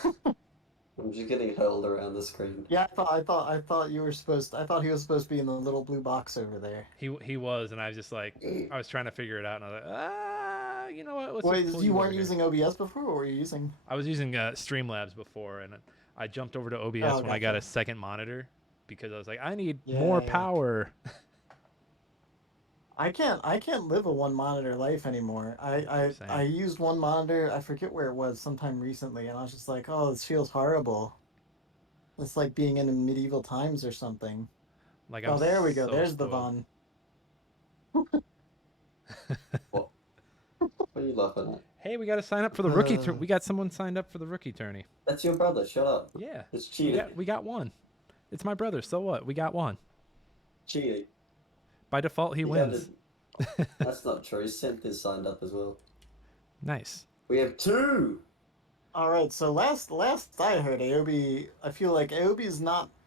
I'm just getting hurled around the screen. Yeah, I thought you were supposed I thought he was supposed to be in the little blue box over there. He was, and I was just like, I was trying to figure it out, and I was like, you know what? Let's Wait, just pull you over weren't here. using OBS before, or were you using? I was using Streamlabs before, and I jumped over to OBS Oh, when I got gotcha. a second monitor because I was like, I need Yeah, more yeah. power. I can't live a one monitor life anymore. Same. I used one monitor, I forget where it was, sometime recently, and I was just like, oh, this feels horrible. It's like being in medieval times or something. Like Oh, I'm there we go. so There's the spoiled. Von. What? What are you laughing at? Hey, we got to sign up for the rookie. We got someone signed up for the rookie tourney. That's your brother. Shut up. Yeah, It's cheating. we got one. It's my brother. So what? We got one. Cheating. By default, he You wins. That's not true. Synth is signed up as well. Nice. We have 2. All right, so last I heard, Aiobe, I feel like Aiobe's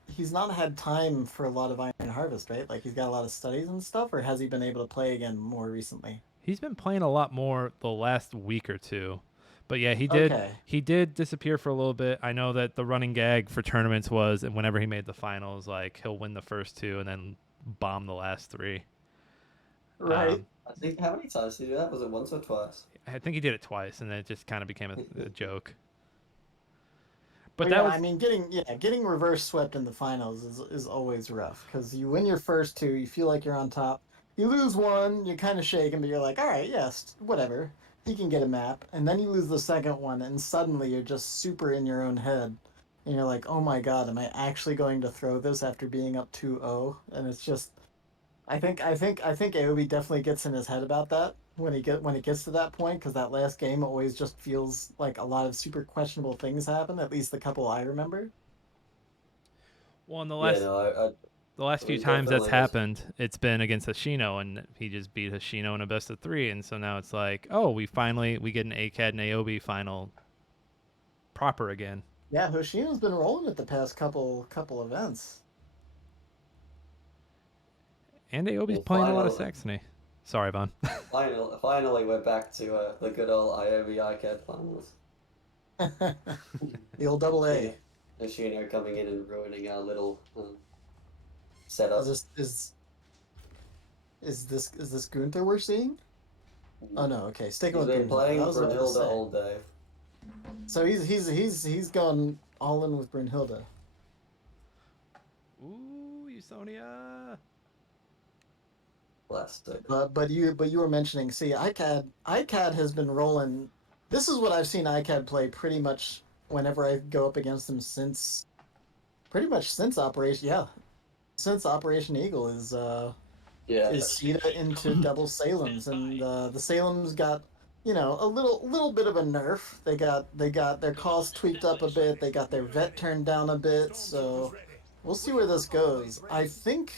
he's not had time for a lot of Iron Harvest, right? Like he's got a lot of studies and stuff, or has he been able to play again more recently? He's been playing a lot more the last week or two. But yeah, Okay. he did disappear for a little bit. I know that the running gag for tournaments was, and whenever he made the finals, like he'll win the first 2 and then bomb the last 3. Right. I think, how many times did he do that? Was it once or twice? I think he did it twice, and then it just kind of became a joke. But yeah, that was, I mean, getting reverse swept in the finals is always rough because you win your first 2, you feel like you're on top. You lose one, you're kind of shaken, but you're like, all right, yes, whatever. He can get a map, and then you lose the second one, and suddenly you're just super in your own head, and you're like, oh my god, am I actually going to throw this after being up 2-0? And it's just, I think Aiobe definitely gets in his head about that when it gets to that point, because that last game always just feels like a lot of super questionable things happen. At least the couple I remember. well, in the Yeah, last few we times that's definitely happened, it's been against Hoshino, and he just beat Hoshino in a best of 3, and so now it's like, oh, we get an Aicad and Aiobe final proper again. Yeah, Hoshino's been rolling it the past couple events. And Aobe's Well, playing a lot of finally. Saxony. Sorry, Vaughn. Finally, we're back to the good old Aiobe Aicad finals. The old double A. Hoshino coming in and ruining our little setup. Is this Gunther we're seeing? Oh no, okay, sticking He's with been Brunhilde. playing I was about to Brunhilde say. all day. So he's going all in with Brunhilde. Ooh, Usonia. Plastic. But you were mentioning, see, Aicad has been rolling. This is what I've seen Aicad play pretty much whenever I go up against him since Operation Eagle is Sita into double Salems, and the Salems got a little bit of a nerf. They got their cost tweaked up a bit. They got their vet turned down a bit. So we'll see where this goes. I think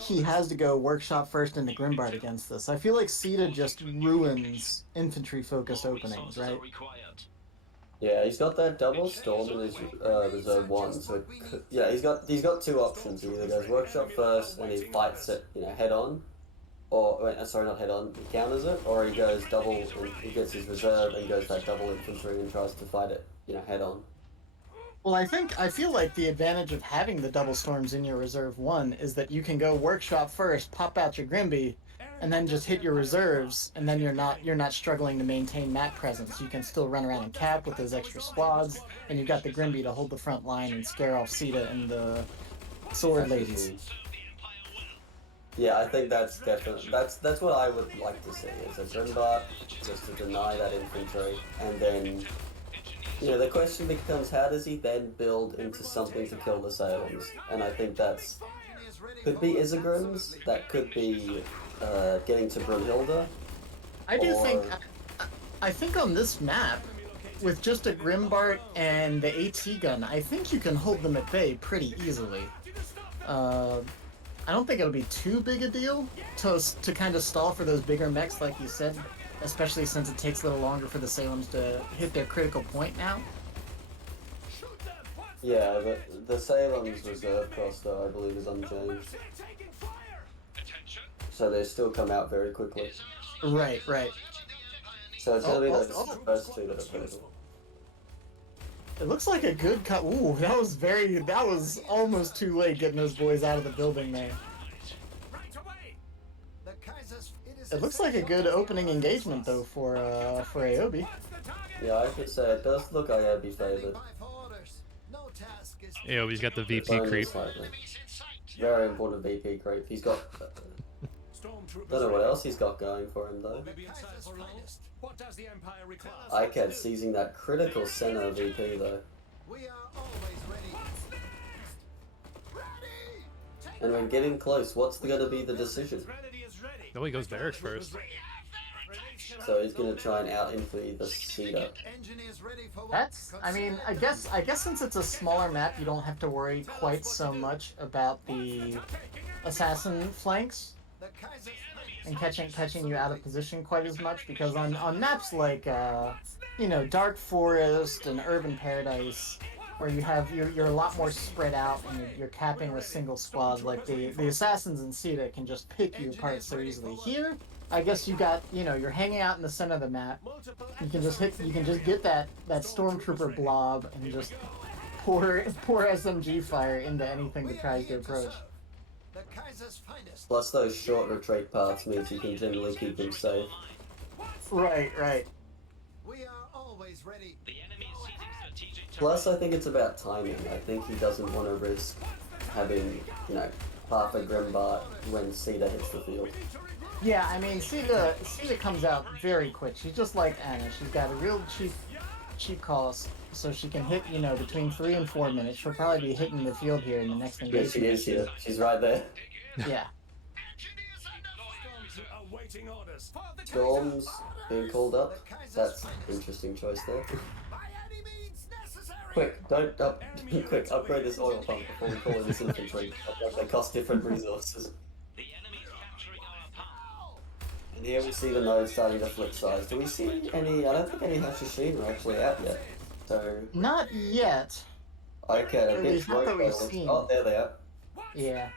he has to go workshop first into Grimbard against this. I feel like Sita just ruins infantry focused openings, right? Yeah, he's got that double storm in his reserve 1, so yeah, he's got 2 options. He either goes workshop first and he fights it, head on, or sorry, not head on, he counters it, or he goes double and he gets his reserve and goes that double infantry and tries to fight it, head on. Well, I feel like the advantage of having the double storms in your reserve 1 is that you can go workshop first, pop out your Grimby, and then just hit your reserves, and then you're not struggling to maintain map presence. You can still run around and cap with those extra squads, and you've got the Grimby to hold the front line and scare off Sita and the sword ladies. Yeah, I think that's definitely that's what I would like to see is a Grimbart just to deny that infantry, and then the question becomes how does he then build into something to kill the Salems, and I think that's could be Isegrims, that could be getting to Brunhilde. I do think or- I think on this map, with just a Grimbart and the AT gun, I think you can hold them at bay pretty easily. I don't think it'll be too big a deal to kind of stall for those bigger mechs, like you said, especially since it takes a little longer for the Salems to hit their critical point now. Yeah, the Salem's reserve cost, though, I believe, is unchanged. So they still come out very quickly. Right, right. So it's gonna be those first two that are critical. It looks like a good cut. Ooh, that was almost too late getting those boys out of the building there. It looks like a good opening engagement though for Aiobe. Yeah, I could say it does look Aiobe favored. Aiobe's got the VP Only creep. slightly. Very important VP creep. He's got. Don't know what else he's got going for him though. Aicad seizing that critical center VP though. And when getting close, what's going to be the decision? No, he goes barracks first. So he's going to try and out-inflee the Cedar. I mean, I guess since it's a smaller map, you don't have to worry quite so much about the assassin flanks and catching you out of position quite as much, because on maps like Dark Forest and Urban Paradise, where you're a lot more spread out and you're capping with single squads, like the assassins in Cedar can just pick you apart so easily. Here, I guess you're hanging out in the center of the map. You can just get that stormtrooper blob and just pour SMG fire into anything that tries to approach. Plus those short retreat paths means you can generally keep them safe. Right. Plus I think it's about timing. I think he doesn't want to risk having, half a Grimbart when Cedar hits the field. Yeah, I mean, Cedar comes out very quick. She's just like Anna. She's got a real cheap cost, so she can hit, between 3 and 4 minutes. She'll probably be hitting the field here in the next Yeah, engagement. she is here. She's right there. Yeah. Storms being called up. That's an interesting choice there. Quick, quick, upgrade this oil pump before we call in this infantry. They cost different resources. And here we see the node starting to flip sides. Do we see any? I don't think any Hoshino are actually out yet. So Not yet. Okay, a At bit least not that we've broke. seen. Oh, there they are. Yeah.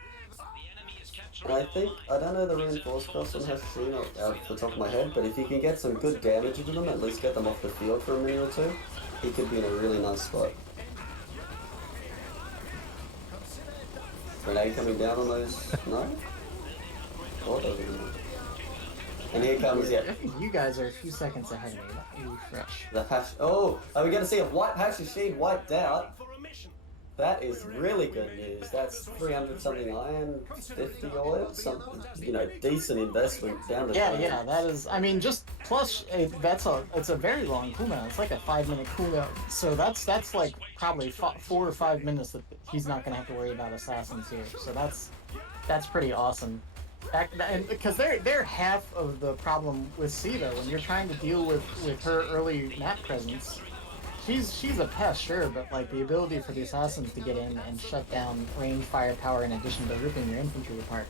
And I don't know the reinforced cost on Hoshino out the top of my head, but if you can get some good damage into them, at least get them off the field for a minute or two, he could be in a really nice spot. Grenade coming down on those. No? Oh, those are good. And here comes, I think you guys are a few seconds ahead of me. Let me refresh. the hash. Oh, are we going to see a white Hoshino wiped out? That is really good news. That's 300 something iron, 50 oil, something, decent investment down the drain. Yeah, that is. I mean, just plus it's a very long cooldown. It's like a 5-minute cooldown. So that's like probably 4 or 5 minutes that he's not gonna have to worry about assassins here. So that's pretty awesome. Because they're half of the problem with Cedar when you're trying to deal with her early map presence. She's a pest, sure, but like the ability for the assassins to get in and shut down range firepower in addition to ripping your infantry apart.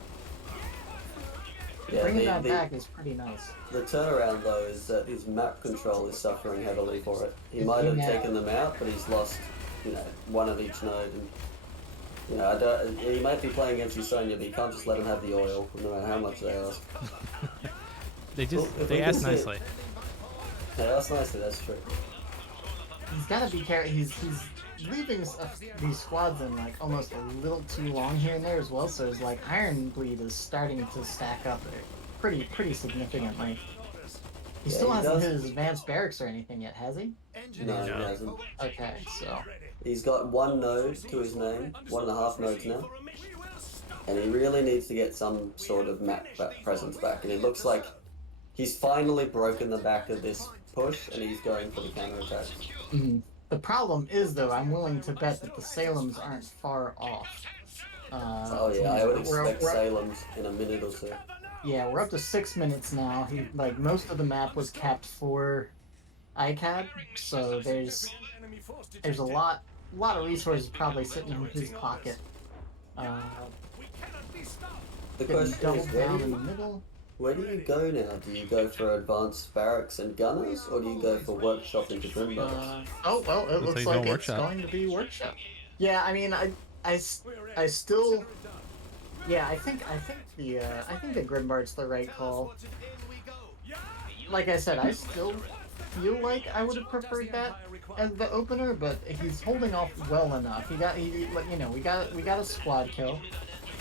Yeah, Bringing that back is pretty nice. The turnaround though is that his map control is suffering heavily for it. He might have taken them out, but he's lost, one of each node. And, he might be playing against Usonia, but you can't just let him have the oil, no matter how much they ask. They ask nicely. They ask nicely, that's true. He's gotta be careful. He's leaving these squads in like almost a little too long here and there as well. So his like Iron Bleed is starting to stack up pretty significantly. He still hasn't hit his advanced barracks or anything yet, has he? No, he hasn't. Okay, so He's got 1 node to his name, 1.5 nodes now. And he really needs to get some sort of map presence back. And it looks like he's finally broken the back of this push, and he's going for the counterattack. The problem is, though, I'm willing to bet that the Salems aren't far off. Oh yeah, I would expect Salem's in a minute or two. Yeah, we're up to 6 minutes now. He like most of the map was capped for Aicad, so there's a lot of resources probably sitting in his pocket. The Getting question is, doubled down in the middle. where do you go now? Do you go for advanced barracks and gunners, or do you go for workshop into Grimdarks? Oh well, it looks like it's workshop. going to be workshop. Yeah, I mean, I still, yeah, I think the Grimbart's the right call. Like I said, I still feel like I would have preferred that as the opener, but he's holding off well enough. We got a squad kill.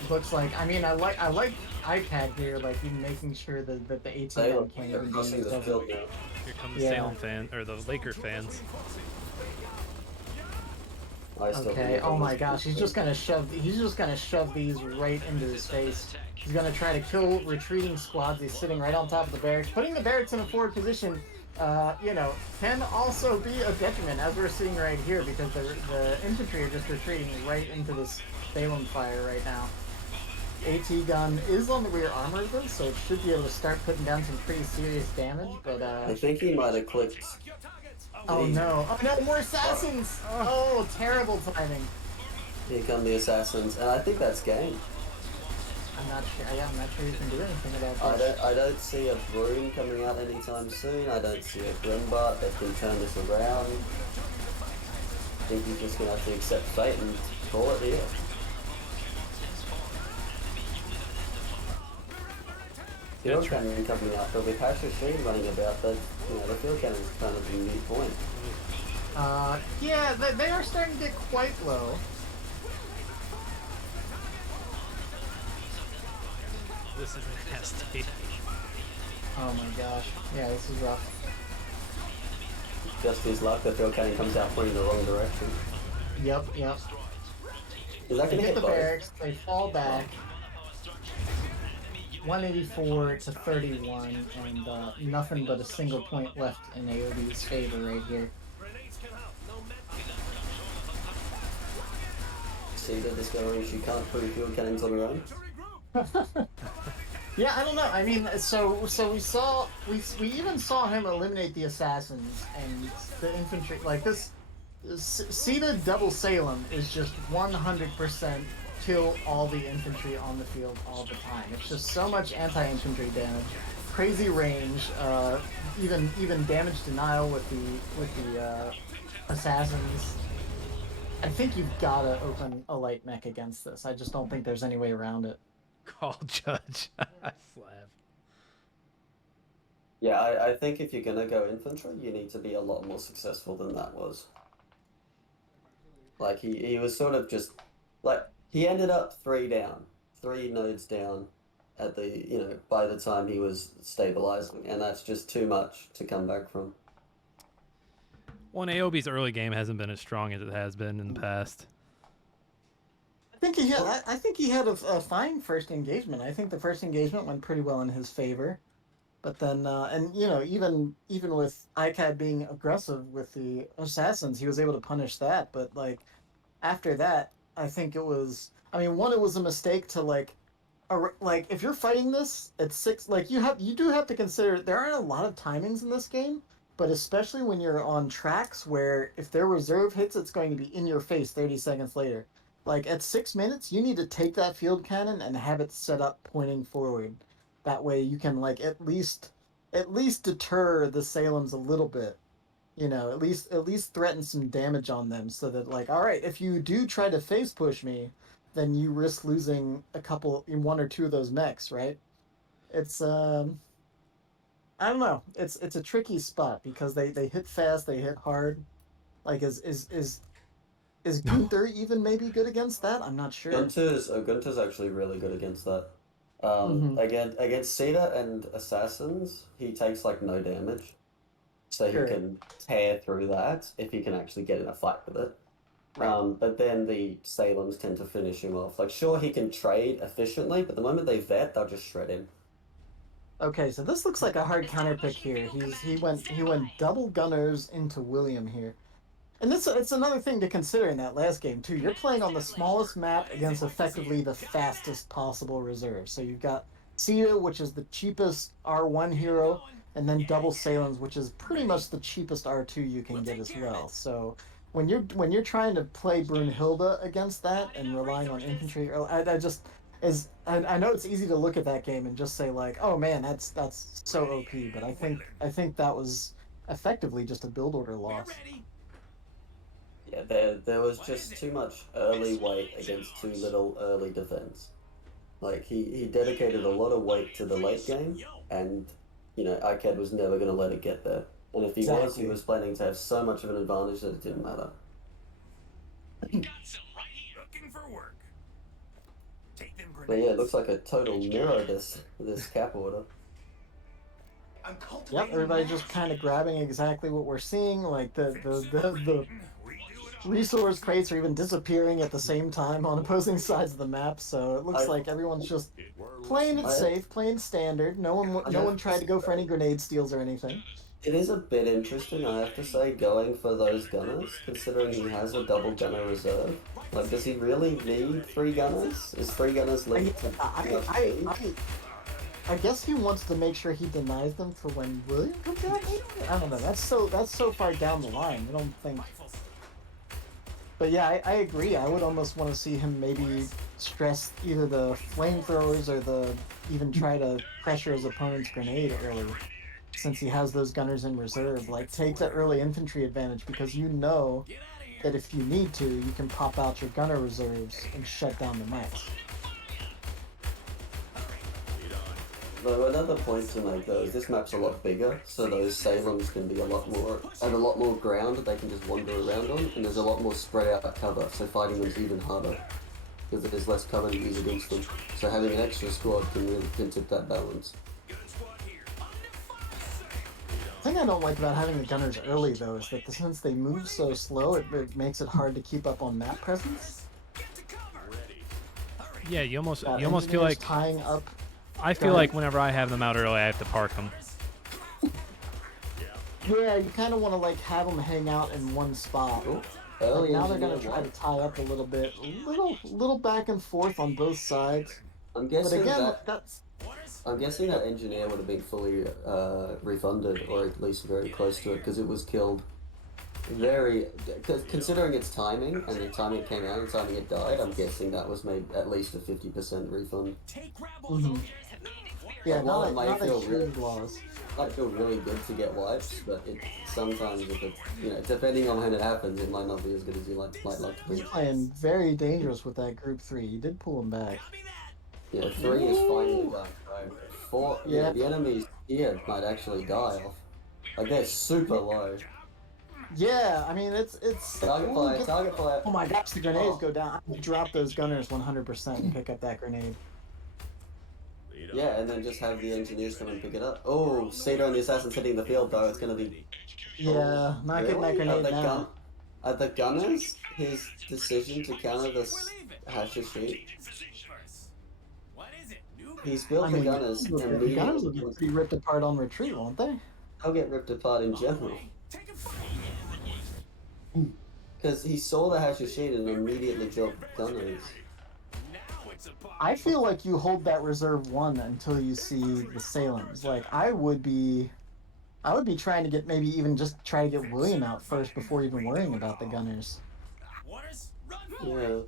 Looks like, I mean, I like Aicad here, like even making sure that the ATM can't even be crossing the field now. Here come the Salem fan or the Laker fans. Okay. Oh my gosh, he's just gonna shove these right into his face. He's gonna try to kill retreating squads. He's sitting right on top of the barracks, putting the barracks in a forward position. Can also be a detriment, as we're seeing right here, because the infantry are just retreating right into this Salem fire right now. AT gun is on the rear armor of this, so it should be able to start putting down some pretty serious damage, but I think he might have clicked. Oh no, more assassins! Oh, terrible timing. Here come the assassins, and I think that's game. I'm not sure you can do anything about this. I don't see a broom coming out anytime soon. I don't see a Grimbart that can turn this around. I think he's just gonna have to accept fate and call it here. Field cannon coming out, there'll be Hoshino running about, but the field cannon is kind of a new point. Yeah, they are starting to get quite low. This is nasty. Oh my gosh. Yeah, this is rough. Just his luck, the field cannon comes out pointing the wrong direction. Yep. Is that They gonna hit the both? barracks, they fall back. 184 to 31, and nothing but a single point left in Aiobe's favor right here. See that discovering she can't put a field cannons on her own? Yeah, I don't know. I mean, so we even saw him eliminate the assassins and the infantry. Like this, Sita double Salem is just 100% kill all the infantry on the field all the time. It's just so much anti-infantry damage, crazy range, even damage denial with the assassins. I think you've gotta open a light mech against this. I just don't think there's any way around it. Call judge. Slav. Yeah, I think if you're gonna go infantry, you need to be a lot more successful than that was. Like he was sort of just like he ended up 3 nodes down at the by the time he was stabilizing, and that's just too much to come back from. Well, Aiobe's early game hasn't been as strong as it has been in the past. I think he had a fine first engagement. I think the first engagement went pretty well in his favor, but then even with Aicad being aggressive with the assassins, he was able to punish that. But like after that, I think it was. I mean, one, it was a mistake to like if you're fighting this at 6, like you do have to consider there aren't a lot of timings in this game, but especially when you're on tracks where if their reserve hits, it's going to be in your face 30 seconds later. Like at 6 minutes, you need to take that field cannon and have it set up pointing forward. That way you can like at least deter the Salems a little bit. At least threaten some damage on them so that like, all right, if you do try to face push me, then you risk losing one or two of those mechs, right? It's I don't know. It's a tricky spot because they hit fast, they hit hard. Like is Gunther even maybe good against that? I'm not sure. Gunther's actually really good against that. Against Sita and assassins, he takes like no damage, so Sure. he can tear through that if he can actually get in a fight with it. But then the Salems tend to finish him off. Like, sure, he can trade efficiently, but the moment they vet, they'll just shred him. Okay, so this looks like a hard counter pick here. He went double gunners into William here. And it's another thing to consider in that last game too. You're playing on the smallest map against effectively the fastest possible reserve. So you've got Sia, which is the cheapest R1 hero, and then double Salins, which is pretty much the cheapest R2 you can get as well. So when you're trying to play Brunhilde against that and relying on infantry, I know it's easy to look at that game and just say like, oh man, that's so OP. But I think that was effectively just a build order loss. Yeah, there was just too much early weight against too little early defense. Like he dedicated a lot of weight to the late game, and Aicad was never going to let it get there. And if he Exactly. was planning to have so much of an advantage that it didn't matter. Got some right here. Looking for work. Take them But grenades. yeah, it looks like a total mirror this cap order. I'm Yep, everybody just kind of grabbing exactly what we're seeing. Like the resource crates are even disappearing at the same time on opposing sides of the map. So it looks like everyone's just playing it safe, playing standard. No one tried to go for any grenade steals or anything. It is a bit interesting, I have to say, going for those gunners, considering he has a double gunner reserve. Like, does he really need 3 gunners? Is 3 gunners linked to I guess he wants to make sure he denies them for when William comes back. I don't know. That's so far down the line. I don't think. But yeah, I agree. I would almost want to see him maybe stress either the flamethrowers or even try to pressure his opponent's grenade early, since he has those gunners in reserve. Like, take the early infantry advantage because you know that if you need to, you can pop out your gunner reserves and shut down the mechs. Though another point to make though is this map's a lot bigger, so those Salems can be a lot more ground that they can just wander around on, and there's a lot more spread out cover, so fighting them's even harder. Because there's less cover to use against them. So having an extra squad can tip that balance. The thing I don't like about having the gunners early though is that since they move so slow, it makes it hard to keep up on map presence. Yeah, you almost feel like tying up. I feel like whenever I have them out early, I have to park them. Yeah, you kind of want to like have them hang out in one spot. Like now they're gonna try to tie up a little bit, little back and forth on both sides. I'm guessing but again, I'm guessing that engineer would have been fully refunded, or at least very close to it, because it was killed considering its timing, and the timing it came out and the timing it died, I'm guessing that was made at least a 50% refund. Yeah, while not it might feel really good to get wipes, but sometimes if it's, depending on when it happens, it might not be as good as you might like to He's be. playing very dangerous with that group 3. He did pull him back. Yeah, 3 is finally done. Right? 4, Yeah. The enemies here might actually die off. Like, they're super low. Yeah, I mean, it's... Target fire. Oh my gosh, the grenades go down. I drop those gunners 100% and pick up that grenade. Yeah, and then just have the engineers come and pick it up. Oh, Cedar and the assassin's hitting the field, though. It's gonna be... Yeah, not getting that grenade now. At the gunners, his decision to counter this Hashishite, he's built the gunners and the gunners will get pretty ripped apart on retreat, won't they? They'll get ripped apart in general. Because he saw the Hashishite and immediately dropped gunners. I feel like you hold that reserve 1 until you see the Salems. Like, I would be trying to get maybe even just try to get William out first before even worrying about the gunners. Yeah.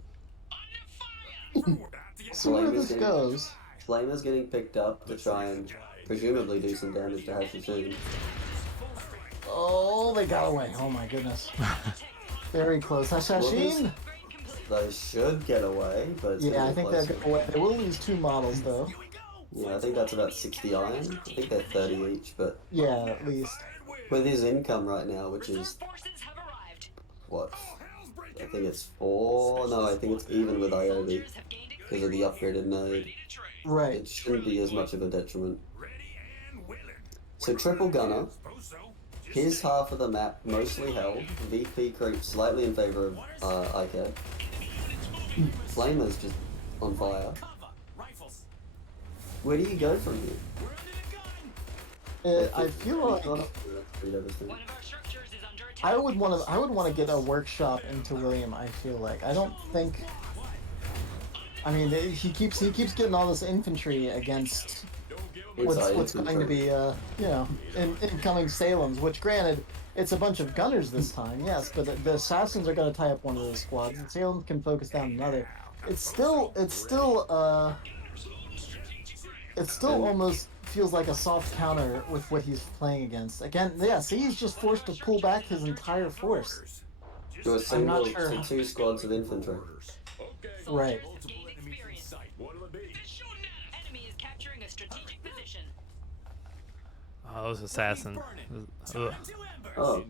So where this goes. Flamer's getting picked up to try and presumably do some damage to Hashishite. Oh, they got away. Oh my goodness. Very close. Hashashin! They should get away, but it's yeah, I think they'll get away. They will lose 2 models though. Yeah, I think that's about 60 iron. I think they're 30 each, but yeah, at least. With his income right now, which is what? I think it's 4. No, I think it's even with Aiobe because of the upgraded node. Right. It shouldn't be as much of a detriment. So triple gunner. His half of the map mostly held. VP creep slightly in favor of Aicad. Flamer's just on fire. Where do you go from here? I feel like... I would want to get a workshop into William. I feel like I don't think. I mean, he keeps getting all this infantry against what's going to be incoming Salems. Which, granted, it's a bunch of gunners this time, yes, but the assassins are going to tie up one of those squads, and Salem can focus down another. It's still almost feels like a soft counter with what he's playing against. Again, yeah, see, he's just forced to pull back his entire force. To a single, to 2 squads of infantry. Right. Oh, those assassins. Ugh. Oh,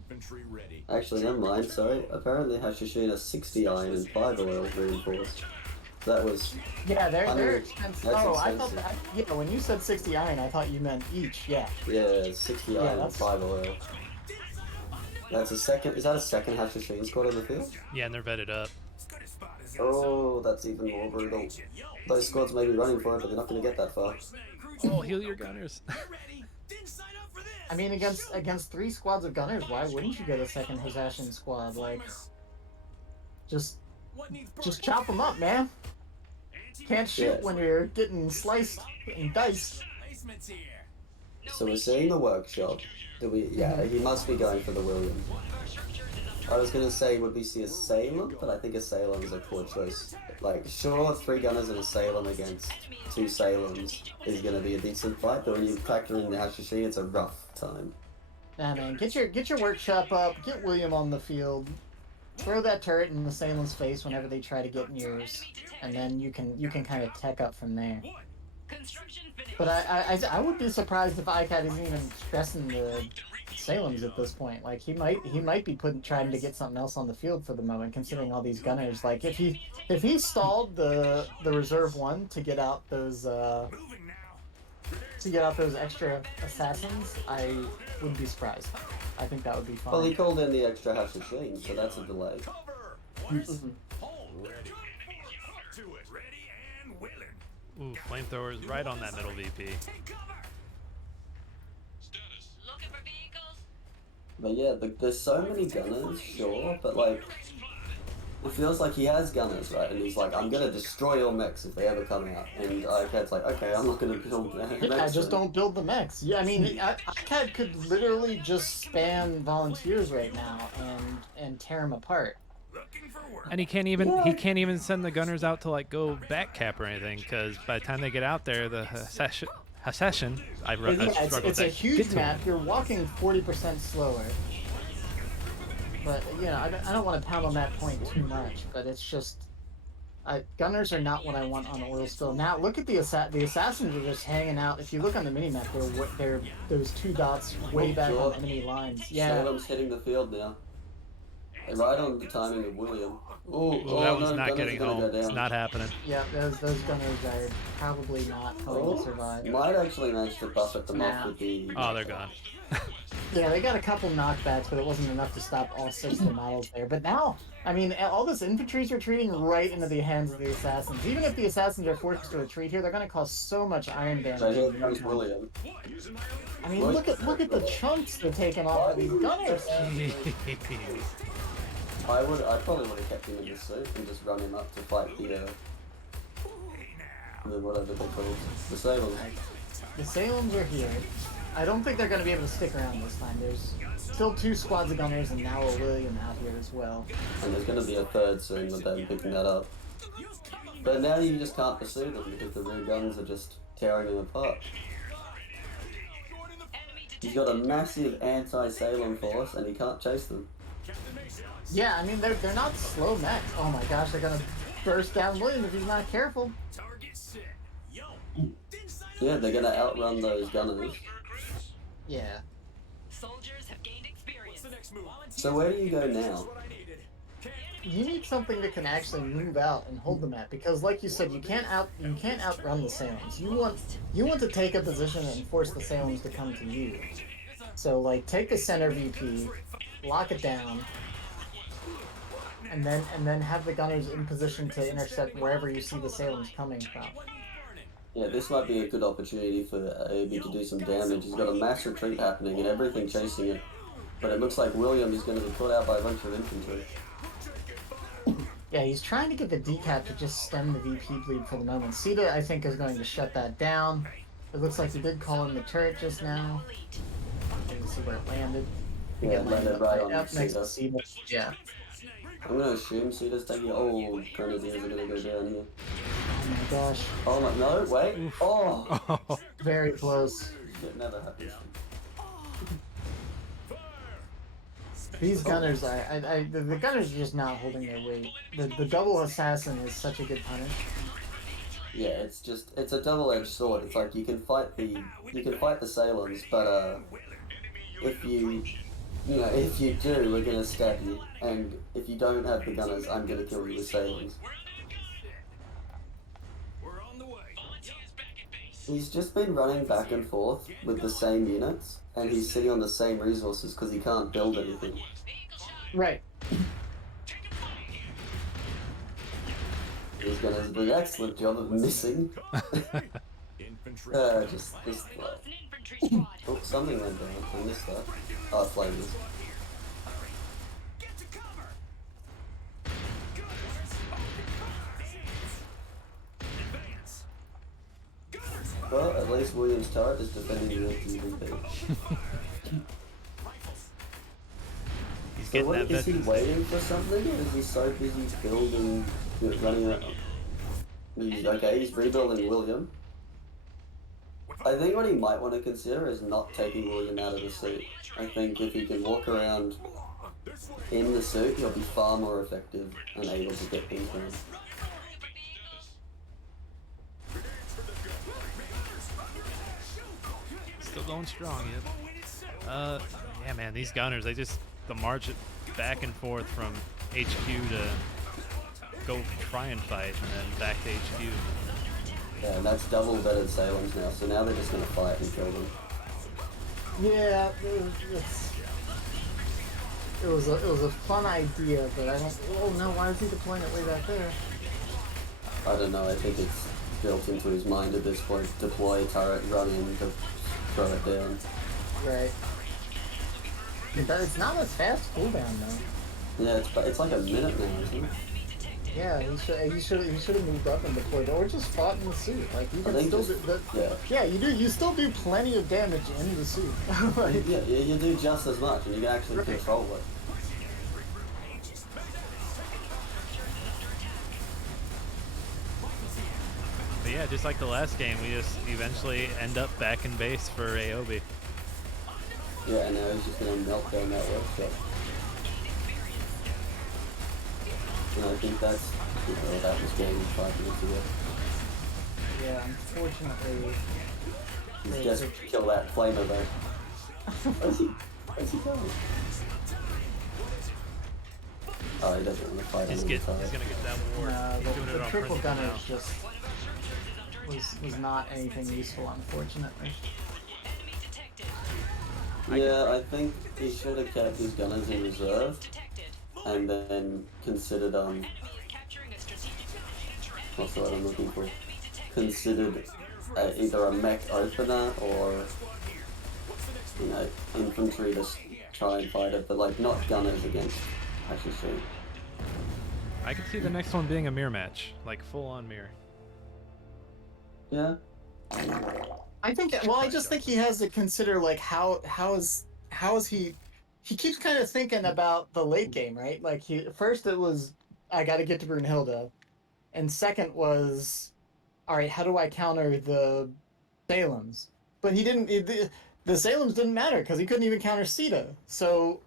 actually, never mind. Sorry. Apparently, Hashishina 60 iron and 5 oil reinforced. That was. Yeah, they're expensive. Oh, I thought that. Yeah, when you said 60 iron, I thought you meant each. Yeah. Yeah, 60 iron and 5 oil. That's a second. Is that a second Hashishina squad on the field? Yeah, and they're vetted up. Oh, that's even more brutal. Those squads may be running for it, but they're not going to get that far. Oh, heal your gunners. I mean, against 3 squads of gunners, why wouldn't you get a second assassin squad? Like, just chop them up, man. Can't shoot when you're getting sliced and diced. So we're seeing the workshop. Do we? Yeah, he must be going for the William. I was gonna say, would we see a Salem? But I think a Salem is a poor choice. Like, sure, 3 gunners and a Salem against 2 Salems is gonna be a decent fight, but when you factor in the Hashishi, it's a rough time. Nah, man, get your workshop up, get William on the field, throw that turret in the Salem's face whenever they try to get in yours, and then you can kind of tech up from there. But I would be surprised if Aicad isn't even stressing the Salems at this point. Like, he might be trying to get something else on the field for the moment, considering all these gunners. Like, if he stalled the reserve one to get out those extra assassins, I wouldn't be surprised. I think that would be fine. Well, he called in the extra Hashishine, so that's a delay. Ooh, flamethrowers right on that middle VP. But yeah, there's so many gunners, sure, but like, it feels like he has gunners, right? And he's like, I'm gonna destroy your mechs if they ever come out. And Aicad's like, okay, I'm not gonna build mechs. Yeah, just don't build the mechs. Yeah, I mean, Aicad could literally just spam volunteers right now and tear them apart. And he can't even send the gunners out to like go back cap or anything, because by the time they get out there, the assassin. It's a huge map. You're walking 40% slower. But I don't want to pound on that point too much. But it's just, gunners are not what I want on oil spill. Now look at the assassins are just hanging out. If you look on the minimap, they're those 2 dots way back on enemy lines. Yeah. Salem's hitting the field now. Right on the timing of William. That one's not getting home. It's not happening. Yeah, those gunners are probably not going to survive. Might actually manage to buffet them off with the... Oh, they're gone. Yeah, they got a couple knockbacks, but it wasn't enough to stop all 6 of the models there. But now, I mean, all this infantry's retreating right into the hands of the assassins. Even if the assassins are forced to retreat here, they're going to cause so much iron damage. So here comes William. I mean, look at the chunks they're taking off of these gunners. I probably would have kept him in the suit and just run him up to fight the whatever they're called, the Salems. The Salems are here. I don't think they're going to be able to stick around this time. There's still 2 squads of gunners and now a William out here as well. And there's going to be a 3rd soon with them picking that up. But now you just can't pursue them because the rear guns are just tearing them apart. He's got a massive anti-Salem force and he can't chase them. Yeah, I mean, they're not slow mechs. Oh my gosh, they're gonna burst down William if he's not careful. Yeah, they're gonna outrun those gunners. Yeah. So where do you go now? You need something that can actually move out and hold the map, because like you said, you can't outrun the Salems. You want to take a position and force the Salems to come to you. So like, take the center VP, lock it down, and then have the gunners in position to intercept wherever you see the Salems coming from. Yeah, this might be a good opportunity for Aiobe to do some damage. He's got a mass retreat happening and everything chasing it. But it looks like William is going to be caught out by a bunch of infantry. Yeah, he's trying to get the decap to just stem the VP bleed for the moment. Sita, I think, is going to shut that down. It looks like he did call in the turret just now. You can see where it landed. Yeah, it landed right on up next to Sita. Sita. Yeah. I'm going to assume Sita's taking... Oh, Grenadiers are going to go down here. Oh my gosh. Oh my... No, wait. Oh! Very close. It never happens. These gunners, the gunners are just not holding their weight. The double assassin is such a good punish. Yeah, it's a double-edged sword. It's like you can fight the Salems, but if you do, we're gonna stab you, and if you don't have the gunners, I'm gonna kill you with Salems. He's just been running back and forth with the same units, and he's sitting on the same resources because he can't build anything. Right. He's gonna do an excellent job of missing. just oh, something went down. I missed that. Oh, flames. Well, at least William's turret is defending the EVP. So what, is he waiting for something, or is he so busy building, running around? He's rebuilding William. I think what he might want to consider is not taking William out of the suit. I think if he can walk around in the suit, he'll be far more effective and able to get things done. Still going strong, yep. Yeah, man, these gunners, they just, the march it back and forth from HQ to go try and fight, and then back to HQ. Yeah, and that's double better Salems now, so now they're just going to fight and kill them. Yeah, it was a fun idea, but I don't... Oh no, why is he deploying it way back there? I don't know, I think it's built into his mind at this point. Deploy, turret, run in, to throw it down. Right. It's not a fast cooldown though. Yeah, it's like a minute now, isn't it? Yeah, he should have moved up and deployed, or just fought in the suit. Like you can still yeah, you still do plenty of damage in the suit. Like, yeah, you do just as much, and you can actually control it. But yeah, just like the last game, we just eventually end up back in base for Aiobe. Yeah, and now he's just gonna melt down that workshop. And I think that's, that was game 5 minutes ago. Yeah, unfortunately. He's just kill that flamer though. Where's he going? Oh, he doesn't want to fight He's gonna get that ward. The triple gunner just was not anything useful, unfortunately. Yeah, I think he should have kept his gunners in reserve, and then considered what's the word I'm looking for? Considered either a mech opener or infantry to try and fight it, but like not gunners against actually shoot. I could see the next one being a mirror match, like full on mirror. Yeah. I think. Well, I just think he has to consider like how is he? He keeps kind of thinking about the late game, right? Like first it was I got to get to Brunhilde, and second was, all right, how do I counter the Salems? But he didn't. The Salems didn't matter because he couldn't even counter Sita. So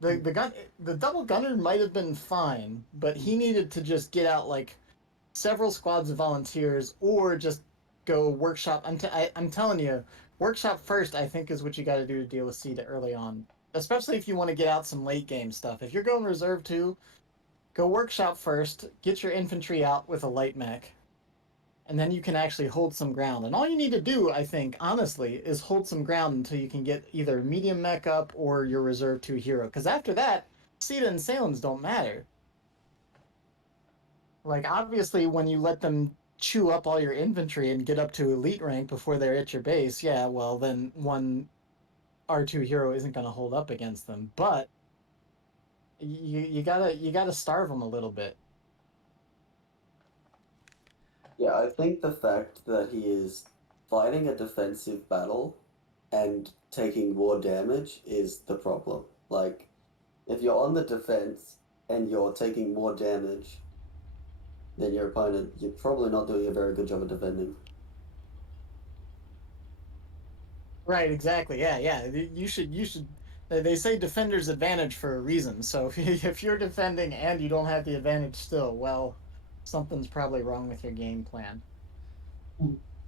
the double gunner might have been fine, but he needed to just get out like several squads of volunteers or just go workshop. I'm telling you, workshop first, I think, is what you got to do to deal with Sita early on, especially if you want to get out some late game stuff. If you're going reserve 2, go workshop first, get your infantry out with a light mech, and then you can actually hold some ground. And all you need to do, I think, honestly, is hold some ground until you can get either medium mech up or your reserve 2 hero. Because after that, Sita and Salems don't matter. Like, obviously, when you let them chew up all your infantry and get up to elite rank before they're at your base, yeah, well, then one R2 hero isn't going to hold up against them, but you gotta starve them a little bit. Yeah, I think the fact that he is fighting a defensive battle and taking more damage is the problem. Like, if you're on the defense and you're taking more damage than your opponent, you're probably not doing a very good job of defending. Right, exactly. Yeah. You should. They say defender's advantage for a reason. So if you're defending and you don't have the advantage still, well, something's probably wrong with your game plan.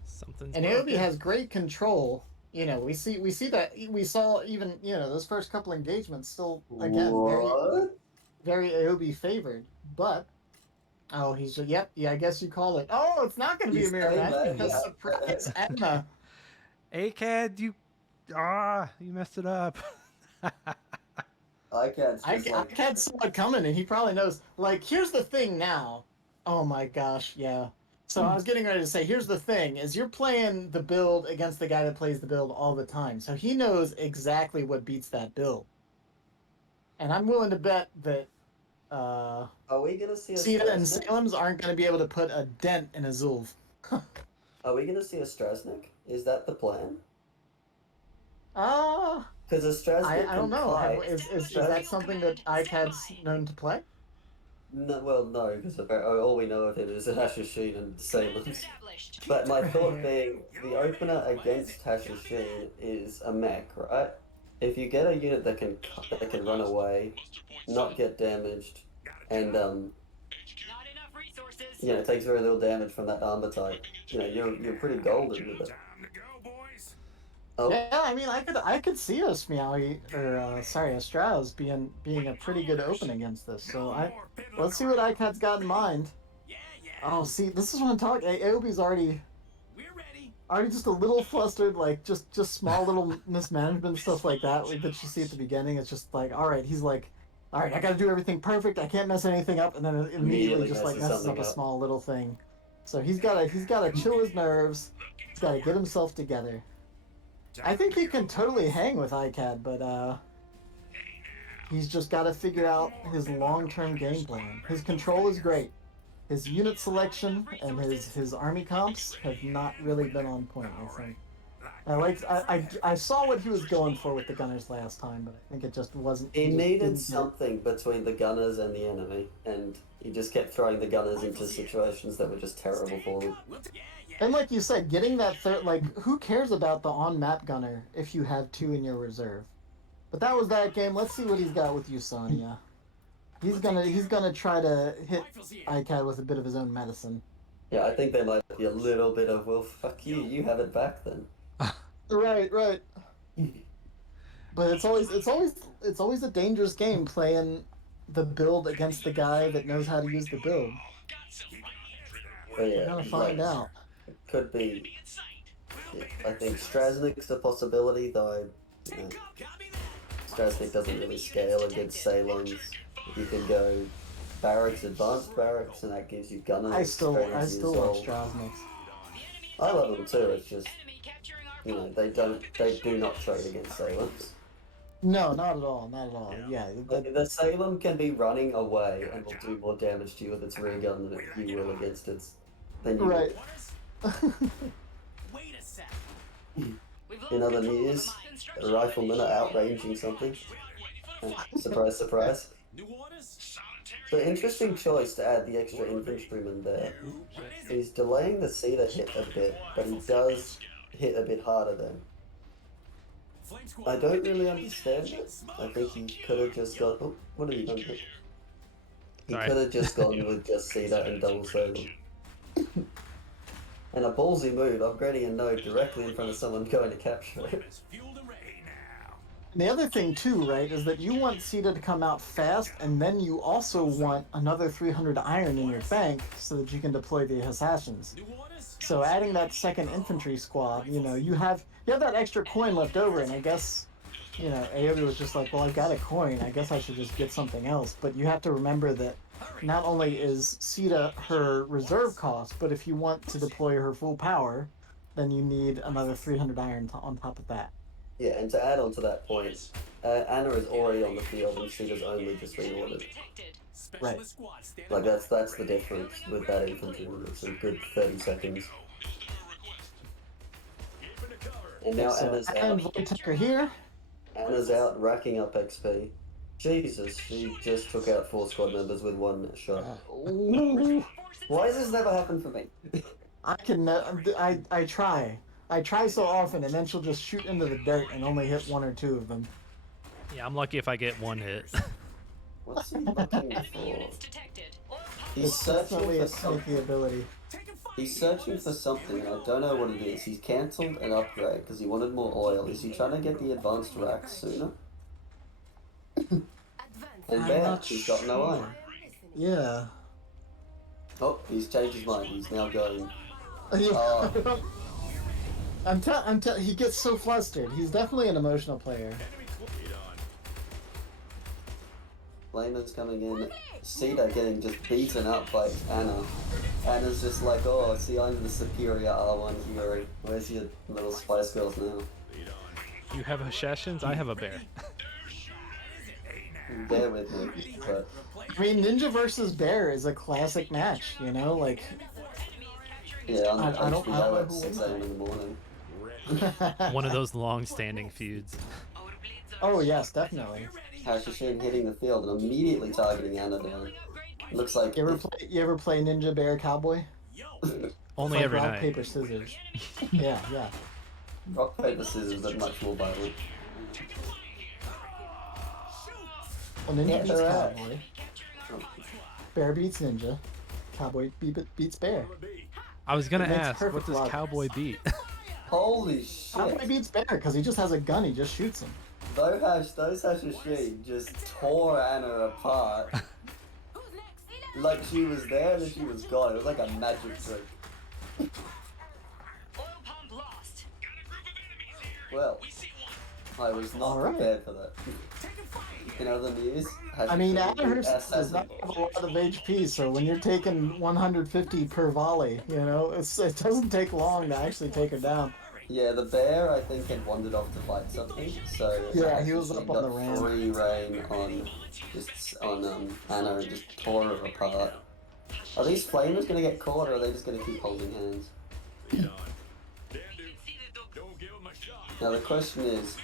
Something's And Aiobe broken. has great control. You know, we saw even those first couple engagements still again What? very Aiobe favored, but. Oh, he's just, yep, yeah, I guess you call it. Oh, it's not going to be a He's mirror saying match that, because yeah. surprise, Edna. Aicad, you messed it up. Aicad's I just like, had saw it coming, and he probably knows. Like, here's the thing now. Oh my gosh, yeah. So I was getting ready to say, here's the thing: is you're playing the build against the guy that plays the build all the time, so he knows exactly what beats that build. And I'm willing to bet that are we gonna see a Sita and Strasnik? Salem's aren't going to be able to put a dent in a Zulf. Are we gonna see a Strasnik? Is that the plan? Uh, Because a Strasnik I don't can know. kite. Is that something that Aicad's known to play? No, well, no, because all we know of him is Hashishine and Salem's. But my thought being, the opener against Hashishine is a mech, right? If you get a unit that can run away, not get damaged, and it takes very little damage from that armor type, you're pretty golden with it. Oh, Yeah, I mean, I could see a Smeowy or sorry, a Strauss being a pretty good open against this. So let's see what Aicad's got in mind. Oh, see, this is what I'm talking. Aobe's already just a little flustered, like just small little mismanagement stuff like that that you see at the beginning. It's just like, all right, he's like, all right, I got to do everything perfect. I can't mess anything up, and then it immediately just like messes up a small little thing. So he's got to chill his nerves. He's got to get himself together. I think he can totally hang with Aicad, but he's just got to figure out his long-term game plan. His control is great. His unit selection and his army comps have not really been on point, I think. I saw what he was going for with the gunners last time, but I think it just wasn't. he just needed didn't get it. something between the gunners and the enemy, and he just kept throwing the gunners into situations that were just terrible for them. And like you said, getting that third, like, who cares about the on-map gunner if you have two in your reserve? But that was that game. Let's see what he's got with Usania. He's gonna try to hit Aicad with a bit of his own medicine. Yeah, I think there might be a little bit of, well, fuck you, you have it back then. Right. But it's always a dangerous game playing the build against the guy that knows how to use the build. But yeah, We're gonna find out. it could be. Yeah, I think Strasnik's a possibility, though. Strasnik doesn't really scale against Salem's. You can go barracks, advanced barracks, and that gives you gunners. I still watch Strasniks. I love them too. It's just they do not trade against Salem's. No, not at all. Yeah, The Salem can be running away and will do more damage to you with its rear gun than you will against its. Right. In other news, the riflemen are outranging something. Surprise, surprise. So interesting choice to add the extra infantryman there. He's delaying the Cedar hit a bit, but he does hit a bit harder then. I don't really understand it. I think he could have just gone. Oh, what have you done? He could have just gone with just Cedar and double Salem. And a ballsy move, upgrading a node directly in front of someone going to capture it. And the other thing too, right, is that you want Sita to come out fast, and then you also want another 300 iron in your bank so that you can deploy the assassins. So adding that second infantry squad, you have that extra coin left over, and I guess, Aiobe was just like, well, I've got a coin, I guess I should just get something else. But you have to remember that not only is Sita her reserve cost, but if you want to deploy her full power, then you need another 300 iron on top of that. Yeah, and to add on to that point, Anna is already on the field and Sheeta's only just been ordered. Right. Like that's the difference with that infantry. It's a good 30 seconds. And now so Anna's Anna and out. Wojtek are here. Anna's out racking up XP. Jesus, she just took out 4 squad members with 1 shot. Ooh. Why has this never happened for me? I can. I try. I try so often, and then she'll just shoot into the dirt and only hit 1 or 2 of them. Yeah, I'm lucky if I get 1 hit. What's he looking for? He's It's searching definitely for a something. sneaky ability. He's searching for something, and I don't know what it is. He's cancelled an upgrade because he wanted more oil. Is he trying to get the advanced racks sooner? And I'm bam, not he's got no sure. iron. Yeah. Oh, he's changed his mind. He's now going. He gets so flustered. He's definitely an emotional player. Flamer's coming in. Sita getting just beaten up by Anna. Anna's just like, oh, see, I'm the superior R1 hero. Where's your little Spice Girls now? You have Hashashins, I have a bear. Bear with me, but... I mean, Ninja versus Bear is a classic match, you know? Like... Yeah, on the I don't know at who 6 wins a.m. in the morning. One of those long-standing feuds. Oh, yes, definitely. Hashashin hitting the field and immediately targeting Anna down. Looks like... You ever play Ninja Bear Cowboy? Only like every rock, night. paper, scissors. Yeah. Rock, paper, scissors, but much more violent. Well, Ninja Yeah, beats they're out. Cowboy. Bear beats Ninja. Cowboy beats Bear. I was gonna It makes ask, what perfect does logic. Cowboy beat? Holy shit! Cowboy beats Bear because he just has a gun. He just shoots him. Those Hashashin just tore Anna apart. Like she was there and then she was gone. It was like a magic trick. Well, I was not Alright. prepared for that. In other news, I mean, Hashashin Anna herself does assassin. not have a lot of HP, so when you're taking 150 per volley, you know, it doesn't take long to actually take her down. Yeah, the bear I think had wandered off to fight something, so Yeah, he was Hashashin up on the got ramp. free reign on Anna and just tore her apart. Are these flamers gonna get caught or are they just gonna keep holding hands? Now the question is,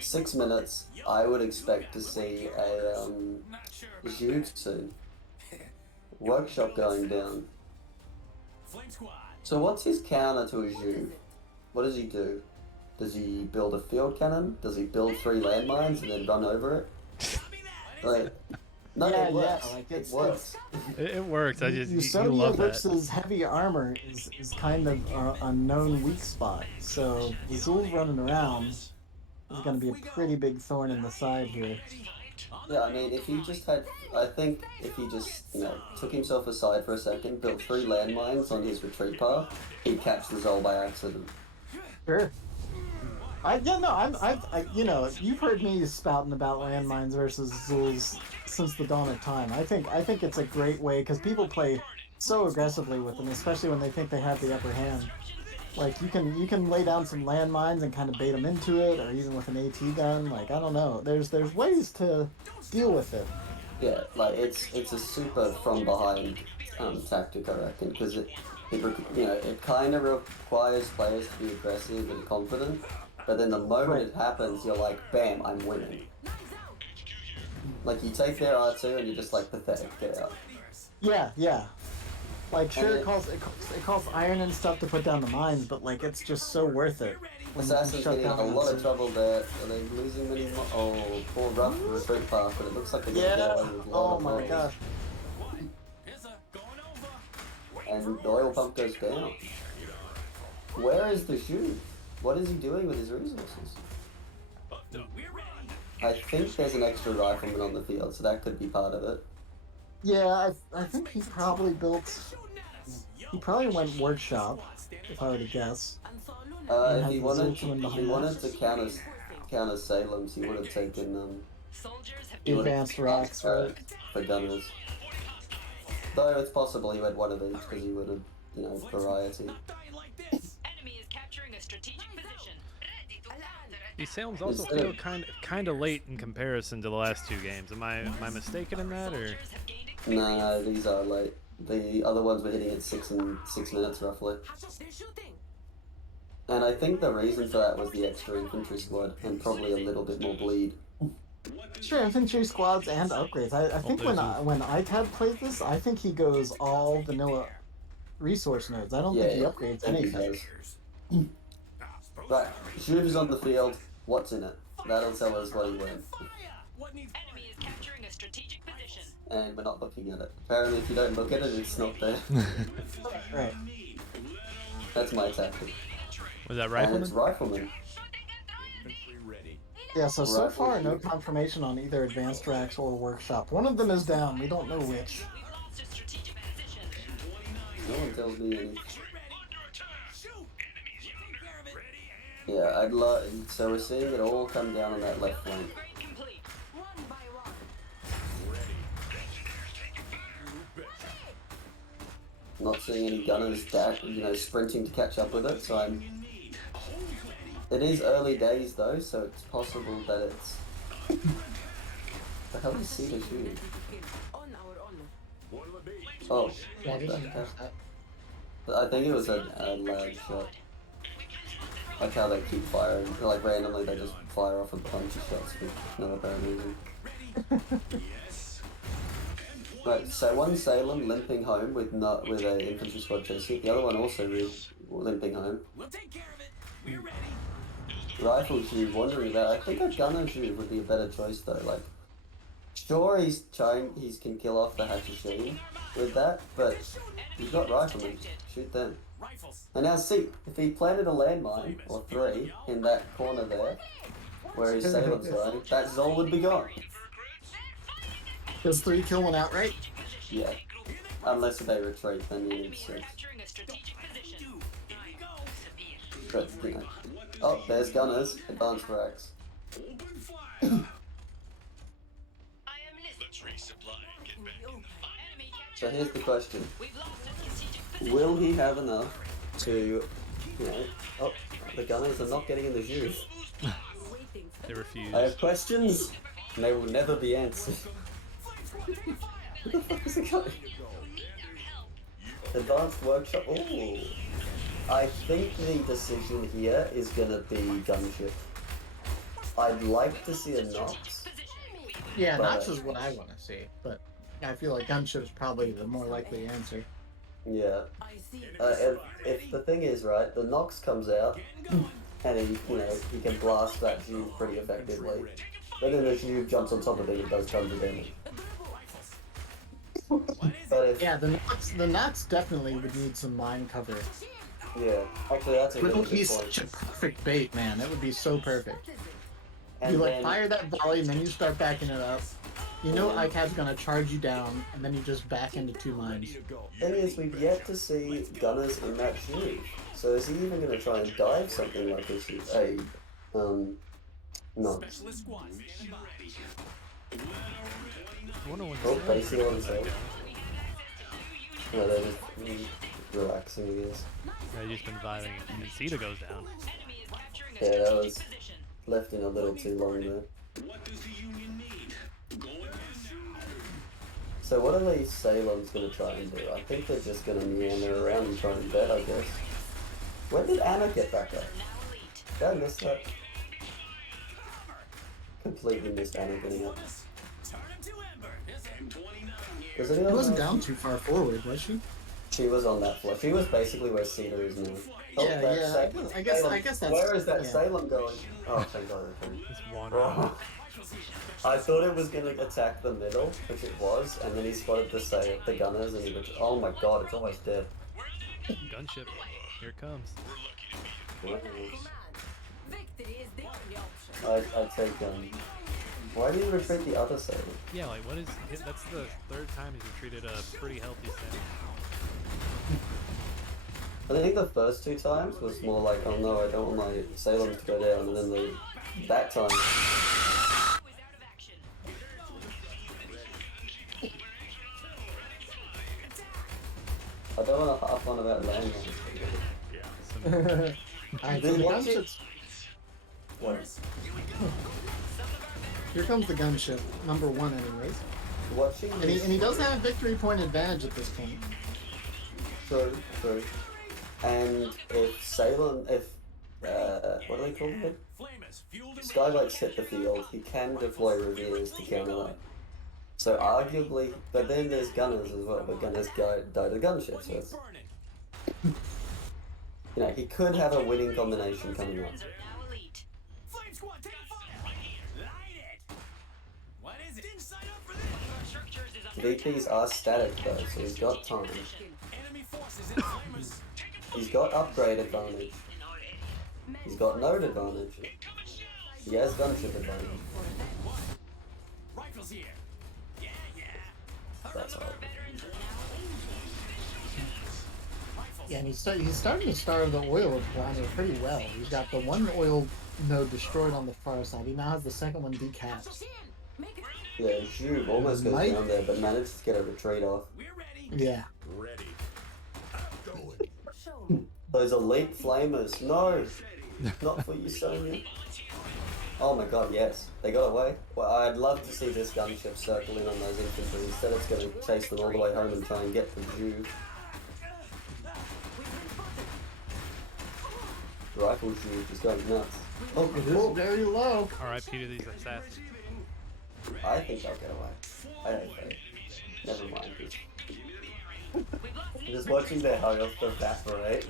6 minutes, I would expect to see a Juke soon. Workshop going down. So what's his counter to a Juke? What does he do? Does he build a field cannon? Does he build 3 landmines and then run over it? Like, no, Yeah, it works. like it works. It works. I just you Usonia love that. versus heavy armor is kind of a known weak spot. So Zul running around is going to be a pretty big thorn in the side here. Yeah, I mean, if he just had, I think if he just, took himself aside for a second, built 3 landmines on his retreat path, he'd catch the Zol by accident. Sure. You've heard me spouting about landmines versus Zuls since the dawn of time. I think it's a great way because people play so aggressively with them, especially when they think they have the upper hand. Like you can lay down some landmines and kind of bait them into it, or even with an AT gun. Like I don't know. There's ways to deal with it. Yeah, like it's a super from behind tactic, I reckon, because it kind of requires players to be aggressive and confident, but then the moment it happens, you're like, bam, I'm winning. Like you take their R2 and you're just like pathetic, get out. Yeah. Like sure, it calls iron and stuff to put down the mines, but like it's just so worth it. Assassin's getting a lot of trouble there. Are they losing many more? Oh, poor rough retreat path, but it looks like they're going to get away with a lot of my gosh. And the oil pump goes down. Where is the shoe? What is he doing with his resources? I think there's an extra rifleman on the field, so that could be part of it. Yeah, I think he probably went workshop, if I were to guess. If he wanted to counter Salem's, he would have taken advanced racks, right? For gunners. Though it's possible he had one of each because he would have, variety. These Salem's also Instead feel of- kind of late in comparison to the last two games. Am I mistaken in that, or? No, these are late. The other ones were hitting at 6 minutes roughly. And I think the reason for that was the extra infantry squad and probably a little bit more bleed. Sure, infantry squads and upgrades. I think when Aicad plays this, I think he goes all vanilla resource nodes. I don't think he upgrades I think he anything. does. Right, Juve is on the field. What's in it? That'll tell us what he went. Enemy is capturing a strategic position. And we're not looking at it. Apparently, if you don't look at it, it's not there. Right. That's my tactic. Was that And it's rifleman? rifleman. Yeah, so Rifle far no shoot. confirmation on either advanced racks or workshop. One of them is down. We don't know which. No one tells me any. Yeah, I'd love. So we're seeing it all come down on that left flank. Not seeing any gunners sprinting to catch up with it, so I'm... It is early days though, so it's possible that it's... The hell is Cedar shooting? Oh, Yeah, I what the didn't heck? catch that. I think it was a lag shot. Like how they keep firing, like randomly they just fire off a bunch of shots with no apparent reason. Right, so one Salem limping home with an infantry squad chasing, the other one also limping home. Rifle Juve wandering about. I think a gunner Juve would be a better choice though. Like, sure he can kill off the Hachishine with that, but he's got riflemen. Shoot them. And now see, if he planted a landmine, or 3, in that corner there, where his Salem's going, that Zol would be gone. Does 3 kill one outright? Yeah. Unless they retreat, then you need 6. But, you know. Oh, there's gunners. Advanced racks. So here's the question. Will he have enough to, oh, the gunners are not getting in the Juve. They refuse. I have questions, and they will never be answered. Where the fuck is it going? Advanced workshop. Ooh. I think the decision here is gonna be gunship. I'd like to see a Nox. Yeah, Nox is what I want to see, but I feel like gunship's probably the more likely answer. Yeah. If the thing is, right, the Nox comes out, and he can blast that Juve pretty effectively. But then the Juve jumps on top of it and does tons of damage. But if, Yeah, the Nox definitely would need some mine cover. yeah, actually that's a But it really would be good point. such a perfect bait, man. It would be so perfect. And You then, fire that volley and then you start backing it up. You know Aicad's gonna charge you down, and then you just back into 2 mines. thing is, we've yet to see gunners in that Juve. So is he even going to try and dive something like this? No. Oh, basically on himself. No, they're just relaxing, I guess. They've just been vibing, and Cedar goes down. Yeah, that was left in a little too long there. So what are these Salem's going to try and do? I think they're just going to meander around and try and bet, I guess. When did Anna get back up? Did I miss that? Completely missed Anna getting up. Does She anyone wasn't know? down too far forward, was she? She was on that floor. She was basically where Cedar is now. Oh, Yeah, that yeah, Salem. I guess that's... Where is that yeah. Salem going? Oh, thank God. Just one. Oh. I thought it was going to attack the middle, which it was, and then he spotted the gunners, and he was, oh my God, it's almost dead. Gunship. Here it comes. I'd take, why did he retreat the other Salem? Yeah, like what is? That's the 3rd time he's retreated a pretty healthy Salem. I think the first 2 times was more like, oh no, I don't want my Salem to go down, and then that time... I don't want to harp on about landmines. Alright, so the gunships... What? Here comes the gunship, number 1 anyways. Watching And he does have victory point advantage at this point. True. And if Salem, what do they call it? Skylights hit the field, he can deploy reveals to counter that. So arguably, but then there's gunners as well, but gunners die to gunship, so it's, you know, he could have a winning combination coming up. Flame squad, take fire! Right here. Light it! What is it? Didn't sign up for this! VPs are static though, so he's got time. Enemy forces in flamers! He's got upgrade advantage. He's got node advantage. He has gunship advantage. Rifles here! Yeah! That's all. Yeah, and he's starting to starve the oil of Blonder pretty well. He's got the one oil node destroyed on the far side. He now has the second one decapped. Yeah, Juve almost goes down there, but managed to get a retreat off. Yeah. Ready. Those elite flamers. No! Not for you, Sonya. Oh my god, yes. They got away. Well, I'd love to see this gunship circle in on those infantry. Instead, it's going to chase them all the way home and try and get the Juve. Rifle Juve is going nuts. Oh, It is very low. R.I.P. to these assassins. I think they'll get away. I don't think. Never mind. I'm just watching their health evaporate.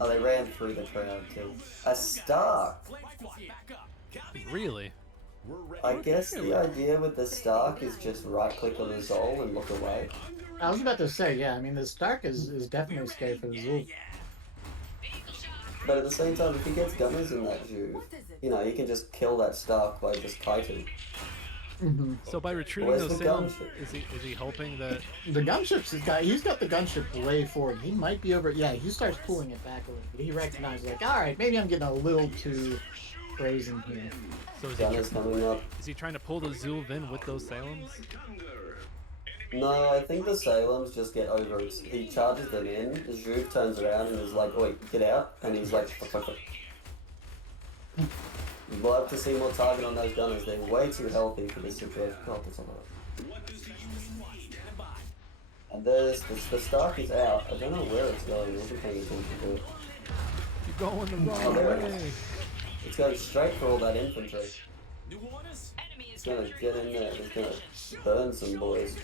Oh, they ran through the crowd too. A Stark! Really? I guess the idea with the Stark is just right click on the Zol and look away. I was about to say, yeah, I mean, the Stark is definitely scary for the Zul. But at the same time, if he gets gunners in that Juve, you know, you can just kill that Stark by just kiting. So by retreating Where's those the sailors, gunship? is he hoping that The gunship's he's got the gunship way forward. He might be over. Yeah, he starts pulling it back a little bit. He recognizes, like, all right, maybe I'm getting a little too brazen here. so Gunners coming up. is he trying to pull the Zulv in with those Salems? No, I think the Salems just get over it. He charges them in, the Juve turns around and is like, wait, get out, and he's like, fuck. You'd love to see more target on those gunners, they're way too healthy for this situation. God, that's alright. And there's, the Stark is out, I don't know where it's going, I wasn't paying attention to it. You're going the Oh, wrong there it way. is. It's going straight for all that infantry. It's gonna get in there, it's gonna burn some boys.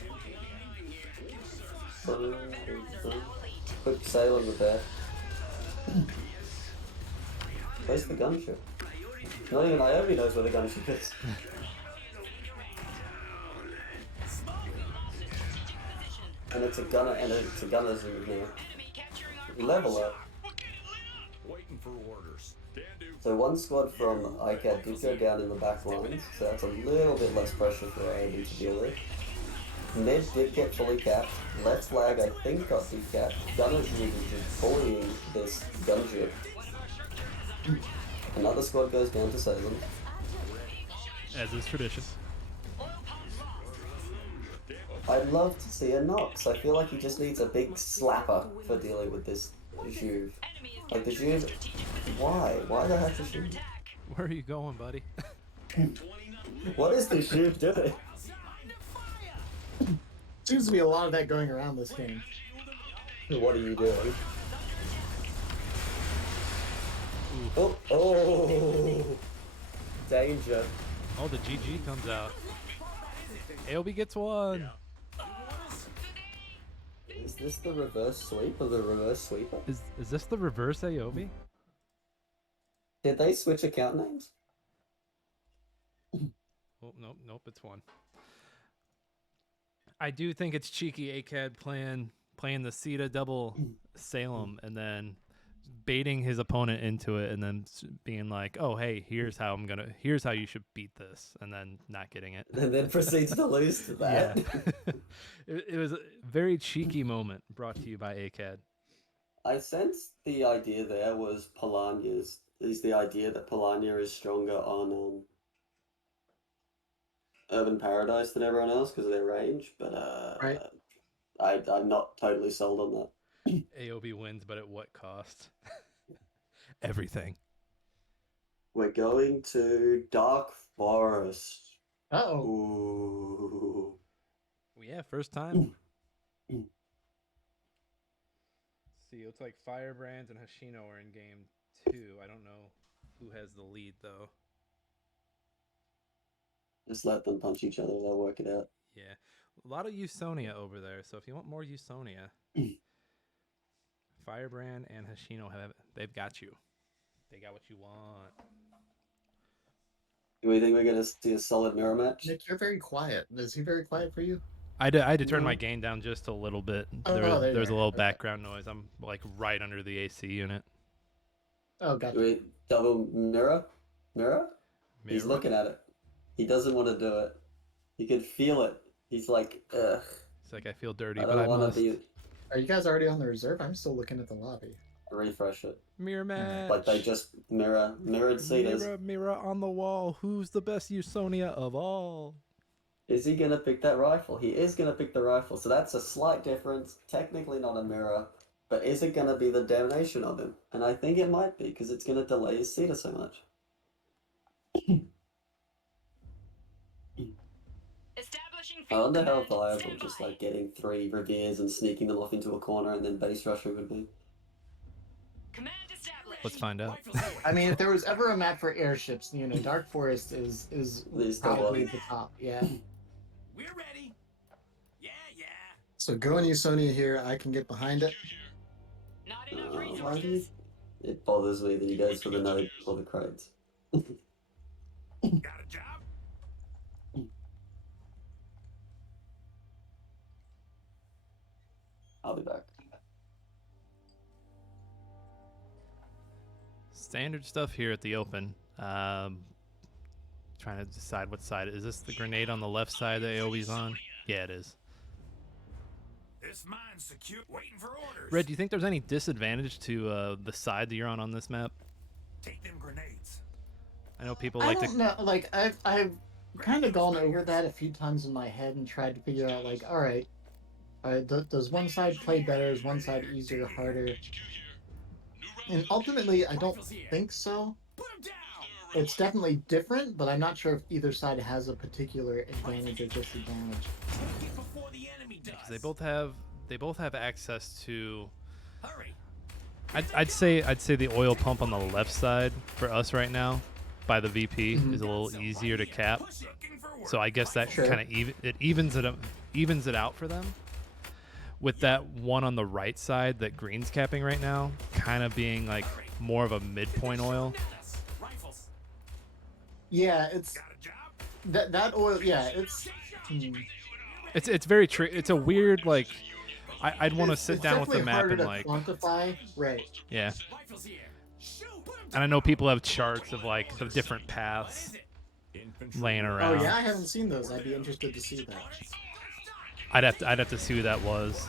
Quick Salem repair. Where's the gunship? Not even Aiobe knows where the gunship is. And it's a gunner zoom now. Level up. Waiting for orders. So one squad from Aicad did go down in the back lines, so that's a little bit less pressure for Aiobe to deal with. Ned did get fully capped. Left flag, I think, got decapped. Gunner's is just bullying this gunship. Another squad goes down to Salem. As is tradition. I'd love to see a Nox. I feel like he just needs a big slapper for dealing with this Juve. Like the Juve, why? Why do I have to shoot? Where are you going, buddy? What is the Juve doing? Seems to be a lot of that going around this game. What are you doing? Oh, danger. Oh, the GG comes out. Aiobe gets one. Is this the reverse sweep or the reverse sweeper? Is this the reverse Aiobe? Did they switch account names? Oh, nope, it's one. I do think it's cheeky Aicad playing the Sita double Salem and then baiting his opponent into it and then being like, "Oh, hey, here's how you should beat this," and then not getting it. And then proceeds to lose to that. Yeah. it was a very cheeky moment brought to you by Aicad. I sense the idea there was Polania's. Is the idea that Polania is stronger on Urban Paradise than everyone else because of their range, but Right. I'm not totally sold on that. Aiobe wins, but at what cost? Everything. We're going to Dark Forest. Uh-oh. Ooh. Yeah, first time. See, it looks like Firebrand and Hoshino are in game 2. I don't know who has the lead though. Just let them punch each other, they'll work it out. Yeah, a lot of Usonia over there. So if you want more Usonia, Firebrand and Hoshino they've got you. They got what you want. Do we think we're going to see a solid mirror match? Nick, you're very quiet. Is he very quiet for you? I had to turn No. my gain down just a little bit. Oh, There's a are. little Okay. background noise. I'm like right under the AC unit. Oh, Do gotcha. we double mirror? Mirror? He's Mirror? looking at it. He doesn't want to do it. You can feel it. He's like, ugh. It's like I feel dirty, I but I don't want must. to be. Are you guys already on the reserve? I'm still looking at the lobby. Refresh it. Mirror match. Like they just mirrored Cetus. Mirror on the wall. Who's the best Usonia of all? Is he gonna pick that rifle? He is gonna pick the rifle, so that's a slight difference. Technically not a mirror, but is it gonna be the damnation of him? And I think it might be, because it's gonna delay his Cetus so much. I wonder how viable just like getting 3 Reveres and sneaking them off into a corner and then base rushing would be. Let's find out. I mean, if there was ever a map for airships, you know, Dark Forest is These probably double. the top. Yeah. We're ready. Yeah, yeah. So go and Usonia here. I can get behind it. Why do you... It bothers me that he goes for the node or the crates. Got a job? I'll be back. Standard stuff here at the open. Trying to decide what side. Is this the grenade on the left side that Aiobe's on? Yeah, it is. This mine's secure, waiting for orders. Red, do you think there's any disadvantage to the side that you're on this map? Take them grenades. I know people I like don't to. know. Like I've kind of gone over that a few times in my head and tried to figure out like, all right, does one side play better? Is one side easier, harder? And ultimately, I don't think so. Put 'em down. It's definitely different, but I'm not sure if either side has a particular advantage or disadvantage. Take it before the enemy does. Because they both have access to. Hurry. I'd say the oil pump on the left side for us right now, by the VP, is a little easier to cap. So I guess that Sure. kind of evens it out for them. With that one on the right side that Green's capping right now, kind of being like more of a midpoint oil. Rifles. Yeah, it's Got a job? that oil. Yeah, it's. It's very it's a weird like. I'd want to sit down with the definitely map harder and to like quantify. Right. yeah. Rifles here. Shoot. Put 'em And I know people have charts of like the different paths laying Oh around. yeah, I haven't seen those. I'd be interested to see that. I'd have to see who that was.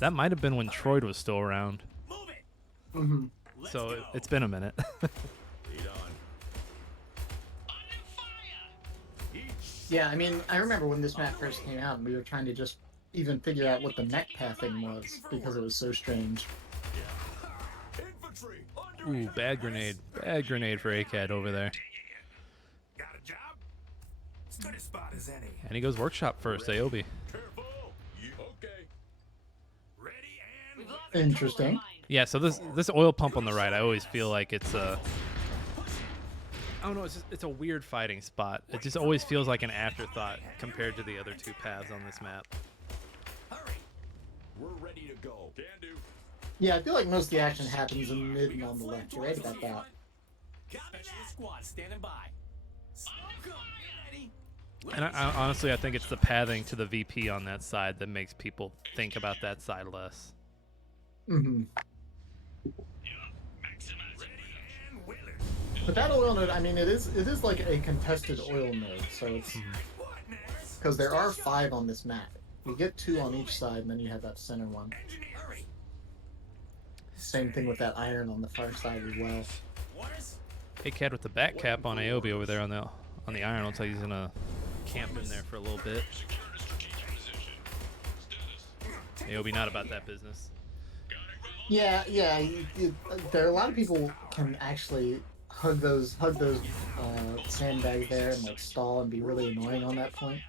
That might have been when Troyd was still around. Move it. Mm-hmm. So it's been a minute. Yeah, I mean, I remember when this map first came out, and we were trying to just even figure out what the mech pathing was because it was so strange. Infantry. Ooh, bad grenade. Bad grenade for Aicad over there. Got a job? As good a spot as any. And he goes workshop first, Aiobe. Careful. Okay. Ready and Interesting. Yeah, so this oil pump on the right, I always feel like it's a. I don't know, it's a weird fighting spot. It just always feels like an afterthought compared to the other two paths on this map. hurry. We're ready to go. Can do. Yeah, I feel like most of the action happens in mid and on the left. You're right about that. Specialist squad standing by. Ready. And I honestly, I think it's the pathing to the VP on that side that makes people think about that side less. Mm-hmm. Ready and willing. But that oil node, I mean, it is like a contested oil node, so it's What next? because there are 5 on this map. You get 2 on each side, and then you have that center one. Engineer. Hurry. Same thing with that iron on the far side as well. Orders. Aicad with the back cap on Aiobe over there on the iron. Looks like he's gonna camp in there for a little bit. Aiobe not about that business. Yeah. There are a lot of people can actually hug those sandbags there and like stall and be really annoying on that point.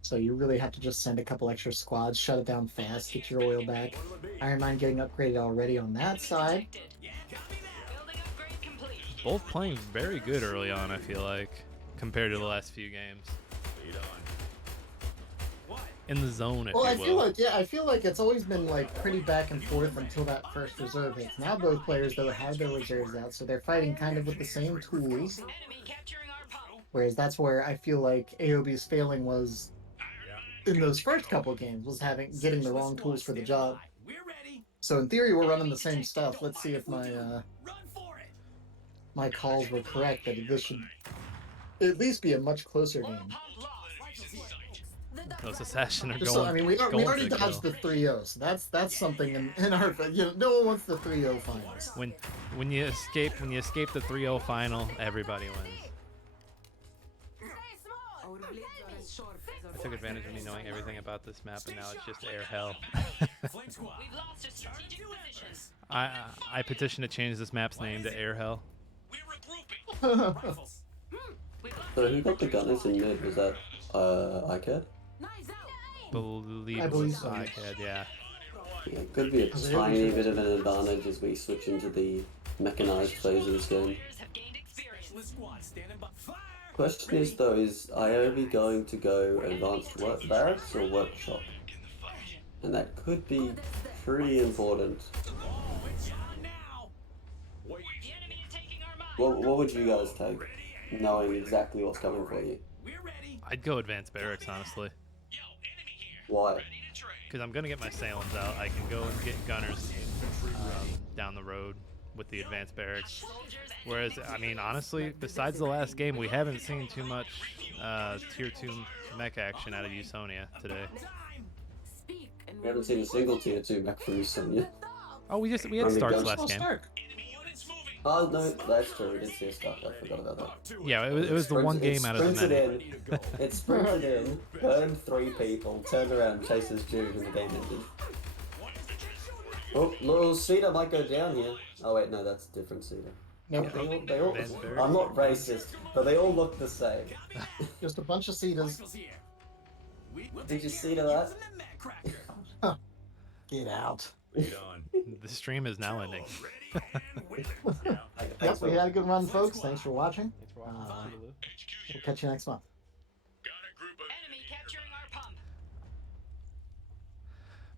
So you really have to just send a couple extra squads, shut it down fast, get your oil back. Iron Mine getting upgraded already on that side. Both playing very good early on, I feel like, compared to the last few games. In the zone, if Well, you will. I feel like it's always been like pretty back and forth until that first reserve hits. Now both players though have their reserves out, so they're fighting kind of with the same tools. Whereas that's where I feel like Aiobe's failing was in those first couple games was getting the wrong tools for the job. So in theory, we're running the same stuff. Let's see if my calls were correct. That this should at least be a much closer game. Those assassins are Just going. so, I mean, we already to dodged the 3-0, so that's something in our no one wants the 3-0 finals. When you escape the 3-0 final, everybody wins. I took advantage of me knowing everything about this map, and now it's just air hell. I petition to change this map's name to Air Hell. So who got the gunners in mid? Was that Aicad? I believe so. Aicad, yeah. Yeah, it could be a tiny bit of an advantage as we switch into the mechanized phase of this game. Question is though, is Aiobe going to go advanced work barracks or workshop? And that could be pretty important. What would you guys take, knowing exactly what's coming for you? I'd go advanced barracks, honestly. Why? Because I'm gonna get my Salems out. I can go and get gunners down the road with the advanced barracks. Whereas, I mean, honestly, besides the last game, we haven't seen too much tier 2 mech action out of Usonia today. We haven't seen a single tier 2 mech from Usonia. Oh, we had Starks last game. Oh no, that's true. We did see a Stark. I forgot about that. Yeah, it was the one game out of the many. It sprinted in, burned 3 people, turned around, chases Jude, and the game ended. Oh, little Cedar might go down here. Oh wait, no, that's a different Cedar. Nope. They all, I'm not racist, but they all look the same. Just a bunch of Cedas. Did you see that? Get out. The stream is now ending. Yep, we had a good run, folks. Thanks for watching. We'll catch you next month.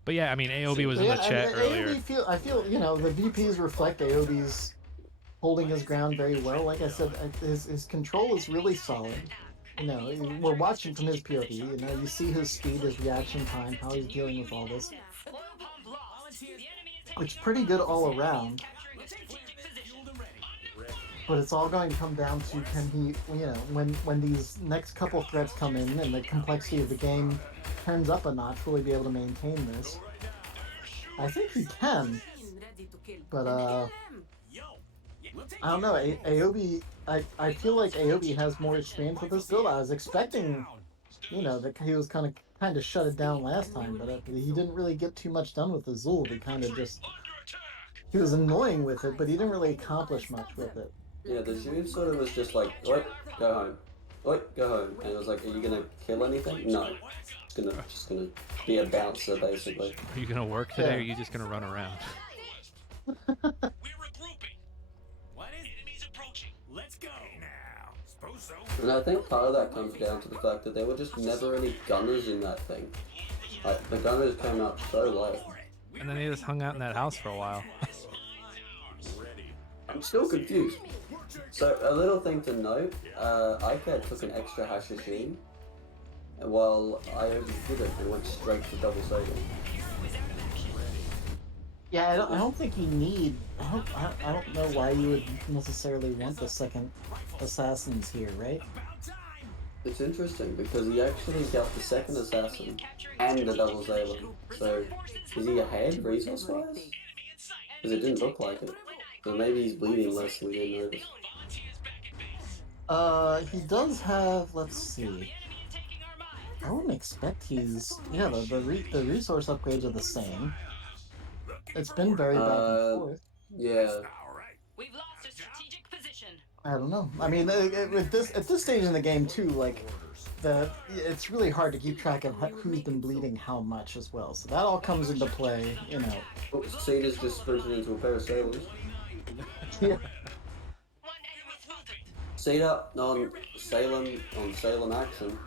But yeah, I mean, Aiobe was in the chat earlier. I feel, the VPs reflect Aiobe's holding his ground very well. Like I said, his control is really solid. We're watching from his POV. You see his speed, his reaction time, how he's dealing with all this. It's pretty good all around. But it's all going to come down to can he, when these next couple threats come in and the complexity of the game turns up a notch, will he be able to maintain this? I think he can. But, I don't know, Aiobe, I feel like Aiobe has more experience with this build. I was expecting, that he was kind of shut it down last time, but he didn't really get too much done with the Zul. He was annoying with it, but he didn't really accomplish much with it. Yeah, the Jude sort of was just like, oi, go home. Oi, go home. And it was like, are you gonna kill anything? No. Just gonna be a bouncer, basically. Are you gonna work today, or are you just gonna run around? And I think part of that comes down to the fact that there were just never any gunners in that thing. Like, the gunners came out so late. And then they just hung out in that house for a while. I'm still confused. So, a little thing to note, Aicad took an extra Hashishine, while Aiobe didn't and went straight to double Sable. Yeah, I don't think you need. I don't know why you would necessarily want the second assassins here, right? It's interesting because he actually got the second assassin and the double Saber. So, is he ahead resource-wise? Because it didn't look like it. So maybe he's bleeding less than we didn't notice. He does have. Let's see. I wouldn't expect he's. Yeah, the resource upgrades are the same. It's been very back and forth. Yeah. I don't know. I mean, with this at this stage in the game too, like it's really hard to keep track of who's been bleeding how much as well. So that all comes into play, you know. Oh, Cedar's just sprinted into a pair of sailors. Yeah. Cedar on Salem action.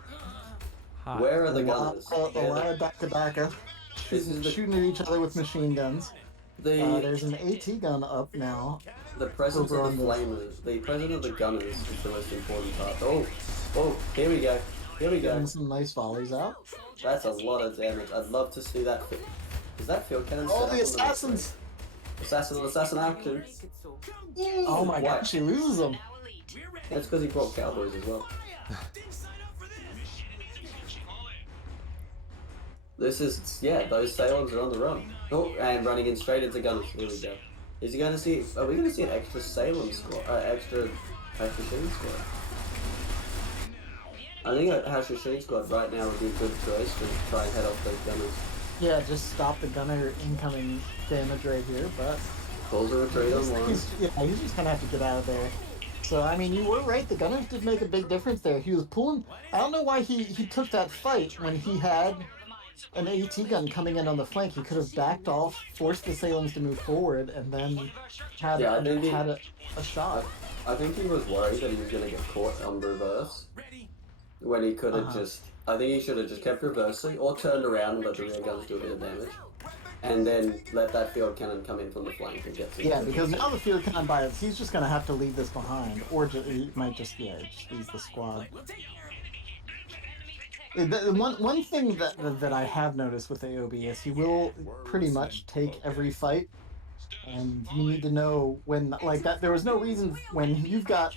Hot. Where are the gunners? A lot of Daka shooting at each other with machine guns. There's an AT gun up now. The presence over of the on flamers, the presence of the gunners is the most important part. Oh, here we go. Here we go. Getting some nice volleys out. That's a lot of damage. I'd love to see that. Is that field cannon? Oh, the assassins! Assassin action. Oh my gosh, he loses them. That's because he brought cowboys as well. This is, yeah, those Salems are on the run. Oh, and running in straight into gunners. Here we go. Is he going to see, are we going to see an extra Salem squad, extra Hashishine squad? I think a Hashishine squad right now would be a good choice to try and head off those gunners. Yeah, just stop the gunner incoming damage right here, but... Pulls a retreat on one. He's just gonna have to get out of there. So, I mean, you were right, the gunners did make a big difference there. He was pulling... I don't know why he took that fight when he had an AT gun coming in on the flank. He could have backed off, forced the Salems to move forward, and then had a shot. I think he was worried that he was going to get caught on reverse. When he could have just... I think he should have just kept reversing, or turned around and let the rear guns do a bit of damage. And then let that field cannon come in from the flank and get to Yeah, because now the field cannon bias, he's just going to have to leave this behind. Or he might just leave the squad. One thing that I have noticed with Aiobe is he will pretty much take every fight, and you need to know when, like that. There was no reason when you've got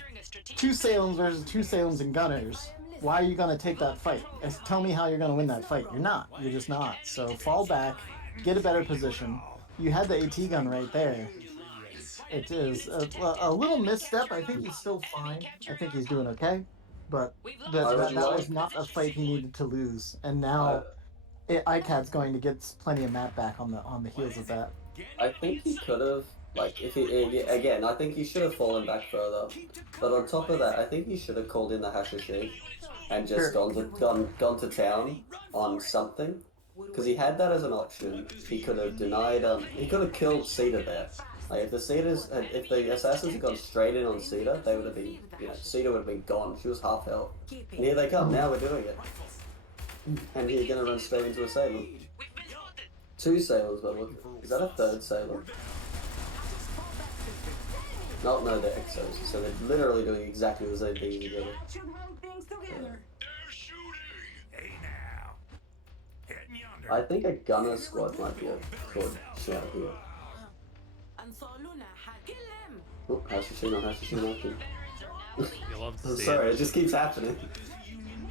2 Salems versus 2 Salems and gunners. Why are you gonna take that fight? Tell me how you're gonna win that fight. You're not. You're just not. So fall back, get a better position. You had the AT gun right there. It is a little misstep. I think he's still fine. I think he's doing okay. But that was not a fight he needed to lose, and now Aicad's going to get plenty of map back on the heels of that. I think he could have, like, if he again, I think he should have fallen back further. But on top of that, I think he should have called in the Hashishi and just gone to town on something, because he had that as an option. He could have denied. He could have killed Cedar there. Like if the assassins had gone straight in on Cedar, they would have been, Cedar would have been gone. She was half health. And here they come. Now we're doing it. And he's gonna run straight into a Salem. 2 Sailors, but look, is that a 3rd Sailor? No, they're Exos. So they're literally doing exactly the same thing together. I think a gunner squad might be a good shout here. Oh, Hoshino. You love to see Sorry, it. it just keeps happening.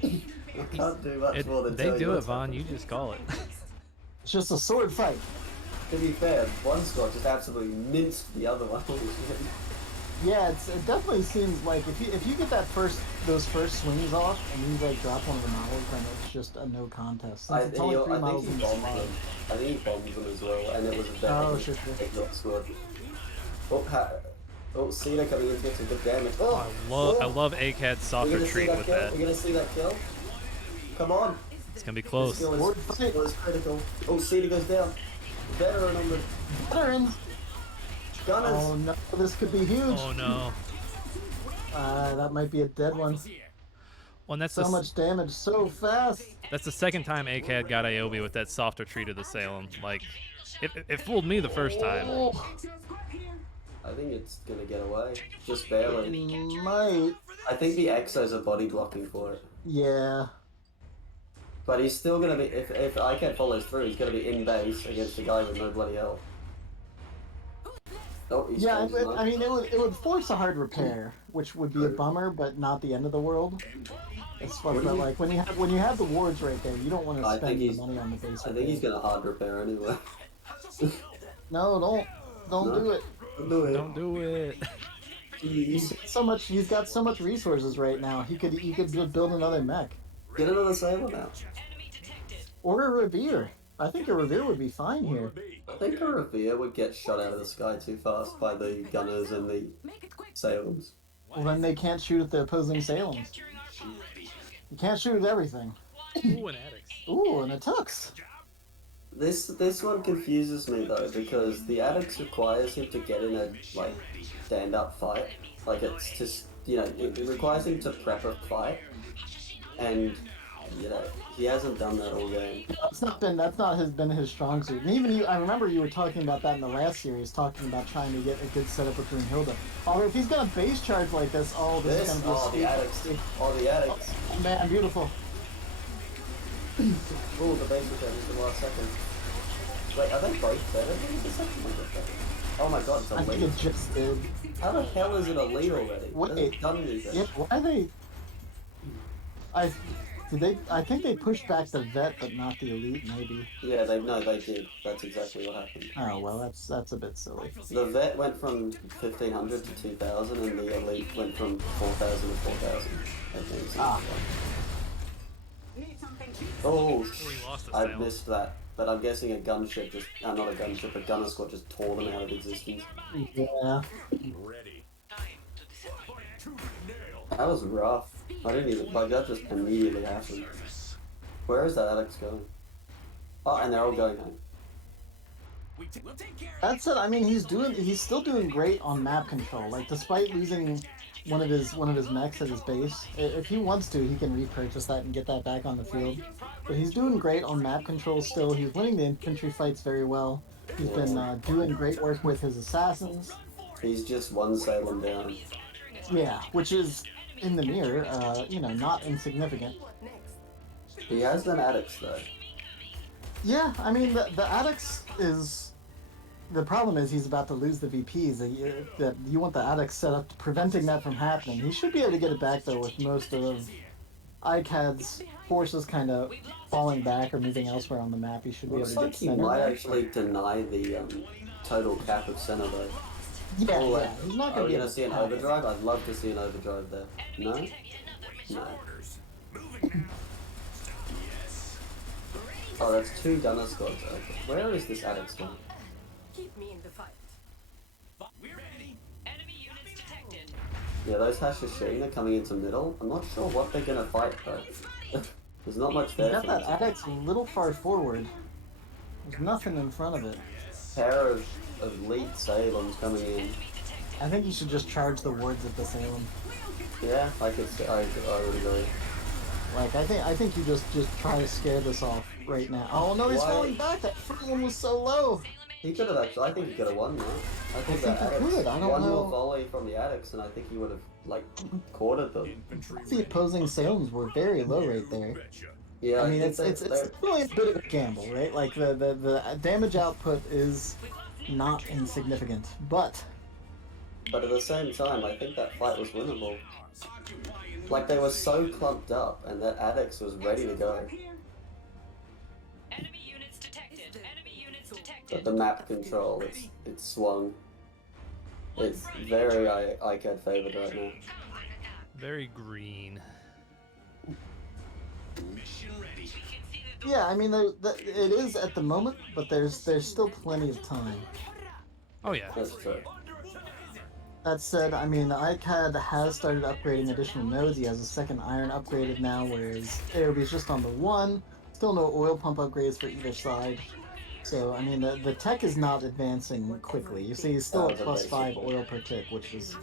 I can't do much more than they tell do you it, what's Vaughn. happening. You just call it. It's just a sword fight. To be fair, one squad just absolutely minced the other one. Yeah, it definitely seems like if you get those first swings off and you like drop one of the models, then it's just a no contest. I It's think only 3 models he in the bombed squad. them. I think he bombed them as well, and it was a Oh, definitely sure. ignored squad. Oh, Cena coming in to get some good damage. Oh, I love Aicad's soft retreat with that. We're gonna see that kill. Come on. It's gonna be close. This skill is critical. Oh, Cena goes down. Veteran on the Veterans. gunners. Oh no, this could be huge. Oh no. That might be a dead one. Well, and that's So much damage so fast. That's the second time Aicad got Aiobe with that soft retreat of the Salem. Like, it fooled me the first time. Oh, I think it's gonna get away. Just barely. might. I think the Exos are body blocking for it. Yeah. But he's still gonna be, if Aicad follows through, he's gonna be in base against a guy with no bloody health. Oh, he's Yeah, changed him up. I mean, it would force a hard repair, which would be a bummer, but not the end of the world. It's fun, but like when you have the wards right there, you don't want to spend the money on the base. I think he's gonna hard repair anyway. No, don't No. do it. Don't do it. He's got so much resources right now. He could build another mech. Get another Sailor now. Or a Revere. I think a Revere would be fine here. I think a Revere would get shot out of the sky too fast by the gunners and the Sailors. Well, then they can't shoot at the opposing Salems. You can't shoot at everything. Ooh, an addicts. Ooh, and a Tux. This one confuses me though because the addicts requires him to get in a like stand up fight. Like it's just it requires him to prep a fight, and he hasn't done that all game. That's not been his strong suit. And even you, I remember you were talking about that in the last series, talking about trying to get a good setup with Hilda. Oh, if he's gonna base charge like this, this is gonna be the addicts. The addicts. Oh, man, beautiful. Oh, the base return is the last second. Wait, are they both better? Who is the second one get better? Oh my god, it's a I think lead. it just did. How the hell is it a lead already? Wait, done anything. yeah, why are they? I think they pushed back the vet, but not the elite, maybe. Yeah, they did. That's exactly what happened. Oh well, that's a bit silly. The vet went from 1500 to 2000, and the elite went from 4000 to 4000. I think. Ah. Oh, lost the I sail. missed that. But I'm guessing a gunship just, not a gunship, a gunner squad just tore them out of existence. Yeah. That was rough. I didn't even, like, that just immediately happened. Where is that Alex going? Oh, and they're all going home. That's it. I mean, he's still doing great on map control. Like, despite losing one of his mechs at his base, if he wants to, he can repurchase that and get that back on the field. But he's doing great on map control still. He's winning the infantry fights very well. He's been doing great work with his assassins. He's just one Salem down. Yeah, which is, in the mirror, not insignificant. He has an addicts though. Yeah, I mean, the addicts is... The problem is he's about to lose the VPs. That you want the addicts set up, preventing that from happening. He should be able to get it back, though, with most of Aicad's forces kind of falling back or moving elsewhere on the map. He should be able Looks to like get he center might back. actually deny the total cap of center though. Yeah, Oh, yeah. He's not are going we to gonna see an overdrive? I'd love to see an overdrive there. No? No. Oh, that's two gunner squads. Okay. Where is this addicts going? Keep me in the fight. We're ready. Enemy units detected. Yeah, those Hoshino coming into middle. I'm not sure what they're gonna fight though. There's not much He's there. got For that them. addicts a little far forward. There's nothing in front of it. Pair of elite Salems coming in. I think you should just charge the wards at the Salem. Yeah, I would agree. Like, I think you just try to scare this off right now. Oh no, he's Why? falling back. That front one was so low. He could have actually. I think he could have won that. I think he that addicts, could, I don't one know. more volley from the addicts, and I think he would have like quartered them. The opposing Salems were very low right there. Yeah, I mean, think it's really a bit of a gamble, right? Like the damage output is not insignificant, but at the same time, I think that fight was winnable. Like they were so clumped up, and that addicts was ready to go. Enemy units detected. Enemy units detected. But the map control, it's swung. It's very Aicad favored right now. Very green. yeah, I mean, it is at the moment, but there's still plenty of time. Oh yeah. That's true. That said, I mean, Aicad has started upgrading additional nodes. He has a second iron upgraded now, whereas Aiobe is just on the one. Still no oil pump upgrades for either side. So, I mean, the tech is not advancing quickly. You see, he's still at +5 oil per tick, which is,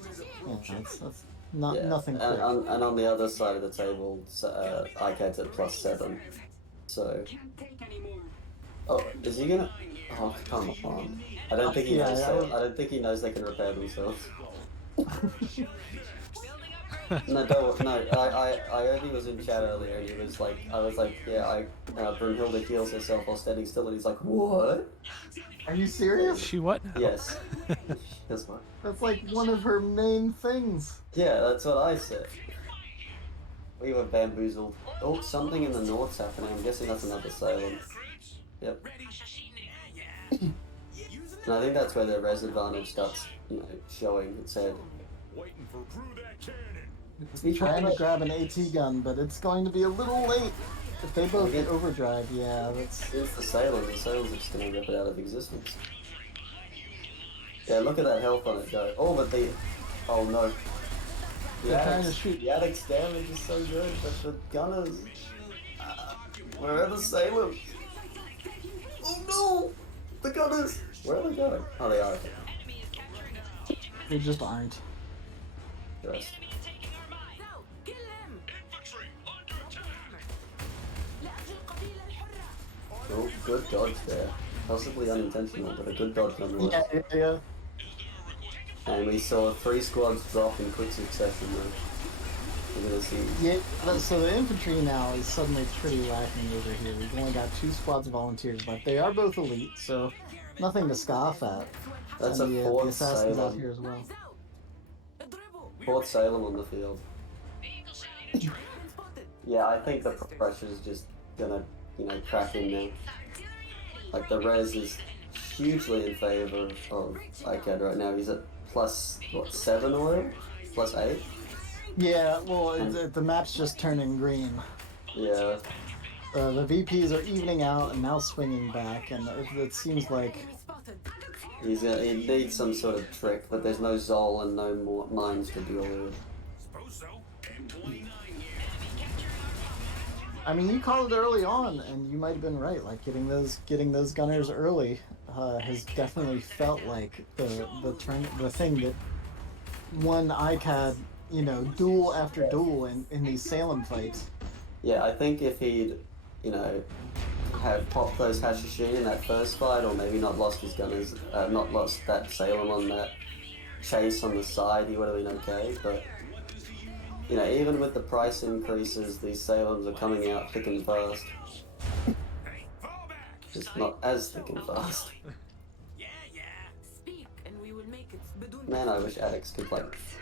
that's nothing quick. And on the other side of the table, Aicad's at +7. So, oh, is he gonna? Oh, come on! I don't think he knows. I don't think he knows they can repair themselves. No, Aiobe was in chat earlier, and he was like, I was like, yeah, Brunhilde heals herself while standing still, and he's like, what? Are you serious? She what now? Yes. That's what. That's like one of her main things. Yeah, that's what I said. We were bamboozled. Oh, something in the north's happening. I'm guessing that's another Salem. Yep. And I think that's where the res advantage starts, showing its head. Waiting for crew that cannon. He's trying to grab an AT gun, but it's going to be a little late. If they both get overdrive, yeah, that's... It's the Sailors are just going to rip it out of existence. Yeah, look at that health on it go. Oh, but the... Oh no. They're trying to shoot. The addict's damage is so good, but the gunners. Where are the sailors? Oh no! The gunners! Where are they going? Oh, they are. They just aren't. Yes. kill him. Infantry under attack. لأجل القبيلة الحرة. Oh, good dodge there. Possibly unintentional, but a good dodge nonetheless. Yeah. And we saw 3 squads drop in quick succession though. We're gonna see. Yeah, so the infantry now is suddenly pretty lacking over here. We've only got 2 squads of volunteers, but they are both elite, so nothing to scoff at. That's And a the 4th assassins out Salem. here as well. 4th Salem on the field. Yeah, I think the pressure is just gonna, crack in now. Like, the res is hugely in favor of Aicad right now. He's at plus, 7 oil? Plus 8? Yeah, well, the map's just turning green. Yeah. The VPs are evening out and now swinging back, and it seems like... He needs some sort of trick, but there's no Zol and no more mines to deal with. Suppose so. M29 I mean, you called it early on, and you might have been right. Like getting those gunners early has definitely felt like the thing that won Aicad, duel after duel in these Salem fights. Yeah, I think if he'd, had popped those Hashishin in that first fight, or maybe not lost his gunners, not lost that Salem on that chase on the side, he would have been okay. But even with the price increases, these Salems are coming out thick and fast. Just not as thick and fast. Speak and we will make it. Man, I wish addicts could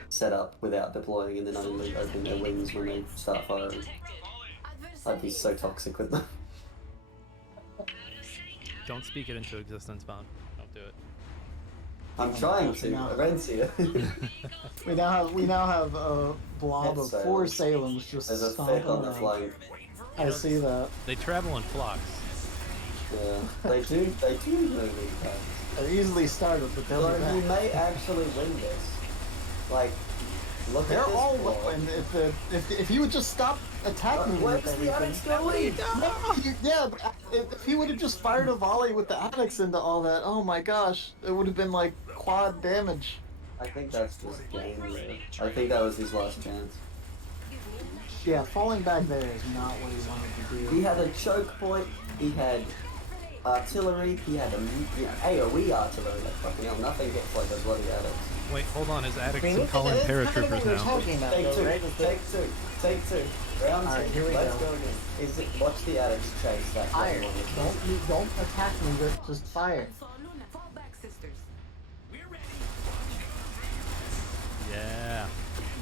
set up without deploying and then only open their wings when they start firing. I'd be so toxic with them. Don't speak it into existence, Bob. Don't do it. I'm trying to. Arencia. We now have a blob It's of 4 Salems just There's a stomping Fek on the around. flank. I see that. They travel in flocks. Yeah, they do move in packs. They're easily started, but they'll Although be you back. may actually win this. Look They're at this all block. and if he would just stop attacking me Where's with the everything. addicts going? Yeah, if he would have just fired a volley with the addicts into all that, oh my gosh, it would have been like quad damage. I think that's just game there. I think that was his last chance. Yeah, falling back there is not what he wanted to do. He had a choke point, he had artillery, he had AoE artillery. Like fucking hell, nothing gets like those bloody addicts. Wait, hold on. His addicts I mean, and calling it's kind of paratroopers what we're now. talking about, Take though, two, right? take two. Round Alright, two. here we Let's go. go again. Watch the addicts chase that Fire. one. Don't attack me, just fire. Fall back, sisters. We're ready. Yeah.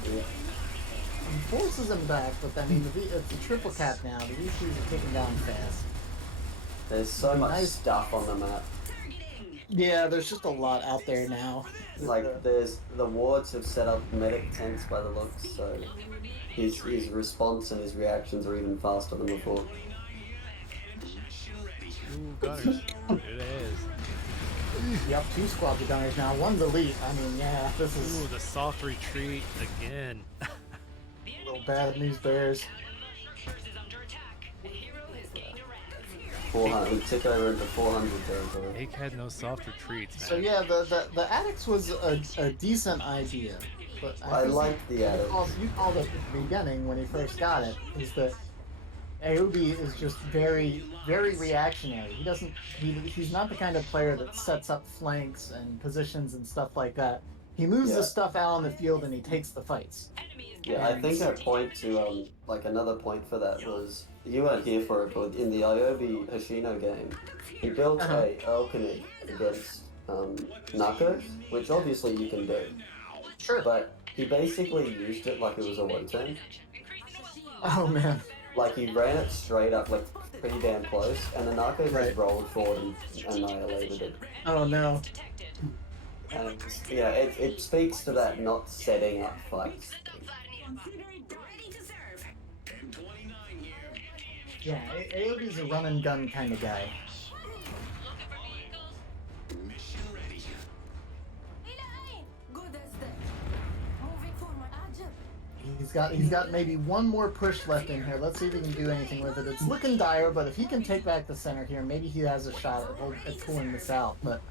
Yeah. He forces him back, but I mean, it's a triple cap now. The VCs are kicking down fast. There's so much Nice. stuff on the map. Yeah, there's just a lot out there now. There's the wards have set up medic tents by the looks, so his response and his reactions are even faster than before. Ooh, gunners. It is. Yep, 2 squads of gunners now. One's elite. I mean, yeah, this is Ooh, the soft retreat again. little bad news bears. 400. We took over into 400 territory. Aicad had no soft retreats, man. So yeah, the addicts was a decent idea, but I think like the addicts. You called it at the beginning when he first got it. Is that Aiobe is just very reactionary. He doesn't. He's not the kind of player that sets up flanks and positions and stuff like that. He moves the stuff out on the field and he takes the fights. Yeah, I think a point to another point for that was you weren't here for it, but in the Aiobe Hoshino game, he built a Alchemy against Narcos, which obviously you can do. Sure. But he basically used it like it was a Wotan. Oh man. Like he ran it straight up, like pretty damn close, and the Narcos Right. just rolled forward and annihilated it. Oh no. And it speaks to that not setting up fights. Yeah, Aiobe's a run and gun kind of guy. Good as that. Moving forward. Ajab. He's got maybe one more push left in here. Let's see if he can do anything with it. It's looking dire, but if he can take back the center here, maybe he has a shot at pulling this out. But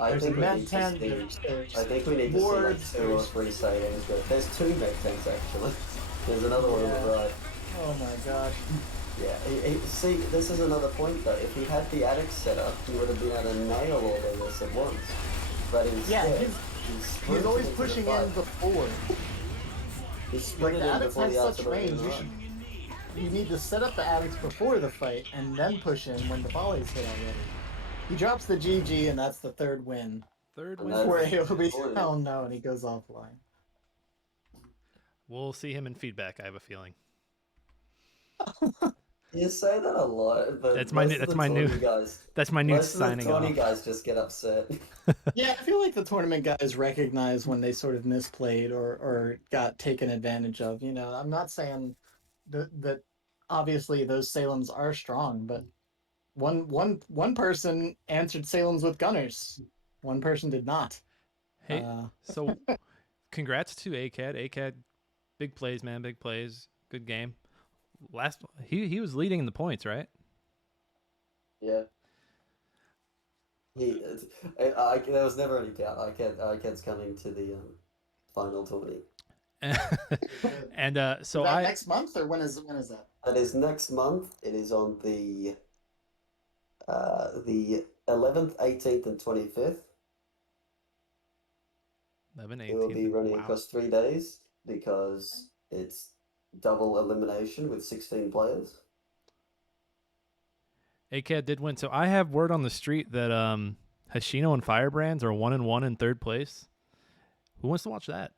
I there's a think we Med need to 10, see. there's I think we need to see like wards, 2 or 3 sailings. But there's 2 mech tanks actually. There's another one on the Yeah. right. Oh my gosh. Yeah. See, this is another point though. If he had the attic set up, he would have been able to nail all of this at once. But Yeah, instead, he's always pushing in before. He Like split the it in attics before have the such outside range, right. you need to set up the attics before the fight and then push in when the volleys hit already. He drops the GG and that's the third win. Third And win. For that's- Aiobe. Oh no, and he goes offline. We'll see him in feedback. I have a feeling. You say that a lot, but That's my new guys. That's my new Most of the signing Tawny off. guys just get upset. Yeah, I feel like the tournament guys recognize when they sort of misplayed or got taken advantage of. You know, I'm not saying that obviously those Salems are strong, but one person answered Salems with gunners. One person did not. Hey, so congrats to Aicad. Aicad, big plays, man, big plays. Good game. He was leading in the points, right? Yeah. There was never any doubt. Aicad's coming to the final tourney. And so is that next month or when is that? That is next month. It is on the 11th, 18th, and 25th. 11, 18th. It will be running wow. across 3 days because it's double elimination with 16 players. Aicad did win. So I have word on the street that Hoshino and Firebrands are 1-1 in third place. Who wants to watch that?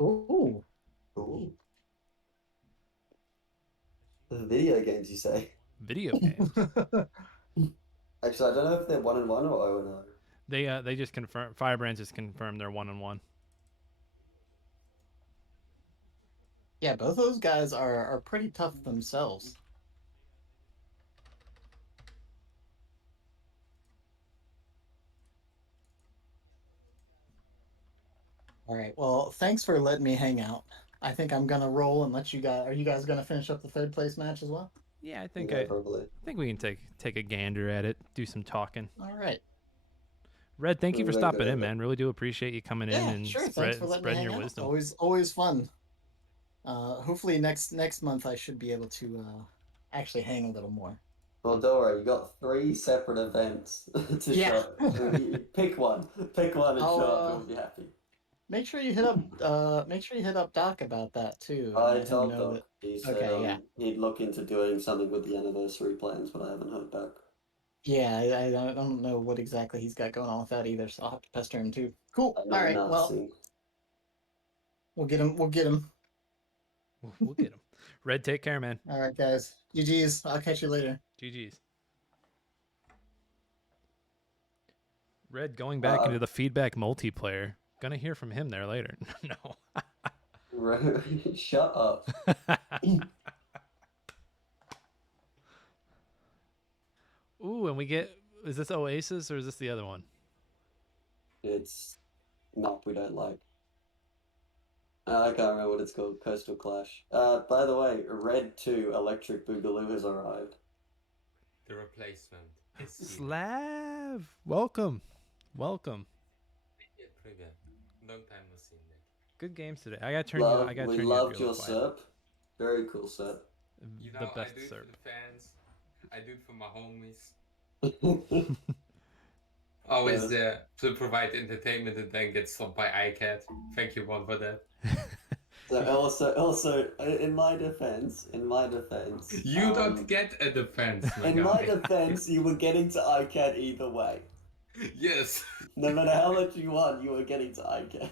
Ooh. Video games, you say? Video games. Actually, I don't know if they're 1-1 or 0-0. They just confirm. Firebrands just confirmed they're 1-1. Yeah, both those guys are pretty tough themselves. All right. Well, thanks for letting me hang out. I think I'm gonna roll and let you guys. Are you guys gonna finish up the third place match as well? Yeah, I think probably. I think we can take a gander at it, do some talking. All right. Red, thank you for Really stopping good in, at it. man. Really do appreciate you coming in and sure. Thanks for letting me spreading hang your out. wisdom. Always fun. Hopefully next month I should be able to actually hang a little more. Well, don't worry. You got 3 separate events to show. Pick one. Pick one and show up. You'll be happy. Make sure you hit up Doc about that too. I Let him told know Doc. that- He said Okay, yeah. he'd look into doing something with the anniversary plans, but I haven't heard back. Yeah, I don't know what exactly he's got going on with that either, so I'll have to pester him too. Cool. I All know right. Well, nothing. we'll get him. We'll get him. We'll get him. Red, take care, man. All right, guys. GG's. I'll catch you later. GG's. Red, going back into the feedback multiplayer. Gonna hear from him there later. No. Shut up. Ooh, and we get. Is this Oasis or is this the other one? It's map we don't like. I can't remember what it's called. Coastal Clash. By the way, Red 2 Electric Boogaloo has arrived. The replacement is here. Slav, welcome. Welcome. Yeah, привет. Long time no see, Nick. Good games today. I gotta turn you. I gotta We turn loved you your up real quiet. SERP. Very cool SERP. You know, The best I do it SERP. for the fans. I do it for my homies. Yeah. Always there to provide entertainment and then get stopped by Aicad. Thank you, one, for that. So also, in my defense, You don't get a defense, my in my guy. defense, you were getting to Aicad either way. Yes. No matter how much you won, you were getting to Aicad.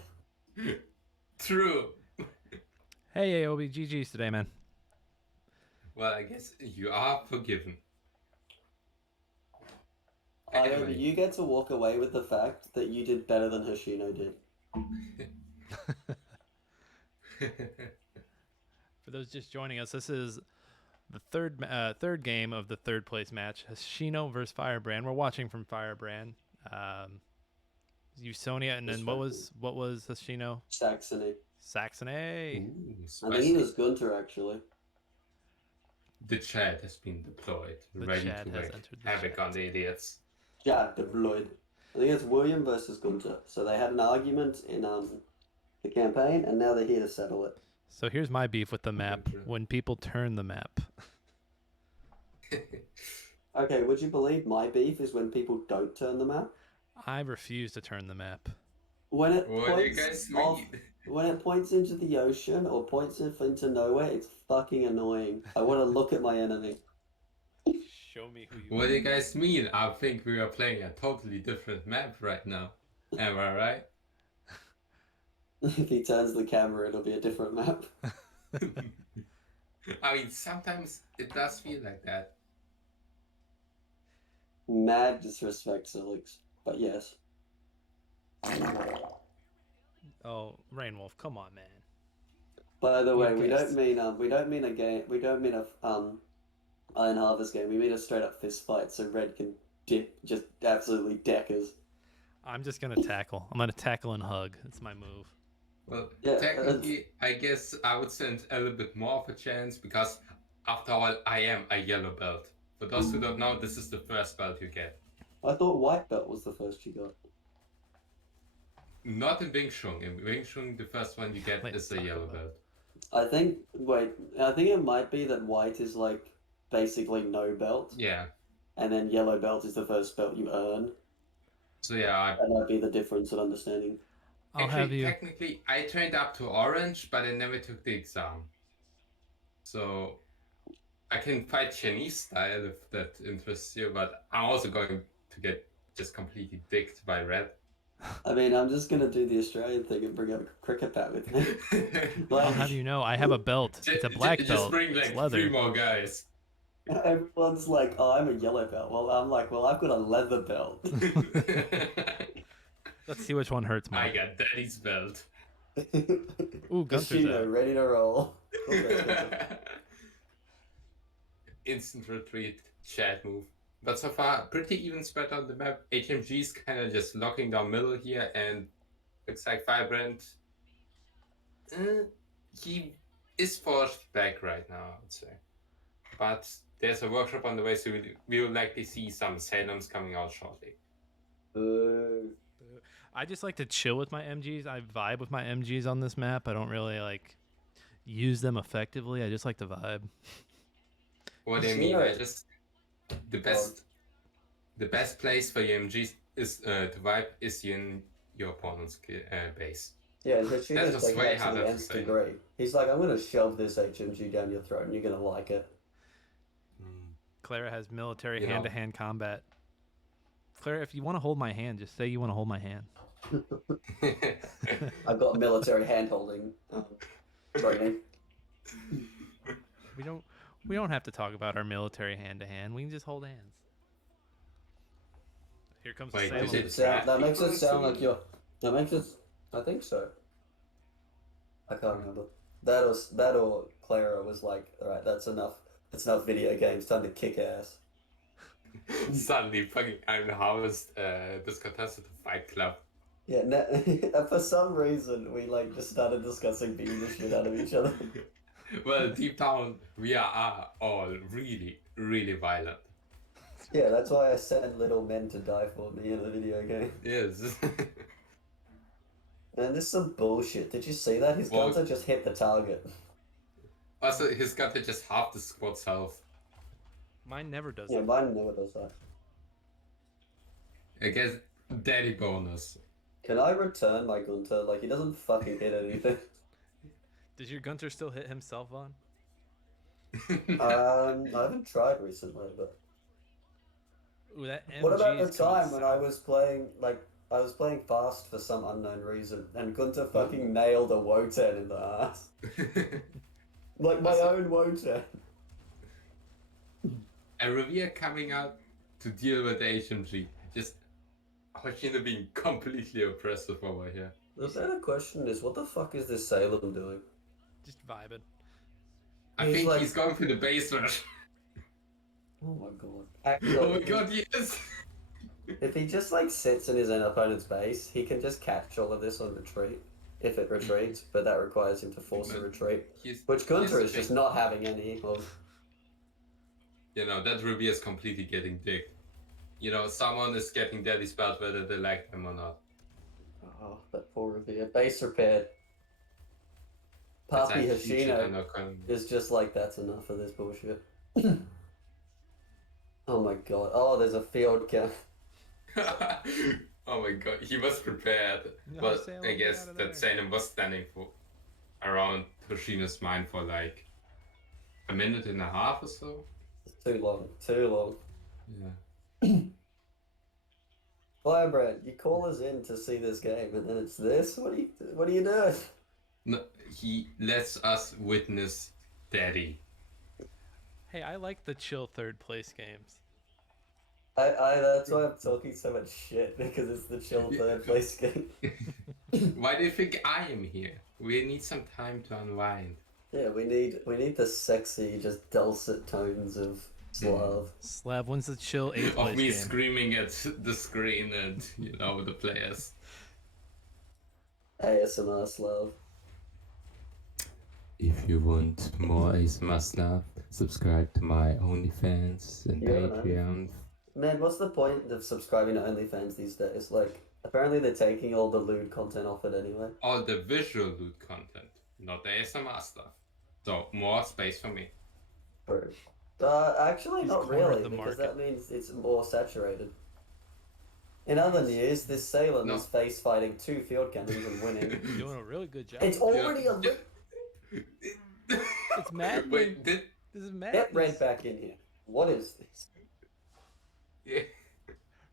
True. Hey, Aiobe, GG's today, man. Well, I guess you are forgiven. Aiobe, you get to walk away with the fact that you did better than Hoshino did. For those just joining us, this is the third game of the third place match. Hoshino versus Firebrand. We're watching from Firebrand. Usonia, and then what was Hoshino? Saxony. Saxony. Ooh, I think he spicy. was Gunter actually. The chat has been deployed, The ready chat to has wreak entered the havoc chat. on the idiots. Chad deployed. I think it's William versus Gunter. So they had an argument in the campaign, and now they're here to settle it. So here's my beef with the map. When people turn the map. Okay, would you believe my beef is when people don't turn the map? I refuse to turn the map. When it What do you points guys off, mean? when it points into the ocean or points into nowhere, it's fucking annoying. I want to look at my enemy. Show me who you What do you guys mean? I think we are playing a totally different map right now. Am I right? If he turns the camera, it'll be a different map. I mean, sometimes it does feel like that. Mad disrespect, Silix. But yes. Oh, Rainwolf, come on, man. By the way, Good we guess. don't mean a game. We don't mean a Iron Harvest game. We mean a straight up fist fight, so Red can just absolutely deck us. I'm just gonna tackle. I'm gonna tackle and hug. It's my move. Well, Yeah, technically, I guess I would stand a little bit more of a chance because, after all, I am a yellow belt. For those who don't know, this is the first belt you get. I thought white belt was the first you got. Not in Wing Chun. In Wing Chun, the first one you get Let's is a talk yellow about- belt. I think it might be that white is like basically no belt, Yeah. and then yellow belt is the first belt you earn. So yeah, That might be the difference in understanding. I'll have you. technically, I trained up to orange, but I never took the exam. So I can fight Chinese style if that interests you, but I'm also going to get just completely dicked by red. I mean, I'm just gonna do the Australian thing and bring a cricket bat with me. I'll have you know, I have a belt. It's a black Just belt. bring It's like leather. 3 more guys. Everyone's like, "Oh, I'm a yellow belt." Well, I'm like, "Well, I've got a leather belt." Let's see which one hurts more. I got Daddy's belt. Ooh, Gunther's Hoshino, out. ready to roll. Instant retreat, chat move. But so far, pretty even spread on the map. HMG's kind of just locking down middle here, and looks like Firebrand. He is forced back right now, I would say. But there's a workshop on the way, so we will likely see some Salems coming out shortly. I just like to chill with my MGs. I vibe with my MGs on this map. I don't really like use them effectively. I just like to vibe. What do you mean? I just the best place for your MGs is to vibe is in your opponent's base. Yeah, and Hoshino's just taking way that to harder the to nth say. degree. He's like, "I'm gonna shove this HMG down your throat, and you're gonna like it." Claera has military You know. hand-to-hand combat. Claera, if you want to hold my hand, just say you want to hold my hand. I've got military hand-holding training. We don't have to talk about our military hand-to-hand. We can just hold hands. Here comes the Wait, Salem. is it That makes it Because sound we- like you're. That makes it. I think so. I can't remember. That or Claera was like, "All right, that's enough. That's enough video games. Time to kick ass." Suddenly, fucking Iron Harvest this contested to Fight Club. Yeah, for some reason we like just started discussing beating the shit out of each other. Well, deep down, we are all really, really violent. Yeah, that's why I sent little men to die for me in the video game. Yes. Man, this is some bullshit. Did you see that? His Well- guns just hit the target. Also, his gun to just half the squad's health. Mine never does Yeah, that. mine never does that. I guess daddy bonus. Can I return my Gunter? Like, he doesn't fucking hit anything. Does your Gunter still hit himself on? I haven't tried recently, but... Ooh, that MG What about the is coming time when I south. was playing, like, I was playing fast for some unknown reason, and Gunter fucking nailed a Wotan in the ass. Like, my own Wotan. A Revere coming out to deal with the HMG. Just Hoshino being completely oppressive over here. The better question is, what the fuck is this Salem doing? Just vibing. I He's think like- he's going for the base rush. Oh my god. Actually, Oh my god, yes! if he just, like, sits in his own opponent's base, he can just catch all of this on retreat. if it retreats, but that requires him to force a But retreat, he's which Gunter the is just thing. not having any of. You know, that Rupee is completely getting dicked. You know, someone is getting deadly spells whether they like them or not. Oh, that poor Revere. Base repair. That's Papi a huge hit on Hoshino our economy. is just like, that's enough of this bullshit. Oh my god. Oh, there's a field count. Oh my god, he was prepared. No, But Salem, I get guess out of that there. Salem was standing for around Hoshino's mine for like a minute and a half or so. It's too long. Too long. Yeah. Firebrand, you call us in to see this game, and then it's this? What are you doing? No, he lets us witness Daddy. Hey, I like the chill third place games. That's why I'm talking so much shit, because it's the chill third place game. Why do you think I am here? We need some time to unwind. Yeah, we need the sexy, just dulcet tones of Slav. Slav, when's the chill 8th Of place me game? screaming at the screen and, you know, the players. ASMR Slav. If you want more ASMR stuff, subscribe to my OnlyFans and You got an Patreon. Man, what's the point of subscribing to OnlyFans these days? Like, apparently they're taking all the lewd content off it anyway. All the visual loot content, not the ASMR stuff. So, more space for me. True. Actually, He's not cornered really, the because market. that means it's more saturated. In other news, this Salem No. is face fighting 2 field cannons and winning. You're doing a really good job. It's already a It's maddening. Wait, This is Get madness. Red back in here. What is this? Yeah.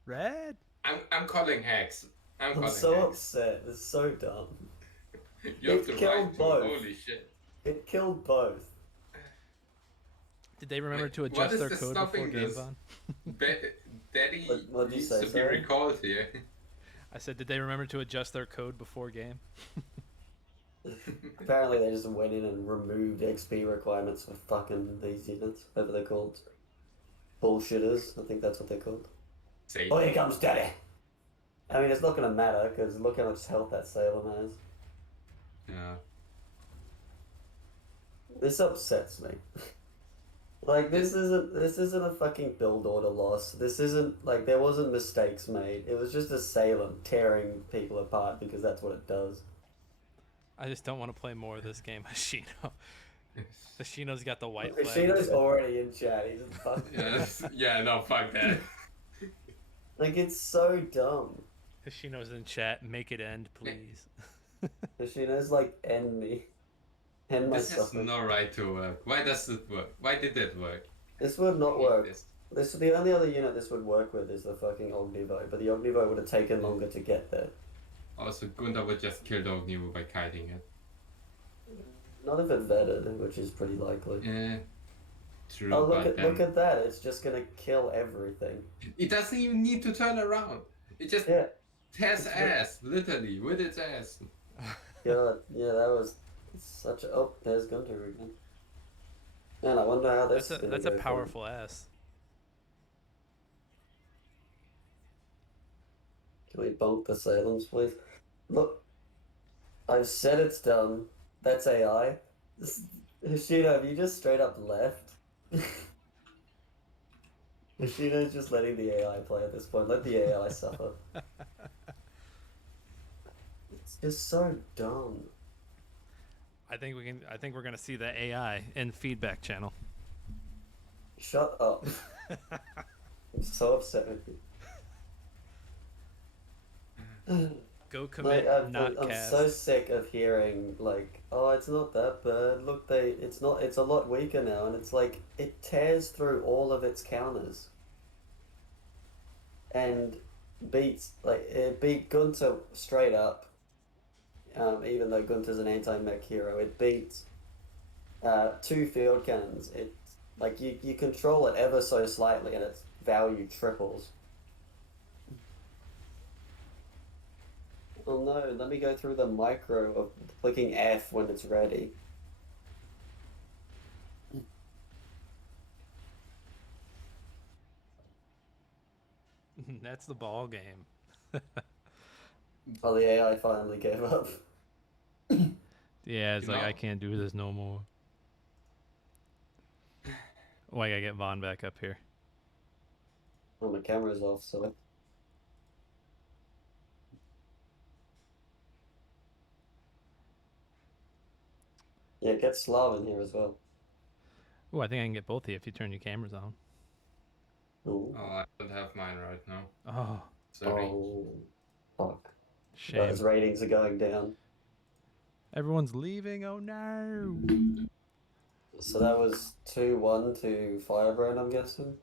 Red? I'm calling hacks. I'm I'm calling so hacks. upset. It's so dumb. You have It to killed write both. Holy shit. It killed both. Did they remember Wait, to what adjust is their the code before stopping game this? on? Daddy What'd you needs say, to be sorry? recalled here. I said, did they remember to adjust their code before game? Apparently they just went in and removed XP requirements for fucking these units, whatever they're called. Bullshitters, I think that's what they're called. Safe. Oh, here comes Daddy! I mean, it's not gonna matter, because look how much health that Salem has. Yeah. This upsets me. Like, this isn't a fucking build order loss. This isn't, like, there wasn't mistakes made. It was just a Salem tearing people apart, because that's what it does. I just don't want to play more of this game, Hoshino. Hoshino's got the white flag. Hoshino's already in chat, he's just fucking... Yeah, no, fuck that. Like, it's so dumb. Hoshino's in chat. Make it end, please. Hoshino's like, end me. End my This has suffering. no right to work. Why does it work? Why did that work? This would not work. This. The only other unit this would work with is the fucking Ognivo, but the Ognivo would have taken longer to get there. Also, Gunda would just kill the Ognivo by kiting it. Not if it vetted, which is pretty likely. Yeah. True, Oh, but look at that! It's just gonna kill everything. it doesn't even need to turn around. It just tears ass, literally, with its ass. God, yeah, that was such a... Oh, there's Gunter again. Man, I wonder how this is gonna That's go a for him. powerful ass. Can we bonk the Salems, please? Look, I've said it's done. That's AI. Hoshino, have you just straight up left? Hoshino's just letting the AI play at this point. Let the AI suffer. It's just so dumb. I think we're gonna see the AI in feedback channel. Shut up. I'm so upset with you. Go commit, I'm not cast. so sick of hearing like, oh, it's not that bad. Look, it's a lot weaker now, and it's like it tears through all of its counters, and it beat Gunter straight up. Even though Gunter's an anti-mech hero, it beat 2 field cannons. It's like you control it ever so slightly, and its value triples. Oh no, let me go through the micro of clicking F when it's ready. That's the ball game. Oh, the AI finally gave up. Yeah, it's You like know? I can't do this no more. Oh, I gotta get Vaughn back up here. Oh, my camera's off, so. Yeah, get Slav in here as well. Oh, I think I can get both of you if you turn your cameras on. Ooh. Oh, I don't have mine right now. Oh, Sorry. Oh, fuck. shame. His ratings are going down. Everyone's leaving. Oh no. So that was 2-1 to Firebrand, I'm guessing.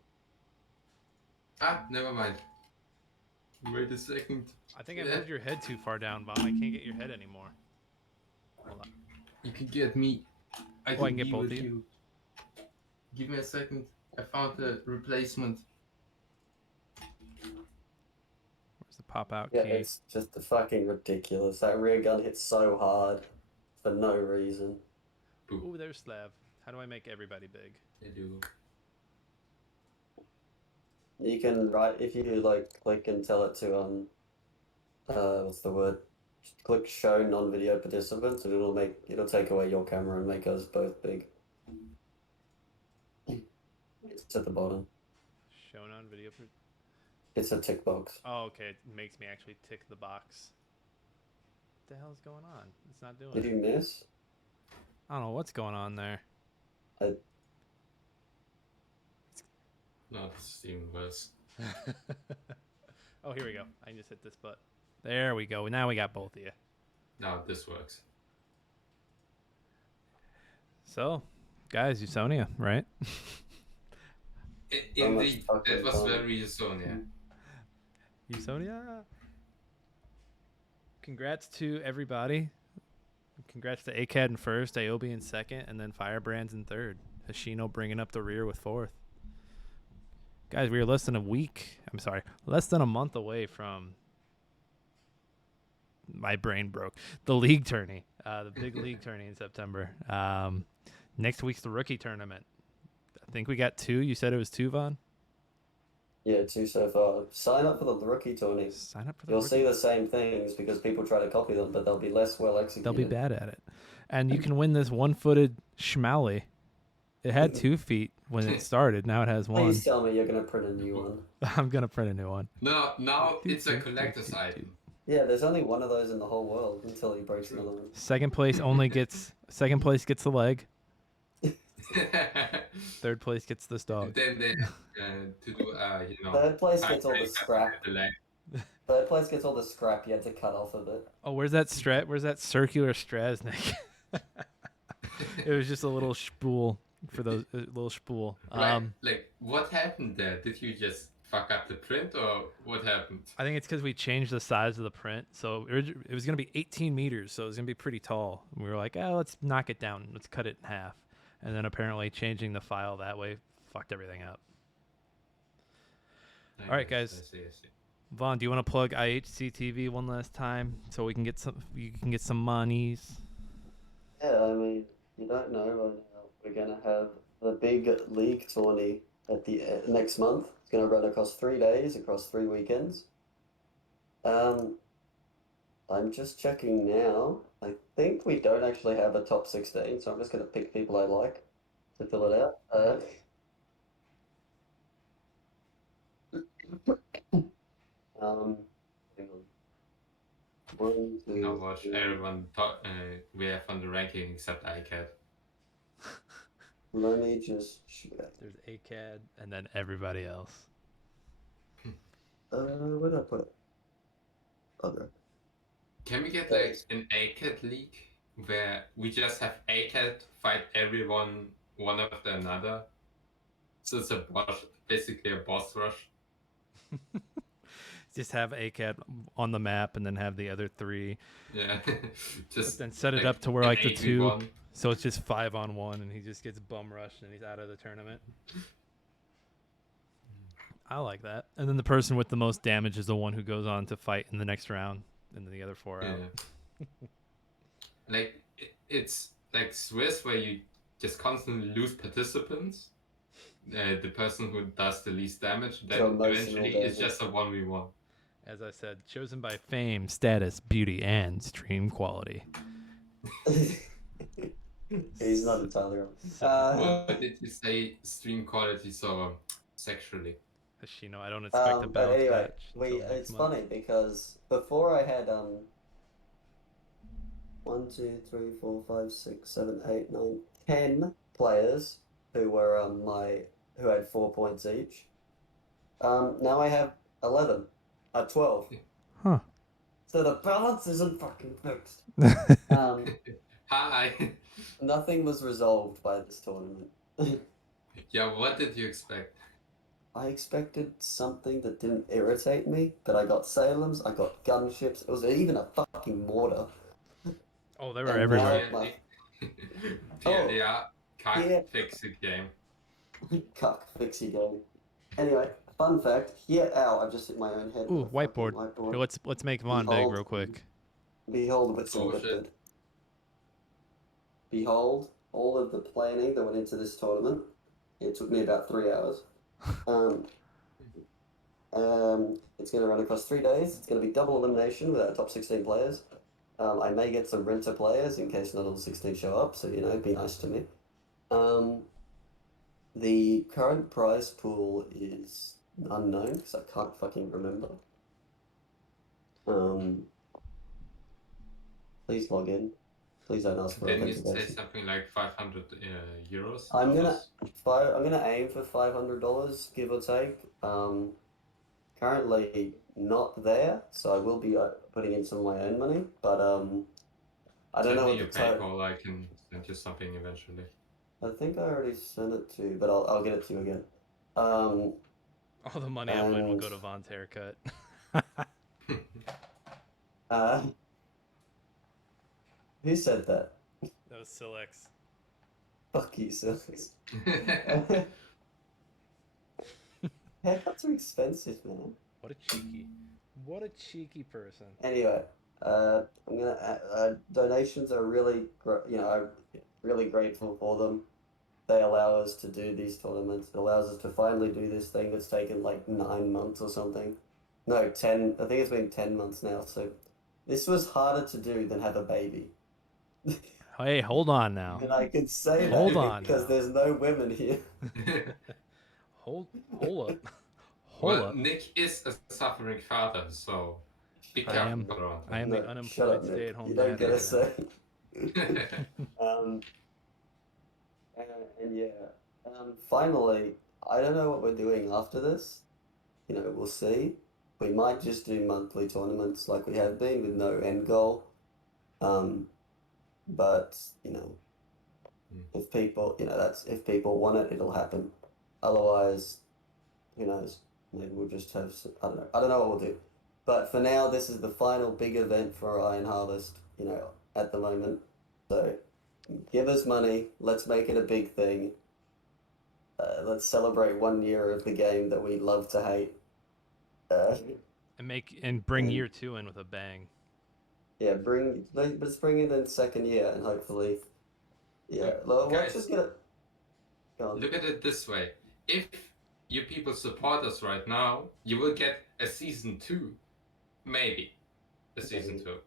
Ah, never mind. Wait a second. I think I moved your head too far down, Vaughn. I can't get your head anymore. Hold on. You can get me. I Oh, I can can get be both with of you? you. Give me a second. I found a replacement. Where's the pop out Yeah, key? it's just fucking ridiculous. That rear gun hits so hard for no reason. Ooh, there's Slav. How do I make everybody big? I do. You can write if you like click and tell it to what's the word? Click show non-video participants and it'll take away your camera and make us both big. It's at the bottom. Shown on video. It's a tick box. Oh, okay. It makes me actually tick the box. What the hell is going on? It's not doing Did it. you miss? I don't know what's going on there. No, this is even worse. Oh, here we go. I can just hit this button. There we go. Now we got both of you. Now this works. So, guys, Usonia, right? Indeed, that was very Usonia. Usonia. Congrats to everybody. Congrats to Aicad in first, Aiobe in second, and then Firebrand's in third. Hoshino bringing up the rear with fourth. Guys, we are less than a month away from my brain broke. The league tourney, the big league tourney in September. Next week's the rookie tournament. I think we got 2. You said it was 2, Vaughn? Yeah, 2 so far. Sign up for the rookie tourney. Sign up for the You'll rookie. see the same things because people try to copy them, but they'll be less well executed. They'll be bad at it. And you can win this one-footed schmally. It had 2 feet when it started. Now it has 1. Please tell me you're going to print a new one. I'm going to print a new one. No, now it's a collector's item. Yeah, there's only one of those in the whole world until he breaks another one. Second place gets the leg. Third place gets this dog. Then they to do Third place gets all the scrap. Third place gets all the scrap you had to cut off of it. Oh, where's that circular Strasnik? It was just a little spool for those little spool. Like what happened there? Did you just fuck up the print or what happened? I think it's because we changed the size of the print. So it was going to be 18 meters, so it was going to be pretty tall. And we were like, let's knock it down. Let's cut it in half. And then apparently changing the file that way fucked everything up. All right, guys. I see. Vaughn, do you want to plug IHCTV one last time so you can get some monies? Yeah, I mean, you don't know right now. We're going to have the big league tourney at the next month. It's going to run across 3 days, across 3 weekends. I'm just checking now. I think we don't actually have a top 16, so I'm just going to pick people I like to fill it out. Hang on. 1, 2, Now watch 3. everyone we have on the ranking except Aicad. Let me just check. There's Aicad and then everybody else. Where did I put it? Okay. Can we get like an Aicad league where we just have Aicad fight everyone one after another? So it's basically a boss rush. Just have Aicad on the map and then have the other 3. Yeah. Just then set it up to where like the 2, so it's just 5-on-1 and he just gets bum rushed and he's out of the tournament. I like that. And then the person with the most damage is the one who goes on to fight in the next round, and then the other 4 out. Like it's like Swiss where you just constantly lose participants. The person who does the least damage, then eventually it's just a 1v1. As I said, chosen by fame, status, beauty, and stream quality. He's not entirely wrong. What did you say? Stream quality, so sexually. Hoshino, I don't expect a But bounce anyway, match until next it's month. funny because before I had 1, 2, 3, 4, 5, 6, 7, 8, 9, 10 players who were who had 4 points each. Now I have 11 at 12. Huh. So the balance isn't fucking fixed. Hi. Nothing was resolved by this tournament. Yeah, what did you expect? I expected something that didn't irritate me, but I got Salem's, I got gunships, it was even a fucking mortar. Oh, they were And everywhere. now my PLDR, can't yeah. fix the game. Cuck fixie game. Anyway, fun fact, here ow, I've just hit my own head Ooh, with a fucking whiteboard. Here, let's make Vaughn big Behold. real quick. Behold what's Oh, lifted. shit. Behold all of the planning that went into this tournament. It took me about 3 hours. It's going to run across 3 days. It's going to be double elimination with our top 16 players. I may get some renter players in case not all 16 show up, so you know, be nice to me. The current prize pool is unknown because I can't fucking remember. Please log in. Please don't ask for Didn't you say authentication. something like 500 euros? I'm gonna aim for $500, give or take. Currently not there, so I will be putting in some of my own money. But I don't Send know me what your the total. PayPal, I can send you something eventually. I think I already sent it to you, but I'll get it to you again. All the money I win will and go to Vaughn's haircut. Who said that? That was Silex. Fuck you, Silks. Haircuts are expensive, man. What a cheeky person. Anyway, I'm gonna donations are really, I'm really grateful for them. They allow us to do these tournaments. It allows us to finally do this thing that's taken like 9 months or something. No, 10. I think it's been 10 months now. So this was harder to do than have a baby. Hey, hold on now. And I can say Hold that on because now. there's no women here. Hold up. Well, Nick is a suffering father, so be I careful am around I am No, the shut unemployed up, Nick. stay-at-home You dad don't get a right say. him. And yeah, finally, I don't know what we're doing after this. You know, we'll see. We might just do monthly tournaments like we have been with no end goal. But you know, if people, if people want it, it'll happen. Otherwise, who knows? Maybe we'll just have. I don't know. I don't know what we'll do. But for now, this is the final big event for Iron Harvest. You know, at the moment. So, give us money. Let's make it a big thing. Let's celebrate 1 year of the game that we love to hate. and bring year 2 in with a bang. Yeah, let's bring it in second year and hopefully, yeah. Let's Guys, just get it. Go on. look at it this way. If you people support us right now, you will get a season 2. Maybe a season 2.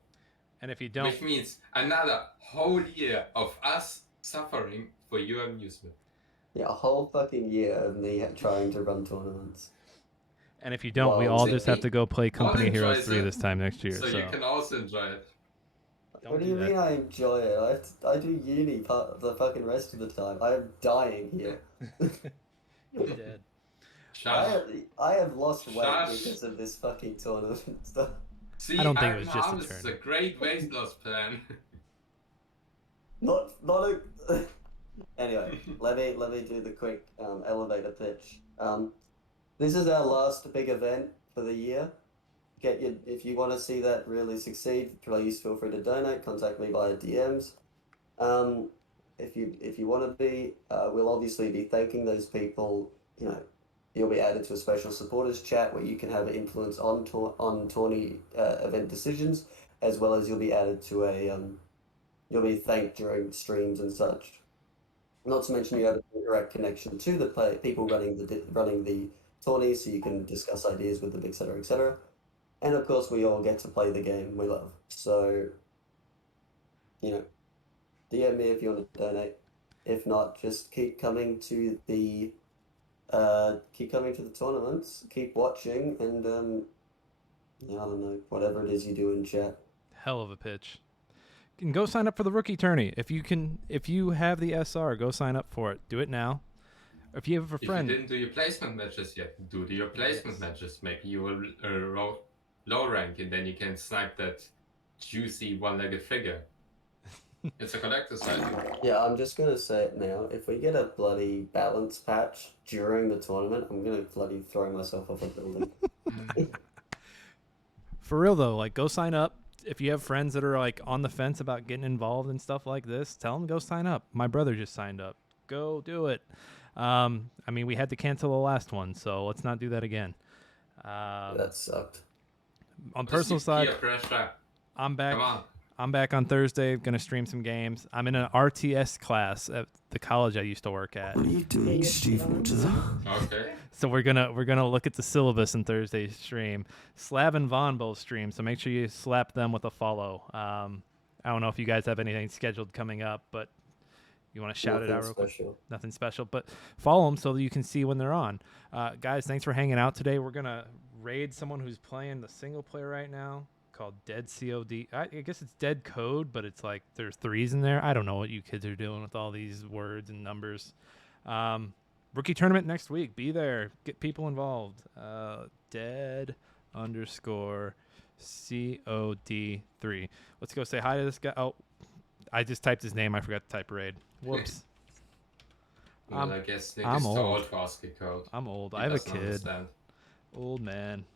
And if you don't, which means another whole year of us suffering for your amusement. Yeah, a whole fucking year of me trying to run tournaments. and if you don't, we all just have to go play Company One Heroes enjoys 3 it, this time next year. so you can also enjoy it. What do you mean I enjoy it? I do uni part the fucking rest of the time. I am dying here. You're dead. I have lost weight Shush. because of this fucking tournament stuff. See, I don't think it Iron was just a Harvest is a great weight loss plan. Not a. Anyway, let me do the quick elevator pitch. This is our last big event for the year. If you want to see that really succeed, please feel free to donate. Contact me via DMs. If you want to be, we'll obviously be thanking those people. You know, you'll be added to a special supporters chat where you can have influence on tourney event decisions, as well as you'll be added to a you'll be thanked during streams and such. Not to mention you have a direct connection to the people running the tourney, so you can discuss ideas with them, etc., etc. And of course, we all get to play the game we love. So, you know, DM me if you want to donate. If not, just keep coming to the tournaments, keep watching, and yeah, I don't know, whatever it is you do in chat. Hell of a pitch. You can go sign up for the rookie tourney. If you have the SR, go sign up for it. Do it now. If you have a friend. If you didn't do your placement matches yet, do your placement matches. Maybe you will low rank, and then you can snipe that juicy one-legged figure. It's a collector's item. Yeah, I'm just gonna say it now. If we get a bloody balance patch during the tournament, I'm gonna bloody throw myself off a building. For real though, like go sign up. If you have friends that are like on the fence about getting involved in stuff like this, tell them go sign up. My brother just signed up. Go do it. I mean, we had to cancel the last one, so let's not do that again. That sucked. On personal side, pressure. I'm back. Come on. I'm back on Thursday. Gonna stream some games. I'm in an RTS class at the college I used to work at. What are you doing, Steve? Okay. So we're gonna look at the syllabus in Thursday's stream. Slav and Vaughn both stream, so make sure you slap them with a follow. I don't know if you guys have anything scheduled coming up, but you want to shout it out real quick? Nothing special, but follow them so that you can see when they're on. Guys, thanks for hanging out today. We're gonna raid someone who's playing the single player right now called Dead COD. I guess it's Dead Code, but it's like there's 3s in there. I don't know what you kids are doing with all these words and numbers. Rookie tournament next week. Be there. Get people involved. Dead _COD 3. Let's go say hi to this guy. Oh, I just typed his name. I forgot to type raid. Whoops. Well, I guess Nick I'm is too old. old for ASCII code. I'm old. He I have a doesn't kid. understand. Old man.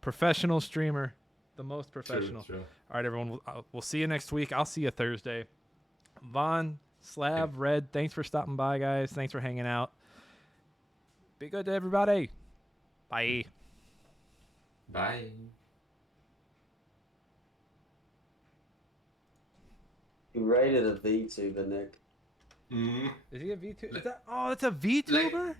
Professional streamer. The most professional. True. All right, everyone. We'll see you next week. I'll see you Thursday. Vaughn, Slav, Red, thanks for stopping by, guys. Thanks for hanging out. Be good to everybody. Bye. Bye. You rated a VTuber, Nick. Mm. Is he a VTuber? Is that? Oh, that's a VTuber? Like,